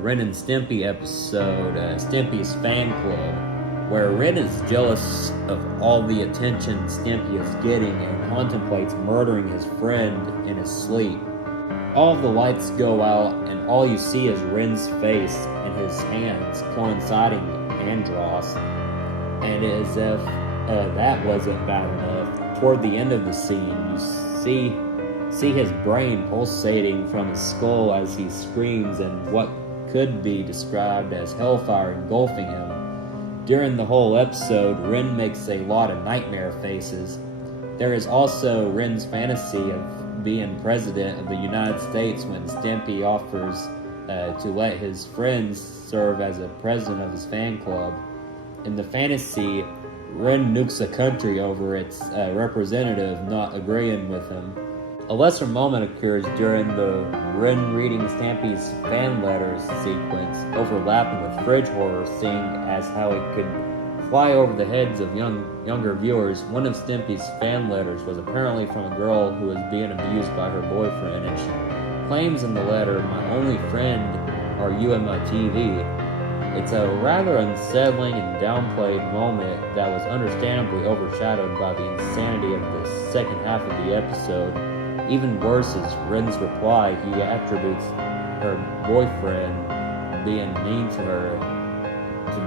Ren and Stimpy episode, Stimpy's Fan Club, where Ren is jealous of all the attention Stimpy is getting and contemplates murdering his friend in his sleep. All of the lights go out and all you see is Ren's face and his hands coinciding Andros. And as if that wasn't bad enough, toward the end of the scene you see his brain pulsating from his skull as he screams, and what could be described as hellfire engulfing him. During the whole episode, Ren makes a lot of nightmare faces. There is also Ren's fantasy of being president of the United States when Stimpy offers to let his friends serve as a president of his fan club. In the fantasy, Ren nukes a country over its representative not agreeing with him. A lesser moment occurs during the Ren reading Stampy's fan letters sequence, overlapping with Fridge Horror, seeing as how it could fly over the heads of younger viewers. One of Stimpy's fan letters was apparently from a girl who was being abused by her boyfriend, and she claims in the letter, "My only friend are you and my TV." It's a rather unsettling and downplayed moment that was understandably overshadowed by the insanity of the second half of the episode. Even worse is Ren's reply. He attributes her boyfriend being mean to her to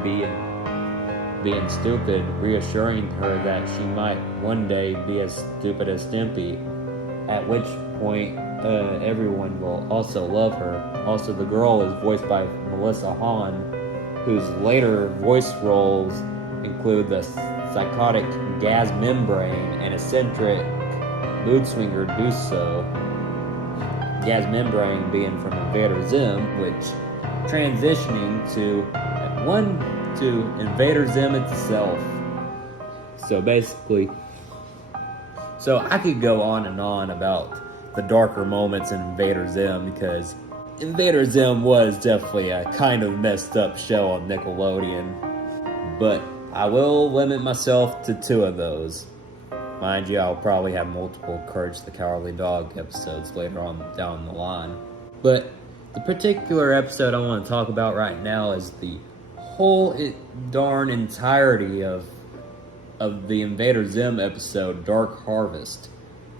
being stupid, reassuring her that she might one day be as stupid as Stimpy, at which point everyone will also love her. Also, the girl is voiced by Melissa Hahn, whose later voice roles include the psychotic Gaz Membrane and eccentric mood swinger Duso. Gaz Membrane being from Invader Zim, which transitioning to Invader Zim itself. So I could go on and on about the darker moments in Invader Zim, because Invader Zim was definitely a kind of messed up show on Nickelodeon, but I will limit myself to 2 of those. Mind you, I'll probably have multiple Courage the Cowardly Dog episodes later on down the line. But the particular episode I want to talk about right now is the whole darn entirety of the Invader Zim episode, Dark Harvest.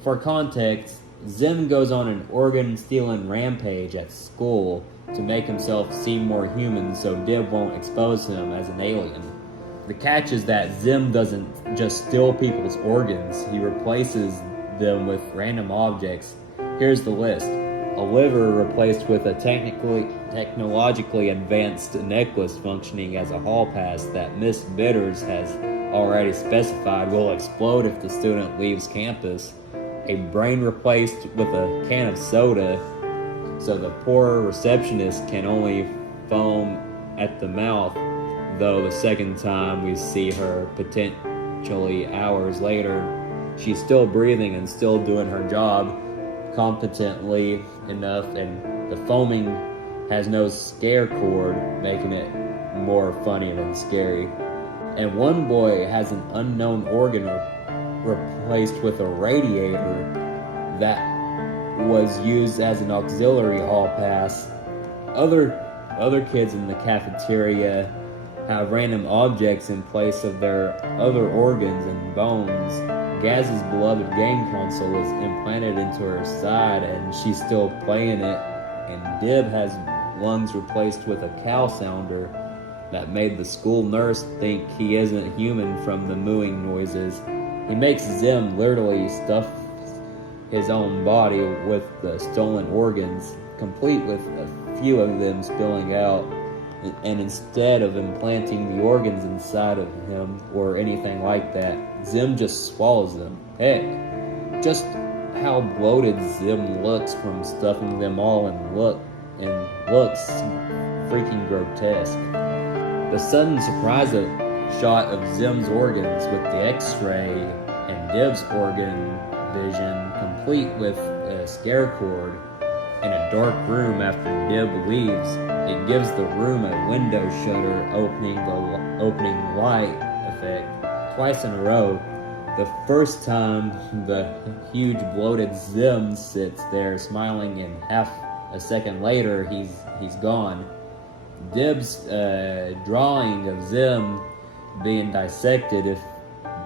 For context, Zim goes on an organ-stealing rampage at school to make himself seem more human so Dib won't expose him as an alien. The catch is that Zim doesn't just steal people's organs, he replaces them with random objects. Here's the list. A liver replaced with a technologically advanced necklace functioning as a hall pass that Miss Bitters has already specified will explode if the student leaves campus. A brain replaced with a can of soda, so the poor receptionist can only foam at the mouth, though the second time we see her, potentially hours later, she's still breathing and still doing her job competently enough, and the foaming has no scare cord, making it more funny than scary. And one boy has an unknown organ replaced with a radiator that was used as an auxiliary hall pass. Other kids in the cafeteria have random objects in place of their other organs and bones. Gaz's beloved game console is implanted into her side and she's still playing it, and Dib has lungs replaced with a cow sounder that made the school nurse think he isn't human from the mooing noises. He makes Zim literally stuff his own body with the stolen organs, complete with a few of them spilling out, and instead of implanting the organs inside of him or anything like that, Zim just swallows them. Heck, just how bloated Zim looks from stuffing them all and looks freaking grotesque. The sudden surprise shot of Zim's organs with the x-ray and Dib's organ vision, complete with a scare cord, in a dark room after Dib leaves, it gives the room a window shutter opening light effect twice in a row. The first time, the huge bloated Zim sits there smiling, and half a second later he's gone. Dib's drawing of Zim being dissected, if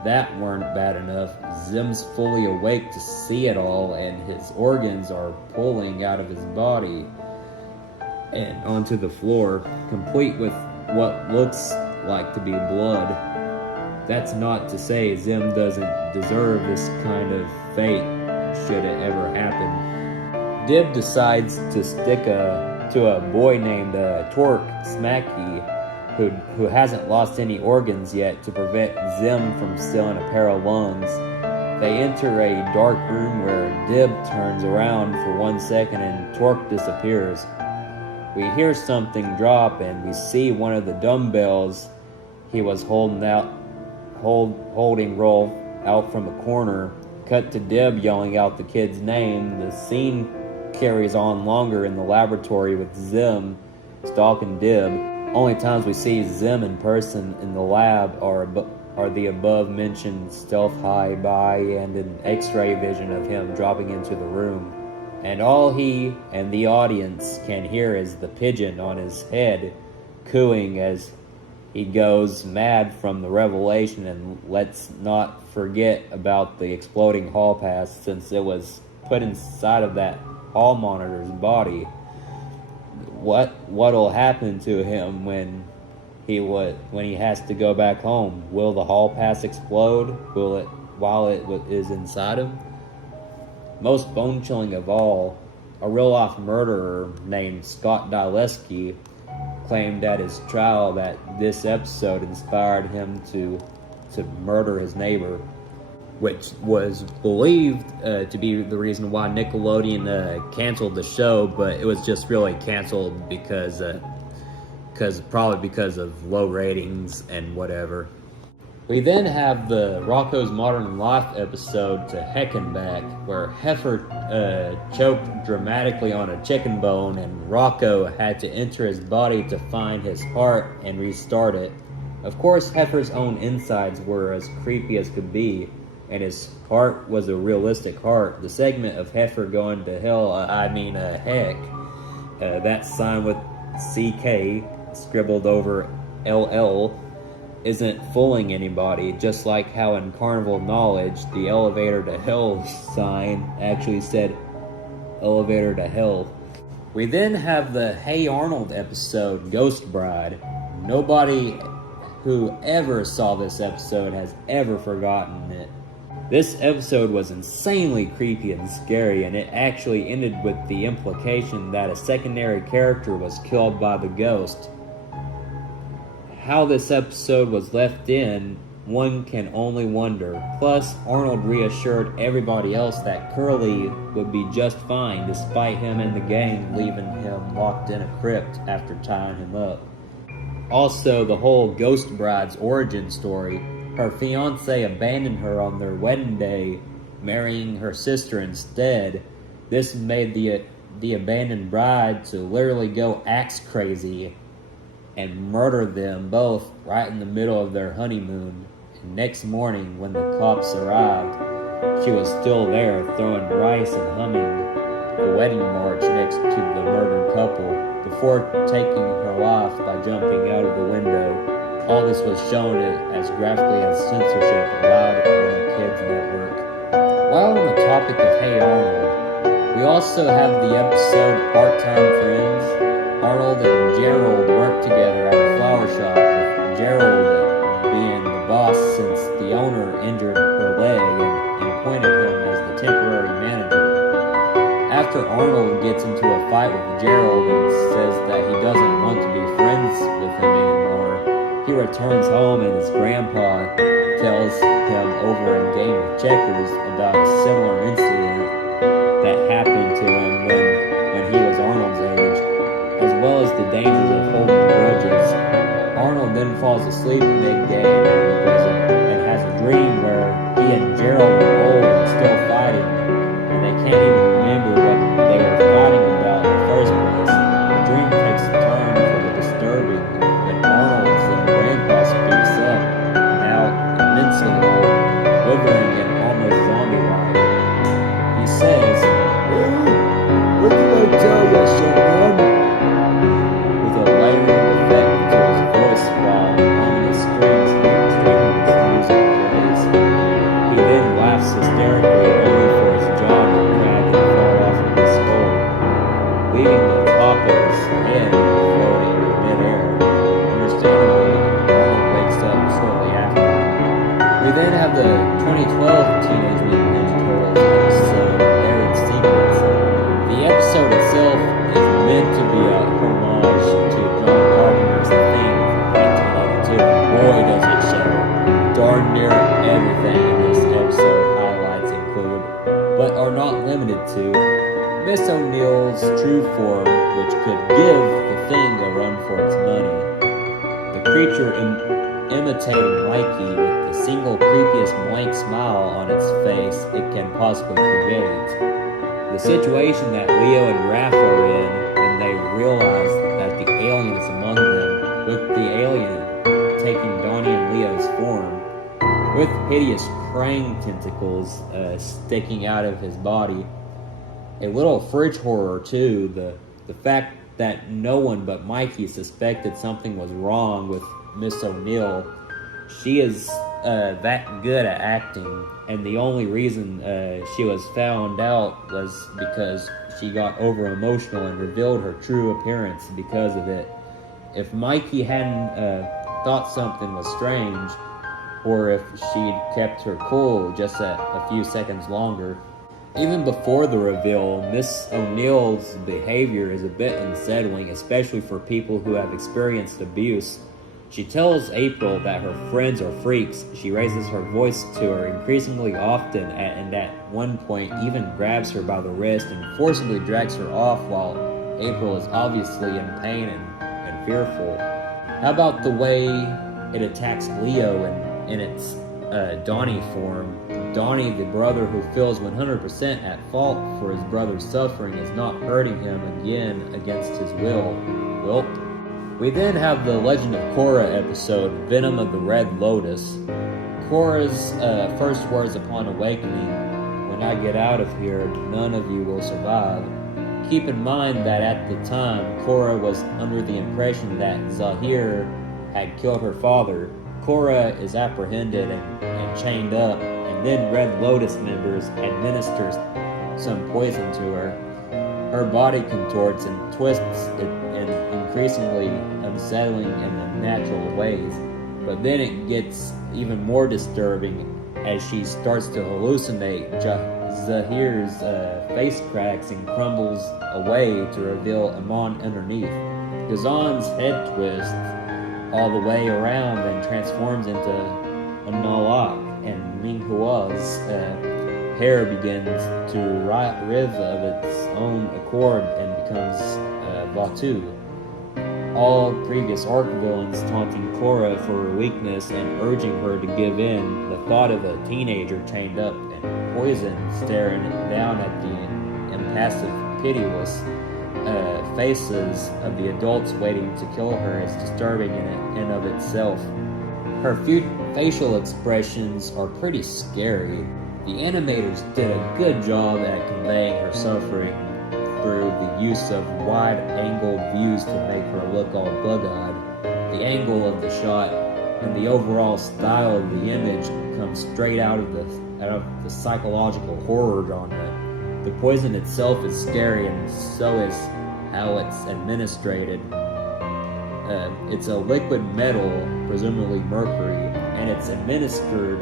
that weren't bad enough, Zim's fully awake to see it all, and his organs are pulling out of his body and onto the floor, complete with what looks like to be blood. That's not to say Zim doesn't deserve this kind of fate should it ever happen. Dib decides to stick a to a boy named Torque Smacky, who hasn't lost any organs yet, to prevent Zim from stealing a pair of lungs. They enter a dark room where Dib turns around for 1 second and Torque disappears. We hear something drop and we see one of the dumbbells he was holding Rolf out from a corner. Cut to Dib yelling out the kid's name. The scene carries on longer in the laboratory with Zim stalking Dib. Only times we see Zim in person in the lab are the above-mentioned stealth high-by and an x-ray vision of him dropping into the room. And all he and the audience can hear is the pigeon on his head cooing as he goes mad from the revelation. And let's not forget about the exploding hall pass, since it was put inside of that hall monitor's body. What'll happen to him when he has to go back home? Will the hall pass explode? Will it while it is inside him? Most bone-chilling of all, a real-life murderer named Scott Dileski claimed at his trial that this episode inspired him to murder his neighbor, which was believed to be the reason why Nickelodeon canceled the show, but it was just really canceled because of low ratings and whatever. We then have the Rocko's Modern Life episode To Heck and Back, where Heifer choked dramatically on a chicken bone and Rocco had to enter his body to find his heart and restart it. Of course, Heifer's own insides were as creepy as could be, and his heart was a realistic heart. The segment of Heifer going to hell, heck, that sign with CK scribbled over LL isn't fooling anybody, just like how in Carnival Knowledge the elevator to hell sign actually said elevator to hell. We then have the Hey Arnold episode, Ghost Bride. Nobody who ever saw this episode has ever forgotten it. This episode was insanely creepy and scary, and it actually ended with the implication that a secondary character was killed by the ghost. How this episode was left in, one can only wonder. Plus, Arnold reassured everybody else that Curly would be just fine, despite him and the gang leaving him locked in a crypt after tying him up. Also, the whole Ghost Bride's origin story. Her fiancé abandoned her on their wedding day, marrying her sister instead. This made the abandoned bride to literally go axe crazy and murder them both right in the middle of their honeymoon. And next morning, when the cops arrived, she was still there throwing rice and humming the wedding march next to the murdered couple before taking her life by jumping out of the window. All this was shown as graphically as censorship allowed on the Kids Network. While on the topic of Hey Arnold, we also have the episode Part-Time Friends. Arnold and Gerald work together at a flower shop, with Gerald being the boss since the owner injured her leg and appointed him as the temporary manager. After Arnold gets into a fight with Gerald and says that he doesn't want to be friends with him anymore, he returns home and his grandpa tells him over a game of checkers about a similar incident that happened to him when he was Arnold's age, as well as the dangers of holding grudges. Arnold then falls asleep mid-game and has a dream where he and Gerald are old and still fighting, and they can't even remember what they were fighting about in the first place. The dream takes a turn for the disturbing when Arnold's grandpa speaks up, now immensely old, quivering and almost zombie-like. He says, "What did I tell you, son?" with a layering effect to his voice while ominous screams and extremist music plays. He then laughs hysterically, only for his jaw to crack not limited to Miss O'Neill's true form, which could give the thing a run for its money. The creature imitating Mikey with the single creepiest blank smile on its face it can possibly create. The situation that Leo and Raph are in when they realize that the alien is among them, with the alien taking Donnie and Leo's form, with hideous praying tentacles sticking out of his body. A little fridge horror too, the fact that no one but Mikey suspected something was wrong with Miss O'Neill. She is that good at acting, and the only reason she was found out was because she got over emotional and revealed her true appearance because of it. If Mikey hadn't thought something was strange, or if she'd kept her cool just a few seconds longer. Even before the reveal, Miss O'Neill's behavior is a bit unsettling, especially for people who have experienced abuse. She tells April that her friends are freaks. She raises her voice to her increasingly often, and at one point even grabs her by the wrist and forcibly drags her off while April is obviously in pain and fearful. How about the way it attacks Leo in its Donnie form? Donnie, the brother who feels 100% at fault for his brother's suffering, is not hurting him again against his will. Well, we then have the Legend of Korra episode, Venom of the Red Lotus. Korra's first words upon awakening: "When I get out of here, none of you will survive." Keep in mind that at the time, Korra was under the impression that Zahir had killed her father. Korra is apprehended and chained up, and then Red Lotus members administer some poison to her. Her body contorts and twists in increasingly unsettling and unnatural ways, but then it gets even more disturbing as she starts to hallucinate. Zahir's face cracks and crumbles away to reveal Amon underneath. Ghazan's head twists all the way around and transforms into a Nalak, and Minghua's hair begins to writhe of its own accord and becomes Vatu. All previous arc villains taunting Korra for her weakness and urging her to give in. The thought of a teenager chained up and poisoned staring down at the impassive, pitiless faces of the adults waiting to kill her is disturbing in and of itself. Her facial expressions are pretty scary. The animators did a good job at conveying her suffering through the use of wide-angle views to make her look all bug-eyed. The angle of the shot and the overall style of the image comes straight out of the psychological horror genre. The poison itself is scary, and so is how it's administered. It's a liquid metal, presumably mercury, and it's administered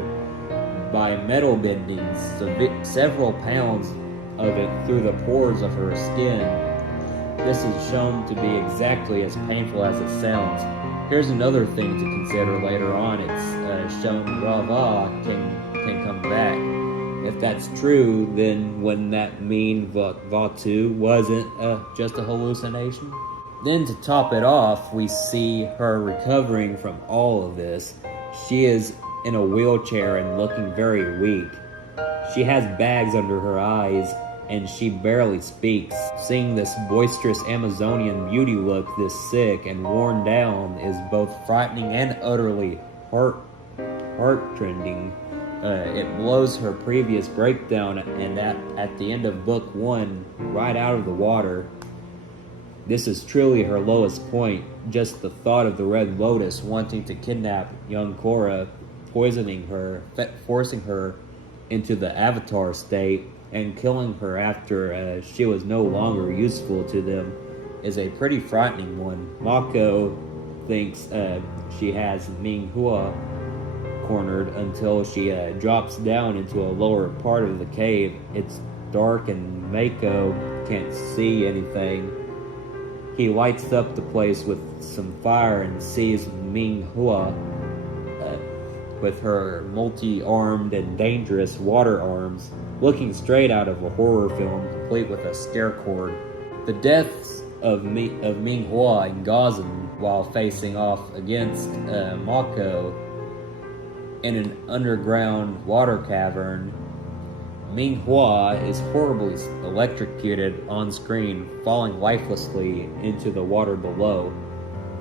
by metal bending several pounds of it through the pores of her skin. This is shown to be exactly as painful as it sounds. Here's another thing to consider later on. It's shown Rava can come back. If that's true, then wouldn't that mean Vatu wasn't just a hallucination? Then to top it off, we see her recovering from all of this. She is in a wheelchair and looking very weak. She has bags under her eyes and she barely speaks. Seeing this boisterous Amazonian beauty look this sick and worn down is both frightening and utterly heart-rending. It blows her previous breakdown, and at the end of book 1, right out of the water. This is truly her lowest point. Just the thought of the Red Lotus wanting to kidnap young Korra, poisoning her, forcing her into the Avatar state, and killing her after she was no longer useful to them is a pretty frightening one. Mako thinks she has Minghua cornered until she drops down into a lower part of the cave. It's dark and Mako can't see anything. He lights up the place with some fire and sees Minghua with her multi-armed and dangerous water arms, looking straight out of a horror film complete with a scare cord. The deaths of Ming Hua and Gazan while facing off against Mako in an underground water cavern. Ming Hua is horribly electrocuted on screen, falling lifelessly into the water below.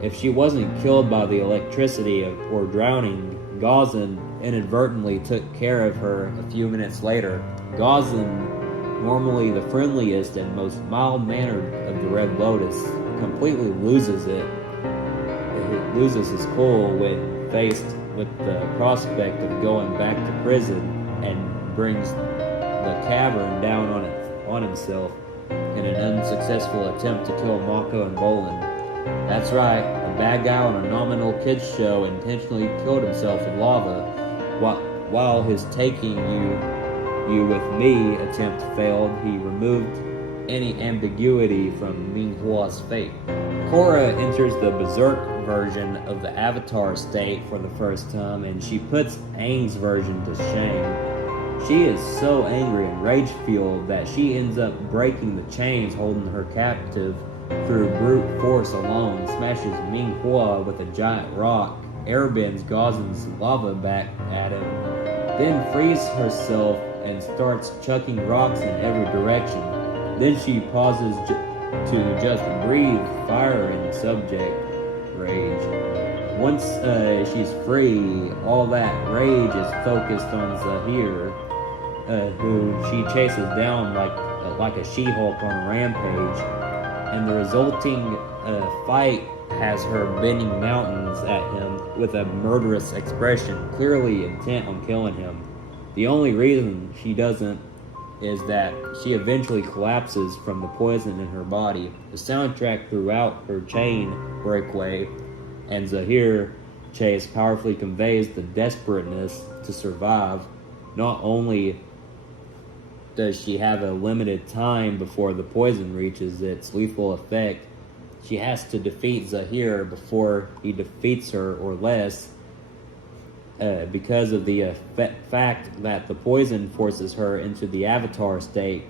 If she wasn't killed by the electricity or drowning, Gazan inadvertently took care of her a few minutes later. Gazan, normally the friendliest and most mild-mannered of the Red Lotus, completely loses it. It loses his cool when faced with the prospect of going back to prison, and brings the cavern down on himself in an unsuccessful attempt to kill Mako and Bolin. That's right, a bad guy on a nominal kids show intentionally killed himself in lava while his taking you with me attempt failed. He removed any ambiguity from Ming Hua's fate. Korra enters the Berserk version of the Avatar state for the first time, and she puts Aang's version to shame. She is so angry and rage-fueled that she ends up breaking the chains holding her captive through brute force alone, smashes Ming Hua with a giant rock, airbends Gazan's lava back at him, then frees herself and starts chucking rocks in every direction. Then she pauses to just breathe fire in subject rage. Once she's free, all that rage is focused on Zahir, who she chases down like a She-Hulk on a rampage, and the resulting fight has her bending mountains at him with a murderous expression, clearly intent on killing him. The only reason she doesn't is that she eventually collapses from the poison in her body. The soundtrack throughout her chain breakaway and Zahir chase powerfully conveys the desperateness to survive. Not only does she have a limited time before the poison reaches its lethal effect, she has to defeat Zahir before he defeats her, or less, because of the fact that the poison forces her into the Avatar state.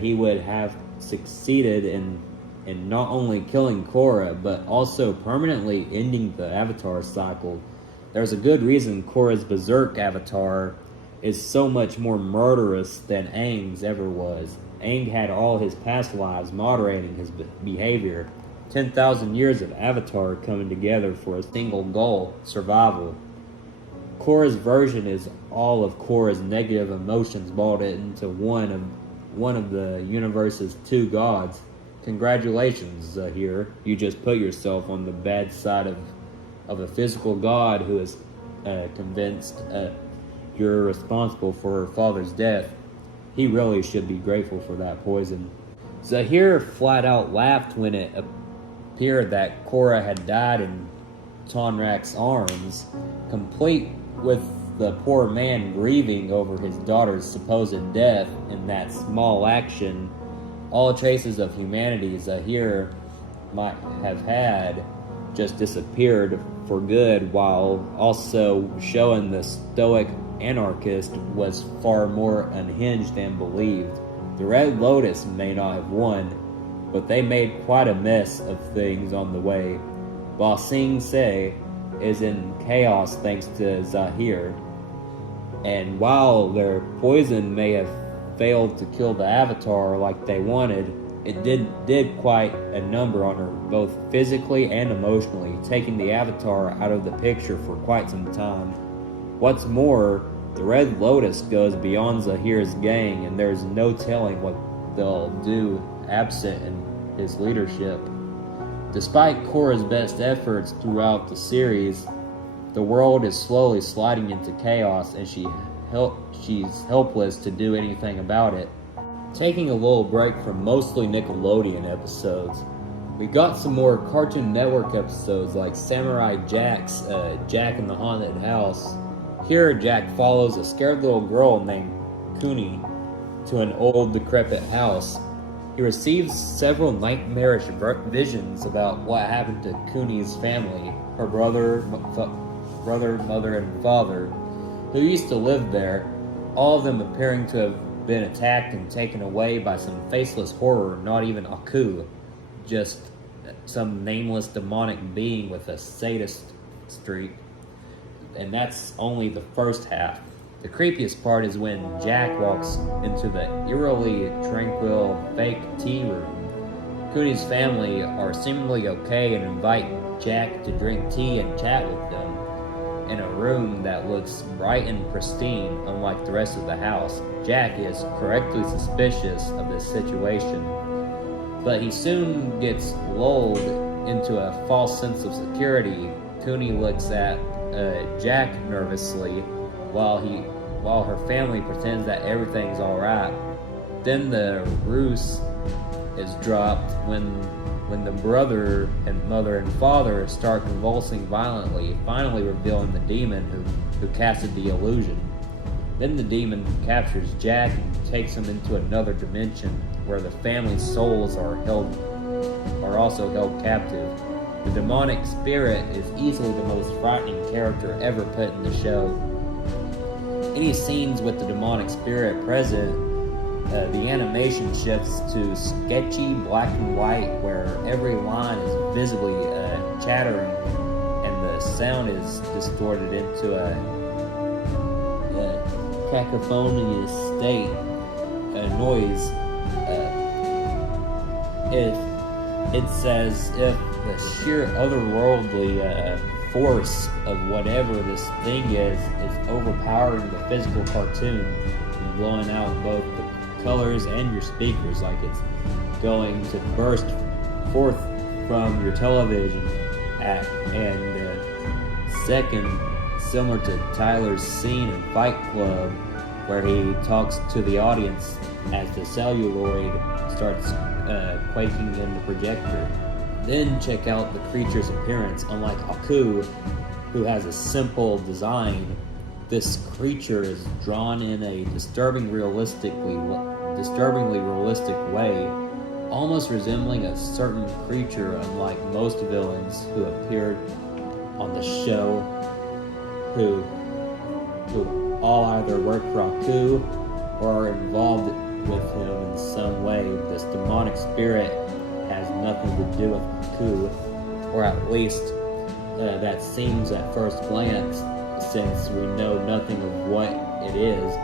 He would have succeeded in not only killing Korra, but also permanently ending the Avatar cycle. There's a good reason Korra's Berserk Avatar is so much more murderous than Aang's ever was. Aang had all his past lives moderating his behavior. 10,000 years of Avatar coming together for a single goal: survival. Korra's version is all of Korra's negative emotions balled into one of the universe's two gods. Congratulations, Zahir. You just put yourself on the bad side of a physical god who is convinced you're responsible for her father's death. He really should be grateful for that poison. Zahir flat out laughed when it appeared that Korra had died in Tonrak's arms, complete with the poor man grieving over his daughter's supposed death. In that small action, all traces of humanity Zahir might have had just disappeared for good, while also showing the stoic anarchist was far more unhinged than believed. The Red Lotus may not have won, but they made quite a mess of things on the way. While Sing Se is in chaos thanks to Zahir, and while their poison may have failed to kill the Avatar like they wanted, it did quite a number on her, both physically and emotionally, taking the Avatar out of the picture for quite some time. What's more, the Red Lotus goes beyond Zahir's gang, and there's no telling what they'll do absent in his leadership. Despite Korra's best efforts throughout the series, the world is slowly sliding into chaos, and she's helpless to do anything about it. Taking a little break from mostly Nickelodeon episodes, we got some more Cartoon Network episodes like Samurai Jack's Jack in the Haunted House. Here, Jack follows a scared little girl named Kuni to an old, decrepit house. He receives several nightmarish visions about what happened to Kuni's family. Her brother brother, mother, and father, who used to live there, all of them appearing to have been attacked and taken away by some faceless horror, not even Aku, just some nameless demonic being with a sadist streak. And that's only the first half. The creepiest part is when Jack walks into the eerily tranquil fake tea room. Cooney's family are seemingly okay and invite Jack to drink tea and chat with them in a room that looks bright and pristine, unlike the rest of the house. Jack is correctly suspicious of this situation, but he soon gets lulled into a false sense of security. Cooney looks at Jack nervously while her family pretends that everything's alright. Then the ruse is dropped when the brother and mother and father start convulsing violently, finally revealing the demon who casted the illusion. Then the demon captures Jack and takes him into another dimension where the family's souls are also held captive. The demonic spirit is easily the most frightening character ever put in the show. Any scenes with the demonic spirit present, the animation shifts to sketchy black and white where every line is visibly chattering and the sound is distorted into a cacophonous state, noise. It's as if the sheer otherworldly force of whatever this thing is overpowering the physical cartoon and blowing out both the colors and your speakers, like it's going to burst forth from your television second, similar to Tyler's scene in Fight Club where he talks to the audience as the celluloid starts quaking in the projector. Then check out the creature's appearance. Unlike Aku, who has a simple design, this creature is drawn in a disturbingly realistic way, almost resembling a certain creature unlike most villains who appeared on the show, who all either work for Aku or are involved with him in some way. This demonic spirit has nothing to do with Aku, or at least that seems at first glance, since we know nothing of what it is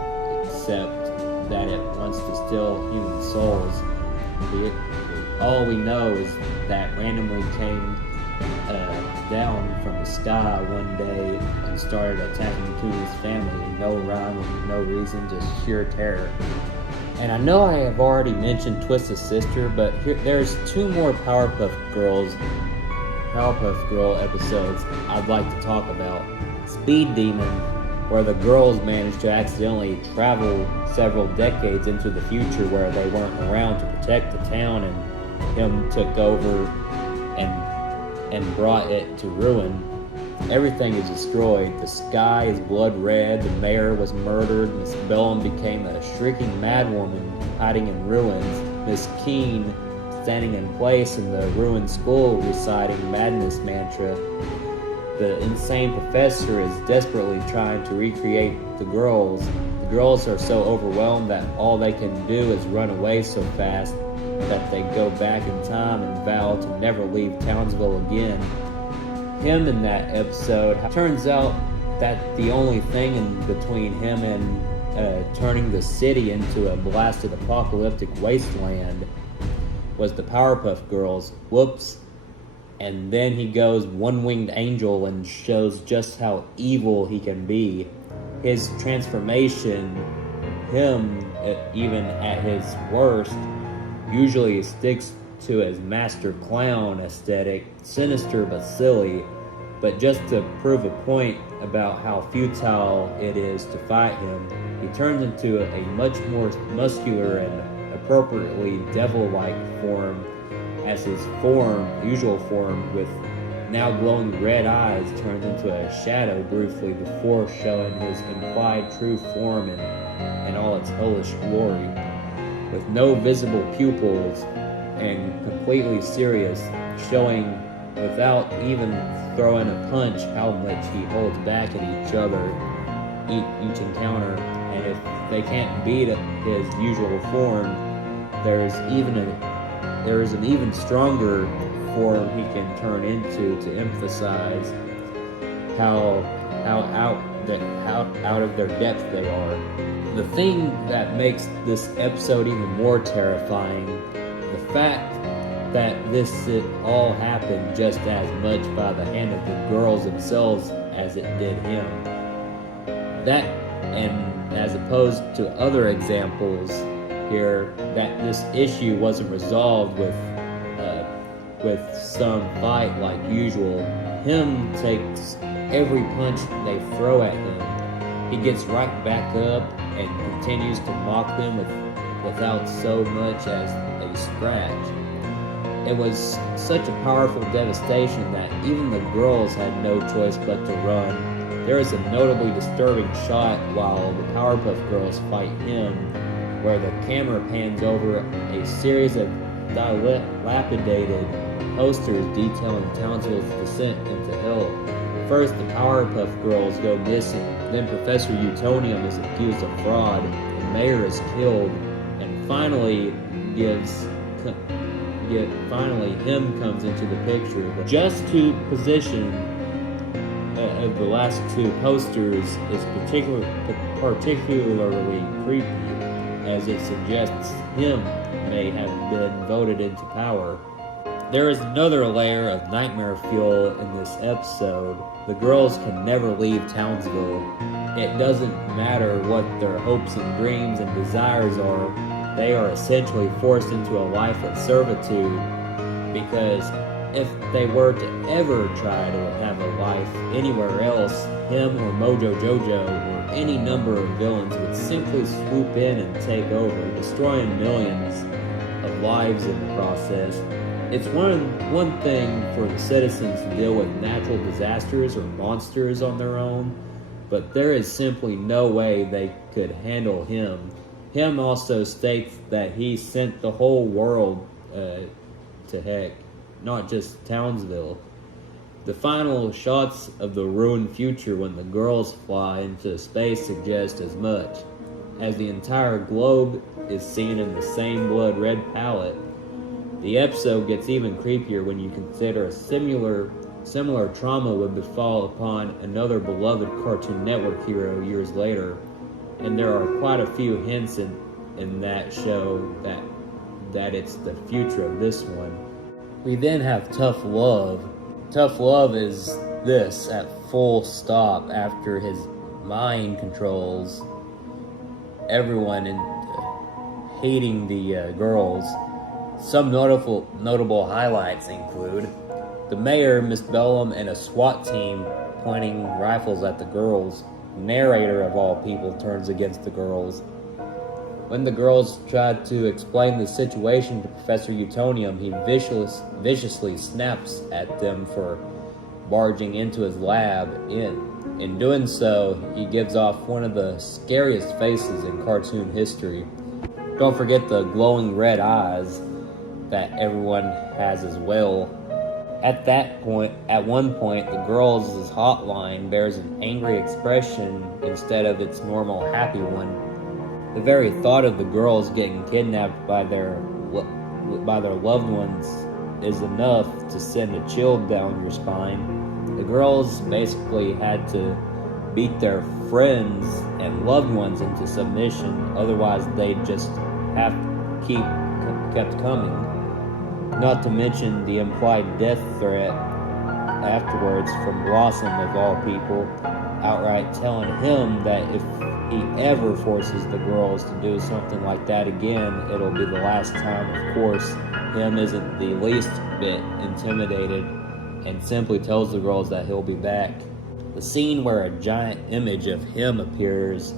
except that it wants to steal human souls. All we know is that randomly came down from the sky one day and started attacking Cooney's family. No rhyme and no reason, just sheer terror. And I know I have already mentioned Twisted Sister, but there's two more Powerpuff Girl episodes I'd like to talk about. Speed Demon, where the girls managed to accidentally travel several decades into the future where they weren't around to protect the town, and him took over and brought it to ruin. Everything is destroyed. The sky is blood red. The mayor was murdered. Miss Bellum became a shrieking madwoman hiding in ruins. Miss Keene standing in place in the ruined school reciting madness mantra. The insane professor is desperately trying to recreate the girls. The girls are so overwhelmed that all they can do is run away so fast that they go back in time and vow to never leave Townsville again. Him in that episode, turns out that the only thing in between him and turning the city into a blasted apocalyptic wasteland was the Powerpuff Girls. Whoops. And then he goes one-winged angel and shows just how evil he can be. His transformation, him, even at his worst, usually sticks to his master clown aesthetic, sinister but silly. But just to prove a point about how futile it is to fight him, he turns into a much more muscular and appropriately devil-like form, as his usual form with now glowing red eyes turns into a shadow briefly before showing his implied true form in all its hellish glory. With no visible pupils and completely serious, showing without even throwing a punch, how much he holds back at each other, each encounter. And if they can't beat his usual form, there is an even stronger form he can turn into to emphasize how out of their depth they are. The thing that makes this episode even more terrifying, the fact that this all happened just as much by the hand of the girls themselves as it did him. That, and as opposed to other examples here, that this issue wasn't resolved with some fight like usual. Him takes every punch they throw at him. He gets right back up and continues to mock them without so much as a scratch. It was such a powerful devastation that even the girls had no choice but to run. There is a notably disturbing shot while the Powerpuff Girls fight him, where the camera pans over a series of dilapidated posters detailing Townsville's descent into hell. First, the Powerpuff Girls go missing, then Professor Utonium is accused of fraud, the mayor is killed, and finally him comes into the picture. But just to position of the last two posters is particularly creepy, as it suggests him may have been voted into power. There is another layer of nightmare fuel in this episode. The girls can never leave Townsville. It doesn't matter what their hopes and dreams and desires are, they are essentially forced into a life of servitude, because if they were to ever try to have a life anywhere else, him or Mojo Jojo or any number of villains would simply swoop in and take over, destroying millions of lives in the process. It's one thing for the citizens to deal with natural disasters or monsters on their own, but there is simply no way they could handle him. Him also states that he sent the whole world to heck, not just Townsville. The final shots of the ruined future when the girls fly into space suggest as much, as the entire globe is seen in the same blood-red palette. The episode gets even creepier when you consider a similar trauma would befall upon another beloved Cartoon Network hero years later, and there are quite a few hints in that show that it's the future of this one. We then have Tough Love. Tough Love is this at full stop after his mind controls everyone into hating the girls. Some notable highlights include the mayor, Miss Bellum, and a SWAT team pointing rifles at the girls. The narrator, of all people, turns against the girls. When the girls try to explain the situation to Professor Utonium, he viciously snaps at them for barging into his lab. In doing so, he gives off one of the scariest faces in cartoon history. Don't forget the glowing red eyes that everyone has as well. At one point, the girls' hotline bears an angry expression instead of its normal happy one. The very thought of the girls getting kidnapped by their loved ones is enough to send a chill down your spine. The girls basically had to beat their friends and loved ones into submission, otherwise they'd just have kept coming. Not to mention the implied death threat afterwards from Blossom, of all people, outright telling him that if he ever forces the girls to do something like that again, it'll be the last time. Of course, him isn't the least bit intimidated and simply tells the girls that he'll be back. The scene where a giant image of him appears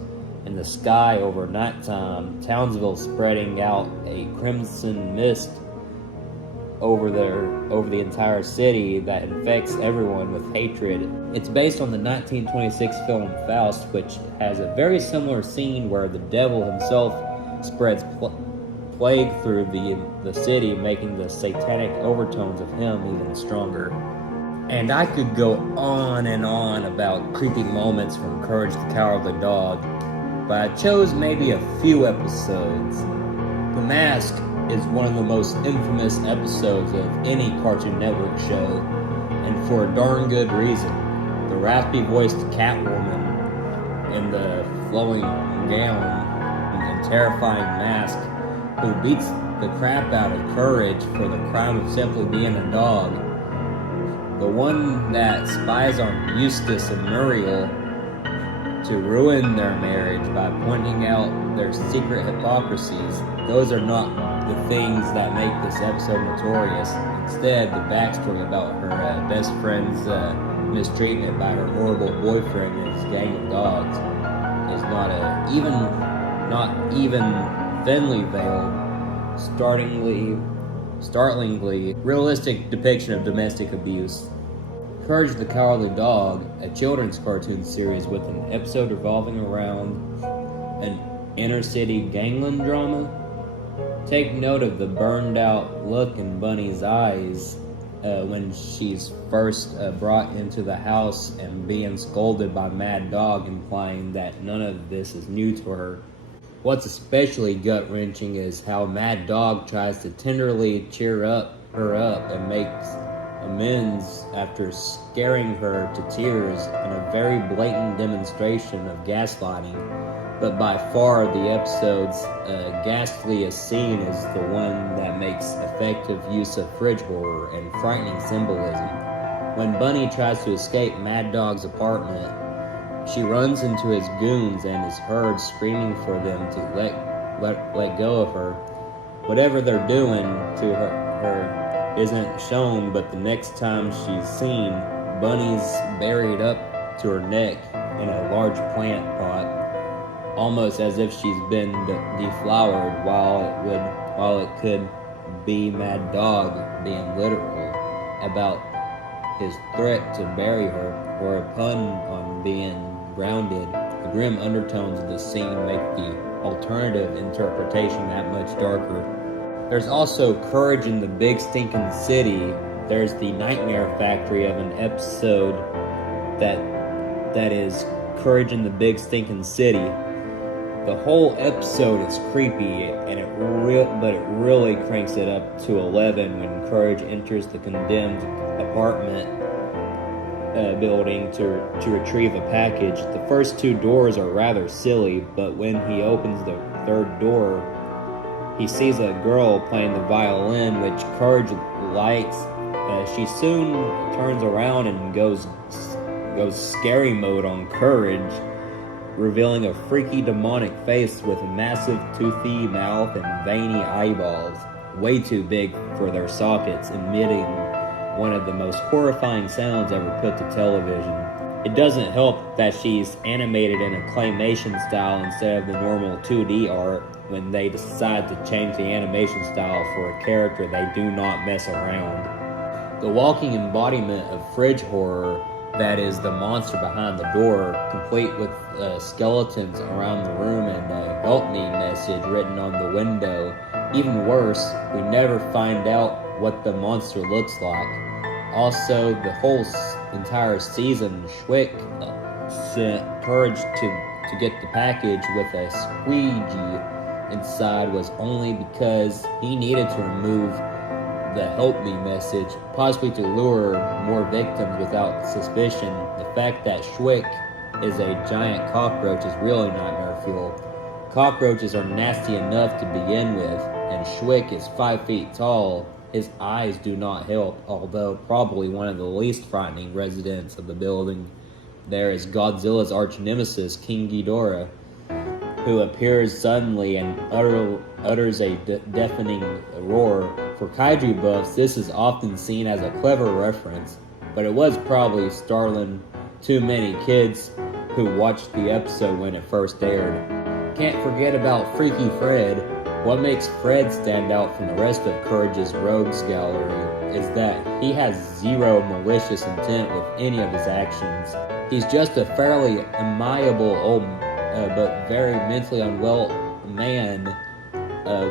in the sky over nighttime, Townsville spreading out a crimson mist over the entire city that infects everyone with hatred. It's based on the 1926 film Faust, which has a very similar scene where the devil himself spreads plague through the city, making the satanic overtones of him even stronger. And I could go on and on about creepy moments from Courage the Cowardly Dog, but I chose maybe a few episodes. The Mask is one of the most infamous episodes of any Cartoon Network show, and for a darn good reason. The raspy-voiced Catwoman in the flowing gown and terrifying mask who beats the crap out of Courage for the crime of simply being a dog. The one that spies on Eustace and Muriel to ruin their marriage by pointing out their secret hypocrisies. Those are not the things that make this episode notorious. Instead, the backstory about her best friend's mistreatment by her horrible boyfriend and his gang of dogs is not even thinly veiled, startlingly realistic depiction of domestic abuse. Courage the Cowardly Dog, a children's cartoon series with an episode revolving around an inner-city gangland drama. Take note of the burned-out look in Bunny's eyes when she's first brought into the house and being scolded by Mad Dog, implying that none of this is new to her. What's especially gut-wrenching is how Mad Dog tries to tenderly cheer her up and makes amends after scaring her to tears in a very blatant demonstration of gaslighting. But by far the episode's ghastliest scene is the one that makes effective use of fridge horror and frightening symbolism. When Bunny tries to escape Mad Dog's apartment, she runs into his goons and is heard screaming for them to let go of her. Whatever they're doing to her isn't shown, but the next time she's seen, Bunny's buried up to her neck in a large plant pot, almost as if she's been deflowered, while it could be Mad Dog being literal about his threat to bury her, or a pun on being grounded. The grim undertones of the scene make the alternative interpretation that much darker. There's also Courage in the Big Stinkin' City. There's the Nightmare Factory of an episode that is Courage in the Big Stinkin' City. The whole episode is creepy, and it really cranks it up to 11 when Courage enters the condemned apartment building to retrieve a package. The first two doors are rather silly, but when he opens the third door, he sees a girl playing the violin, which Courage likes. She soon turns around and goes scary mode on Courage, revealing a freaky demonic face with a massive toothy mouth and veiny eyeballs, way too big for their sockets, emitting one of the most horrifying sounds ever put to television. It doesn't help that she's animated in a claymation style instead of the normal 2D art when they decide to change the animation style for a character they do not mess around. The walking embodiment of fridge horror, that is the monster behind the door, complete with skeletons around the room and a help me message written on the window. Even worse, we never find out what the monster looks like. Also, the whole entire season, Schwick sent Courage to get the package with a squeegee inside was only because he needed to remove the help me message, possibly to lure more victims without suspicion. The fact that Schwick is a giant cockroach is really nightmare fuel. Cockroaches are nasty enough to begin with, and Schwick is 5 feet tall. His eyes do not help, although probably one of the least frightening residents of the building there is Godzilla's arch nemesis, King Ghidorah, who appears suddenly and utters a deafening roar. For kaiju buffs, this is often seen as a clever reference, but it was probably startling too many kids who watched the episode when it first aired. Can't forget about Freaky Fred. What makes Fred stand out from the rest of Courage's rogues gallery is that he has zero malicious intent with any of his actions. He's just a fairly amiable old but very mentally unwell man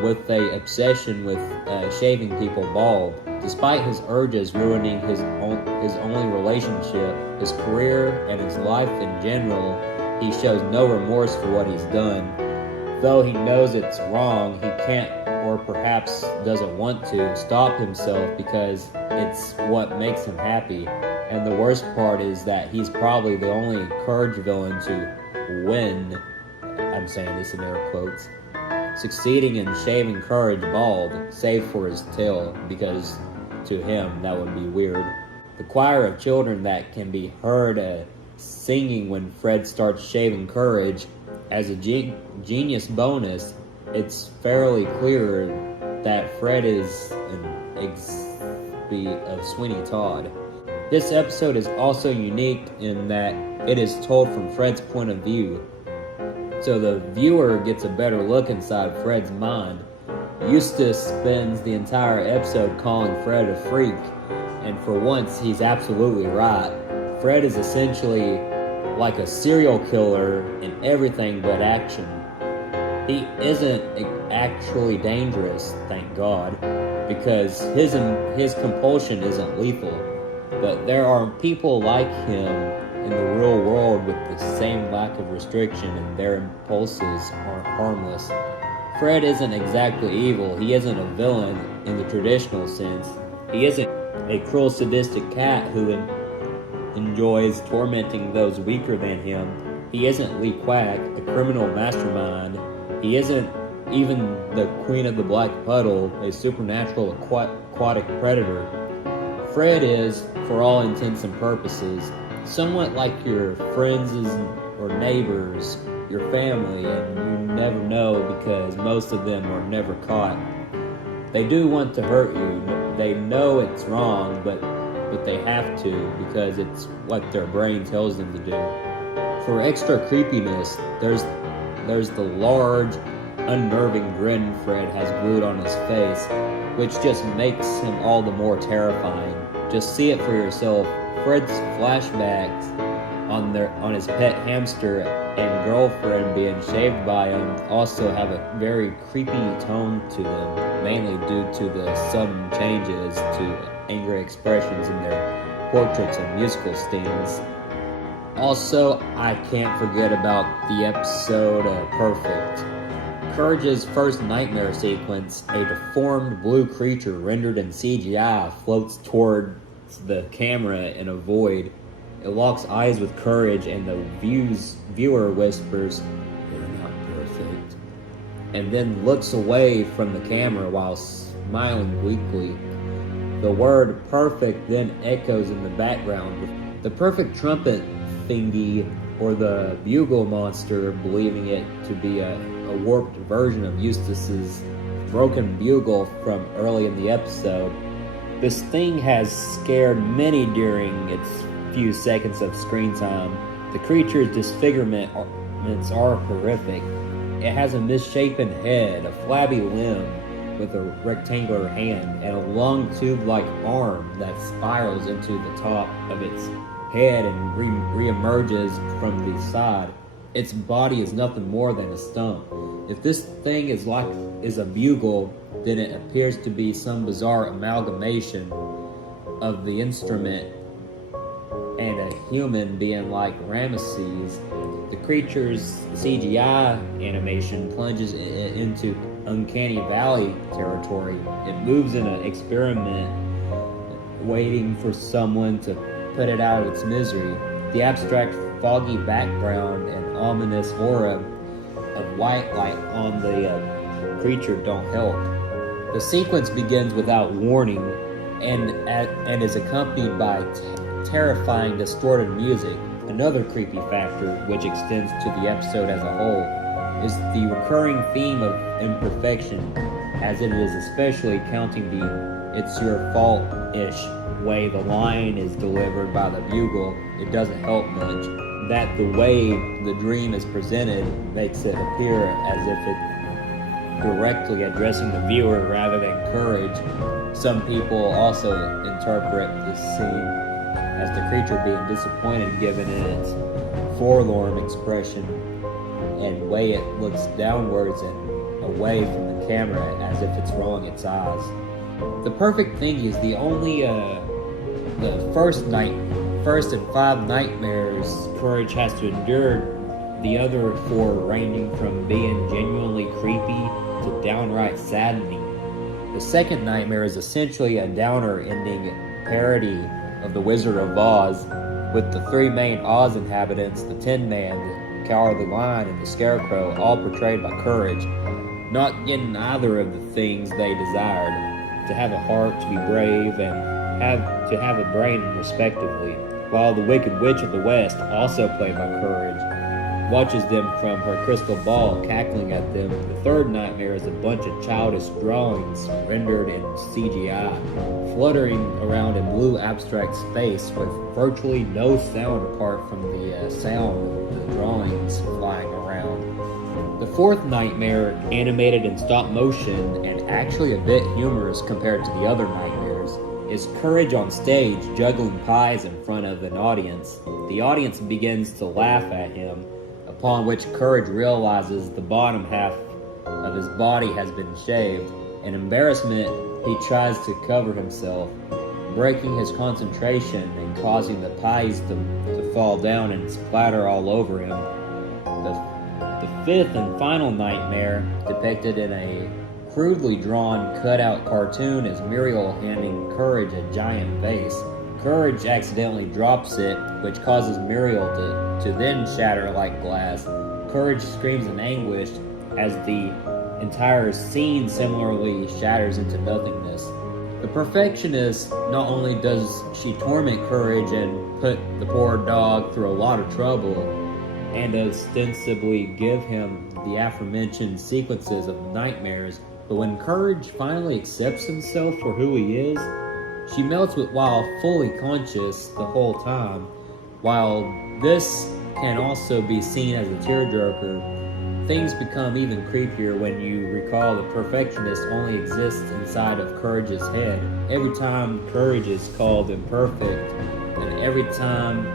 with a obsession with shaving people bald. Despite his urges ruining his only relationship, his career, and his life in general, he shows no remorse for what he's done. Though he knows it's wrong, he can't, or perhaps doesn't want to, stop himself because it's what makes him happy. And the worst part is that he's probably the only Courage villain to win, I'm saying this in air quotes, succeeding in shaving Courage bald, save for his tail, because to him that would be weird. The choir of children that can be heard singing when Fred starts shaving Courage, as a genius bonus, it's fairly clear that Fred is an of Sweeney Todd. This episode is also unique in that it is told from Fred's point of view, so the viewer gets a better look inside Fred's mind. Eustace spends the entire episode calling Fred a freak, and for once he's absolutely right. Fred is essentially like a serial killer in everything but action. He isn't actually dangerous, thank God, because his compulsion isn't lethal. But there are people like him in the real world with the same lack of restriction, and their impulses aren't harmless. Fred isn't exactly evil. He isn't a villain in the traditional sense. He isn't a cruel, sadistic cat who enjoys tormenting those weaker than him. He isn't Lee Quack, a criminal mastermind. He isn't even the Queen of the Black Puddle, a supernatural aquatic predator. Fred is, for all intents and purposes, somewhat like your friends or neighbors, your family, and you never know because most of them are never caught. They do want to hurt you. They know it's wrong, but they have to because it's what their brain tells them to do. For extra creepiness, there's the large, unnerving grin Fred has glued on his face, which just makes him all the more terrifying. Just see it for yourself. Fred's flashbacks on his pet hamster and girlfriend being shaved by him also have a very creepy tone to them, mainly due to the sudden changes to angry expressions in their portraits and musical stings. Also, I can't forget about the episode Perfect. Courage's first nightmare sequence, a deformed blue creature rendered in CGI floats toward the camera in a void. It locks eyes with Courage and the viewer whispers, "You're not perfect," and then looks away from the camera while smiling weakly. The word perfect then echoes in the background. The perfect trumpet thingy, or the bugle monster, believing it to be a warped version of Eustace's broken bugle from early in the episode. This thing has scared many during its few seconds of screen time. The creature's disfigurements are horrific. It has a misshapen head, a flabby limb with a rectangular hand, and a long tube-like arm that spirals into the top of its head and re-emerges from the side. Its body is nothing more than a stump. If this thing is a bugle, then it appears to be some bizarre amalgamation of the instrument and a human being like Ramesses. The creature's CGI animation plunges into Uncanny Valley territory. It moves in an experiment, waiting for someone to put it out of its misery. The abstract, foggy background and ominous aura of white light on the creature don't help. The sequence begins without warning and is accompanied by terrifying, distorted music. Another creepy factor, which extends to the episode as a whole, is the recurring theme of imperfection, as it is especially counting the "it's your fault"-ish way the line is delivered by the bugle. It doesn't help much that the way the dream is presented makes it appear as if it's directly addressing the viewer rather than Courage. Some people also interpret this scene as the creature being disappointed given its forlorn expression and way it looks downwards and away from the camera as if it's rolling its eyes. The perfect thing is the first and 5 nightmares Courage has to endure, the other 4 ranging from being genuinely creepy to downright saddening. The second nightmare is essentially a downer ending parody of The Wizard of Oz, with the 3 main Oz inhabitants, the Tin Man, the Cowardly Lion, and the Scarecrow, all portrayed by Courage, not getting either of the things they desired: to have a heart, to be brave, and to have a brain, respectively, while the Wicked Witch of the West, also played by Courage, watches them from her crystal ball, cackling at them. The third nightmare is a bunch of childish drawings rendered in CGI, fluttering around in blue abstract space with virtually no sound apart from the sound of the drawings flying around. The fourth nightmare, animated in stop motion and actually a bit humorous compared to the other nightmares, is Courage on stage juggling pies in front of an audience. The audience begins to laugh at him, upon which Courage realizes the bottom half of his body has been shaved. In embarrassment, he tries to cover himself, breaking his concentration and causing the pies to fall down and splatter all over him. The fifth and final nightmare, depicted in a crudely drawn, cut-out cartoon, is Muriel handing Courage a giant vase. Courage accidentally drops it, which causes Muriel to then shatter like glass. Courage screams in anguish as the entire scene similarly shatters into nothingness. The perfectionist, not only does she torment Courage and put the poor dog through a lot of trouble, and ostensibly give him the aforementioned sequences of nightmares, but when Courage finally accepts himself for who he is, she melts while fully conscious the whole time. While this can also be seen as a tearjerker, things become even creepier when you recall the perfectionist only exists inside of Courage's head. Every time Courage is called imperfect, and every time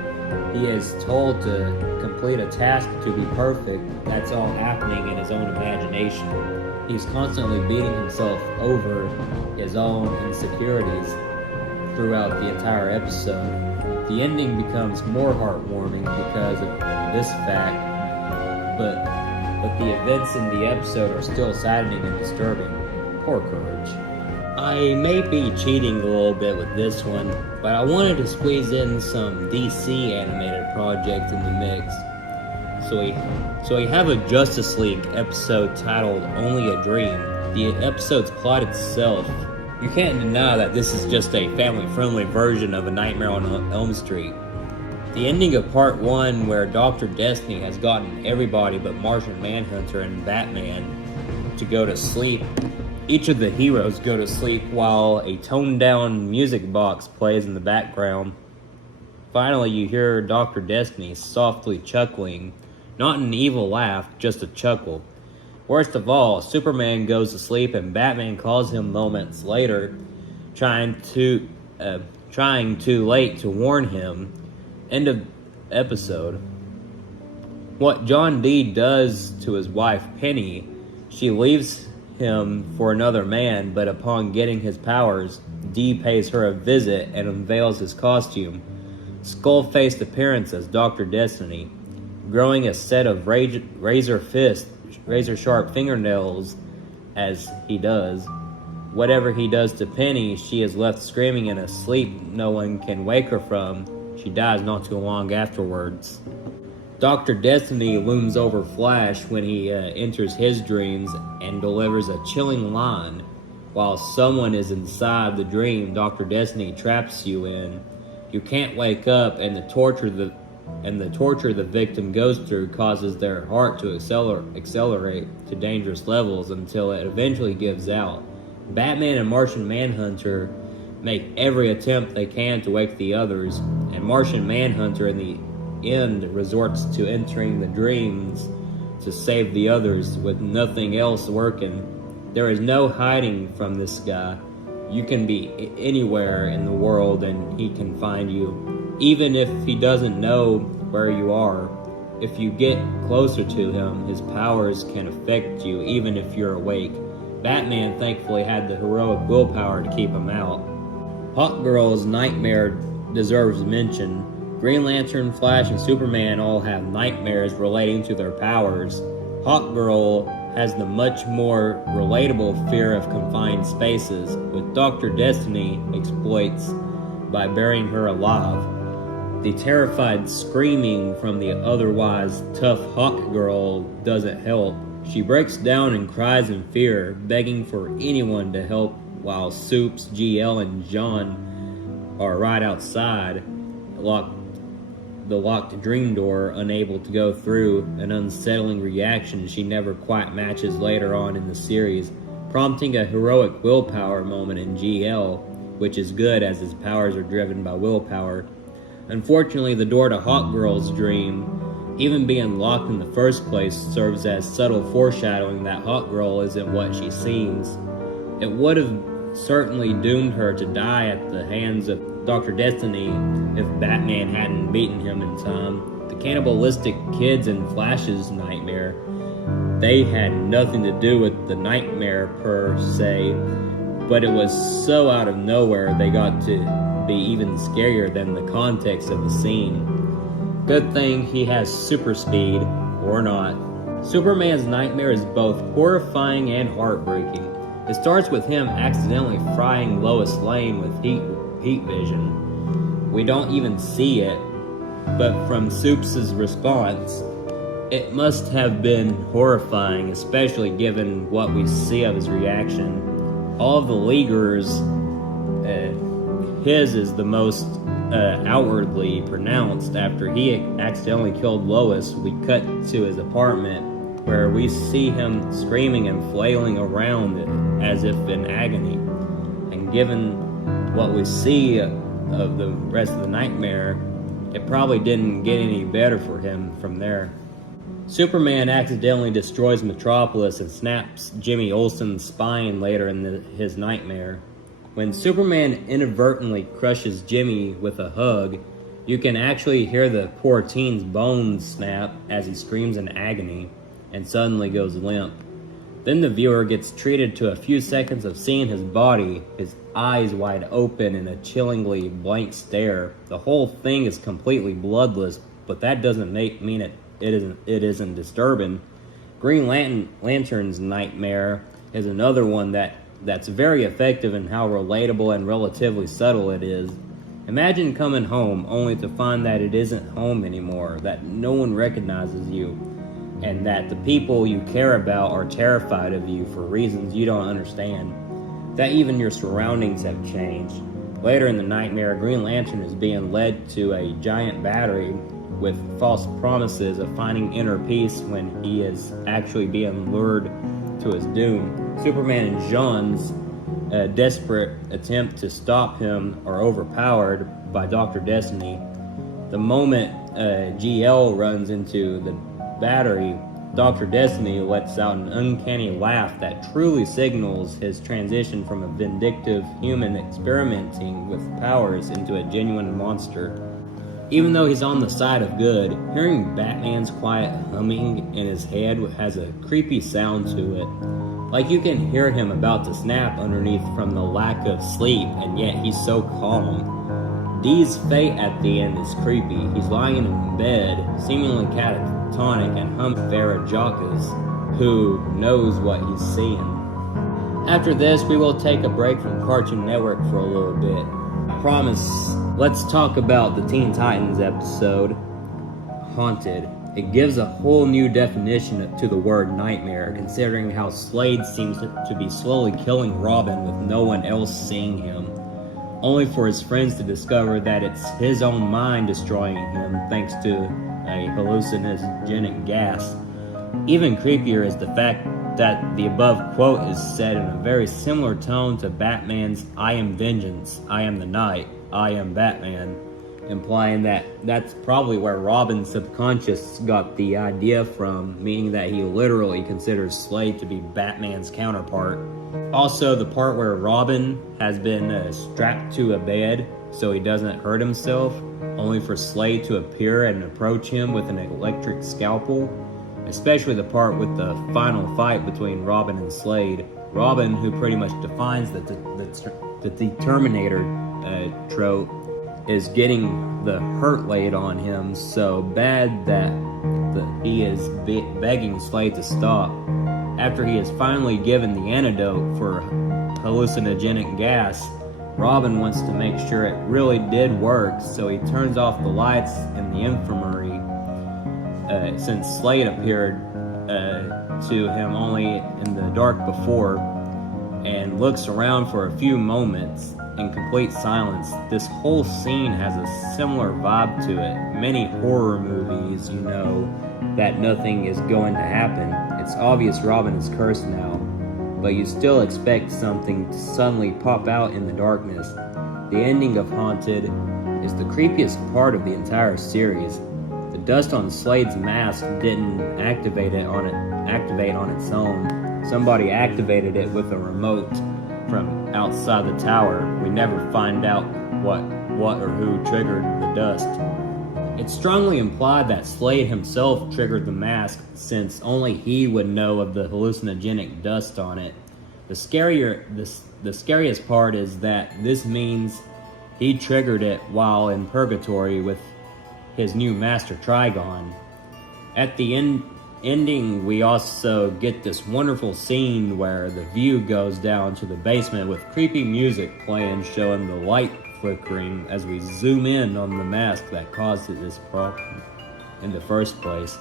he is told to complete a task to be perfect, that's all happening in his own imagination. He's constantly beating himself over his own insecurities throughout the entire episode. The ending becomes more heartwarming because of this fact, but the events in the episode are still saddening and disturbing. Poor Courage. I may be cheating a little bit with this one, but I wanted to squeeze in some DC animated projects in the mix. So we have a Justice League episode titled Only a Dream. The episode's plot itself, you can't deny that this is just a family-friendly version of A Nightmare on Elm Street. The ending of part 1, where Dr. Destiny has gotten everybody but Martian Manhunter and Batman to go to sleep. Each of the heroes go to sleep while a toned-down music box plays in the background. Finally, you hear Dr. Destiny softly chuckling, not an evil laugh, just a chuckle. Worst of all, Superman goes to sleep and Batman calls him moments later, trying too late to warn him. End of episode. What John Dee does to his wife Penny, she leaves him for another man, but upon getting his powers, Dee pays her a visit and unveils his costume. Skull-faced appearance as Dr. Destiny, growing a set of razor-sharp fingernails as he does. Whatever he does to Penny, she is left screaming in a sleep no one can wake her from. She dies not too long afterwards. Dr. Destiny looms over Flash when he enters his dreams and delivers a chilling line. While someone is inside the dream Dr. Destiny traps you in, you can't wake up, and the torture the victim goes through causes their heart to accelerate to dangerous levels until it eventually gives out. Batman and Martian Manhunter make every attempt they can to wake the others, and Martian Manhunter in the end resorts to entering the dreams to save the others with nothing else working. There is no hiding from this guy. You can be anywhere in the world and he can find you, even if he doesn't know where you are. if you get closer to him, his powers can affect you even if you're awake. Batman thankfully had the heroic willpower to keep him out. Hawkgirl's nightmare deserves mention. Green Lantern, Flash, and Superman all have nightmares relating to their powers. Hawkgirl has the much more relatable fear of confined spaces, with Dr. Destiny exploits by burying her alive. The terrified screaming from the otherwise tough Hawkgirl doesn't help. She breaks down and cries in fear, begging for anyone to help, while Supes, GL, and John are right outside, the locked dream door, unable to go through, an unsettling reaction she never quite matches later on in the series, prompting a heroic willpower moment in GL, which is good as his powers are driven by willpower. Unfortunately, the door to Hawkgirl's dream, even being locked in the first place, serves as subtle foreshadowing that Hawkgirl isn't what she seems. It would have certainly doomed her to die at the hands of Dr. Destiny if Batman hadn't beaten him in time. The cannibalistic kids in Flash's nightmare, they had nothing to do with the nightmare per se, but it was so out of nowhere they got to be even scarier than the context of the scene. Good thing he has super speed, or not. Superman's nightmare is both horrifying and heartbreaking. It starts with him accidentally frying Lois Lane with heat vision. We don't even see it, but from Supes' response, it must have been horrifying, especially given what we see of his reaction. All of the Leaguers, his is the most outwardly pronounced. After he accidentally killed Lois, we cut to his apartment, where we see him screaming and flailing around as if in agony. And given what we see of the rest of the nightmare, it probably didn't get any better for him from there. Superman accidentally destroys Metropolis and snaps Jimmy Olsen's spine later in his nightmare. When Superman inadvertently crushes Jimmy with a hug, you can actually hear the poor teen's bones snap as he screams in agony and suddenly goes limp. Then the viewer gets treated to a few seconds of seeing his body, his eyes wide open in a chillingly blank stare. The whole thing is completely bloodless, but that doesn't mean it isn't disturbing. Green Lantern's nightmare is another one that's very effective in how relatable and relatively subtle it is. Imagine coming home only to find that it isn't home anymore, that no one recognizes you, and that the people you care about are terrified of you for reasons you don't understand. That even your surroundings have changed. Later in the nightmare, Green Lantern is being led to a giant battery with false promises of finding inner peace when he is actually being lured to his doom. Superman and John's desperate attempt to stop him are overpowered by Dr. Destiny. The moment GL runs into the battery, Dr. Destiny lets out an uncanny laugh that truly signals his transition from a vindictive human experimenting with powers into a genuine monster. Even though he's on the side of good, hearing Batman's quiet humming in his head has a creepy sound to it. Like you can hear him about to snap underneath from the lack of sleep, and yet he's so calm. Dee's fate at the end is creepy. He's lying in bed, seemingly catatonic, and humming Farrah Jawkes, who knows what he's seeing. After this, we will take a break from Cartoon Network for a little bit. I promise, let's talk about the Teen Titans episode, Haunted. It gives a whole new definition to the word nightmare, considering how Slade seems to be slowly killing Robin with no one else seeing him, only for his friends to discover that it's his own mind destroying him thanks to a hallucinogenic gas. Even creepier is the fact that the above quote is said in a very similar tone to Batman's "I am vengeance, I am the night, I am Batman," implying that that's probably where Robin's subconscious got the idea from, meaning that he literally considers Slade to be Batman's counterpart. Also, the part where Robin has been strapped to a bed so he doesn't hurt himself, only for Slade to appear and approach him with an electric scalpel, especially the part with the final fight between Robin and Slade. Robin, who pretty much defines the Terminator trope, is getting the hurt laid on him so bad that he is begging Slade to stop. After he is finally given the antidote for hallucinogenic gas, Robin wants to make sure it really did work, so he turns off the lights in the infirmary, since Slade appeared to him only in the dark before, and looks around for a few moments in complete silence. This whole scene has a similar vibe to it. Many horror movies, you know that nothing is going to happen. It's obvious Robin is cursed now, but you still expect something to suddenly pop out in the darkness. The ending of Haunted is the creepiest part of the entire series. The dust on Slade's mask didn't activate on its own. Somebody activated it with a remote from outside the tower. We never find out what or who triggered the dust. It's strongly implied that Slade himself triggered the mask, since only he would know of the hallucinogenic dust on it. The scariest part is that this means he triggered it while in purgatory with his new master Trigon. At the ending, we also get this wonderful scene where the view goes down to the basement with creepy music playing, showing the light flickering as we zoom in on the mask that caused this problem in the first place.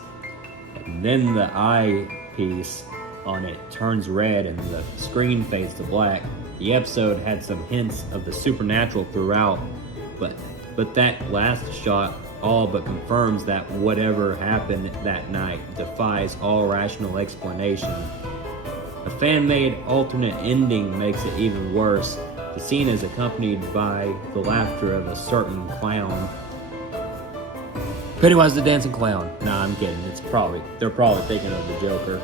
And then the eyepiece on it turns red and the screen fades to black. The episode had some hints of the supernatural throughout, but that last shot all but confirms that whatever happened that night defies all rational explanation. A fan-made alternate ending makes it even worse. The scene is accompanied by the laughter of a certain clown. Pennywise the Dancing Clown. Nah, I'm kidding. They're probably thinking of the Joker.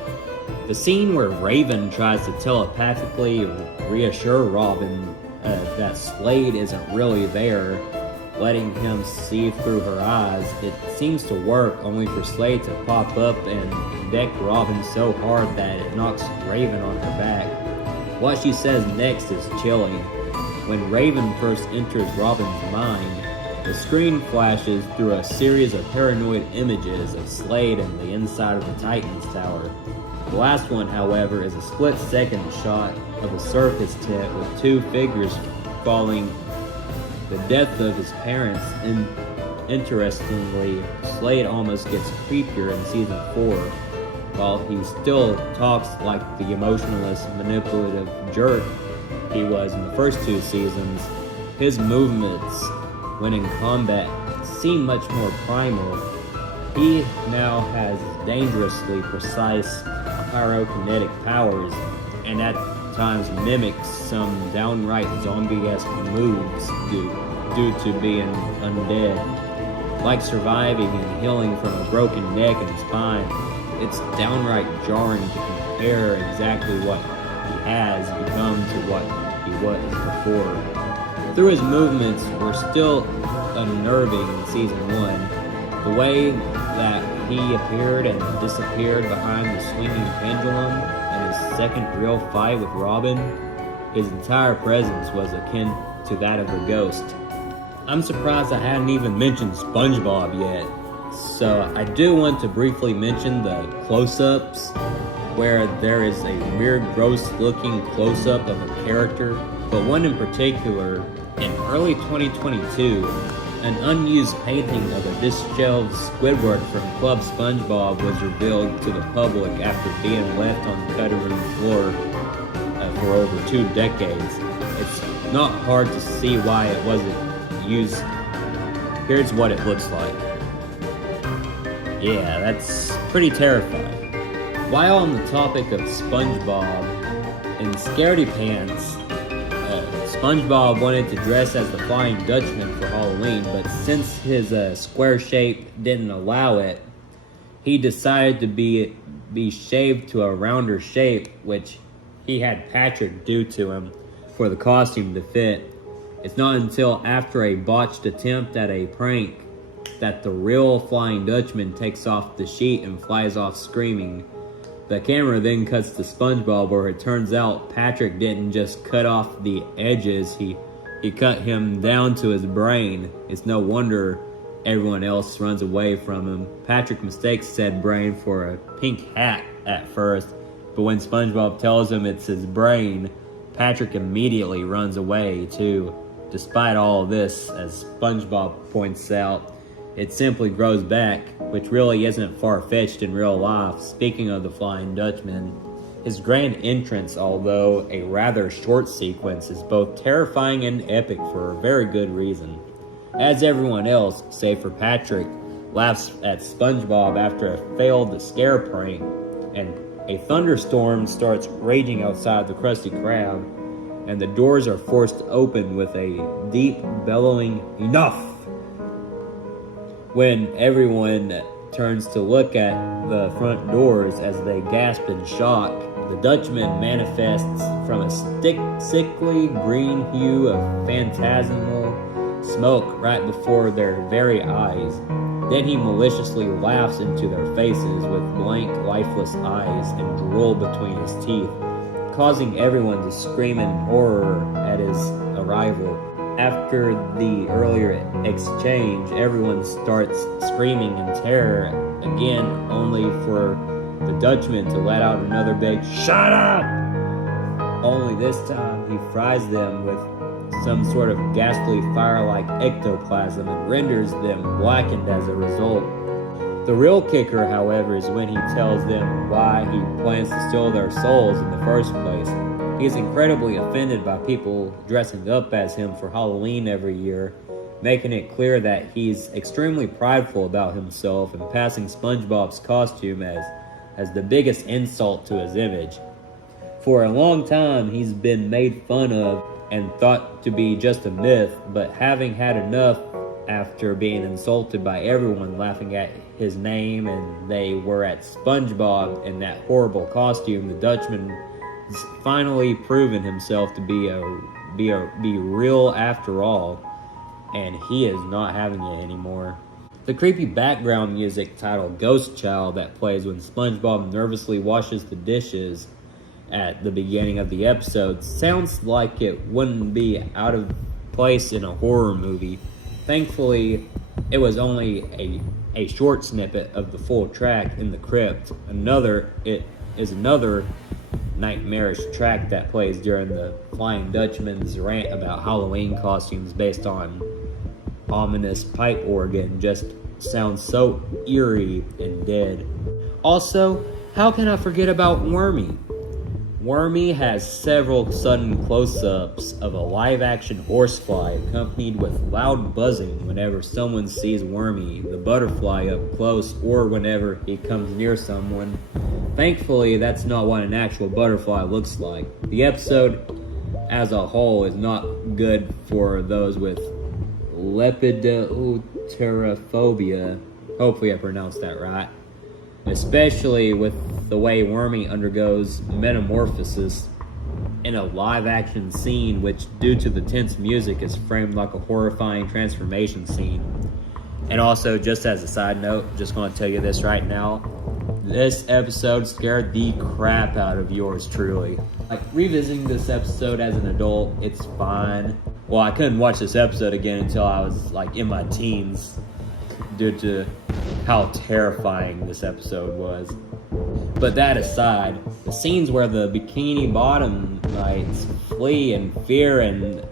The scene where Raven tries to telepathically reassure Robin that Slade isn't really there, letting him see through her eyes, it seems to work, only for Slade to pop up and deck Robin so hard that it knocks Raven on her back. What she says next is chilling. When Raven first enters Robin's mind, the screen flashes through a series of paranoid images of Slade and the inside of the Titan's tower. The last one, however, is a split-second shot of a circus tent with two figures falling. The death of his parents. Interestingly, Slade almost gets creepier in season 4. While he still talks like the emotionless, manipulative jerk he was in the first 2 seasons, his movements when in combat seem much more primal. He now has dangerously precise pyrokinetic powers, and at times mimics some downright zombie-esque moves due to being undead. Like surviving and healing from a broken neck and spine, it's downright jarring to compare exactly what he has become to what he was before. Through his movements were still unnerving in season 1. The way that he appeared and disappeared behind the swinging pendulum in his second real fight with Robin, his entire presence was akin to that of a ghost. I'm surprised I hadn't even mentioned SpongeBob yet, so I do want to briefly mention the close-ups, where there is a weird, gross-looking close-up of a character, but one in particular. In early 2022, an unused painting of a disheveled Squidward from Club SpongeBob was revealed to the public after being left on the cutting room floor for over 2 decades. It's not hard to see why it wasn't used. Here's what it looks like. Yeah, that's pretty terrifying. While on the topic of SpongeBob, in Scaredy Pants, SpongeBob wanted to dress as the Flying Dutchman for Halloween, but since his square shape didn't allow it, he decided to be shaved to a rounder shape, which he had Patrick do to him for the costume to fit. It's not until after a botched attempt at a prank that the real Flying Dutchman takes off the sheet and flies off screaming. The camera then cuts to SpongeBob, where it turns out Patrick didn't just cut off the edges, he cut him down to his brain. It's no wonder everyone else runs away from him. Patrick mistakes said brain for a pink hat at first, but when SpongeBob tells him it's his brain, Patrick immediately runs away too. Despite all of this, as SpongeBob points out, it simply grows back, which really isn't far-fetched in real life. Speaking of the Flying Dutchman, his grand entrance, although a rather short sequence, is both terrifying and epic for a very good reason. As everyone else, save for Patrick, laughs at SpongeBob after a failed scare prank, and a thunderstorm starts raging outside the Krusty Krab, and the doors are forced open with a deep bellowing "Enough!" when everyone turns to look at the front doors as they gasp in shock. The Dutchman manifests from a sickly green hue of phantasmal smoke right before their very eyes. Then he maliciously laughs into their faces with blank, lifeless eyes and drool between his teeth, causing everyone to scream in horror at his arrival. After the earlier exchange, everyone starts screaming in terror again, only for the Dutchman to let out another big "Shut up!" Only this time he fries them with some sort of ghastly fire-like ectoplasm and renders them blackened as a result. The real kicker, however, is when he tells them why he plans to steal their souls in the first place. He is incredibly offended by people dressing up as him for Halloween every year, making it clear that he's extremely prideful about himself and passing SpongeBob's costume as the biggest insult to his image. For a long time, he's been made fun of and thought to be just a myth, but having had enough after being insulted by everyone laughing at his name and they were at SpongeBob in that horrible costume, the Dutchman has finally proven himself to be real after all, and he is not having it anymore. The creepy background music titled Ghost Child that plays when SpongeBob nervously washes the dishes at the beginning of the episode sounds like it wouldn't be out of place in a horror movie. Thankfully, it was only a short snippet of the full track in the crypt. It is another nightmarish track that plays during the Flying Dutchman's rant about Halloween costumes based on ominous pipe organ. Just sounds so eerie and dead. Also, how can I forget about Wormy? Wormy has several sudden close-ups of a live-action horsefly accompanied with loud buzzing whenever someone sees Wormy, the butterfly, up close or whenever he comes near someone. Thankfully, that's not what an actual butterfly looks like. The episode as a whole is not good for those with lepidopterophobia. Hopefully I pronounced that right. Especially with the way Wormy undergoes metamorphosis in a live-action scene, which, due to the tense music, is framed like a horrifying transformation scene. And also, just as a side note, just going to tell you this right now, this episode scared the crap out of yours truly. Like, revisiting this episode as an adult, it's fine. Well, I couldn't watch this episode again until I was, like, in my teens, due to how terrifying this episode was. But that aside, the scenes where the Bikini Bottom knights flee in fear and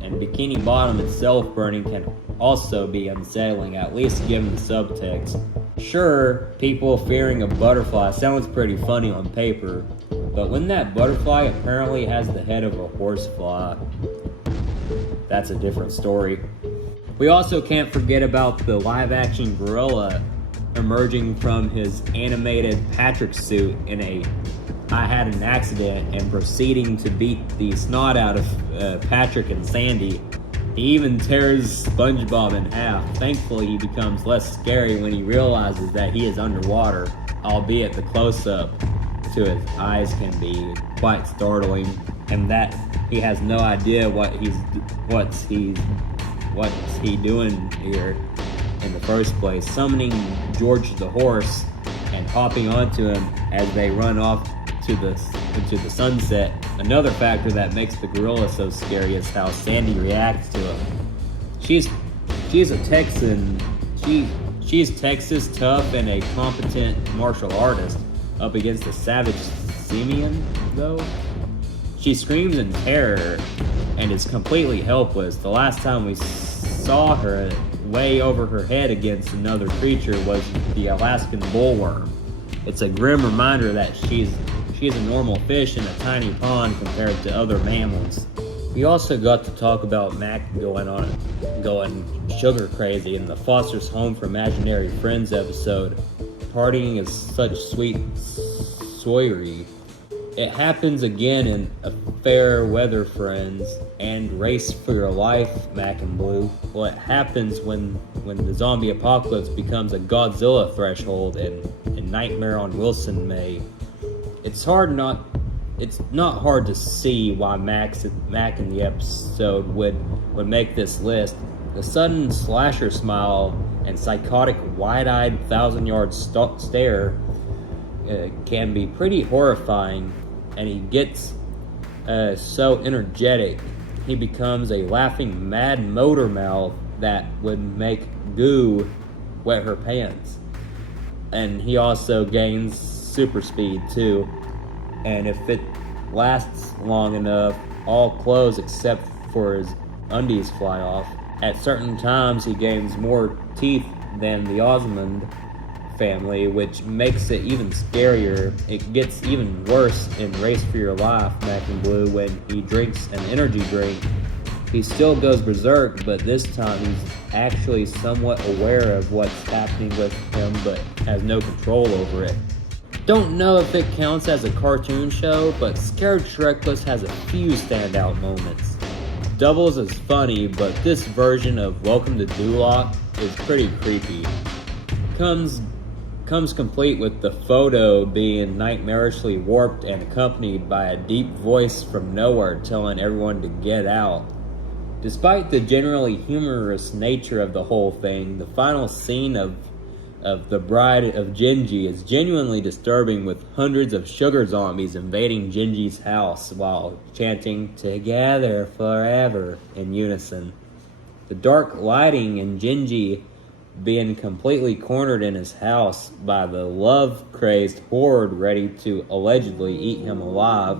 Bikini Bottom itself burning can also be unsettling, at least given the subtext. Sure, people fearing a butterfly sounds pretty funny on paper, but when that butterfly apparently has the head of a horsefly, that's a different story. We also can't forget about the live-action gorilla emerging from his animated Patrick suit in a "I had an accident" and proceeding to beat the snot out of Patrick and Sandy. He even tears SpongeBob in half. Thankfully, he becomes less scary when he realizes that he is underwater, albeit the close-up to his eyes can be quite startling. and that he has no idea what's he doing here in the first place, summoning George the horse and hopping onto him as they run off into the sunset. Another factor that makes the gorilla so scary is how Sandy reacts to him. She's a Texan. She's Texas tough and a competent martial artist up against a savage Simeon, though. She screams in terror and is completely helpless. The last time we saw her way over her head against another creature was the Alaskan bullworm. It's a grim reminder that she's a normal fish in a tiny pond compared to other mammals. We also got to talk about Mac going sugar crazy in the Foster's Home for Imaginary Friends episode. Partying is such sweet soiry. It happens again in A Fair Weather Friends and Race for Your Life, Mac and Blue. What happens when the zombie apocalypse becomes a Godzilla threshold and Nightmare on Wilson May. It's not hard to see why Mac in the episode would make this list. The sudden slasher smile and psychotic wide-eyed 1,000-yard stare can be pretty horrifying, and he gets so energetic he becomes a laughing mad motor mouth that would make Goo wet her pants. And he also gains super speed too, and if it lasts long enough, all clothes except for his undies fly off. At certain times he gains more teeth than the Osmond family, which makes it even scarier. It gets even worse in Race for Your Life, Mac and Blue, when he drinks an energy drink. He still goes berserk, but this time he's actually somewhat aware of what's happening with him, but has no control over it. Don't know if it counts as a cartoon show, but Scared Shrekless has a few standout moments. Doubles is funny, but this version of Welcome to Duloc is pretty creepy. Comes complete with the photo being nightmarishly warped and accompanied by a deep voice from nowhere telling everyone to get out. Despite the generally humorous nature of the whole thing, the final scene of The Bride of Genji is genuinely disturbing, with hundreds of sugar zombies invading Genji's house while chanting "Together Forever" in unison. The dark lighting and Genji being completely cornered in his house by the love-crazed horde ready to allegedly eat him alive,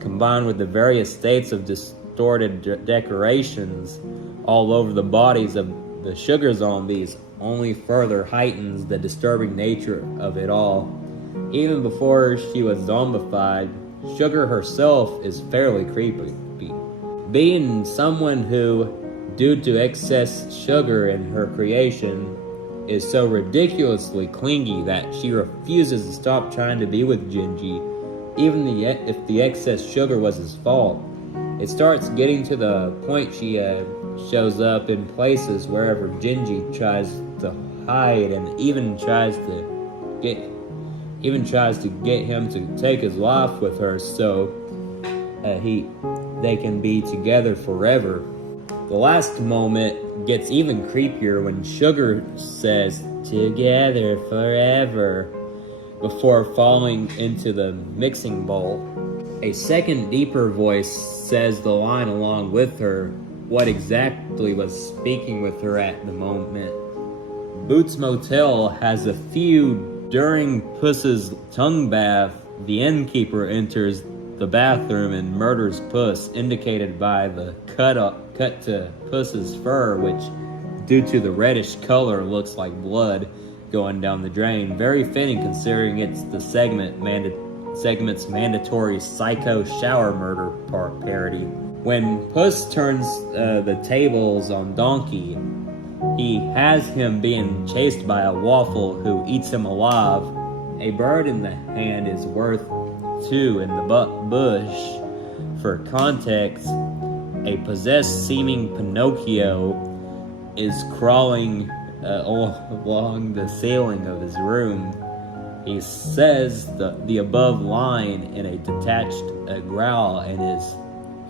combined with the various states of distorted decorations all over the bodies of the sugar zombies, only further heightens the disturbing nature of it all. Even before she was zombified, Sugar herself is fairly creepy. Being someone who, due to excess sugar in her creation, is so ridiculously clingy that she refuses to stop trying to be with Genji, even if the excess sugar was his fault. It starts getting to the point she shows up in places wherever Genji tries to hide, and even tries to get him to take his life with her so they can be together forever. The last moment gets even creepier when Sugar says "together forever" before falling into the mixing bowl. A second deeper voice says the line along with her, what exactly was speaking with her at the moment. Boots Motel has a few. During Puss's tongue bath, the innkeeper enters the bathroom and murders Puss, indicated by the cut to Puss's fur, which, due to the reddish color, looks like blood going down the drain. Very fitting considering it's the segment's mandatory psycho shower murder parody. When Puss turns the tables on Donkey, he has him being chased by a waffle who eats him alive. A bird in the hand is worth two in the bush. For context, a possessed seeming Pinocchio is crawling along the ceiling of his room. He says the above line in a detached growl and is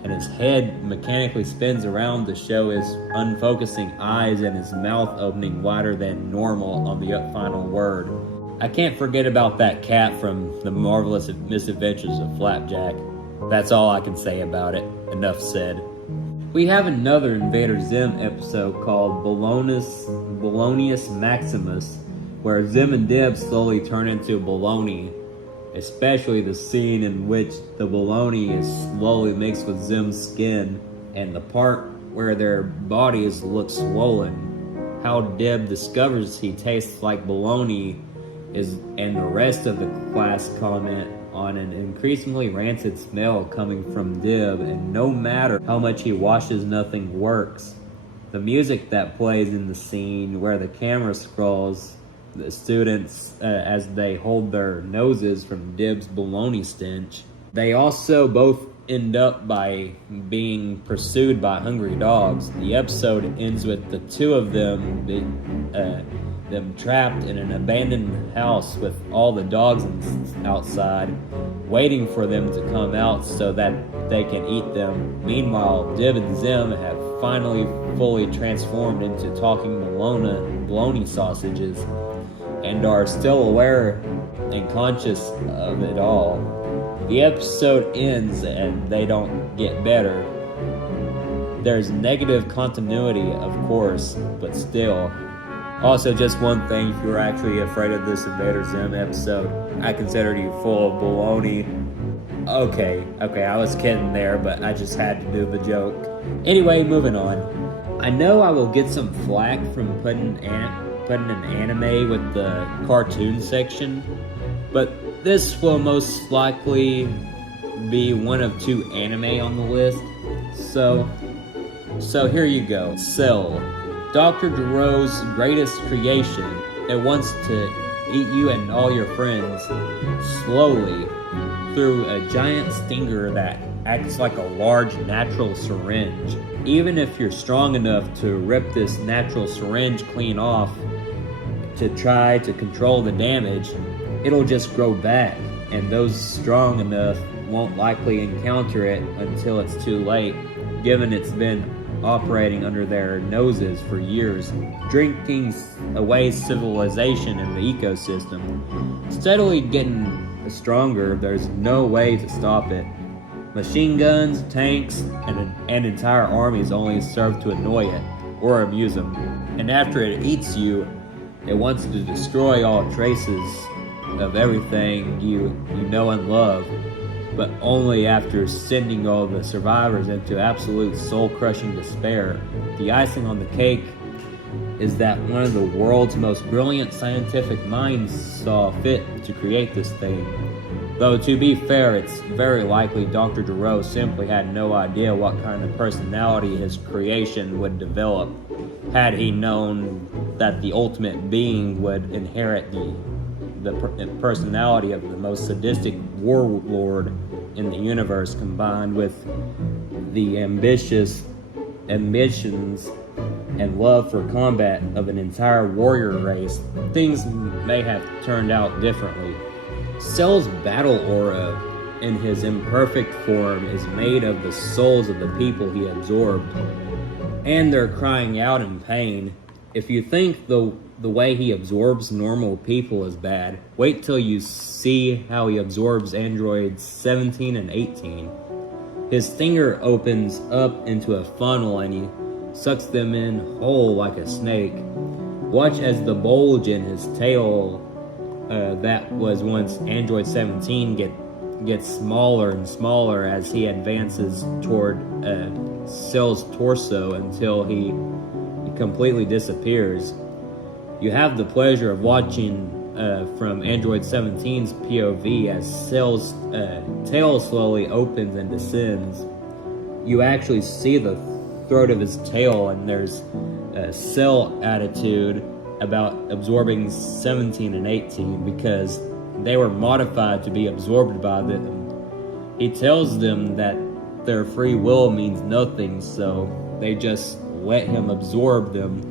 and his head mechanically spins around to show his unfocusing eyes and his mouth opening wider than normal on the final word. I can't forget about that cat from The Marvelous Misadventures of Flapjack. That's all I can say about it. Enough said. We have another Invader Zim episode called Balonius Maximus, where Zim and Dib slowly turn into baloney, especially the scene in which the baloney is slowly mixed with Zim's skin, and the part where their bodies look swollen. How Dib discovers he tastes like baloney and the rest of the class comment on an increasingly rancid smell coming from Dib, and no matter how much he washes, nothing works. The music that plays in the scene where the camera scrolls the students as they hold their noses from Dib's baloney stench. They also both end up by being pursued by hungry dogs. The episode ends with the two of them trapped in an abandoned house with all the dogs outside, waiting for them to come out so that they can eat them. Meanwhile, Dib and Zim have finally fully transformed into talking bologna sausages and are still aware and conscious of it all. The episode ends and they don't get better. There's negative continuity, of course, but still. Also, just one thing, if you're actually afraid of this Invader Zim episode, I considered you full of baloney. Okay, I was kidding there, but I just had to do the joke. Anyway, moving on. I know I will get some flack from putting an anime with the cartoon section, but this will most likely be one of two anime on the list. So here you go. Cell, Dr. Gero's greatest creation. It wants to eat you and all your friends slowly through a giant stinger that acts like a large natural syringe. Even if you're strong enough to rip this natural syringe clean off to try to control the damage, it'll just grow back, and those strong enough won't likely encounter it until it's too late, given it's been operating under their noses for years, drinking away civilization and the ecosystem. Steadily getting stronger, there's no way to stop it. Machine guns, tanks, and entire armies only serve to annoy it or amuse them. And after it eats you, it wants to destroy all traces of everything you know and love, but only after sending all the survivors into absolute soul-crushing despair. The icing on the cake is that one of the world's most brilliant scientific minds saw fit to create this thing. Though to be fair, it's very likely Dr. Gero simply had no idea what kind of personality his creation would develop, had he known that the ultimate being would inherit the personality of the most sadistic warlord in the universe, combined with the ambitions and love for combat of an entire warrior race. Things may have turned out differently. Cell's battle aura in his imperfect form is made of the souls of the people he absorbed, and they're crying out in pain. If you think the way he absorbs normal people is bad, wait till you see how he absorbs androids 17 and 18. His stinger opens up into a funnel and he sucks them in whole like a snake. Watch as the bulge in his tail that was once Android 17 gets smaller and smaller as he advances toward Cell's torso until he completely disappears. You have the pleasure of watching from Android 17's POV as Cell's tail slowly opens and descends. You actually see the throat of his tail, and there's a Cell attitude about absorbing 17 and 18 because they were modified to be absorbed by them. He tells them that their free will means nothing, so they just let him absorb them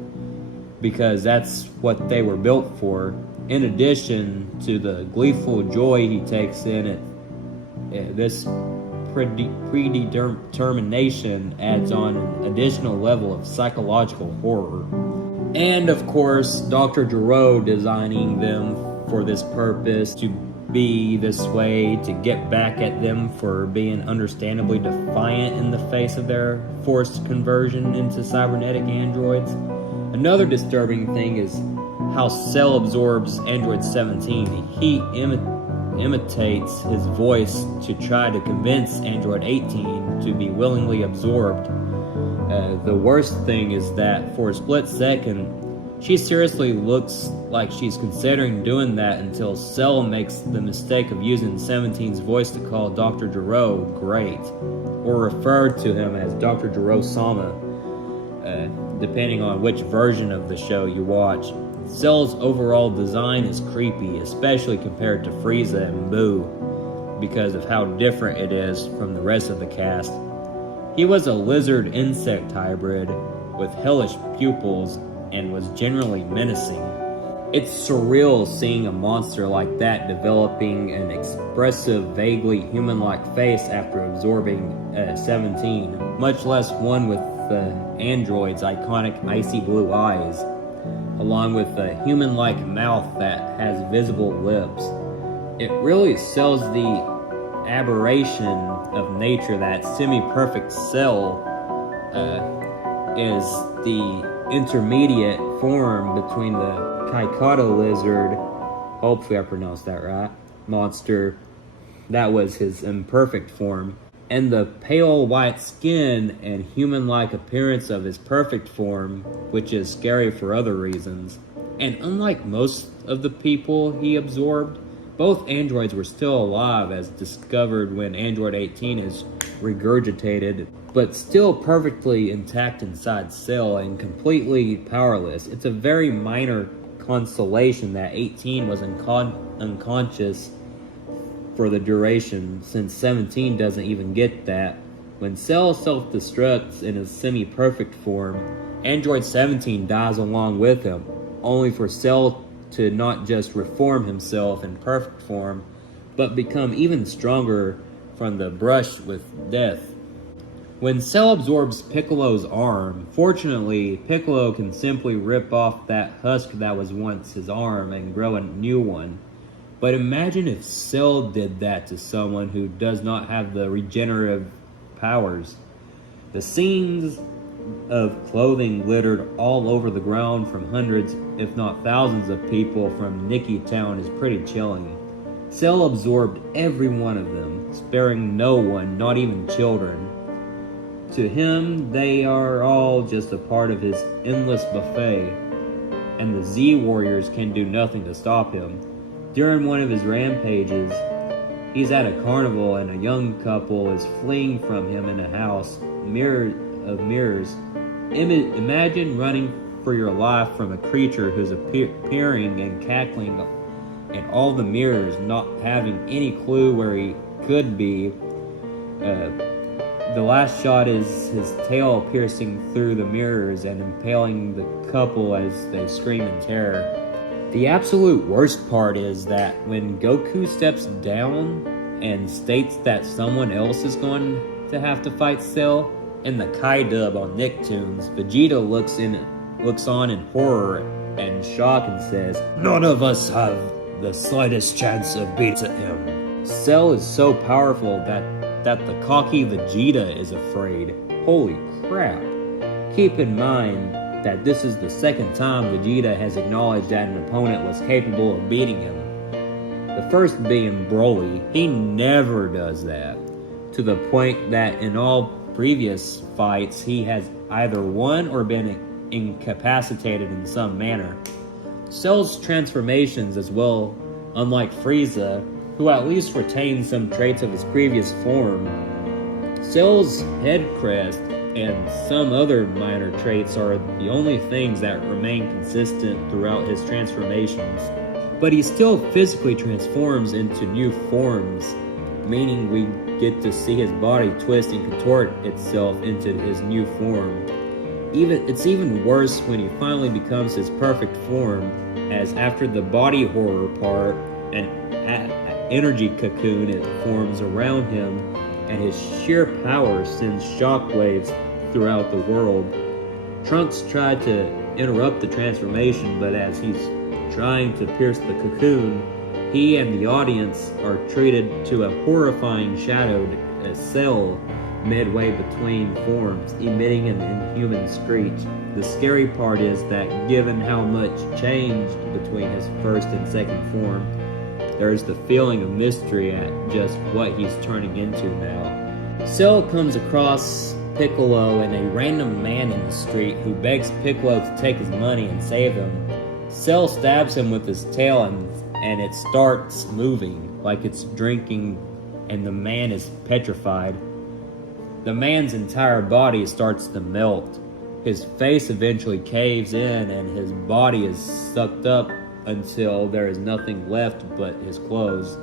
because that's what they were built for. In addition to the gleeful joy he takes in it, this predetermination adds on an additional level of psychological horror. And of course, Dr. Gero designing them for this purpose, to be this way, to get back at them for being understandably defiant in the face of their forced conversion into cybernetic androids. Another disturbing thing is how Cell absorbs Android 17. He imitates his voice to try to convince Android 18 to be willingly absorbed. The worst thing is that for a split second, she seriously looks like she's considering doing that until Cell makes the mistake of using 17's voice to call Dr. Gero great, or refer to him as Dr. Gero-sama, depending on which version of the show you watch. Cell's overall design is creepy, especially compared to Frieza and Boo, because of how different it is from the rest of the cast. He was a lizard-insect hybrid with hellish pupils and was generally menacing. It's surreal seeing a monster like that developing an expressive, vaguely human-like face after absorbing 17, much less one with the android's iconic icy blue eyes, along with a human-like mouth that has visible lips. It really sells the aberration of nature that semi-perfect Cell is the intermediate form between the Kaikata lizard, hopefully I pronounced that right, monster, that was his imperfect form, and the pale white skin and human-like appearance of his perfect form, which is scary for other reasons. And unlike most of the people he absorbed, both androids were still alive as discovered when Android 18 is regurgitated, but still perfectly intact inside Cell and completely powerless. It's a very minor consolation that 18 was unconscious for the duration, since 17 doesn't even get that. When Cell self-destructs in his semi-perfect form, Android 17 dies along with him, only for Cell to not just reform himself in perfect form, but become even stronger from the brush with death. When Cell absorbs Piccolo's arm, fortunately, Piccolo can simply rip off that husk that was once his arm and grow a new one. But imagine if Cell did that to someone who does not have the regenerative powers. The scenes of clothing littered all over the ground from hundreds, if not thousands of people from Nikki Town is pretty chilling. Cell absorbed every one of them, sparing no one, not even children. To him, they are all just a part of his endless buffet, and the Z-Warriors can do nothing to stop him. During one of his rampages, he's at a carnival and a young couple is fleeing from him in a house, mirror of mirrors. Imagine running for your life from a creature who's appearing and cackling in all the mirrors, not having any clue where he could be. The last shot is his tail piercing through the mirrors and impaling the couple as they scream in terror. The absolute worst part is that when Goku steps down and states that someone else is going to have to fight Cell, in the Kai dub on Nicktoons, Vegeta looks on in horror and shock and says, "None of us have the slightest chance of beating him." Cell is so powerful that the cocky Vegeta is afraid. Holy crap. Keep in mind that this is the second time Vegeta has acknowledged that an opponent was capable of beating him. The first being Broly. He never does that, to the point that in all previous fights he has either won or been incapacitated in some manner. Cell's transformations as well, unlike Frieza, who at least retains some traits of his previous form. Cell's head crest and some other minor traits are the only things that remain consistent throughout his transformations. But he still physically transforms into new forms, meaning we get to see his body twist and contort itself into his new form. It's even worse when he finally becomes his perfect form, as after the body horror part, an energy cocoon it forms around him and his sheer power sends shockwaves throughout the world. Trunks tried to interrupt the transformation, but as he's trying to pierce the cocoon, he and the audience are treated to a horrifying shadowed Cell midway between forms, emitting an inhuman screech. The scary part is that given how much changed between his first and second form, there's the feeling of mystery at just what he's turning into now. Cell comes across Piccolo and a random man in the street who begs Piccolo to take his money and save him. Cell stabs him with his tail and it starts moving like it's drinking, and the man is petrified. The man's entire body starts to melt. His face eventually caves in and his body is sucked up until there is nothing left but his clothes.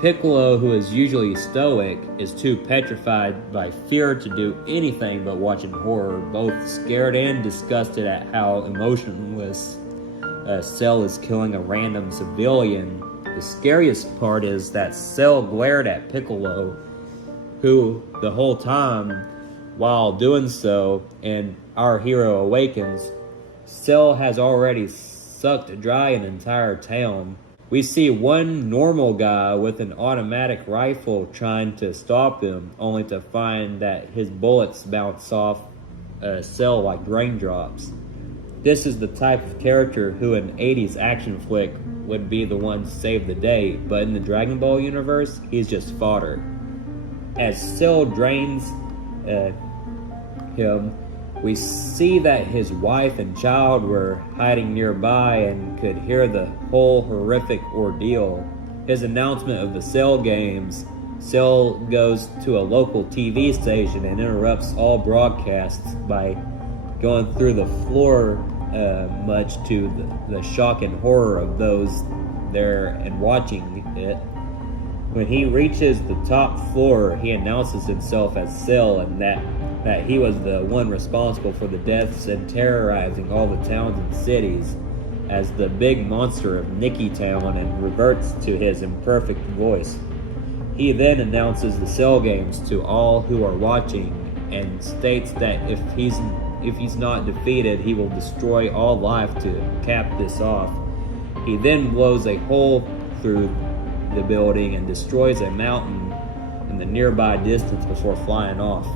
Piccolo, who is usually stoic, is too petrified by fear to do anything but watching horror, both scared and disgusted at how emotionless Cell is killing a random civilian. The scariest part is that Cell glared at Piccolo, who the whole time while doing so, and our hero awakens, Cell has already sucked dry an entire town. We see one normal guy with an automatic rifle trying to stop him, only to find that his bullets bounce off Cell like raindrops. This is the type of character who in an 80s action flick would be the one to save the day, but in the Dragon Ball universe, he's just fodder. As Cell drains him, we see that his wife and child were hiding nearby and could hear the whole horrific ordeal. His announcement of the Cell games, Cell goes to a local TV station and interrupts all broadcasts by going through the floor, much to the shock and horror of those there and watching it. When he reaches the top floor, he announces himself as Cell and that he was the one responsible for the deaths and terrorizing all the towns and cities as the big monster of Nicky Town, and reverts to his imperfect voice. He then announces the Cell games to all who are watching and states that if he's not defeated, he will destroy all life to cap this off. He then blows a hole through the building and destroys a mountain in the nearby distance before flying off.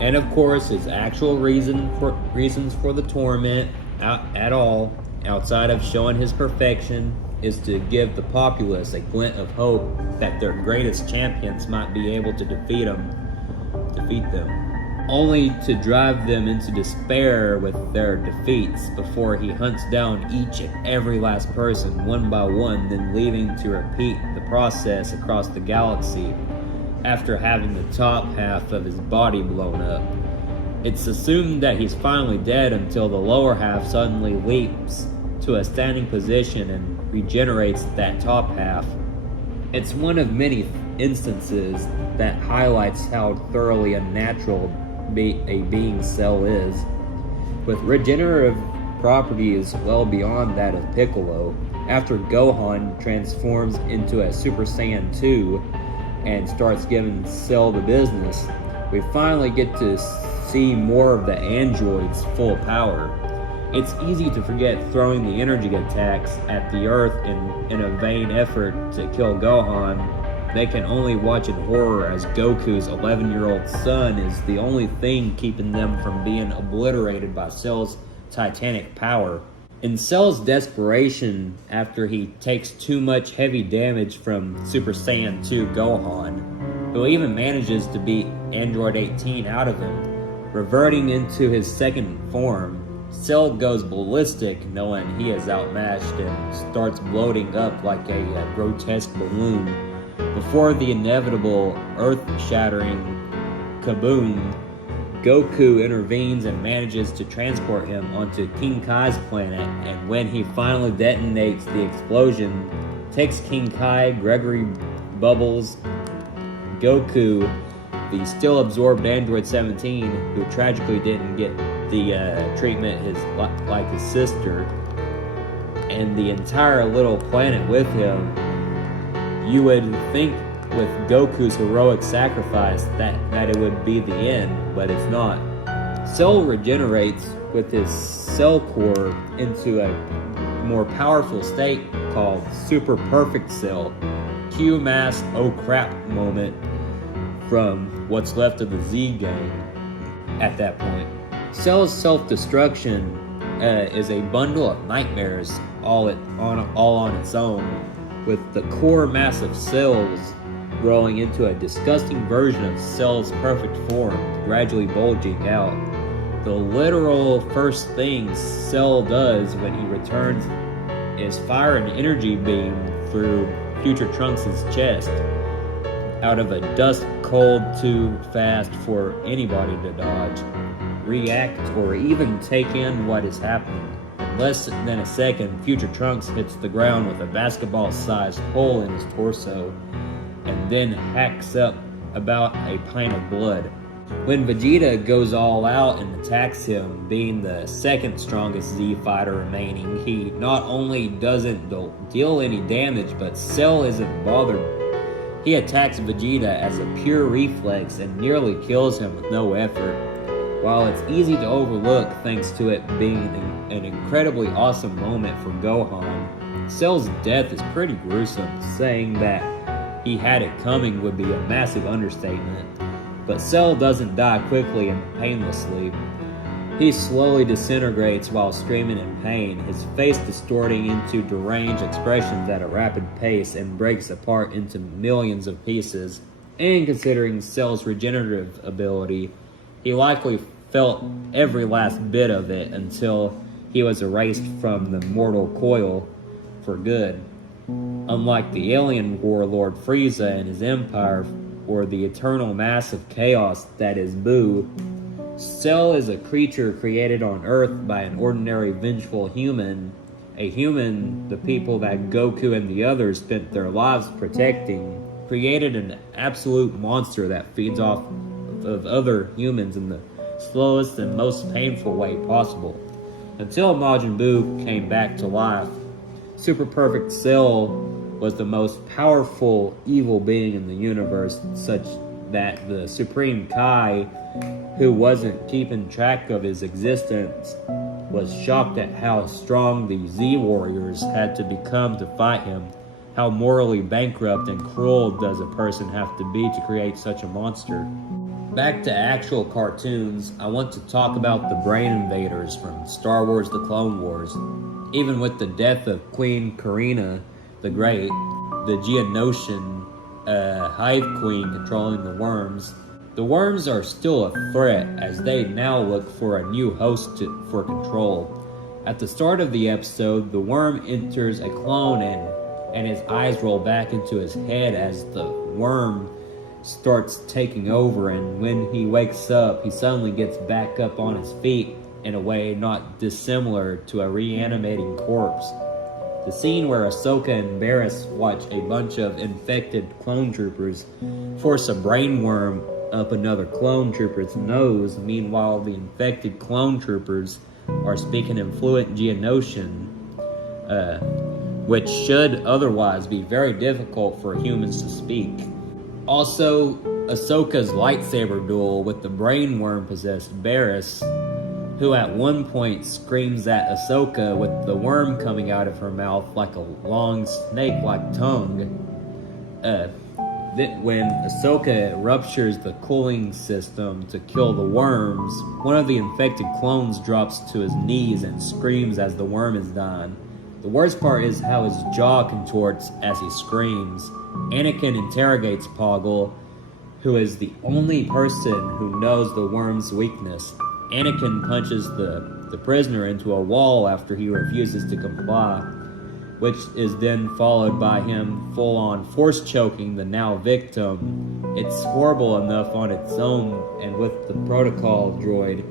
And of course, his actual reasons for the torment at all, outside of showing his perfection, is to give the populace a glint of hope that their greatest champions might be able to defeat them, only to drive them into despair with their defeats before he hunts down each and every last person one by one, then leaving to repeat the process across the galaxy after having the top half of his body blown up. It's assumed that he's finally dead until the lower half suddenly leaps to a standing position and regenerates that top half. It's one of many instances that highlights how thoroughly unnatural a being Cell is, with regenerative properties well beyond that of Piccolo. After Gohan transforms into a Super Saiyan 2 and starts giving Cell the business, we finally get to see more of the android's full power. It's easy to forget throwing the energy attacks at the Earth in a vain effort to kill Gohan. They can only watch in horror as Goku's 11-year-old son is the only thing keeping them from being obliterated by Cell's titanic power. In Cell's desperation after he takes too much heavy damage from Super Saiyan 2 Gohan, who even manages to beat Android 18 out of him, reverting into his second form, Cell goes ballistic knowing he is outmatched and starts bloating up like a grotesque balloon. Before the inevitable earth-shattering kaboom, Goku intervenes and manages to transport him onto King Kai's planet, and when he finally detonates the explosion, takes King Kai, Gregory Bubbles, Goku, the still absorbed Android 17, who tragically didn't get the treatment like his sister, and the entire little planet with him. You would think with Goku's heroic sacrifice that it would be the end, but it's not. Cell regenerates with his cell core into a more powerful state called Super Perfect Cell. Cue mass oh crap moment from what's left of the Z gang at that point. Cell's self-destruction is a bundle of nightmares all on its own, with the core mass of cells growing into a disgusting version of Cell's perfect form, gradually bulging out. The literal first thing Cell does when he returns is fire an energy beam through Future Trunks' chest, out of a dust cold too fast for anybody to dodge, react, or even take in what is happening. In less than a second, Future Trunks hits the ground with a basketball-sized hole in his torso, and then hacks up about a pint of blood. When Vegeta goes all out and attacks him, being the second strongest Z fighter remaining, he not only doesn't deal any damage, but Cell isn't bothered. He attacks Vegeta as a pure reflex and nearly kills him with no effort. While it's easy to overlook thanks to it being an incredibly awesome moment for Gohan, Cell's death is pretty gruesome. Saying that he had it coming would be a massive understatement. But Cell doesn't die quickly and painlessly. He slowly disintegrates while screaming in pain, his face distorting into deranged expressions at a rapid pace, and breaks apart into millions of pieces. And considering Cell's regenerative ability, he likely felt every last bit of it until he was erased from the mortal coil for good. Unlike the alien warlord Frieza and his empire, or the eternal mass of chaos that is Buu, Cell is a creature created on Earth by an ordinary vengeful human, a human the people that Goku and the others spent their lives protecting, created an absolute monster that feeds off of other humans in the slowest and most painful way possible. Until Majin Buu came back to life, Super Perfect Cell was the most powerful evil being in the universe, such that the Supreme Kai, who wasn't keeping track of his existence, was shocked at how strong the Z Warriors had to become to fight him. How morally bankrupt and cruel does a person have to be to create such a monster? Back to actual cartoons, I want to talk about the Brain Invaders from Star Wars The Clone Wars. Even with the death of Queen Karina the Great, the Geonosian Hive Queen controlling the worms are still a threat as they now look for a new host for control. At the start of the episode, the worm enters a clone and his eyes roll back into his head as the worm starts taking over, and when he wakes up, he suddenly gets back up on his feet in a way not dissimilar to a reanimating corpse. The scene where Ahsoka and Barriss watch a bunch of infected clone troopers force a brain worm up another clone trooper's nose, meanwhile the infected clone troopers are speaking in fluent Geonosian, which should otherwise be very difficult for humans to speak. Also, Ahsoka's lightsaber duel with the brain worm possessed Barriss, who at one point screams at Ahsoka with the worm coming out of her mouth like a long snake-like tongue. When Ahsoka ruptures the cooling system to kill the worms, one of the infected clones drops to his knees and screams as the worm is dying. The worst part is how his jaw contorts as he screams. Anakin interrogates Poggle, who is the only person who knows the worm's weakness. Anakin punches the prisoner into a wall after he refuses to comply, which is then followed by him full-on force-choking the now victim. It's horrible enough on its own, and with the protocol droid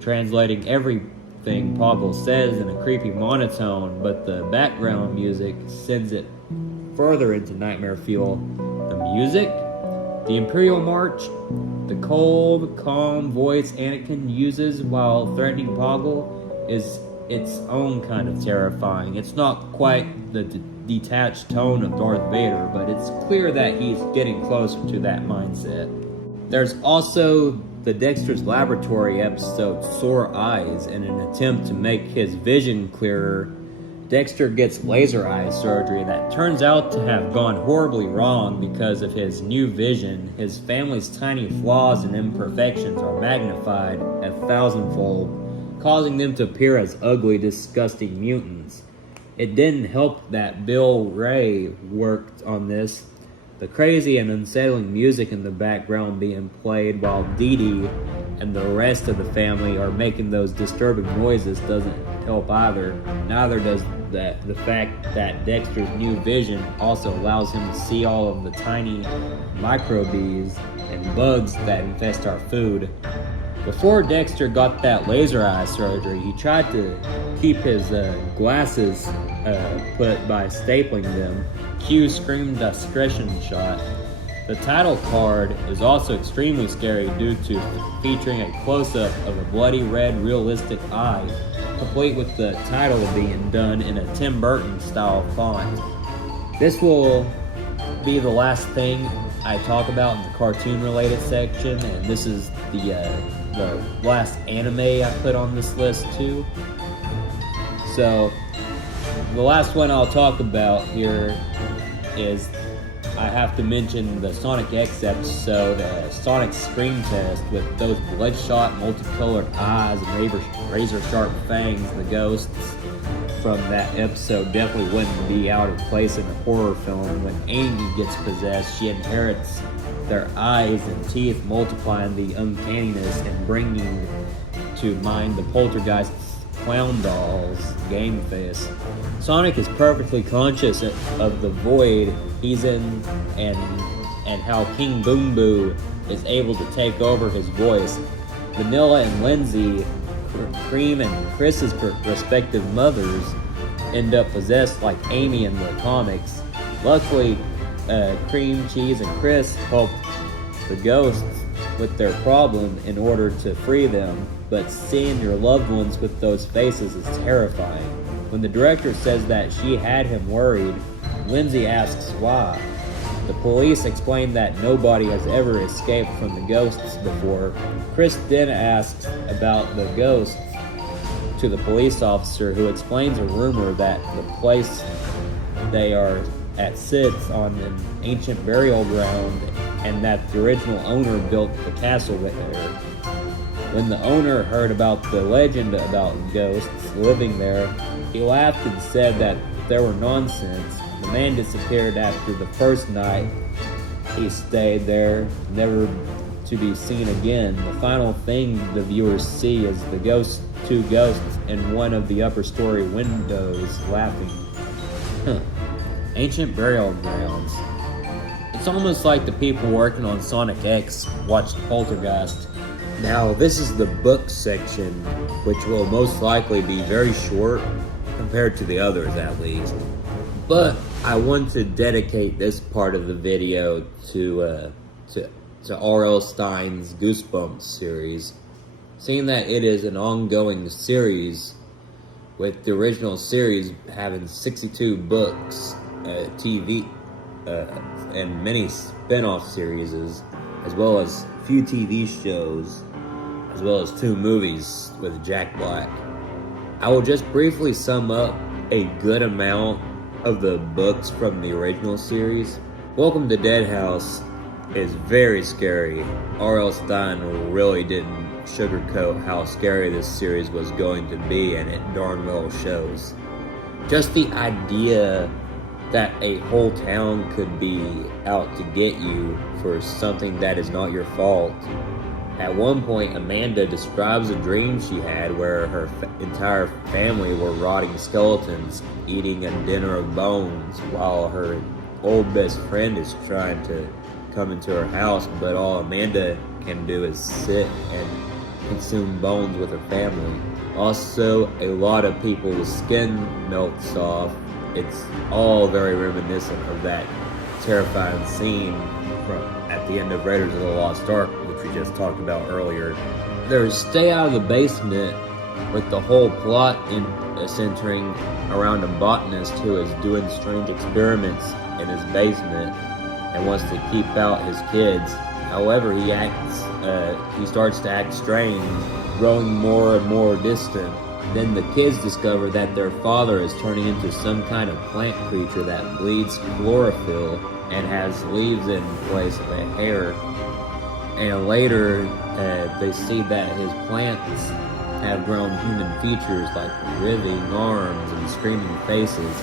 translating everything Poggle says in a creepy monotone, but the background music sends it further into nightmare fuel. The music, the Imperial March, the cold, calm voice Anakin uses while threatening Poggle is its own kind of terrifying. It's not quite the detached tone of Darth Vader, but it's clear that he's getting closer to that mindset. There's also the Dexter's Laboratory episode, Sore Eyes. In an attempt to make his vision clearer, Dexter gets laser eye surgery that turns out to have gone horribly wrong because of his new vision. His family's tiny flaws and imperfections are magnified 1,000-fold, causing them to appear as ugly, disgusting mutants. It didn't help that Bill Ray worked on this. The crazy and unsettling music in the background being played while Dee Dee and the rest of the family are making those disturbing noises doesn't help either. Neither does the fact that Dexter's new vision also allows him to see all of the tiny microbes and bugs that infest our food. Before Dexter got that laser eye surgery, he tried to keep his glasses put by stapling them. Q screamed discretion shot. The title card is also extremely scary due to featuring a close-up of a bloody red realistic eye, complete with the title being done in a Tim Burton style font. This will be the last thing I talk about in the cartoon related section, and this is the last anime I put on this list too. So the last one I'll talk about here is, I have to mention the Sonic X episode, Sonic Scream Test, with those bloodshot, multicolored eyes and razor-sharp fangs. The ghosts from that episode definitely wouldn't be out of place in a horror film. When Amy gets possessed, she inherits their eyes and teeth, multiplying the uncanniness and bringing to mind the Poltergeist's clown dolls game face. Sonic is perfectly conscious of the void he's in and how King Boom Boo is able to take over his voice. Vanilla and Lindsay, Cream and Chris's respective mothers, end up possessed like Amy in the comics. Luckily, Cream, Cheese, and Chris help the ghosts with their problem in order to free them, but seeing your loved ones with those faces is terrifying. When the director says that she had him worried, Lindsay asks why. The police explain that nobody has ever escaped from the ghosts before. Chris then asks about the ghosts to the police officer, who explains a rumor that the place they are at sits on an ancient burial ground and that the original owner built the castle there. When the owner heard about the legend about ghosts living there, he laughed and said that they were nonsense. The man disappeared after the first night he stayed there, never to be seen again. The final thing the viewers see is the two ghosts in one of the upper story windows laughing. Ancient burial grounds. It's almost like the people working on Sonic X watched Poltergeist. Now, this is the book section, which will most likely be very short compared to the others at least. But I want to dedicate this part of the video to R.L. Stine's Goosebumps series, seeing that it is an ongoing series, with the original series having 62 books, TV, and many spin-off series, as well as a few TV shows, as well as 2 movies with Jack Black. I will just briefly sum up a good amount of the books from the original series. Welcome to Dead House is very scary. R.L. Stine really didn't sugarcoat how scary this series was going to be, and it darn well shows. Just the idea that a whole town could be out to get you for something that is not your fault. At one point, Amanda describes a dream she had where her entire family were rotting skeletons, eating a dinner of bones, while her old best friend is trying to come into her house, but all Amanda can do is sit and consume bones with her family. Also, a lot of people's skin melts off. It's all very reminiscent of that terrifying scene at the end of Raiders of the Lost Ark, which we just talked about earlier. There's Stay Out of the Basement, with the whole plot centering around a botanist who is doing strange experiments in his basement and wants to keep out his kids. However, he starts to act strange, growing more and more distant. Then the kids discover that their father is turning into some kind of plant creature that bleeds chlorophyll and has leaves in place of a hair. And later, they see that his plants have grown human features like writhing arms and screaming faces.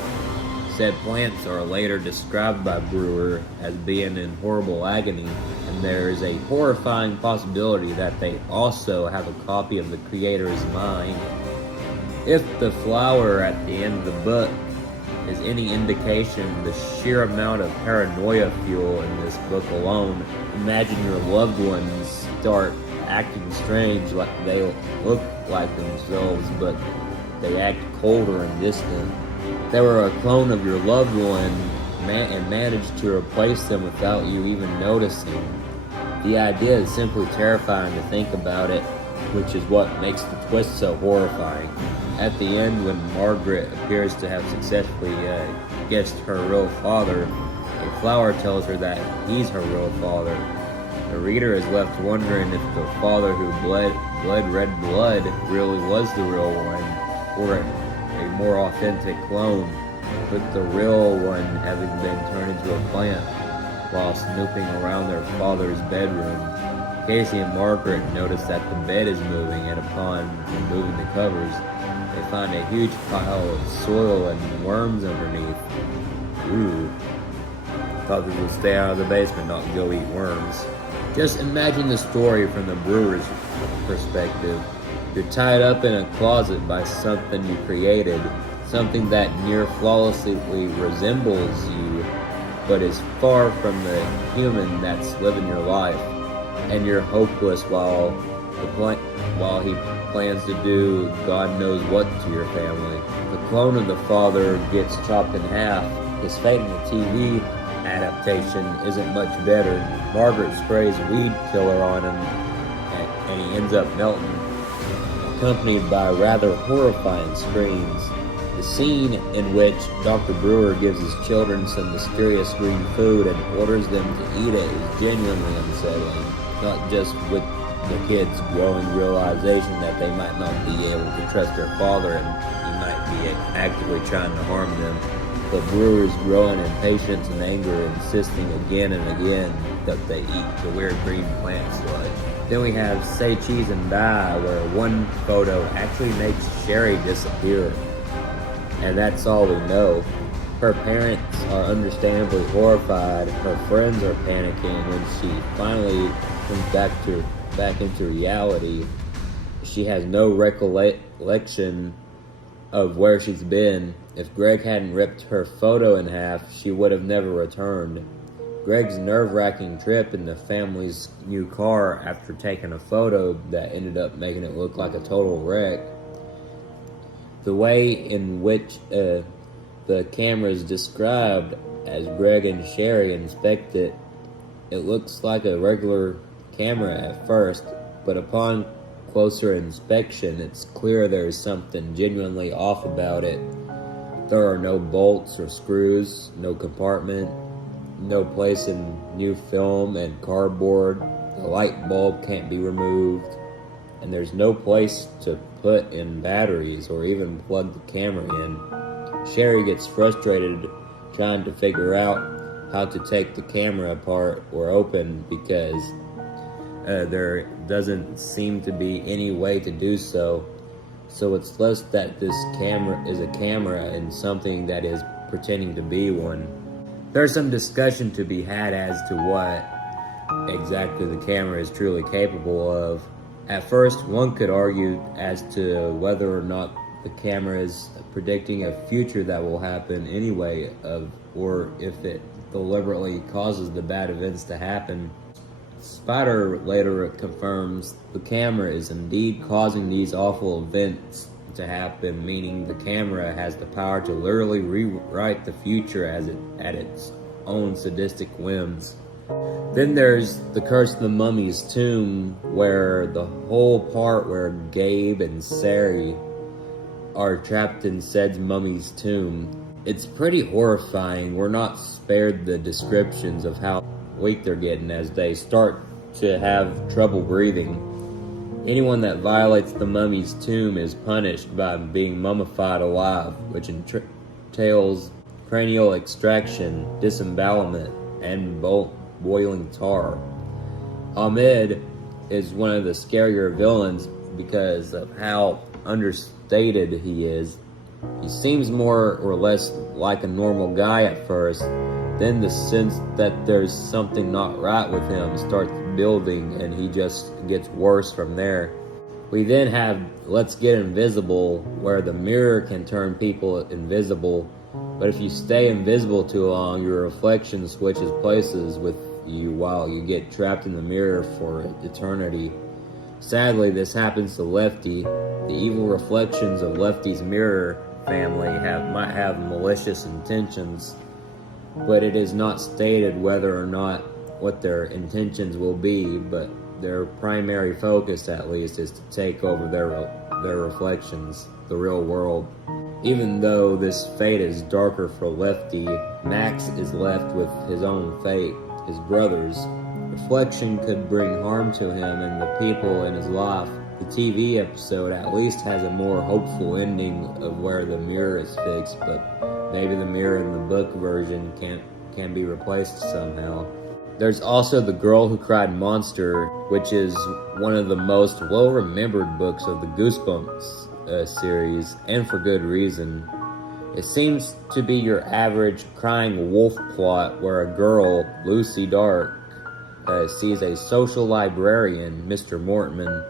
Said plants are later described by Brewer as being in horrible agony, and there is a horrifying possibility that they also have a copy of the creator's mind. If the flower at the end of the book is any indication, the sheer amount of paranoia fuel in this book alone, imagine your loved ones start acting strange, like they look like themselves, but they act colder and distant. They were a clone of your loved one and managed to replace them without you even noticing. The idea is simply terrifying to think about it, which is what makes the twist so horrifying. At the end, when Margaret appears to have successfully guessed her real father, a flower tells her that he's her real father. The reader is left wondering if the father who bled red blood really was the real one, or a more authentic clone, with the real one having been turned into a plant while snooping around their father's bedroom. Casey and Margaret notice that the bed is moving, and upon removing the covers, they find a huge pile of soil and worms underneath. Ooh. Thought they would stay out of the basement, not go eat worms. Just imagine the story from the brewer's perspective. You're tied up in a closet by something you created, something that near flawlessly resembles you, but is far from the human that's living your life. And you're hopeless while he plans to do God knows what to your family. The clone of the father gets chopped in half. His fate in the TV adaptation isn't much better. Margaret sprays a weed killer on him, and he ends up melting, accompanied by rather horrifying screams. The scene in which Dr. Brewer gives his children some mysterious green food and orders them to eat it is genuinely unsettling, not just with the kids' growing realization that they might not be able to trust their father and he might be actively trying to harm them, but Brewer's growing impatience and anger, insisting again and again that they eat the weird green plant sludge. Then we have Say Cheese and Die, where one photo actually makes Sherry disappear. And that's all we know. Her parents are understandably horrified. Her friends are panicking when she finally comes back into reality. She has no recollection of where she's been. If Greg hadn't ripped her photo in half, she would have never returned. Greg's nerve-wracking trip in the family's new car after taking a photo that ended up making it look like a total wreck. The way in which the camera is described as Greg and Sherry inspect it, it looks like a regular camera at first, but upon closer inspection, it's clear there's something genuinely off about it. There are no bolts or screws, no compartment, no place in new film and cardboard. The light bulb can't be removed, and there's no place to put in batteries or even plug the camera in. Sherry gets frustrated trying to figure out how to take the camera apart or open because there doesn't seem to be any way to do so. So it's less that this camera is a camera and something that is pretending to be one. There's some discussion to be had as to what exactly the camera is truly capable of. At first, one could argue as to whether or not the camera is predicting a future that will happen anyway, or if it deliberately causes the bad events to happen. Spider later confirms the camera is indeed causing these awful events to happen, meaning the camera has the power to literally rewrite the future at its own sadistic whims. Then there's the Curse of the Mummy's tomb, where the whole part where Gabe and Sari are trapped in said mummy's tomb. It's pretty horrifying. We're not spared the descriptions of how weak they're getting as they start to have trouble breathing. Anyone that violates the mummy's tomb is punished by being mummified alive, which entails cranial extraction, disembowelment, and boiling tar. Ahmed is one of the scarier villains because of how understated he is. He seems more or less like a normal guy at first, then the sense that there's something not right with him starts building and he just gets worse from there. We then have Let's Get Invisible, where the mirror can turn people invisible, but if you stay invisible too long, your reflection switches places with you while you get trapped in the mirror for eternity. Sadly, this happens to Lefty. The evil reflections of Lefty's mirror family might have malicious intentions, but it is not stated whether or not what their intentions will be, but their primary focus, at least, is to take over their reflections, the real world. Even though this fate is darker for Lefty, Max is left with his own fate, his brother's. Reflection could bring harm to him and the people in his life. The TV episode at least has a more hopeful ending of where the mirror is fixed, but maybe the mirror in the book version can be replaced somehow. There's also The Girl Who Cried Monster, which is one of the most well-remembered books of the Goosebumps series, and for good reason. It seems to be your average crying wolf plot where a girl, Lucy Dark, sees a social librarian, Mr. Mortman,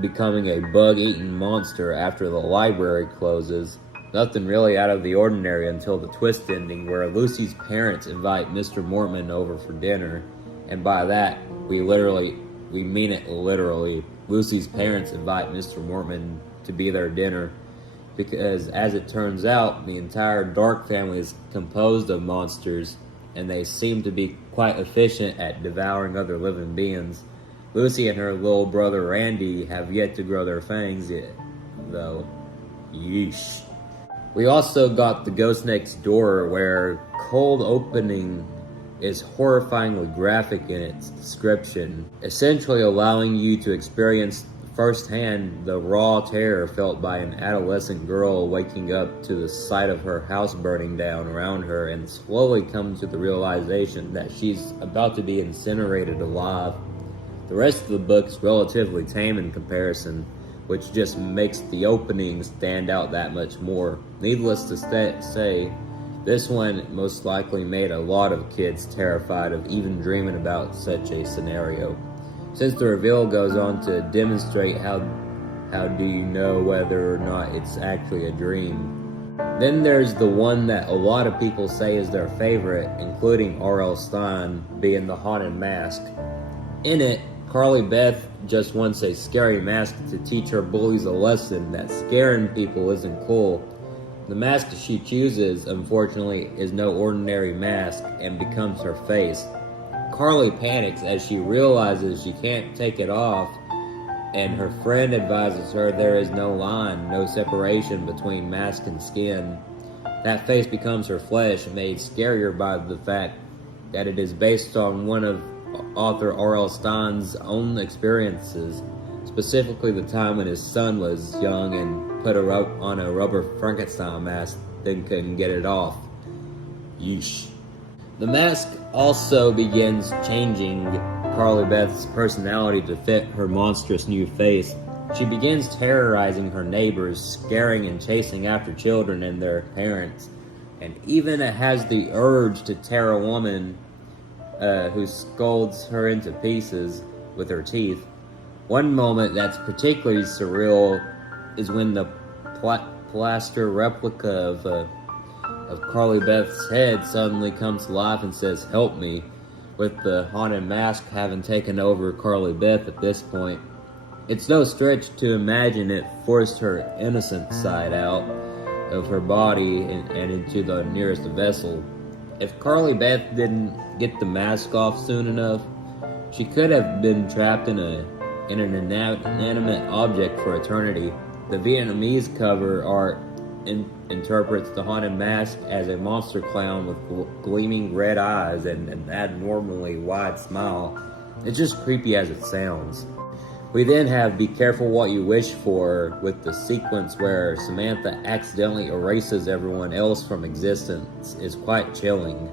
becoming a bug-eaten monster after the library closes. Nothing really out of the ordinary until the twist ending where Lucy's parents invite Mr. Mortman over for dinner. And by that, we mean it literally. Lucy's parents invite Mr. Mortman to be their dinner because, as it turns out, the entire Dark family is composed of monsters, and they seem to be quite efficient at devouring other living beings. Lucy and her little brother Randy have yet to grow their fangs yet, though. Yeesh. We also got The Ghost Next Door, where cold opening is horrifyingly graphic in its description, essentially allowing you to experience firsthand the raw terror felt by an adolescent girl waking up to the sight of her house burning down around her and slowly comes to the realization that she's about to be incinerated alive. The rest of the book's relatively tame in comparison, which just makes the opening stand out that much more. Needless to say, this one most likely made a lot of kids terrified of even dreaming about such a scenario, since the reveal goes on to demonstrate how do you know whether or not it's actually a dream. Then there's the one that a lot of people say is their favorite, including R.L. Stine, being The Haunted Mask. In it, Carly Beth just wants a scary mask to teach her bullies a lesson that scaring people isn't cool. The mask she chooses, unfortunately, is no ordinary mask and becomes her face. Carly panics as she realizes she can't take it off, and her friend advises her there is no line, no separation between mask and skin. That face becomes her flesh, made scarier by the fact that it is based on one of author R.L. Stine's own experiences, specifically the time when his son was young and put on a rubber Frankenstein mask, then couldn't get it off. Yeesh. The mask also begins changing Carly Beth's personality to fit her monstrous new face. She begins terrorizing her neighbors, scaring and chasing after children and their parents, and even has the urge to tear a woman who scolds her into pieces with her teeth. One moment that's particularly surreal is when the plaster replica of Carly Beth's head suddenly comes to life and says, "Help me," with the haunted mask having taken over Carly Beth at this point. It's no stretch to imagine it forced her innocent side out of her body and into the nearest vessel. If Carly Beth didn't get the mask off soon enough, she could have been trapped in an inanimate object for eternity. The Vietnamese cover art interprets the haunted mask as a monster clown with gleaming red eyes and an abnormally wide smile. It's just creepy as it sounds. We then have Be Careful What You Wish For, with the sequence where Samantha accidentally erases everyone else from existence is quite chilling.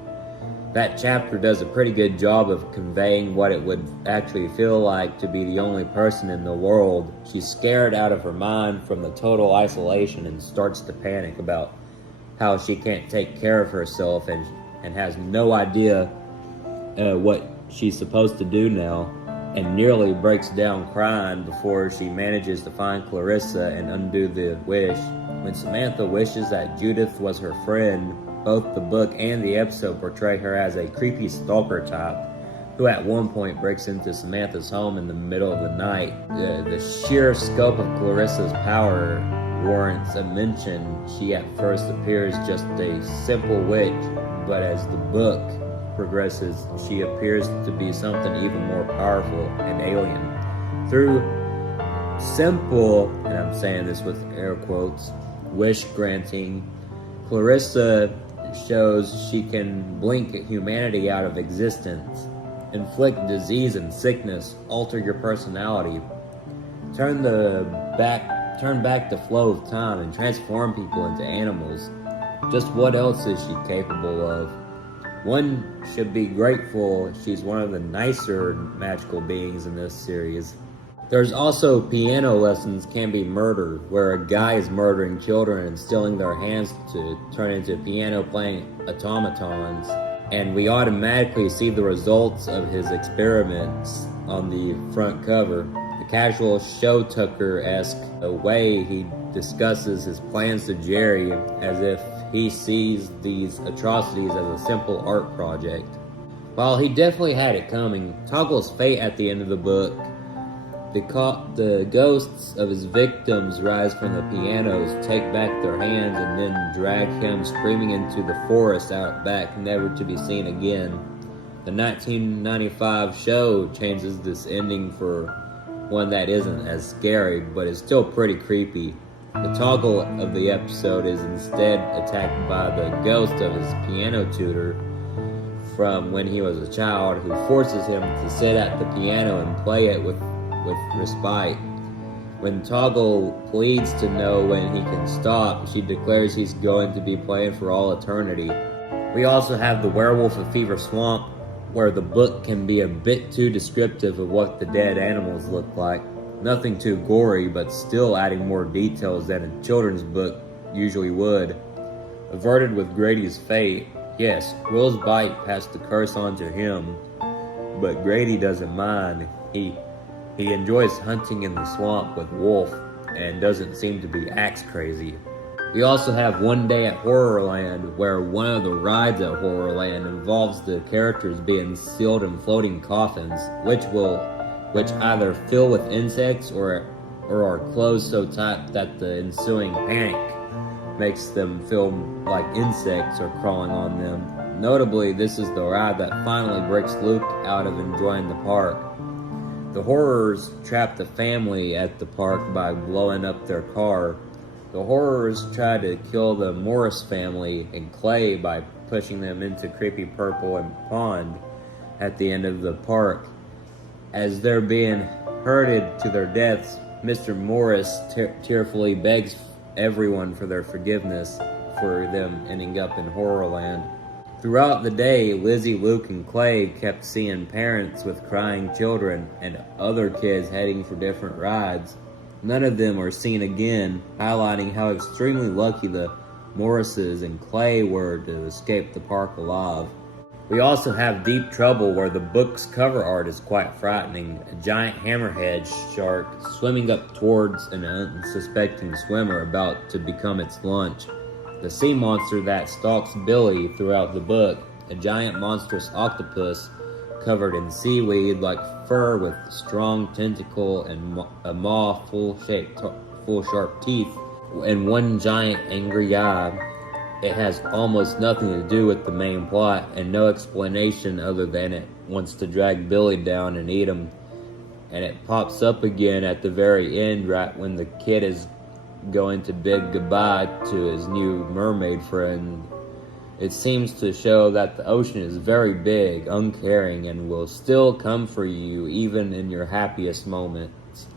That chapter does a pretty good job of conveying what it would actually feel like to be the only person in the world. She's scared out of her mind from the total isolation and starts to panic about how she can't take care of herself and has no idea what she's supposed to do now, and nearly breaks down crying before she manages to find Clarissa and undo the wish. When Samantha wishes that Judith was her friend, both the book and the episode portray her as a creepy stalker type who at one point breaks into Samantha's home in the middle of the night. The sheer scope of Clarissa's power warrants a mention. She at first appears just a simple witch, but as the book progresses, she appears to be something even more powerful and alien. Through simple, and I'm saying this with air quotes, wish granting, Clarissa shows she can blink humanity out of existence, inflict disease and sickness, alter your personality, turn back the flow of time, and transform people into animals. Just what else is she capable of? One should be grateful she's one of the nicer magical beings in this series. There's also Piano Lessons Can Be Murder, where a guy is murdering children and stealing their hands to turn into piano-playing automatons, and we automatically see the results of his experiments on the front cover. The casual show tucker-esque way he discusses his plans to Jerry, as if he sees these atrocities as a simple art project. While he definitely had it coming, Toggle's fate at the end of the book, the ghosts of his victims rise from the pianos, take back their hands, and then drag him screaming into the forest out back, never to be seen again. The 1995 show changes this ending for one that isn't as scary, but is still pretty creepy. The Toggle of the episode is instead attacked by the ghost of his piano tutor from when he was a child, who forces him to sit at the piano and play it with respite. When Toggle pleads to know when he can stop, she declares he's going to be playing for all eternity. We also have The Werewolf of Fever Swamp, where the book can be a bit too descriptive of what the dead animals look like. Nothing too gory, but still adding more details than a children's book usually would. Averted with Grady's fate, yes, Will's bite passed the curse on to him, but Grady doesn't mind. He enjoys hunting in the swamp with Wolf and doesn't seem to be axe crazy. We also have One Day at Horrorland, where one of the rides at Horrorland involves the characters being sealed in floating coffins, which either fill with insects or are closed so tight that the ensuing panic makes them feel like insects are crawling on them. Notably, this is the ride that finally breaks Luke out of enjoying the park. The horrors trap the family at the park by blowing up their car. The horrors try to kill the Morris family and Clay by pushing them into creepy purple and pond at the end of the park. As they're being herded to their deaths, Mr. Morris tearfully begs everyone for their forgiveness for them ending up in Horrorland. Throughout the day, Lizzie, Luke, and Clay kept seeing parents with crying children and other kids heading for different rides. None of them are seen again, highlighting how extremely lucky the Morrises and Clay were to escape the park alive. We also have Deep Trouble, where the book's cover art is quite frightening. A giant hammerhead shark swimming up towards an unsuspecting swimmer about to become its lunch. The sea monster that stalks Billy throughout the book, a giant monstrous octopus covered in seaweed like fur with strong tentacle and a maw full sharp teeth, and one giant angry eye. It has almost nothing to do with the main plot and no explanation other than it wants to drag Billy down and eat him. And it pops up again at the very end, right when the kid is going to bid goodbye to his new mermaid friend. It seems to show that the ocean is very big, uncaring, and will still come for you even in your happiest moments.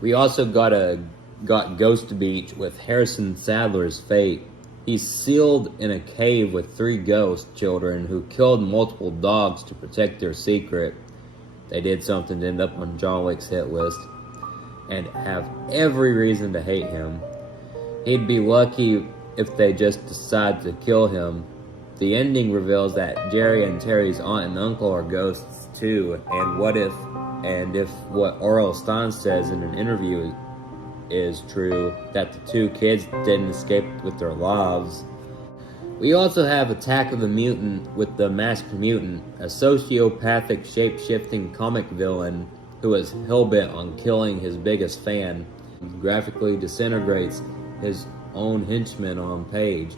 We also got Ghost Beach with Harrison Sadler's fate. He's sealed in a cave with 3 ghost children who killed multiple dogs to protect their secret. They did something to end up on John Wick's hit list, and have every reason to hate him. He'd be lucky if they just decide to kill him. The ending reveals that Jerry and Terry's aunt and uncle are ghosts too, and if what R.L. Stine says in an interview is true, that the 2 kids didn't escape with their lives. We also have Attack of the Mutant with the Masked Mutant, a sociopathic shape-shifting comic villain who is hell-bent on killing his biggest fan, graphically disintegrates his own henchmen on page,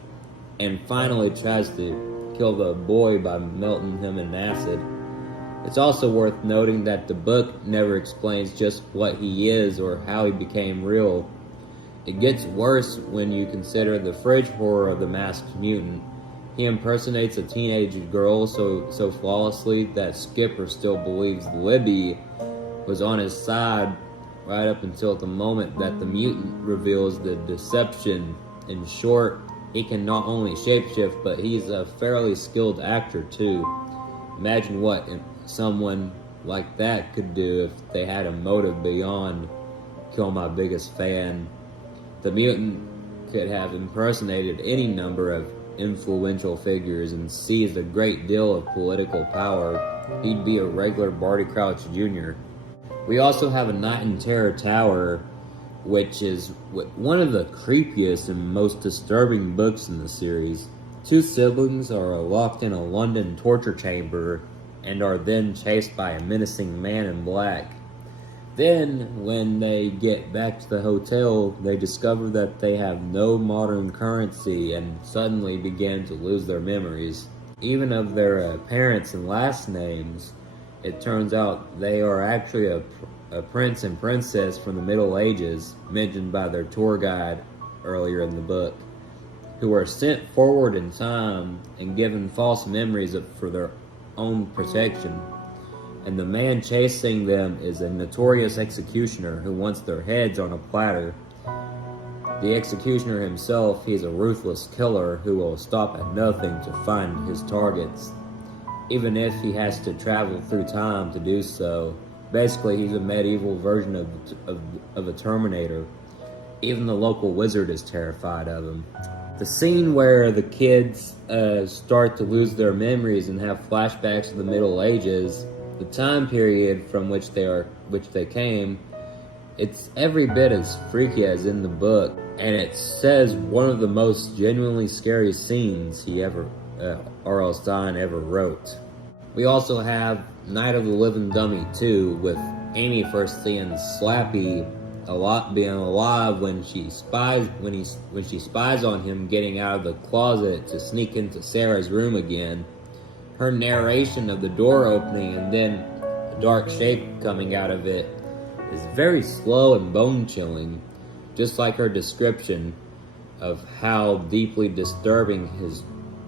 and finally tries to kill the boy by melting him in acid. It's also worth noting that the book never explains just what he is or how he became real. It gets worse when you consider the fridge horror of the Masked Mutant. He impersonates a teenage girl so flawlessly that Skipper still believes Libby was on his side right up until the moment that the mutant reveals the deception. In short, he can not only shapeshift, but he's a fairly skilled actor too. Imagine what someone like that could do if they had a motive beyond kill my biggest fan. The mutant could have impersonated any number of influential figures and seized a great deal of political power. He'd be a regular Barty Crouch Jr. We also have A Night in Terror Tower, which is one of the creepiest and most disturbing books in the series. 2 siblings are locked in a London torture chamber and are then chased by a menacing man in black. Then, when they get back to the hotel, they discover that they have no modern currency and suddenly begin to lose their memories, even of their parents and last names. It turns out they are actually a prince and princess from the Middle Ages, mentioned by their tour guide earlier in the book, who are sent forward in time and given false memories for their own protection. And the man chasing them is a notorious executioner who wants their heads on a platter. The executioner himself, he's a ruthless killer who will stop at nothing to find his targets, even if he has to travel through time to do so. Basically, he's a medieval version of a Terminator. Even the local wizard is terrified of him. The scene where the kids start to lose their memories and have flashbacks of the Middle Ages, the time period from which they came, it's every bit as freaky as in the book, and it says one of the most genuinely scary scenes R.L. Stine ever wrote. We also have Night of the Living Dummy 2, with Amy first seeing Slappy being alive when she spies on him getting out of the closet to sneak into Sarah's room again. Her narration of the door opening and then a dark shape coming out of it is very slow and bone-chilling, just like her description of how deeply disturbing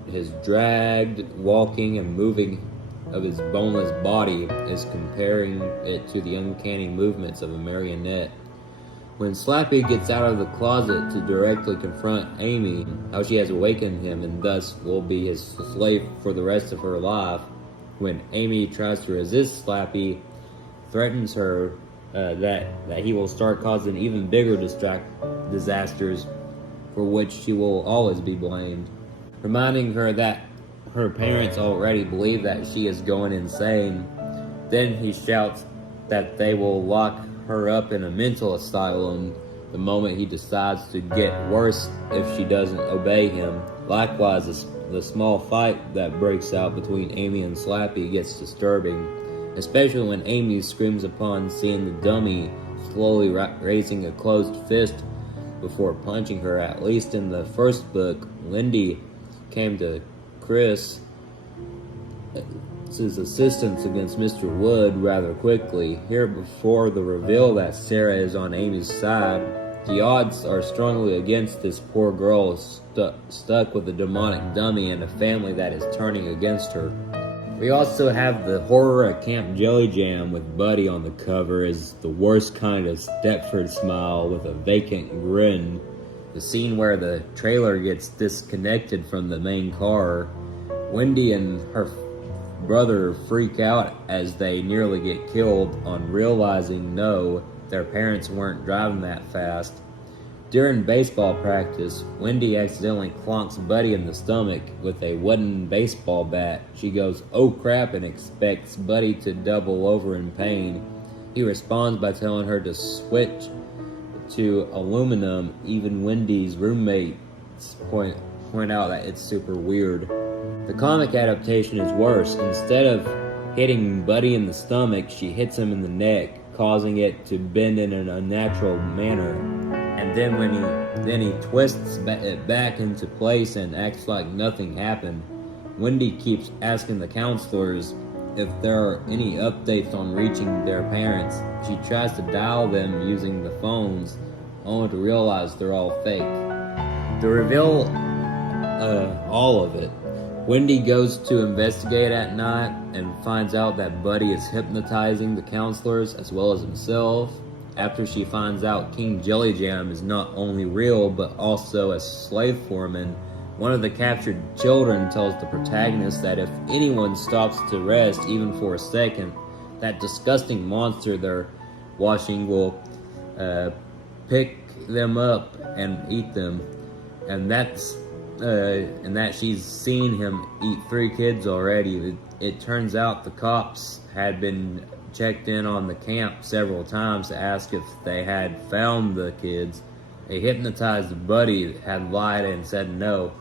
his dragged walking and moving of his boneless body is, comparing it to the uncanny movements of a marionette. When Slappy gets out of the closet to directly confront Amy, how she has awakened him and thus will be his slave for the rest of her life. When Amy tries to resist Slappy, threatens her that he will start causing even bigger disasters for which she will always be blamed, reminding her that her parents already believe that she is going insane. Then he shouts that they will lock her up in a mental asylum the moment he decides to get worse if she doesn't obey him. Likewise, the small fight that breaks out between Amy and Slappy gets disturbing, especially when Amy screams upon seeing the dummy slowly raising a closed fist before punching her. At least in the first book, Lindy came to Chris's assistance against Mr. Wood rather quickly. Here, before the reveal that Sarah is on Amy's side, The odds are strongly against this poor girl stuck with a demonic dummy and a family that is turning against her. We also have the horror at Camp Jelly Jam with Buddy on the cover as the worst kind of Stepford smile with a vacant grin. The scene where the trailer gets disconnected from the main car. Wendy and her brother freak out as they nearly get killed on realizing their parents weren't driving that fast. During baseball practice, Wendy accidentally clonks Buddy in the stomach with a wooden baseball bat. She goes, "Oh crap," and expects Buddy to double over in pain. He responds by telling her to switch to aluminum. Even Wendy's roommates point out that it's super weird. The comic adaptation is worse. Instead of hitting Buddy in the stomach, she hits him in the neck, causing it to bend in an unnatural manner. And then he twists it back into place and acts like nothing happened. Wendy keeps asking the counselors if there are any updates on reaching their parents. She tries to dial them using the phones, only to realize they're all fake. To reveal all of it, Wendy goes to investigate at night and finds out that Buddy is hypnotizing the counselors as well as himself. After she finds out King Jelly Jam is not only real but also a slave foreman, one of the captured children tells the protagonist that if anyone stops to rest even for a second, that disgusting monster they're watching will pick them up and eat them, and that she's seen him eat 3 kids already. It turns out the cops had been checked in on the camp several times to ask if they had found the kids. A hypnotized Buddy had lied and said no.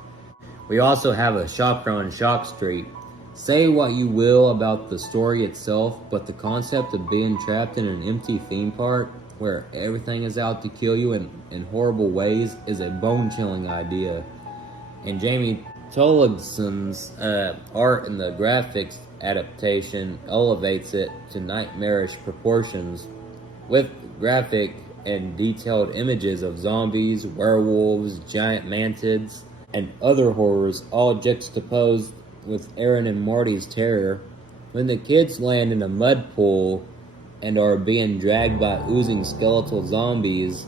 We also have a shocker on Shock Street. Say what you will about the story itself, but the concept of being trapped in an empty theme park where everything is out to kill you in horrible ways is a bone-chilling idea. And Jamie Tolligson's art in the graphics adaptation elevates it to nightmarish proportions, with graphic and detailed images of zombies, werewolves, giant mantids, and other horrors, all juxtaposed with Aaron and Marty's terror. When the kids land in a mud pool and are being dragged by oozing skeletal zombies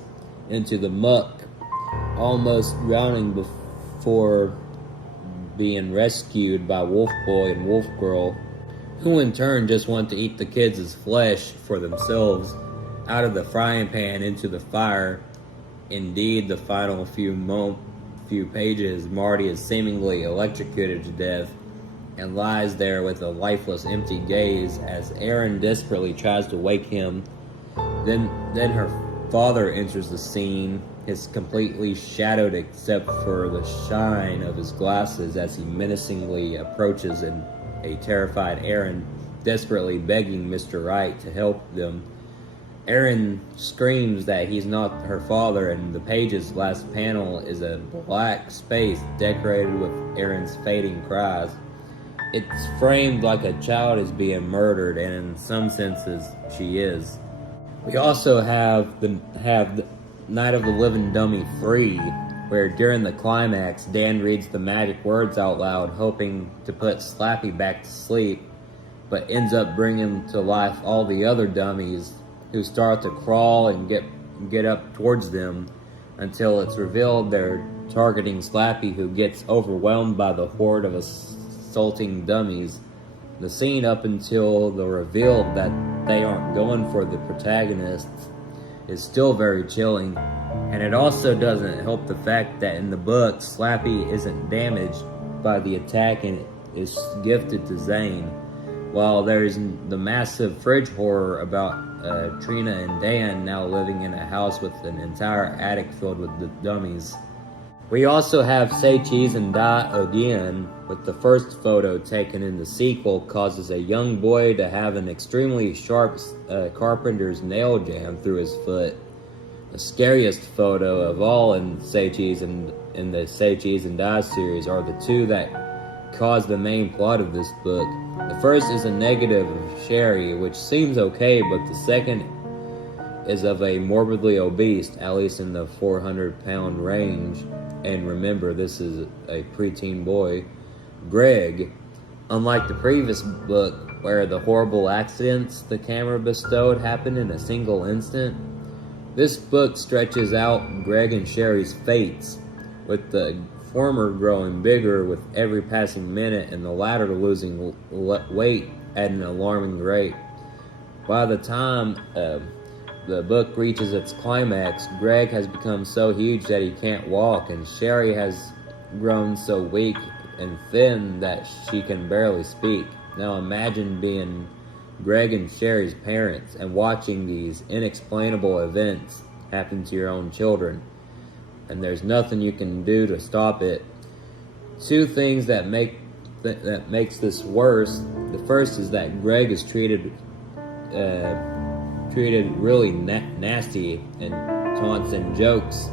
into the muck, almost drowning before being rescued by Wolf Boy and Wolf Girl, who in turn just want to eat the kids' flesh for themselves, out of the frying pan into the fire. Indeed, the final few pages, Marty is seemingly electrocuted to death and lies there with a lifeless, empty gaze as Aaron desperately tries to wake him. Then her father enters the scene, is completely shadowed except for the shine of his glasses as he menacingly approaches a terrified Aaron, desperately begging Mr. Wright to help them. Aaron screams that he's not her father, and the page's last panel is a black space decorated with Aaron's fading cries. It's framed like a child is being murdered, and in some senses, she is. We also have the Night of the Living Dummy 3, where during the climax, Dan reads the magic words out loud, hoping to put Slappy back to sleep, but ends up bringing to life all the other dummies who start to crawl and get up towards them until it's revealed they're targeting Slappy, who gets overwhelmed by the horde of assaulting dummies. The scene up until the reveal that they aren't going for the protagonists is still very chilling, and it also doesn't help the fact that in the book, Slappy isn't damaged by the attack and is gifted to Zane, while there's the massive fridge horror about Trina and Dan now living in a house with an entire attic filled with the dummies. We also have Say Cheese and Die Again, with the first photo taken in the sequel causes a young boy to have an extremely sharp carpenter's nail jam through his foot. The scariest photo of all in Say Cheese and in the Say Cheese and Die series are the two that cause the main plot of this book. The first is a negative of Sherry, which seems okay, but the second is of a morbidly obese, at least in the 400-pound range, and remember, this is a preteen boy, Greg. Unlike the previous book, where the horrible accidents the camera bestowed happened in a single instant, this book stretches out Greg and Sherry's fates, with the former growing bigger with every passing minute and the latter losing weight at an alarming rate. By the time the book reaches its climax, Greg has become so huge that he can't walk, and Sherry has grown so weak and thin that she can barely speak. Now imagine being Greg and Sherry's parents and watching these inexplainable events happen to your own children, and there's nothing you can do to stop it. Two things that makes this worse. The first is that Greg is treated really nasty and taunts and jokes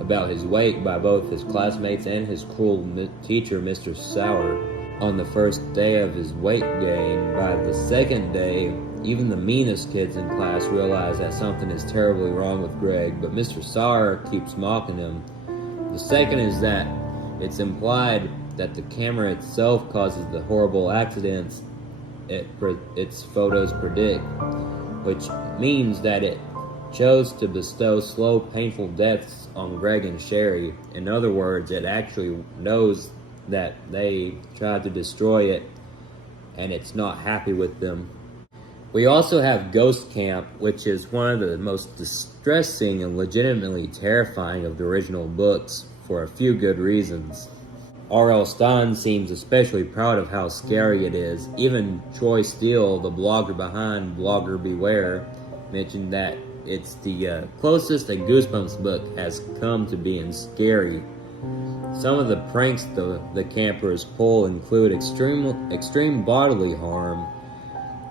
about his weight by both his classmates and his cruel teacher, Mr. Sauer, on the first day of his weight gain. By the second day, even the meanest kids in class realize that something is terribly wrong with Greg, but Mr. Sauer keeps mocking him. The second is that it's implied that the camera itself causes the horrible accidents its photos predict, which means that it chose to bestow slow, painful deaths on Greg and Sherry. In other words, it actually knows that they tried to destroy it, and it's not happy with them. We also have Ghost Camp, which is one of the most distressing and legitimately terrifying of the original books for a few good reasons. R.L. Stine seems especially proud of how scary it is. Even Troy Steele, the blogger behind Blogger Beware, mentioned that it's the closest a Goosebumps book has come to being scary. Some of the pranks the campers pull include extreme bodily harm.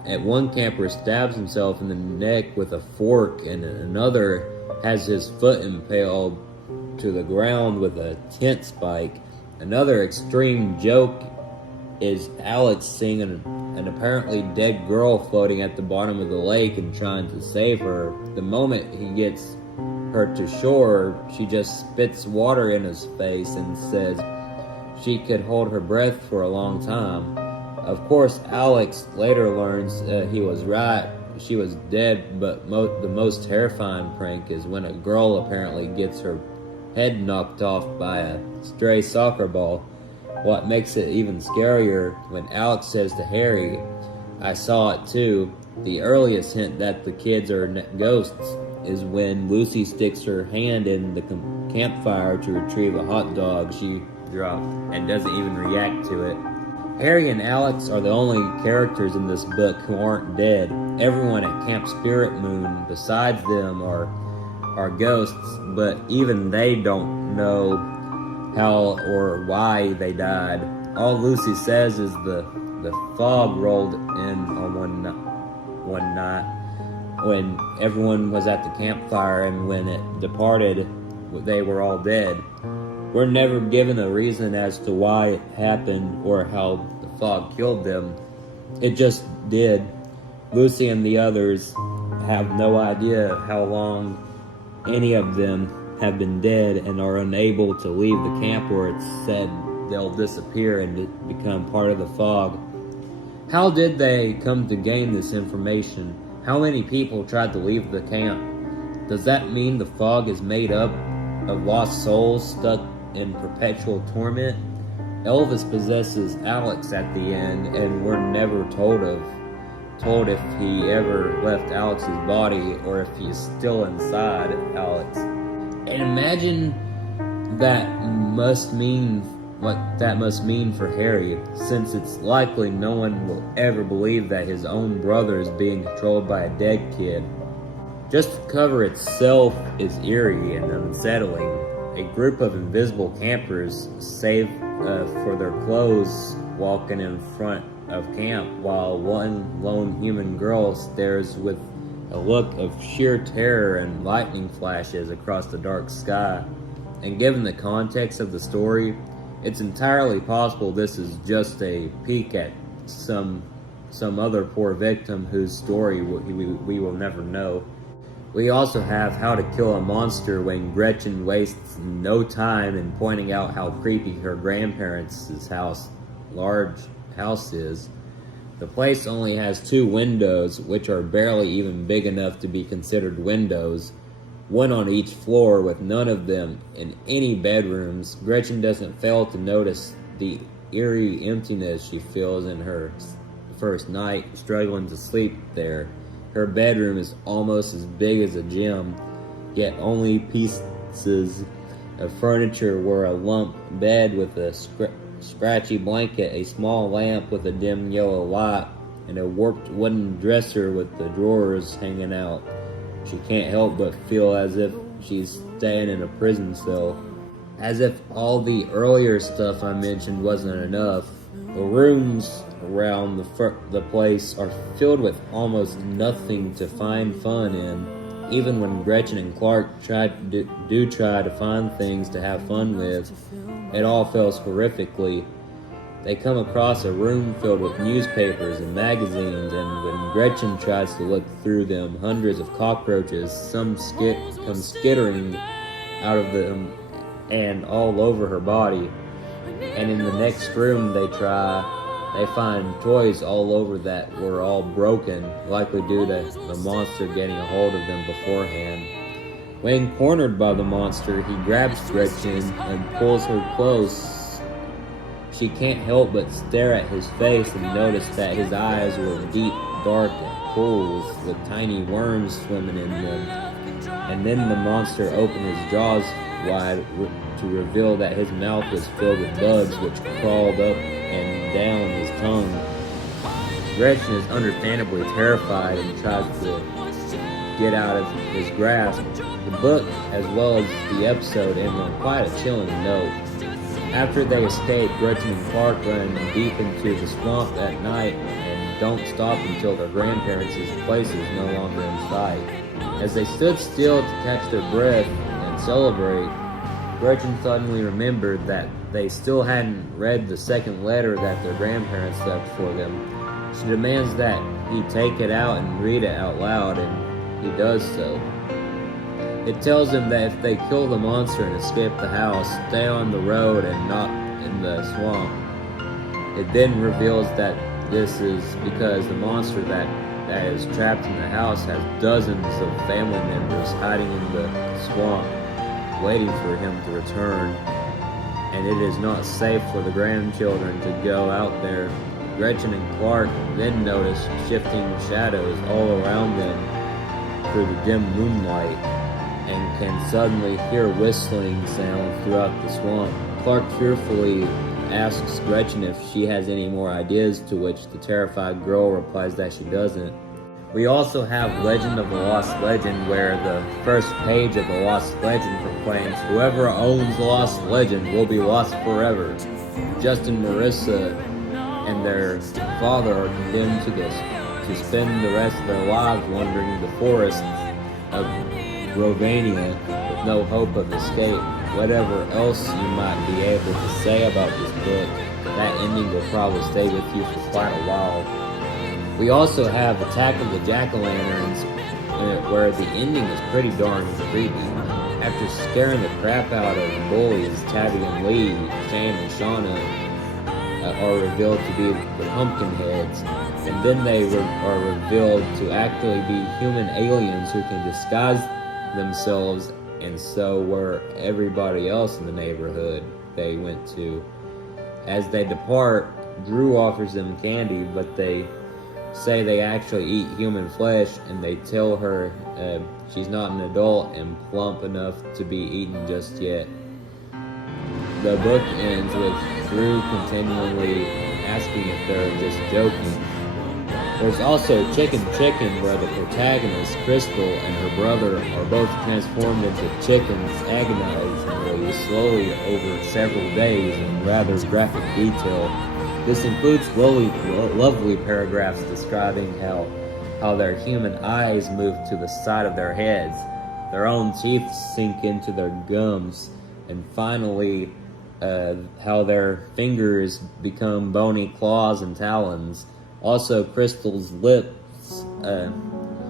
One camper stabs himself in the neck with a fork, and another has his foot impaled to the ground with a tent spike. Another extreme joke is Alex seeing an apparently dead girl floating at the bottom of the lake and trying to save her. The moment he gets her to shore, she just spits water in his face and says she could hold her breath for a long time. Of course, Alex later learns he was right. She was dead, but the most terrifying prank is when a girl apparently gets her head knocked off by a stray soccer ball. What makes it even scarier when Alex says to Harry, "I saw it too." The earliest hint that the kids are ghosts is when Lucy sticks her hand in the campfire to retrieve a hot dog she dropped and doesn't even react to it. Harry and Alex are the only characters in this book who aren't dead. Everyone at Camp Spirit Moon besides them are ghosts, but even they don't know how or why they died. All Lucy says is the fog rolled in on one night when everyone was at the campfire, and when it departed, they were all dead. We're never given a reason as to why it happened or how the fog killed them. It just did. Lucy and the others have no idea how long any of them have been dead and are unable to leave the camp where it's said they'll disappear and become part of the fog. How did they come to gain this information? How many people tried to leave the camp? Does that mean the fog is made up of lost souls stuck in perpetual torment? Elvis possesses Alex at the end, and we're never told if he ever left Alex's body or if he's still inside Alex. And imagine what that must mean for Harry, since it's likely no one will ever believe that his own brother is being controlled by a dead kid. Just the cover itself is eerie and unsettling. A group of invisible campers, save for their clothes, walking in front of camp while one lone human girl stares with a look of sheer terror and lightning flashes across the dark sky. And given the context of the story, it's entirely possible this is just a peek at some other poor victim whose story we will never know. We also have How to Kill a Monster, when Gretchen wastes no time in pointing out how creepy her grandparents' large house is. The place only has 2 windows, which are barely even big enough to be considered windows, one on each floor, with none of them in any bedrooms. Gretchen doesn't fail to notice the eerie emptiness she feels in her first night struggling to sleep there. Her bedroom is almost as big as a gym, yet only pieces of furniture were a lump bed with a scratchy blanket, a small lamp with a dim yellow light, and a warped wooden dresser with the drawers hanging out. She can't help but feel as if she's staying in a prison cell. As if all the earlier stuff I mentioned wasn't enough, the rooms around the place are filled with almost nothing to find fun in. Even when Gretchen and Clark try to find things to have fun with, it all fails horrifically. They come across a room filled with newspapers and magazines, and when Gretchen tries to look through them, hundreds of cockroaches come skittering out of them and all over her body. And in the next room they find toys all over that were all broken, likely due to the monster getting a hold of them beforehand. When cornered by the monster, he grabs Gretchen and pulls her close. She can't help but stare at his face and notice that his eyes were deep, dark pools with tiny worms swimming in them. And then the monster opened his jaws wide to reveal that his mouth was filled with bugs which crawled up and down his tongue. Gretchen is understandably terrified and tries to get out of his grasp. The book, as well as the episode, end on quite a chilling note. After they escape, Gretchen and Clark run deep into the swamp at night and don't stop until their grandparents' place is no longer in sight. As they stood still to catch their breath and celebrate, Gretchen suddenly remembered that they still hadn't read the second letter that their grandparents left for them. She demands that he take it out and read it out loud, and he does so. It tells them that if they kill the monster and escape the house, stay on the road and not in the swamp. It then reveals that this is because the monster that is trapped in the house has dozens of family members hiding in the swamp, waiting for him to return, and it is not safe for the grandchildren to go out there. Gretchen and Clark then notice shifting shadows all around them through the dim moonlight, and can suddenly hear whistling sound throughout the swamp. Clark fearfully asks Gretchen if she has any more ideas, to which the terrified girl replies that she doesn't. We also have Legend of the Lost Legend, where the first page of the Lost Legend proclaims, "Whoever owns the Lost Legend will be lost forever." Justin, Marissa, and their father are condemned to spend the rest of their lives wandering the forests of Rovania with no hope of escape. Whatever else you might be able to say about this book, that ending will probably stay with you for quite a while. We also have Attack of the Jack-O-Lanterns, where the ending is pretty darn creepy. After scaring the crap out of the bullies, Tabby and Lee, Shane and Shauna are revealed to be the Pumpkinheads, and then they are revealed to actually be human aliens who can disguise themselves, and so were everybody else in the neighborhood they went to. As they depart, Drew offers them candy, but they say they actually eat human flesh, and they tell her she's not an adult and plump enough to be eaten just yet. The book ends with Drew continually asking if they're just joking. There's also Chicken, where the protagonist, Crystal, and her brother are both transformed into chickens agonizingly, slowly over several days in rather graphic detail. This includes lovely paragraphs describing how their human eyes move to the side of their heads, their own teeth sink into their gums, and finally how their fingers become bony claws and talons. Also, Crystal's lips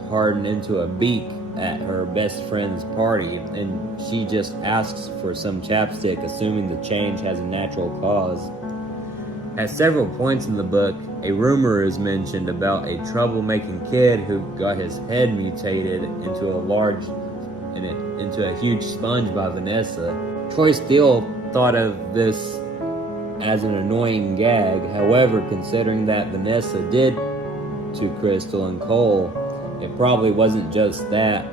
harden into a beak, at her best friend's party, and she just asks for some chapstick, assuming the change has a natural cause. At several points in the book, a rumor is mentioned about a troublemaking kid who got his head mutated into a huge sponge by Vanessa. Troy Steele thought of this as an annoying gag. However, considering that Vanessa did to Crystal and Cole, it probably wasn't just that.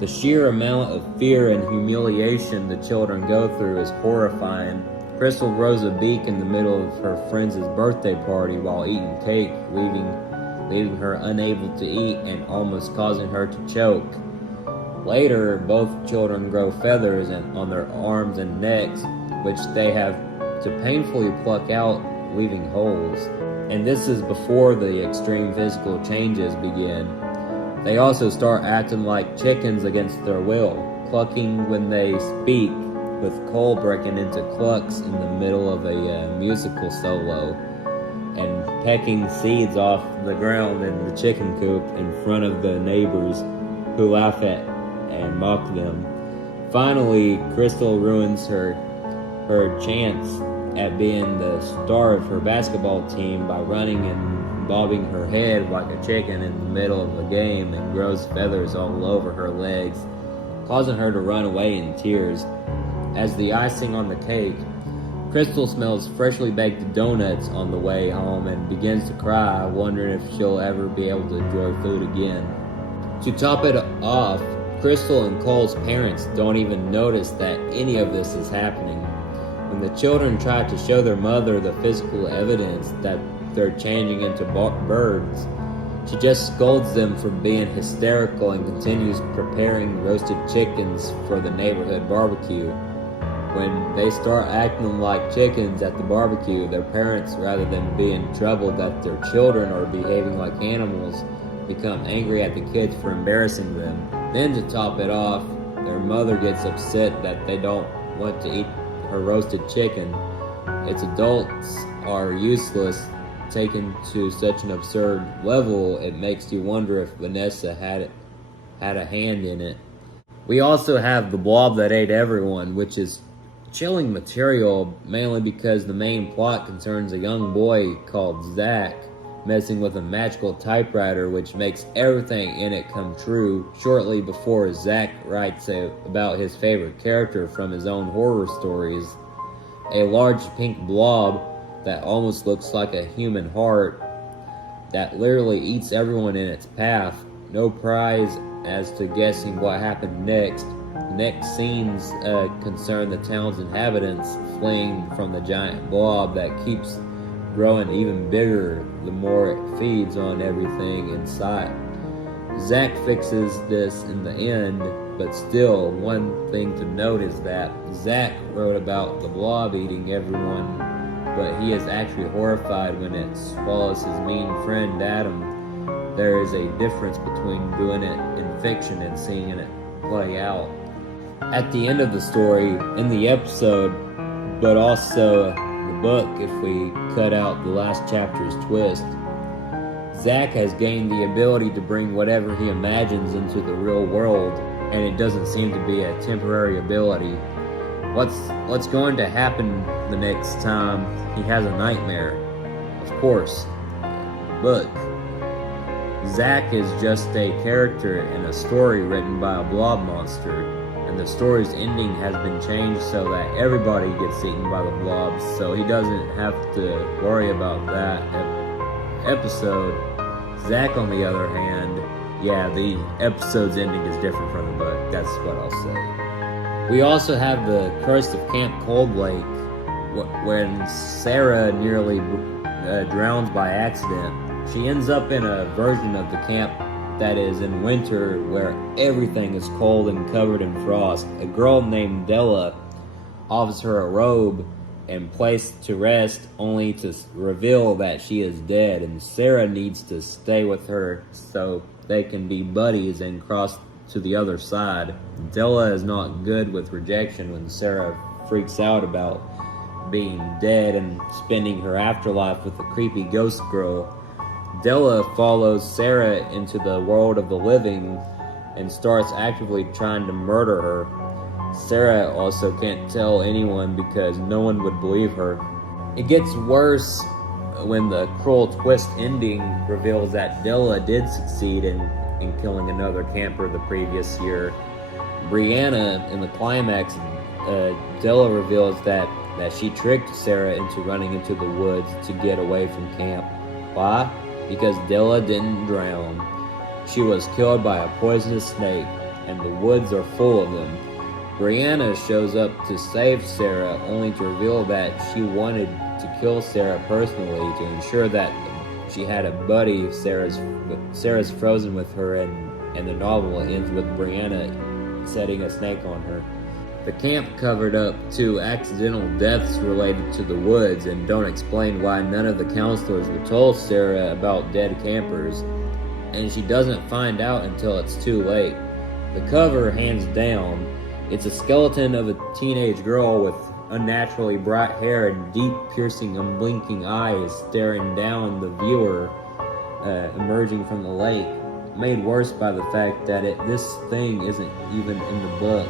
The sheer amount of fear and humiliation the children go through is horrifying. Crystal grows a beak in the middle of her friend's birthday party while eating cake, leaving her unable to eat and almost causing her to choke. Later, both children grow feathers on their arms and necks, which they have to painfully pluck out, leaving holes. And this is before the extreme physical changes begin. They also start acting like chickens against their will, clucking when they speak, with Cole breaking into clucks in the middle of a musical solo, and pecking seeds off the ground in the chicken coop in front of the neighbors who laugh at and mock them. Finally, Crystal ruins her chance at being the star of her basketball team by running and bobbing her head like a chicken in the middle of a game, and grows feathers all over her legs, causing her to run away in tears. As the icing on the cake, Crystal smells freshly baked donuts on the way home and begins to cry, wondering if she'll ever be able to enjoy food again. To top it off, Crystal and Cole's parents don't even notice that any of this is happening. When the children try to show their mother the physical evidence that they're changing into birds, she just scolds them for being hysterical and continues preparing roasted chickens for the neighborhood barbecue. When they start acting like chickens at the barbecue, their parents, rather than being troubled that their children are behaving like animals, become angry at the kids for embarrassing them. Then to top it off, their mother gets upset that they don't want to eat her roasted chicken. Its adults are useless. Taken to such an absurd level, it makes you wonder if Vanessa had a hand in it. We also have The Blob That Ate Everyone, which is chilling material, mainly because the main plot concerns a young boy called Zach messing with a magical typewriter, which makes everything in it come true. Shortly before, Zach writes about his favorite character from his own horror stories, a large pink blob that almost looks like a human heart that literally eats everyone in its path. No prize as to guessing what happened next. Next scenes concern the town's inhabitants fleeing from the giant blob that keeps growing even bigger the more it feeds on everything in sight. Zach fixes this in the end, but still, one thing to note is that Zach wrote about the blob eating everyone, but he is actually horrified when it swallows his mean friend Adam. There is a difference between doing it in fiction and seeing it play out. At the end of the story, in the episode, but also the book, if we cut out the last chapter's twist, Zach has gained the ability to bring whatever he imagines into the real world, and it doesn't seem to be a temporary ability. What's going to happen the next time he has a nightmare? Of course, book. Zach is just a character in a story written by a blob monster, and the story's ending has been changed so that everybody gets eaten by the blobs, so he doesn't have to worry about that episode. Zach, on the other hand, the episode's ending is different from the book. That's what I'll say. We also have the Curse of Camp Cold Lake, when Sarah nearly drowns by accident. She ends up in a version of the camp that is in winter, where everything is cold and covered in frost. A girl named Della offers her a robe and place to rest, only to reveal that she is dead, and Sarah needs to stay with her so they can be buddies and cross to the other side. Della is not good with rejection when Sarah freaks out about being dead and spending her afterlife with a creepy ghost girl. Della follows Sarah into the world of the living, and starts actively trying to murder her. Sarah also can't tell anyone because no one would believe her. It gets worse when the cruel twist ending reveals that Della did succeed in killing another camper the previous year. Brianna, in the climax, Della reveals that she tricked Sarah into running into the woods to get away from camp. Why? Because Della didn't drown. She was killed by a poisonous snake, and the woods are full of them. Brianna shows up to save Sarah, only to reveal that she wanted to kill Sarah personally to ensure that she had a buddy. Sarah's frozen with her, and the novel ends with Brianna setting a snake on her. The camp covered up 2 accidental deaths related to the woods and don't explain why none of the counselors would told Sarah about dead campers, and she doesn't find out until it's too late. The cover, hands down, it's a skeleton of a teenage girl with unnaturally bright hair and deep, piercing, unblinking eyes staring down the viewer, emerging from the lake, made worse by the fact that this thing isn't even in the book,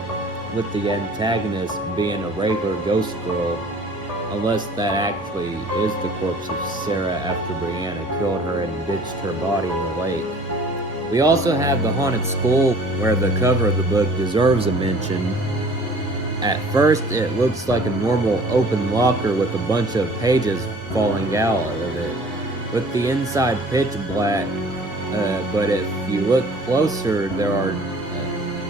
with the antagonist being a regular ghost girl, unless that actually is the corpse of Sarah after Brianna killed her and ditched her body in the lake. We also have the haunted school, where the cover of the book deserves a mention. At first, it looks like a normal open locker with a bunch of pages falling out of it, with the inside pitch black, but if you look closer, there are,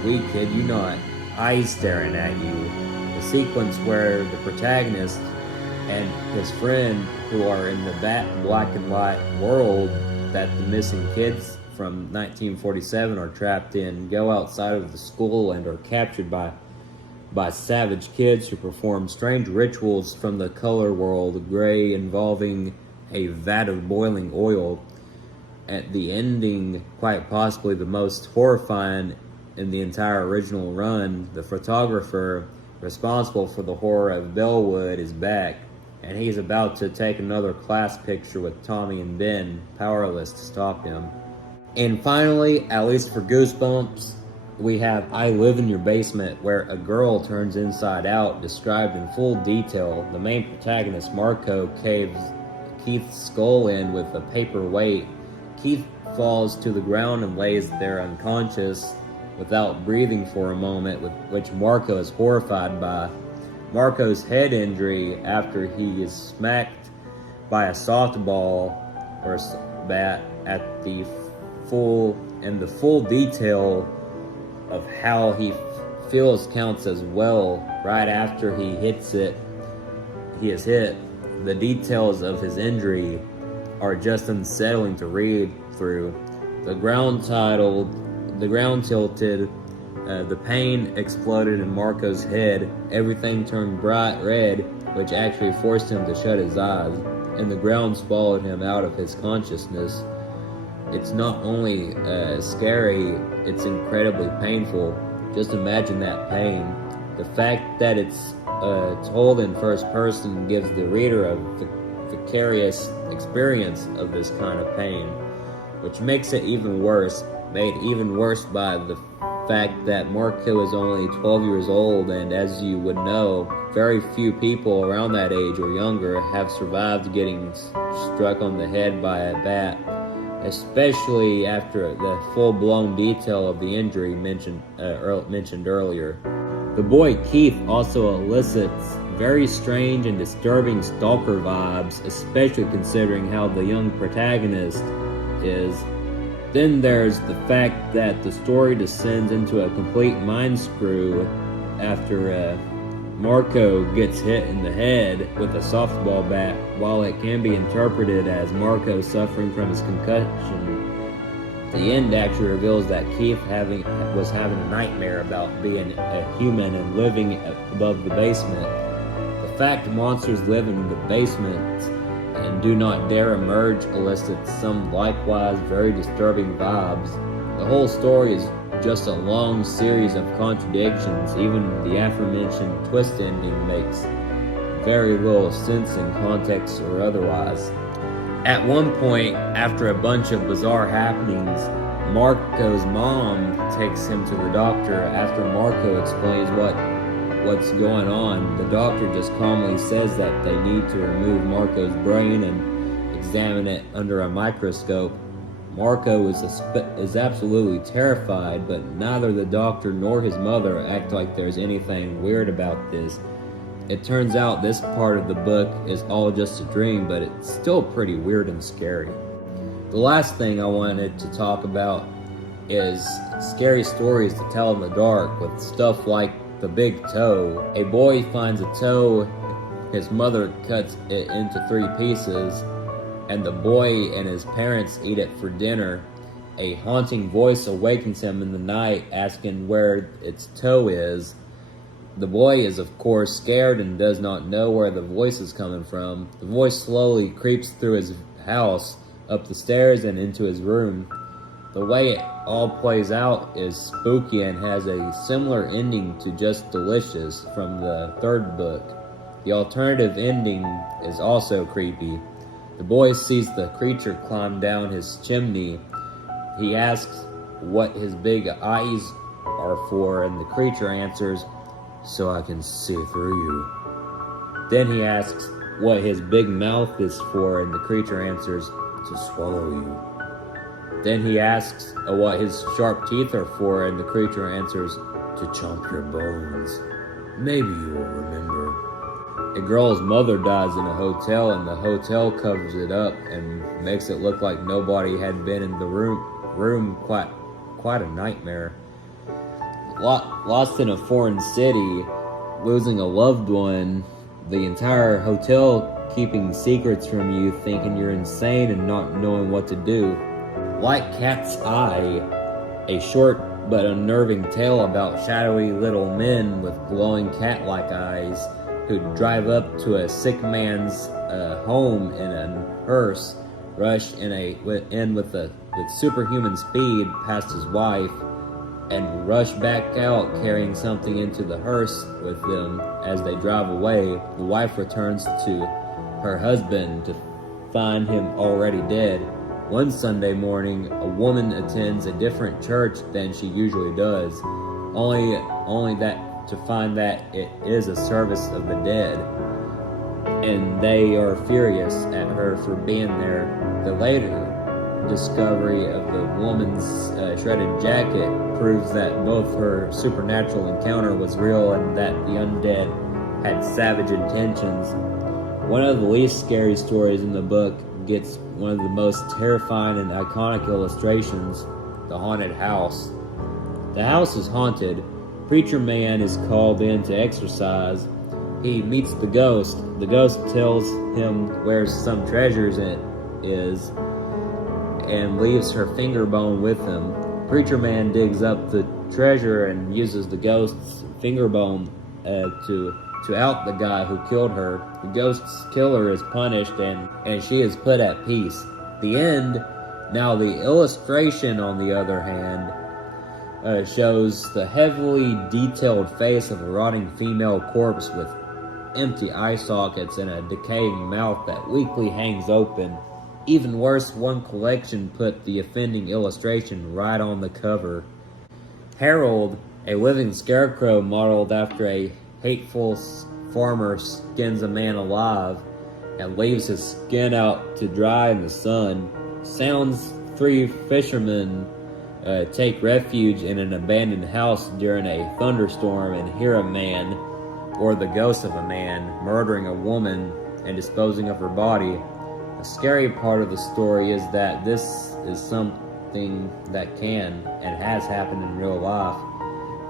we kid you not, eyes staring at you. The sequence where the protagonist and his friend, who are in the black and white world that the missing kids from 1947 are trapped in, go outside of the school and are captured by savage kids who perform strange rituals from the color world, gray, involving a vat of boiling oil. At the ending, quite possibly the most horrifying in the entire original run, the photographer responsible for the horror of Bellwood is back, and he's about to take another class picture with Tommy and Ben, powerless to stop him. And finally, at least for Goosebumps, we have I Live in Your Basement, where a girl turns inside out, described in full detail. The main protagonist, Marco, caves Keith's skull in with a paper weight. Keith falls to the ground and lays there unconscious, without breathing for a moment, which Marco is horrified by. Marco's head injury after he is smacked by a softball or bat at the full detail of how he feels counts as well. Right after he is hit, the details of his injury are just unsettling to read through. The ground tilted, the pain exploded in Marco's head, everything turned bright red, which actually forced him to shut his eyes, and the ground swallowed him out of his consciousness. It's not only scary, it's incredibly painful. Just imagine that pain. The fact that it's told in first person gives the reader a vicarious experience of this kind of pain, which makes it even worse, made even worse by the fact that Marco is only 12 years old, and as you would know, very few people around that age or younger have survived getting struck on the head by a bat, especially after the full-blown detail of the injury mentioned earlier. The boy Keith also elicits very strange and disturbing stalker vibes, especially considering how the young protagonist is. Then there's the fact that the story descends into a complete mind screw after Marco gets hit in the head with a softball bat. While it can be interpreted as Marco suffering from his concussion, the end actually reveals that Keith was having a nightmare about being a human and living above the basement. The fact monsters live in the basement and do not dare emerge elicits some likewise very disturbing vibes. The whole story is just a long series of contradictions. Even the aforementioned twist ending makes very little sense in context or otherwise. At one point, after a bunch of bizarre happenings, Marco's mom takes him to the doctor. After Marco explains what's going on, the doctor just calmly says that they need to remove Marco's brain and examine it under a microscope. Marco is absolutely terrified, but neither the doctor nor his mother act like there's anything weird about this. It turns out this part of the book is all just a dream, but it's still pretty weird and scary. The last thing I wanted to talk about is scary stories to tell in the dark, with stuff like the big toe. A boy finds a toe, his mother cuts it into 3 pieces, and the boy and his parents eat it for dinner. A haunting voice awakens him in the night, asking where its toe is. The boy is of course scared and does not know where the voice is coming from. The voice slowly creeps through his house, up the stairs and into his room. The way it all plays out is spooky and has a similar ending to Just Delicious from the 3rd book. The alternative ending is also creepy. The boy sees the creature climb down his chimney. He asks what his big eyes are for, and the creature answers, "So I can see through you." Then he asks what his big mouth is for, and the creature answers, "To swallow you." Then he asks what his sharp teeth are for, and the creature answers, "To chomp your bones. Maybe you will remember." A girl's mother dies in a hotel, and the hotel covers it up and makes it look like nobody had been in the room. Quite a nightmare. Lost in a foreign city, losing a loved one, the entire hotel keeping secrets from you, thinking you're insane and not knowing what to do. Like Cat's Eye, a short but unnerving tale about shadowy little men with glowing cat-like eyes who drive up to a sick man's home in a hearse, rush with superhuman speed past his wife, and rush back out carrying something into the hearse with them. As they drive away, the wife returns to her husband to find him already dead. One Sunday morning, a woman attends a different church than she usually does, only that to find that it is a service of the dead, and they are furious at her for being there. The later discovery of the woman's shredded jacket proves that both her supernatural encounter was real and that the undead had savage intentions. One of the least scary stories in the book gets one of the most terrifying and iconic illustrations: the haunted house. The house is haunted. Preacher man is called in to exorcise. He meets the ghost. The ghost tells him where some treasures it is and leaves her finger bone with him. Preacher man digs up the treasure and uses the ghost's finger bone to out the guy who killed her. The ghost's killer is punished and she is put at peace. The end. Now the illustration, on the other hand, shows the heavily detailed face of a rotting female corpse with empty eye sockets and a decaying mouth that weakly hangs open. Even worse, one collection put the offending illustration right on the cover. Harold, a living scarecrow modeled after a hateful farmer, skins a man alive and leaves his skin out to dry in the sun. Sounds 3 fishermen take refuge in an abandoned house during a thunderstorm and hear a man, or the ghost of a man, murdering a woman and disposing of her body. The scary part of the story is that this is something that can and has happened in real life.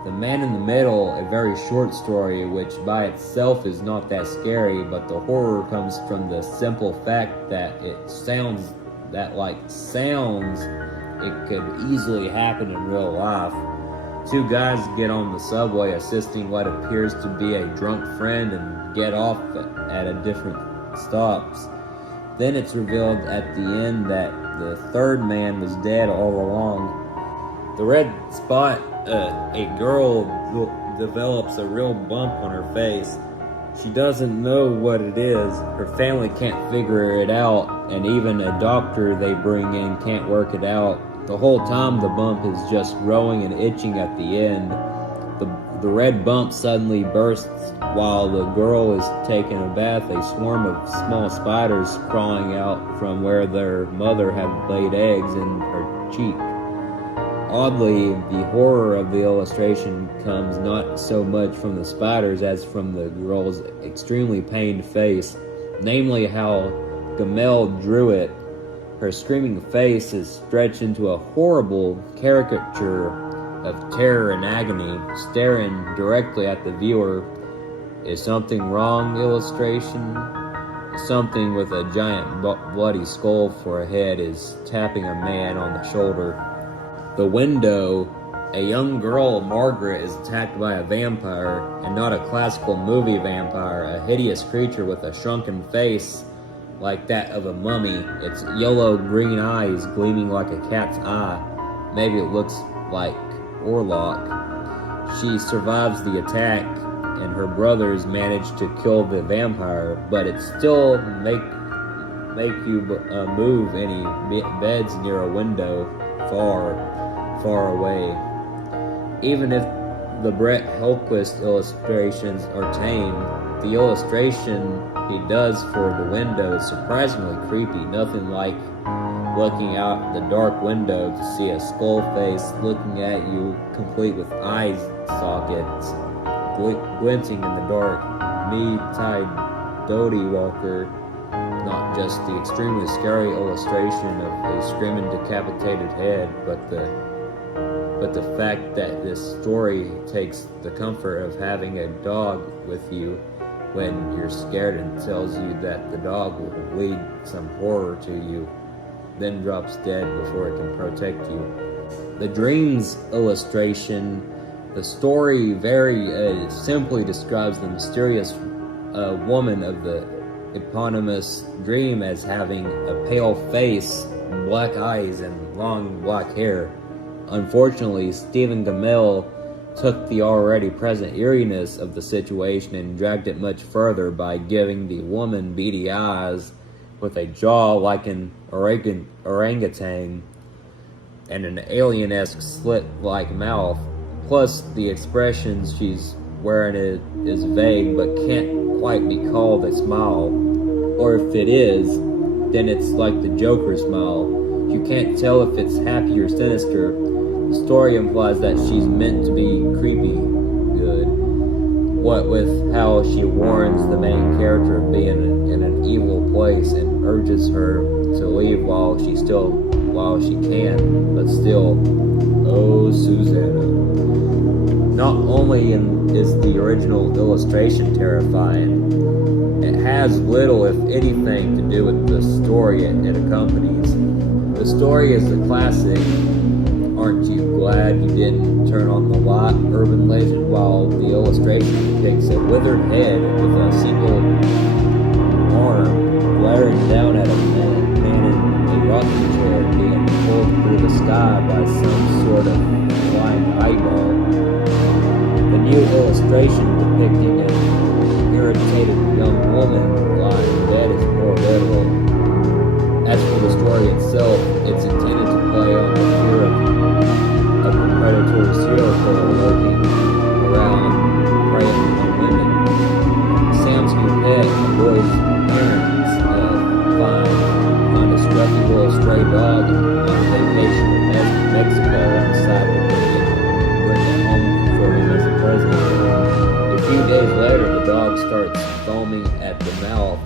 The Man in the Middle, a very short story which by itself is not that scary, but the horror comes from the simple fact that it sounds it could easily happen in real life. 2 guys get on the subway assisting what appears to be a drunk friend and get off at a different stops. Then it's revealed at the end that the 3rd man was dead all along. The red spot, a girl develops a real bump on her face. She doesn't know what it is. Her family can't figure it out, and even a doctor they bring in can't work it out. The whole time the bump is just growing and itching at the end. The red bump suddenly bursts while the girl is taking a bath. A swarm of small spiders crawling out from where their mother had laid eggs in her cheek. Oddly, the horror of the illustration comes not so much from the spiders as from the girl's extremely pained face, namely how Gamel drew it. Her screaming face is stretched into a horrible caricature of terror and agony, staring directly at the viewer. Is something wrong? Illustration? Something with a giant bloody skull for a head is tapping a man on the shoulder. The window. A young girl, Margaret, is attacked by a vampire, and not a classical movie vampire, a hideous creature with a shrunken face like that of a mummy, its yellow-green eyes gleaming like a cat's eye. Maybe it looks like Orlok. She survives the attack, and her brothers manage to kill the vampire, but it still make you move any beds near a window far away. Even if the Brett Hellquist illustrations are tame, the illustration he does for the window is surprisingly creepy. Nothing like looking out the dark window to see a skull face looking at you, complete with eye sockets glinting in the dark. Knee-tied Dodie Walker, not just the extremely scary illustration of a screaming decapitated head, but the fact that this story takes the comfort of having a dog with you when you're scared and tells you that the dog will lead some horror to you, then drops dead before it can protect you. The dreams illustration, the story very simply describes the mysterious woman of the eponymous dream as having a pale face, black eyes, and long black hair. Unfortunately, Stephen Gamel took the already present eeriness of the situation and dragged it much further by giving the woman beady eyes with a jaw like an orangutan and an alien-esque slit-like mouth. Plus, the expression she's wearing is vague but can't quite be called a smile. Or if it is, then it's like the Joker smile. You can't tell if it's happy or sinister. The story implies that she's meant to be creepy good. What with how she warns the main character of being in an evil place and urges her to leave while she can, but still, oh Susanna. Not only is the original illustration terrifying, it has little, if anything, to do with the story it accompanies. The story is a classic. Aren't you glad you didn't turn on the light? Urban legend, while the illustration depicts a withered head with a single arm glaring down at a man in a rocking chair being pulled through the sky by some sort of flying eyeball. The new illustration depicting an irritated young woman lying dead is more literal. As for the story itself, it's intended to play on the fear of the predatory serial killer lurking around preying on women. Sam's pet, the boy's parents, find a scruffy little stray dog on vacation in Mexico on the side of the road and bring it home for him as a present. A few days later, the dog starts foaming at the mouth.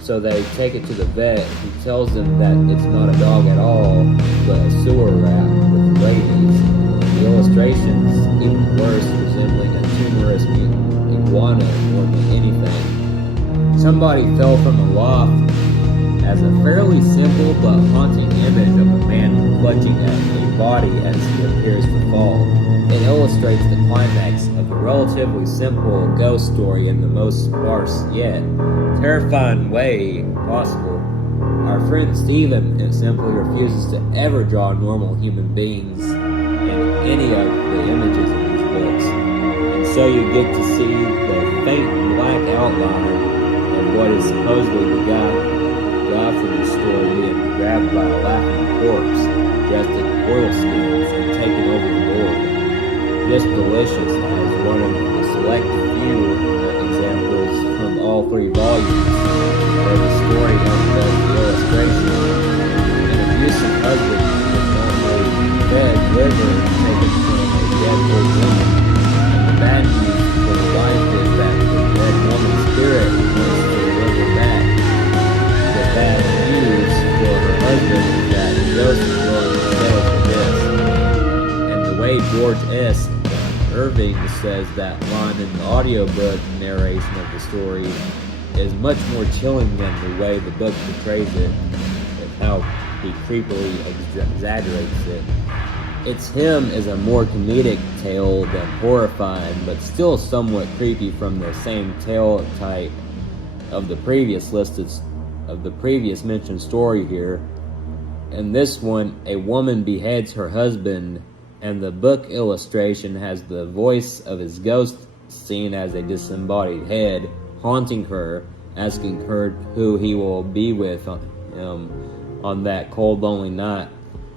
So they take it to the vet, who tells them that it's not a dog at all, but a sewer rat with rabies. The illustrations, even worse, resembling a tumorous iguana more than anything. Somebody fell from a loft as a fairly simple but haunting image of a man clutching at a body as he appears to fall. It illustrates the climax of a relatively simple ghost story in the most sparse yet terrifying way possible. Our friend Stephen simply refuses to ever draw normal human beings in any of the images in these books, and so you get to see the faint black outline of what is supposedly the guy from the story being grabbed by a laughing corpse dressed in just delicious as one of the select few examples from all three volumes where the story undoes the illustration. An abusive husband is normally fed liver taken from a dead old woman, and the bad news for the wife is that the dead woman's spirit wants to liver back. The bad news for her husband is that the ghost is willing to settle for this. And the way George S. Irving says that line in the audiobook narration of the story is much more chilling than the way the book portrays it, and how he creepily exaggerates it. It's him is a more comedic tale than horrifying, but still somewhat creepy from the same tale type of the previous mentioned story here. In this one, a woman beheads her husband, and the book illustration has the voice of his ghost seen as a disembodied head, haunting her, asking her who he will be with on that cold, lonely night.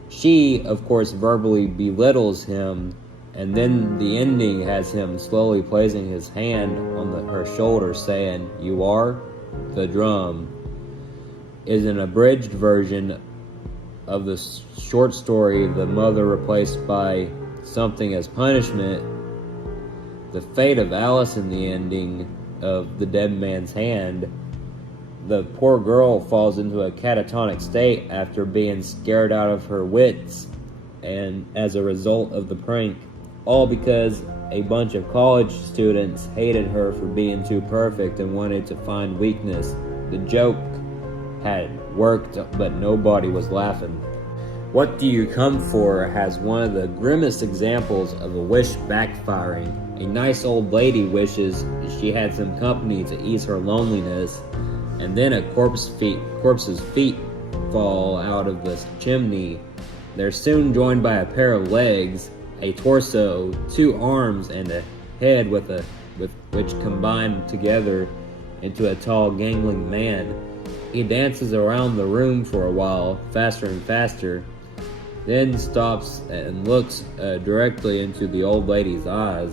She, of course, verbally belittles him, and then the ending has him slowly placing his hand on her shoulder, saying, "You are?" The drum is an abridged version of the short story The Mother Replaced by Something as Punishment. The fate of Alice in the ending of The Dead Man's Hand. The poor girl falls into a catatonic state after being scared out of her wits, and as a result of the prank, all because a bunch of college students hated her for being too perfect and wanted to find weakness. The joke had worked, but nobody was laughing. What Do You Come For has one of the grimmest examples of a wish backfiring. A nice old lady wishes she had some company to ease her loneliness, and then a corpse's feet fall out of the chimney. They're soon joined by a pair of legs, a torso, two arms, and a head with which combine together into a tall, gangling man. He dances around the room for a while, faster and faster, then stops and looks directly into the old lady's eyes.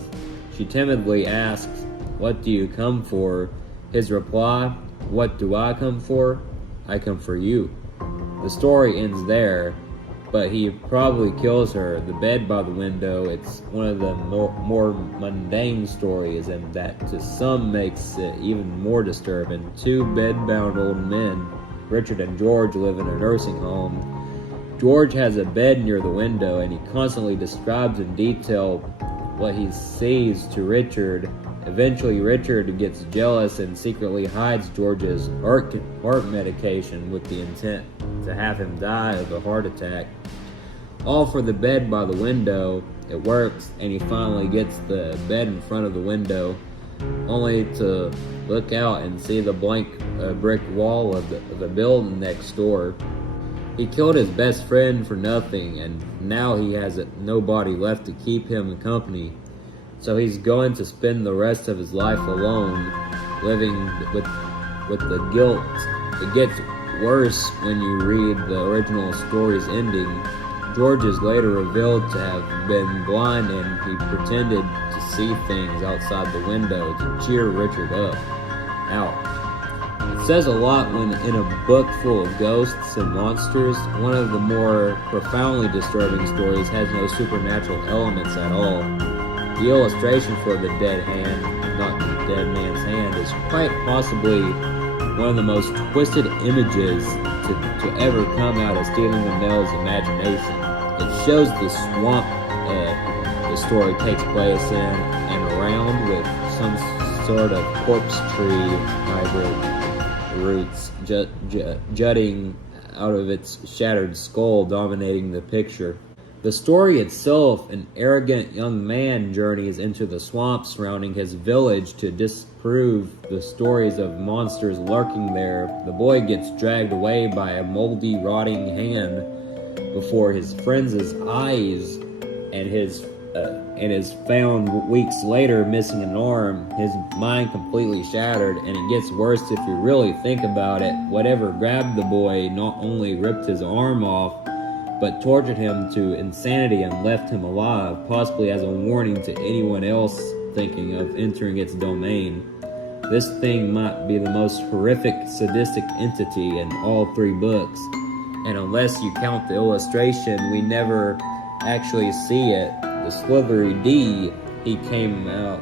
She timidly asks, "What do you come for?" His reply, "What do I come for? I come for you." The story ends there, but he probably kills her. The bed by the window, it's one of the more mundane stories, and that to some makes it even more disturbing. Two bed-bound old men, Richard and George, live in a nursing home. George has a bed near the window, and he constantly describes in detail what he sees to Richard. Eventually, Richard gets jealous and secretly hides George's heart medication with the intent to have him die of a heart attack. All for the bed by the window. It works, and he finally gets the bed in front of the window, only to look out and see the blank brick wall of the building next door. He killed his best friend for nothing, and now he has nobody left to keep him company. So he's going to spend the rest of his life alone, living with the guilt. It gets worse when you read the original story's ending. George is later revealed to have been blind, and he pretended to see things outside the window to cheer Richard out. It says a lot when in a book full of ghosts and monsters, one of the more profoundly disturbing stories has no supernatural elements at all. The illustration for the dead hand, not the dead man's hand, is quite possibly one of the most twisted images to ever come out of Stephen Amell's imagination. It shows the swamp the story takes place in and around, with some sort of corpse tree hybrid roots jutting out of its shattered skull, dominating the picture. The story itself, an arrogant young man journeys into the swamp surrounding his village to disprove the stories of monsters lurking there. The boy gets dragged away by a moldy, rotting hand before his friends' eyes, and is found weeks later missing an arm, his mind completely shattered. And it gets worse if you really think about it. Whatever grabbed the boy not only ripped his arm off, but tortured him to insanity and left him alive, possibly as a warning to anyone else thinking of entering its domain. This thing might be the most horrific, sadistic entity in all 3 books, and unless you count the illustration, we never actually see it. The slithery D, he came out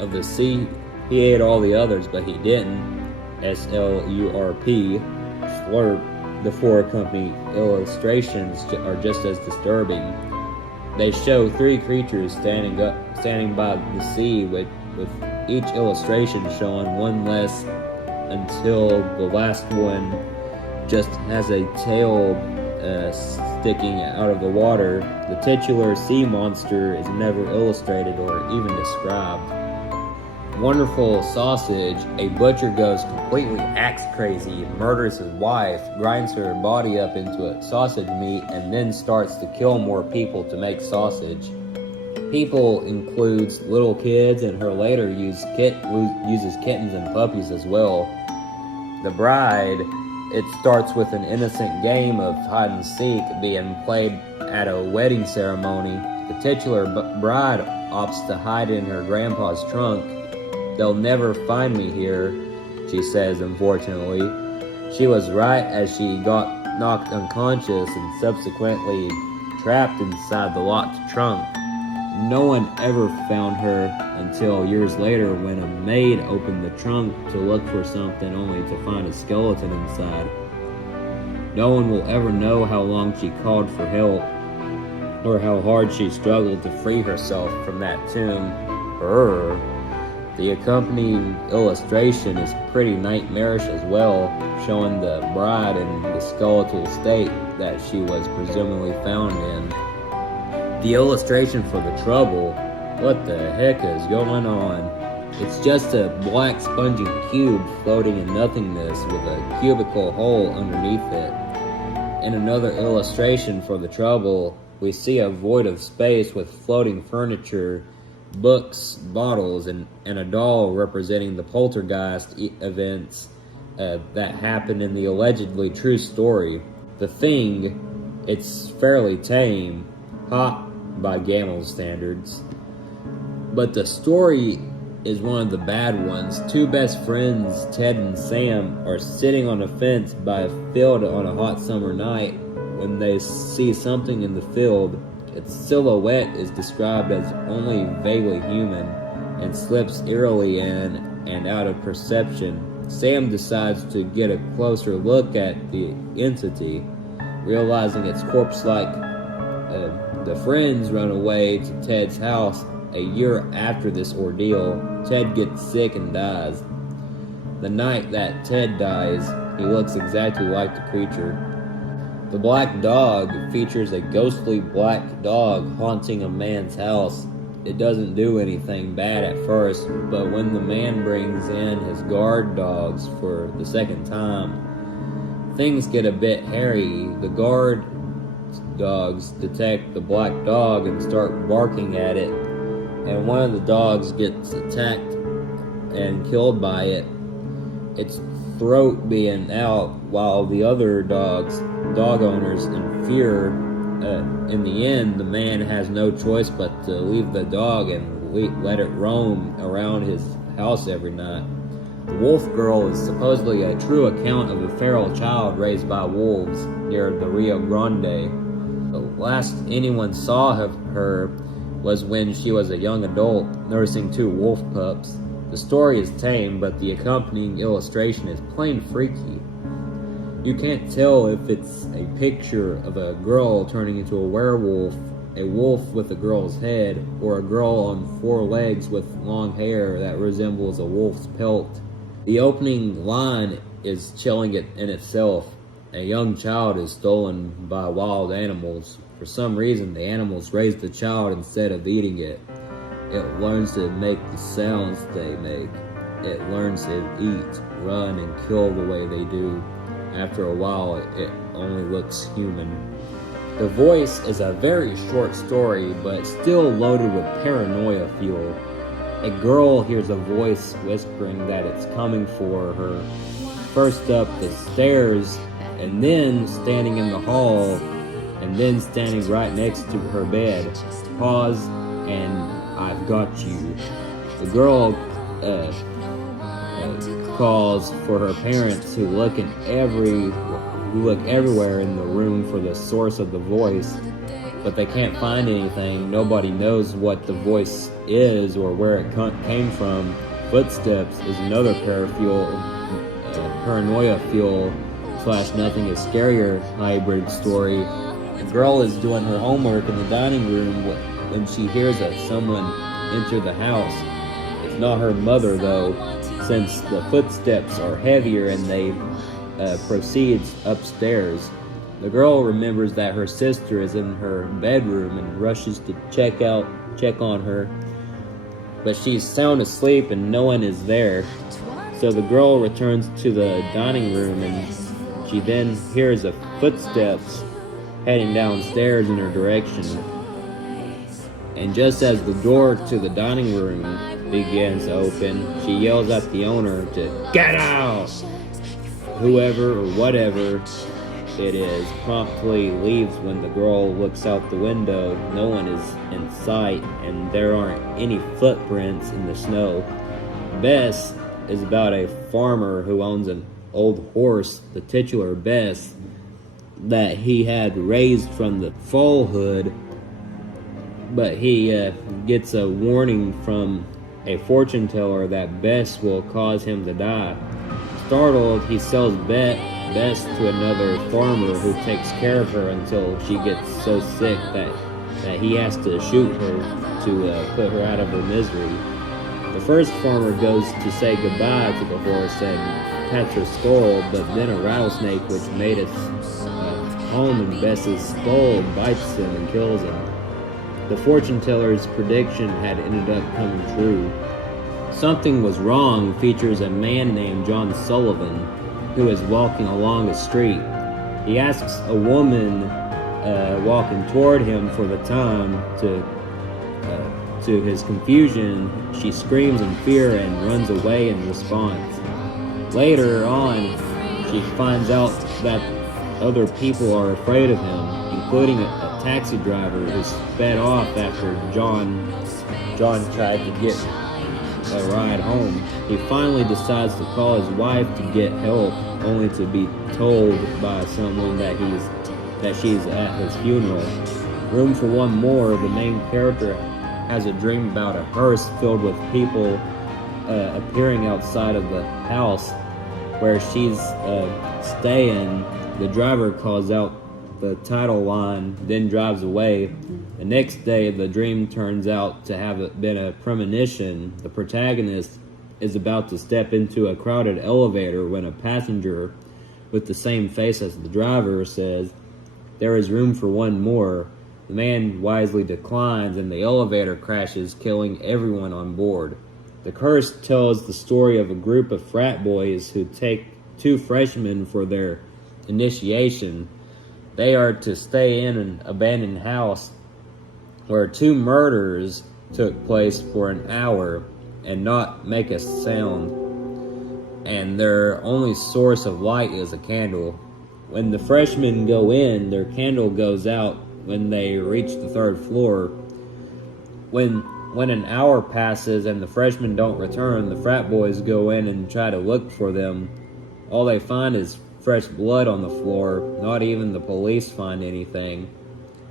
of the sea. He ate all the others, but he didn't. SLURP, slurp. The 4 accompanying illustrations are just as disturbing. They show 3 creatures standing by the sea, with each illustration showing one less, until the last one just has a tail sticking out of the water. The titular sea monster is never illustrated or even described. Wonderful sausage, a butcher goes completely axe crazy, murders his wife, grinds her body up into a sausage meat, and then starts to kill more people to make sausage. People includes little kids, and her later uses kittens and puppies as well. The Bride, it starts with an innocent game of hide and seek being played at a wedding ceremony. The titular bride opts to hide in her grandpa's trunk. "They'll never find me here," she says, unfortunately. She was right, as she got knocked unconscious and subsequently trapped inside the locked trunk. No one ever found her until years later, when a maid opened the trunk to look for something only to find a skeleton inside. No one will ever know how long she called for help, or how hard she struggled to free herself from that tomb. The accompanying illustration is pretty nightmarish as well, showing the bride in the skeletal state that she was presumably found in. The illustration for the trouble, what the heck is going on? It's just a black spongy cube floating in nothingness with a cubical hole underneath it. In another illustration for the trouble, we see a void of space with floating furniture, books, bottles, and a doll representing the poltergeist events that happened in the allegedly true story. The Thing, it's fairly tame, hot by Gamble standards. But the story is one of the bad ones. 2 best friends, Ted and Sam, are sitting on a fence by a field on a hot summer night when they see something in the field. Its silhouette is described as only vaguely human and slips eerily in and out of perception. Sam decides to get a closer look at the entity, realizing it's corpse-like. The friends run away to Ted's house. A year after this ordeal, Ted gets sick and dies. The night that Ted dies, he looks exactly like the creature. The Black Dog features a ghostly black dog haunting a man's house. It doesn't do anything bad at first, but when the man brings in his guard dogs for the second time, things get a bit hairy. The guard dogs detect the black dog and start barking at it, and one of the dogs gets attacked and killed by it, its throat being out, while the other dog owners in fear. In the end, the man has no choice but to leave the dog and let it roam around his house every night. The Wolf Girl is supposedly a true account of a feral child raised by wolves near the Rio Grande. The last anyone saw of her was when she was a young adult, nursing 2 wolf pups. The story is tame, but the accompanying illustration is plain freaky. You can't tell if it's a picture of a girl turning into a werewolf, a wolf with a girl's head, or a girl on 4 legs with long hair that resembles a wolf's pelt. The opening line is chilling in itself. A young child is stolen by wild animals. For some reason, the animals raise the child instead of eating it. It learns to make the sounds they make. It learns to eat, run, and kill the way they do. After a while, it only looks human. The Voice is a very short story, but still loaded with paranoia fuel. A girl hears a voice whispering that it's coming for her. First up the stairs and then standing in the hall, and then standing right next to her bed. Pause, and I've got you. The girl calls for her parents, who look everywhere in the room for the source of the voice, but they can't find anything. Nobody knows what the voice is or where it came from. Footsteps is another paranoia fuel / nothing is scarier hybrid story. The girl is doing her homework in the dining room when she hears someone enter the house. It's not her mother though, since the footsteps are heavier and they proceeds upstairs. The girl remembers that her sister is in her bedroom and rushes to check on her, but she's sound asleep and no one is there. So the girl returns to the dining room and she then hears footsteps heading downstairs in her direction. And just as the door to the dining room begins to open, she yells at the owner to get out! Whoever or whatever it is promptly leaves when the girl looks out the window. No one is in sight and there aren't any footprints in the snow. Bess is about a farmer who owns an old horse, the titular Bess, that he had raised from the foalhood, but he gets a warning from a fortune teller that Bess will cause him to die. Startled, he sells Bess to another farmer who takes care of her until she gets so sick that he has to shoot her to put her out of her misery. The first farmer goes to say goodbye to the horse and pets her skull, but then a rattlesnake, which made its home in Bess's skull, bites him and kills him. The fortune teller's prediction had ended up coming true. Something Was Wrong features a man named John Sullivan who is walking along the street. He asks a woman walking toward him for the time. To his confusion, she screams in fear and runs away in response. Later on, she finds out that other people are afraid of him, including a taxi driver who sped off after John tried to get a ride home. He finally decides to call his wife to get help, only to be told by someone that she's at his funeral. Room for One More, the main character has a dream about a hearse filled with people appearing outside of the house where she's staying. The driver calls out the title line, then drives away. The next day, the dream turns out to have been a premonition. The protagonist is about to step into a crowded elevator when a passenger with the same face as the driver says, "There is room for one more." The man wisely declines and the elevator crashes, killing everyone on board. The curse tells the story of a group of frat boys who take two freshmen for their initiation. They are to stay in an abandoned house where 2 murders took place for an hour and not make a sound, and their only source of light is a candle. When the freshmen go in, their candle goes out when they reach the 3rd floor. When an hour passes and the freshmen don't return, the frat boys go in and try to look for them. All they find is fresh blood on the floor. Not even the police find anything.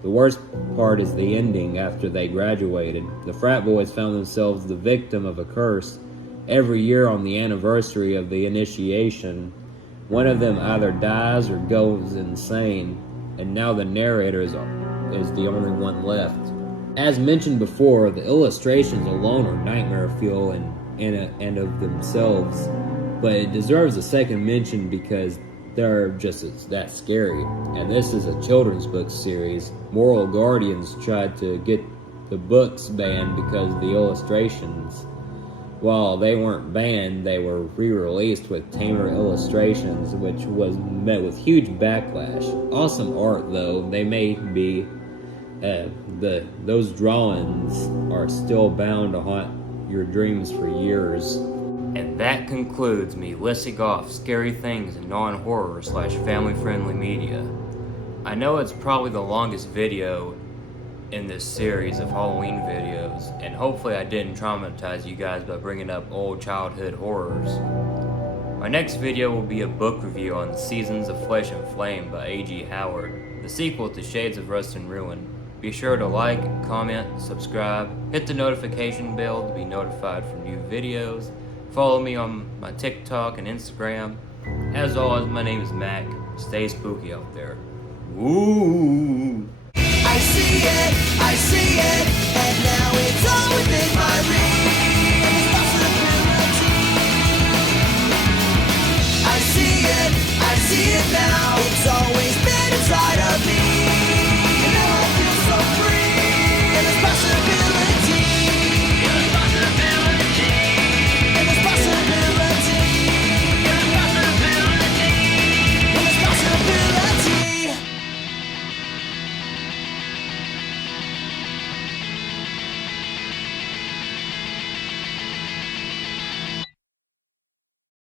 The worst part is the ending after they graduated. The frat boys found themselves the victim of a curse. Every year on the anniversary of the initiation, one of them either dies or goes insane, and now the narrator is the only one left. As mentioned before, the illustrations alone are nightmare fuel and of themselves, but it deserves a second mention because they're just that scary. And this is a children's book series. Moral Guardians tried to get the books banned because of the illustrations. While they weren't banned, they were re-released with tamer illustrations, which was met with huge backlash. Awesome art, though. They may be those drawings are still bound to haunt your dreams for years. And that concludes me listing off scary things in non-horror / family-friendly media. I know it's probably the longest video in this series of Halloween videos, and hopefully I didn't traumatize you guys by bringing up old childhood horrors. My next video will be a book review on Seasons of Flesh and Flame by A.G. Howard, the sequel to Shades of Rust and Ruin. Be sure to like, comment, subscribe, hit the notification bell to be notified for new videos. Follow me on my TikTok and Instagram. As always, my name is Mac. Stay spooky out there. Woo! I see it, and now it's all within my reach. Possibility. I see it now. It's all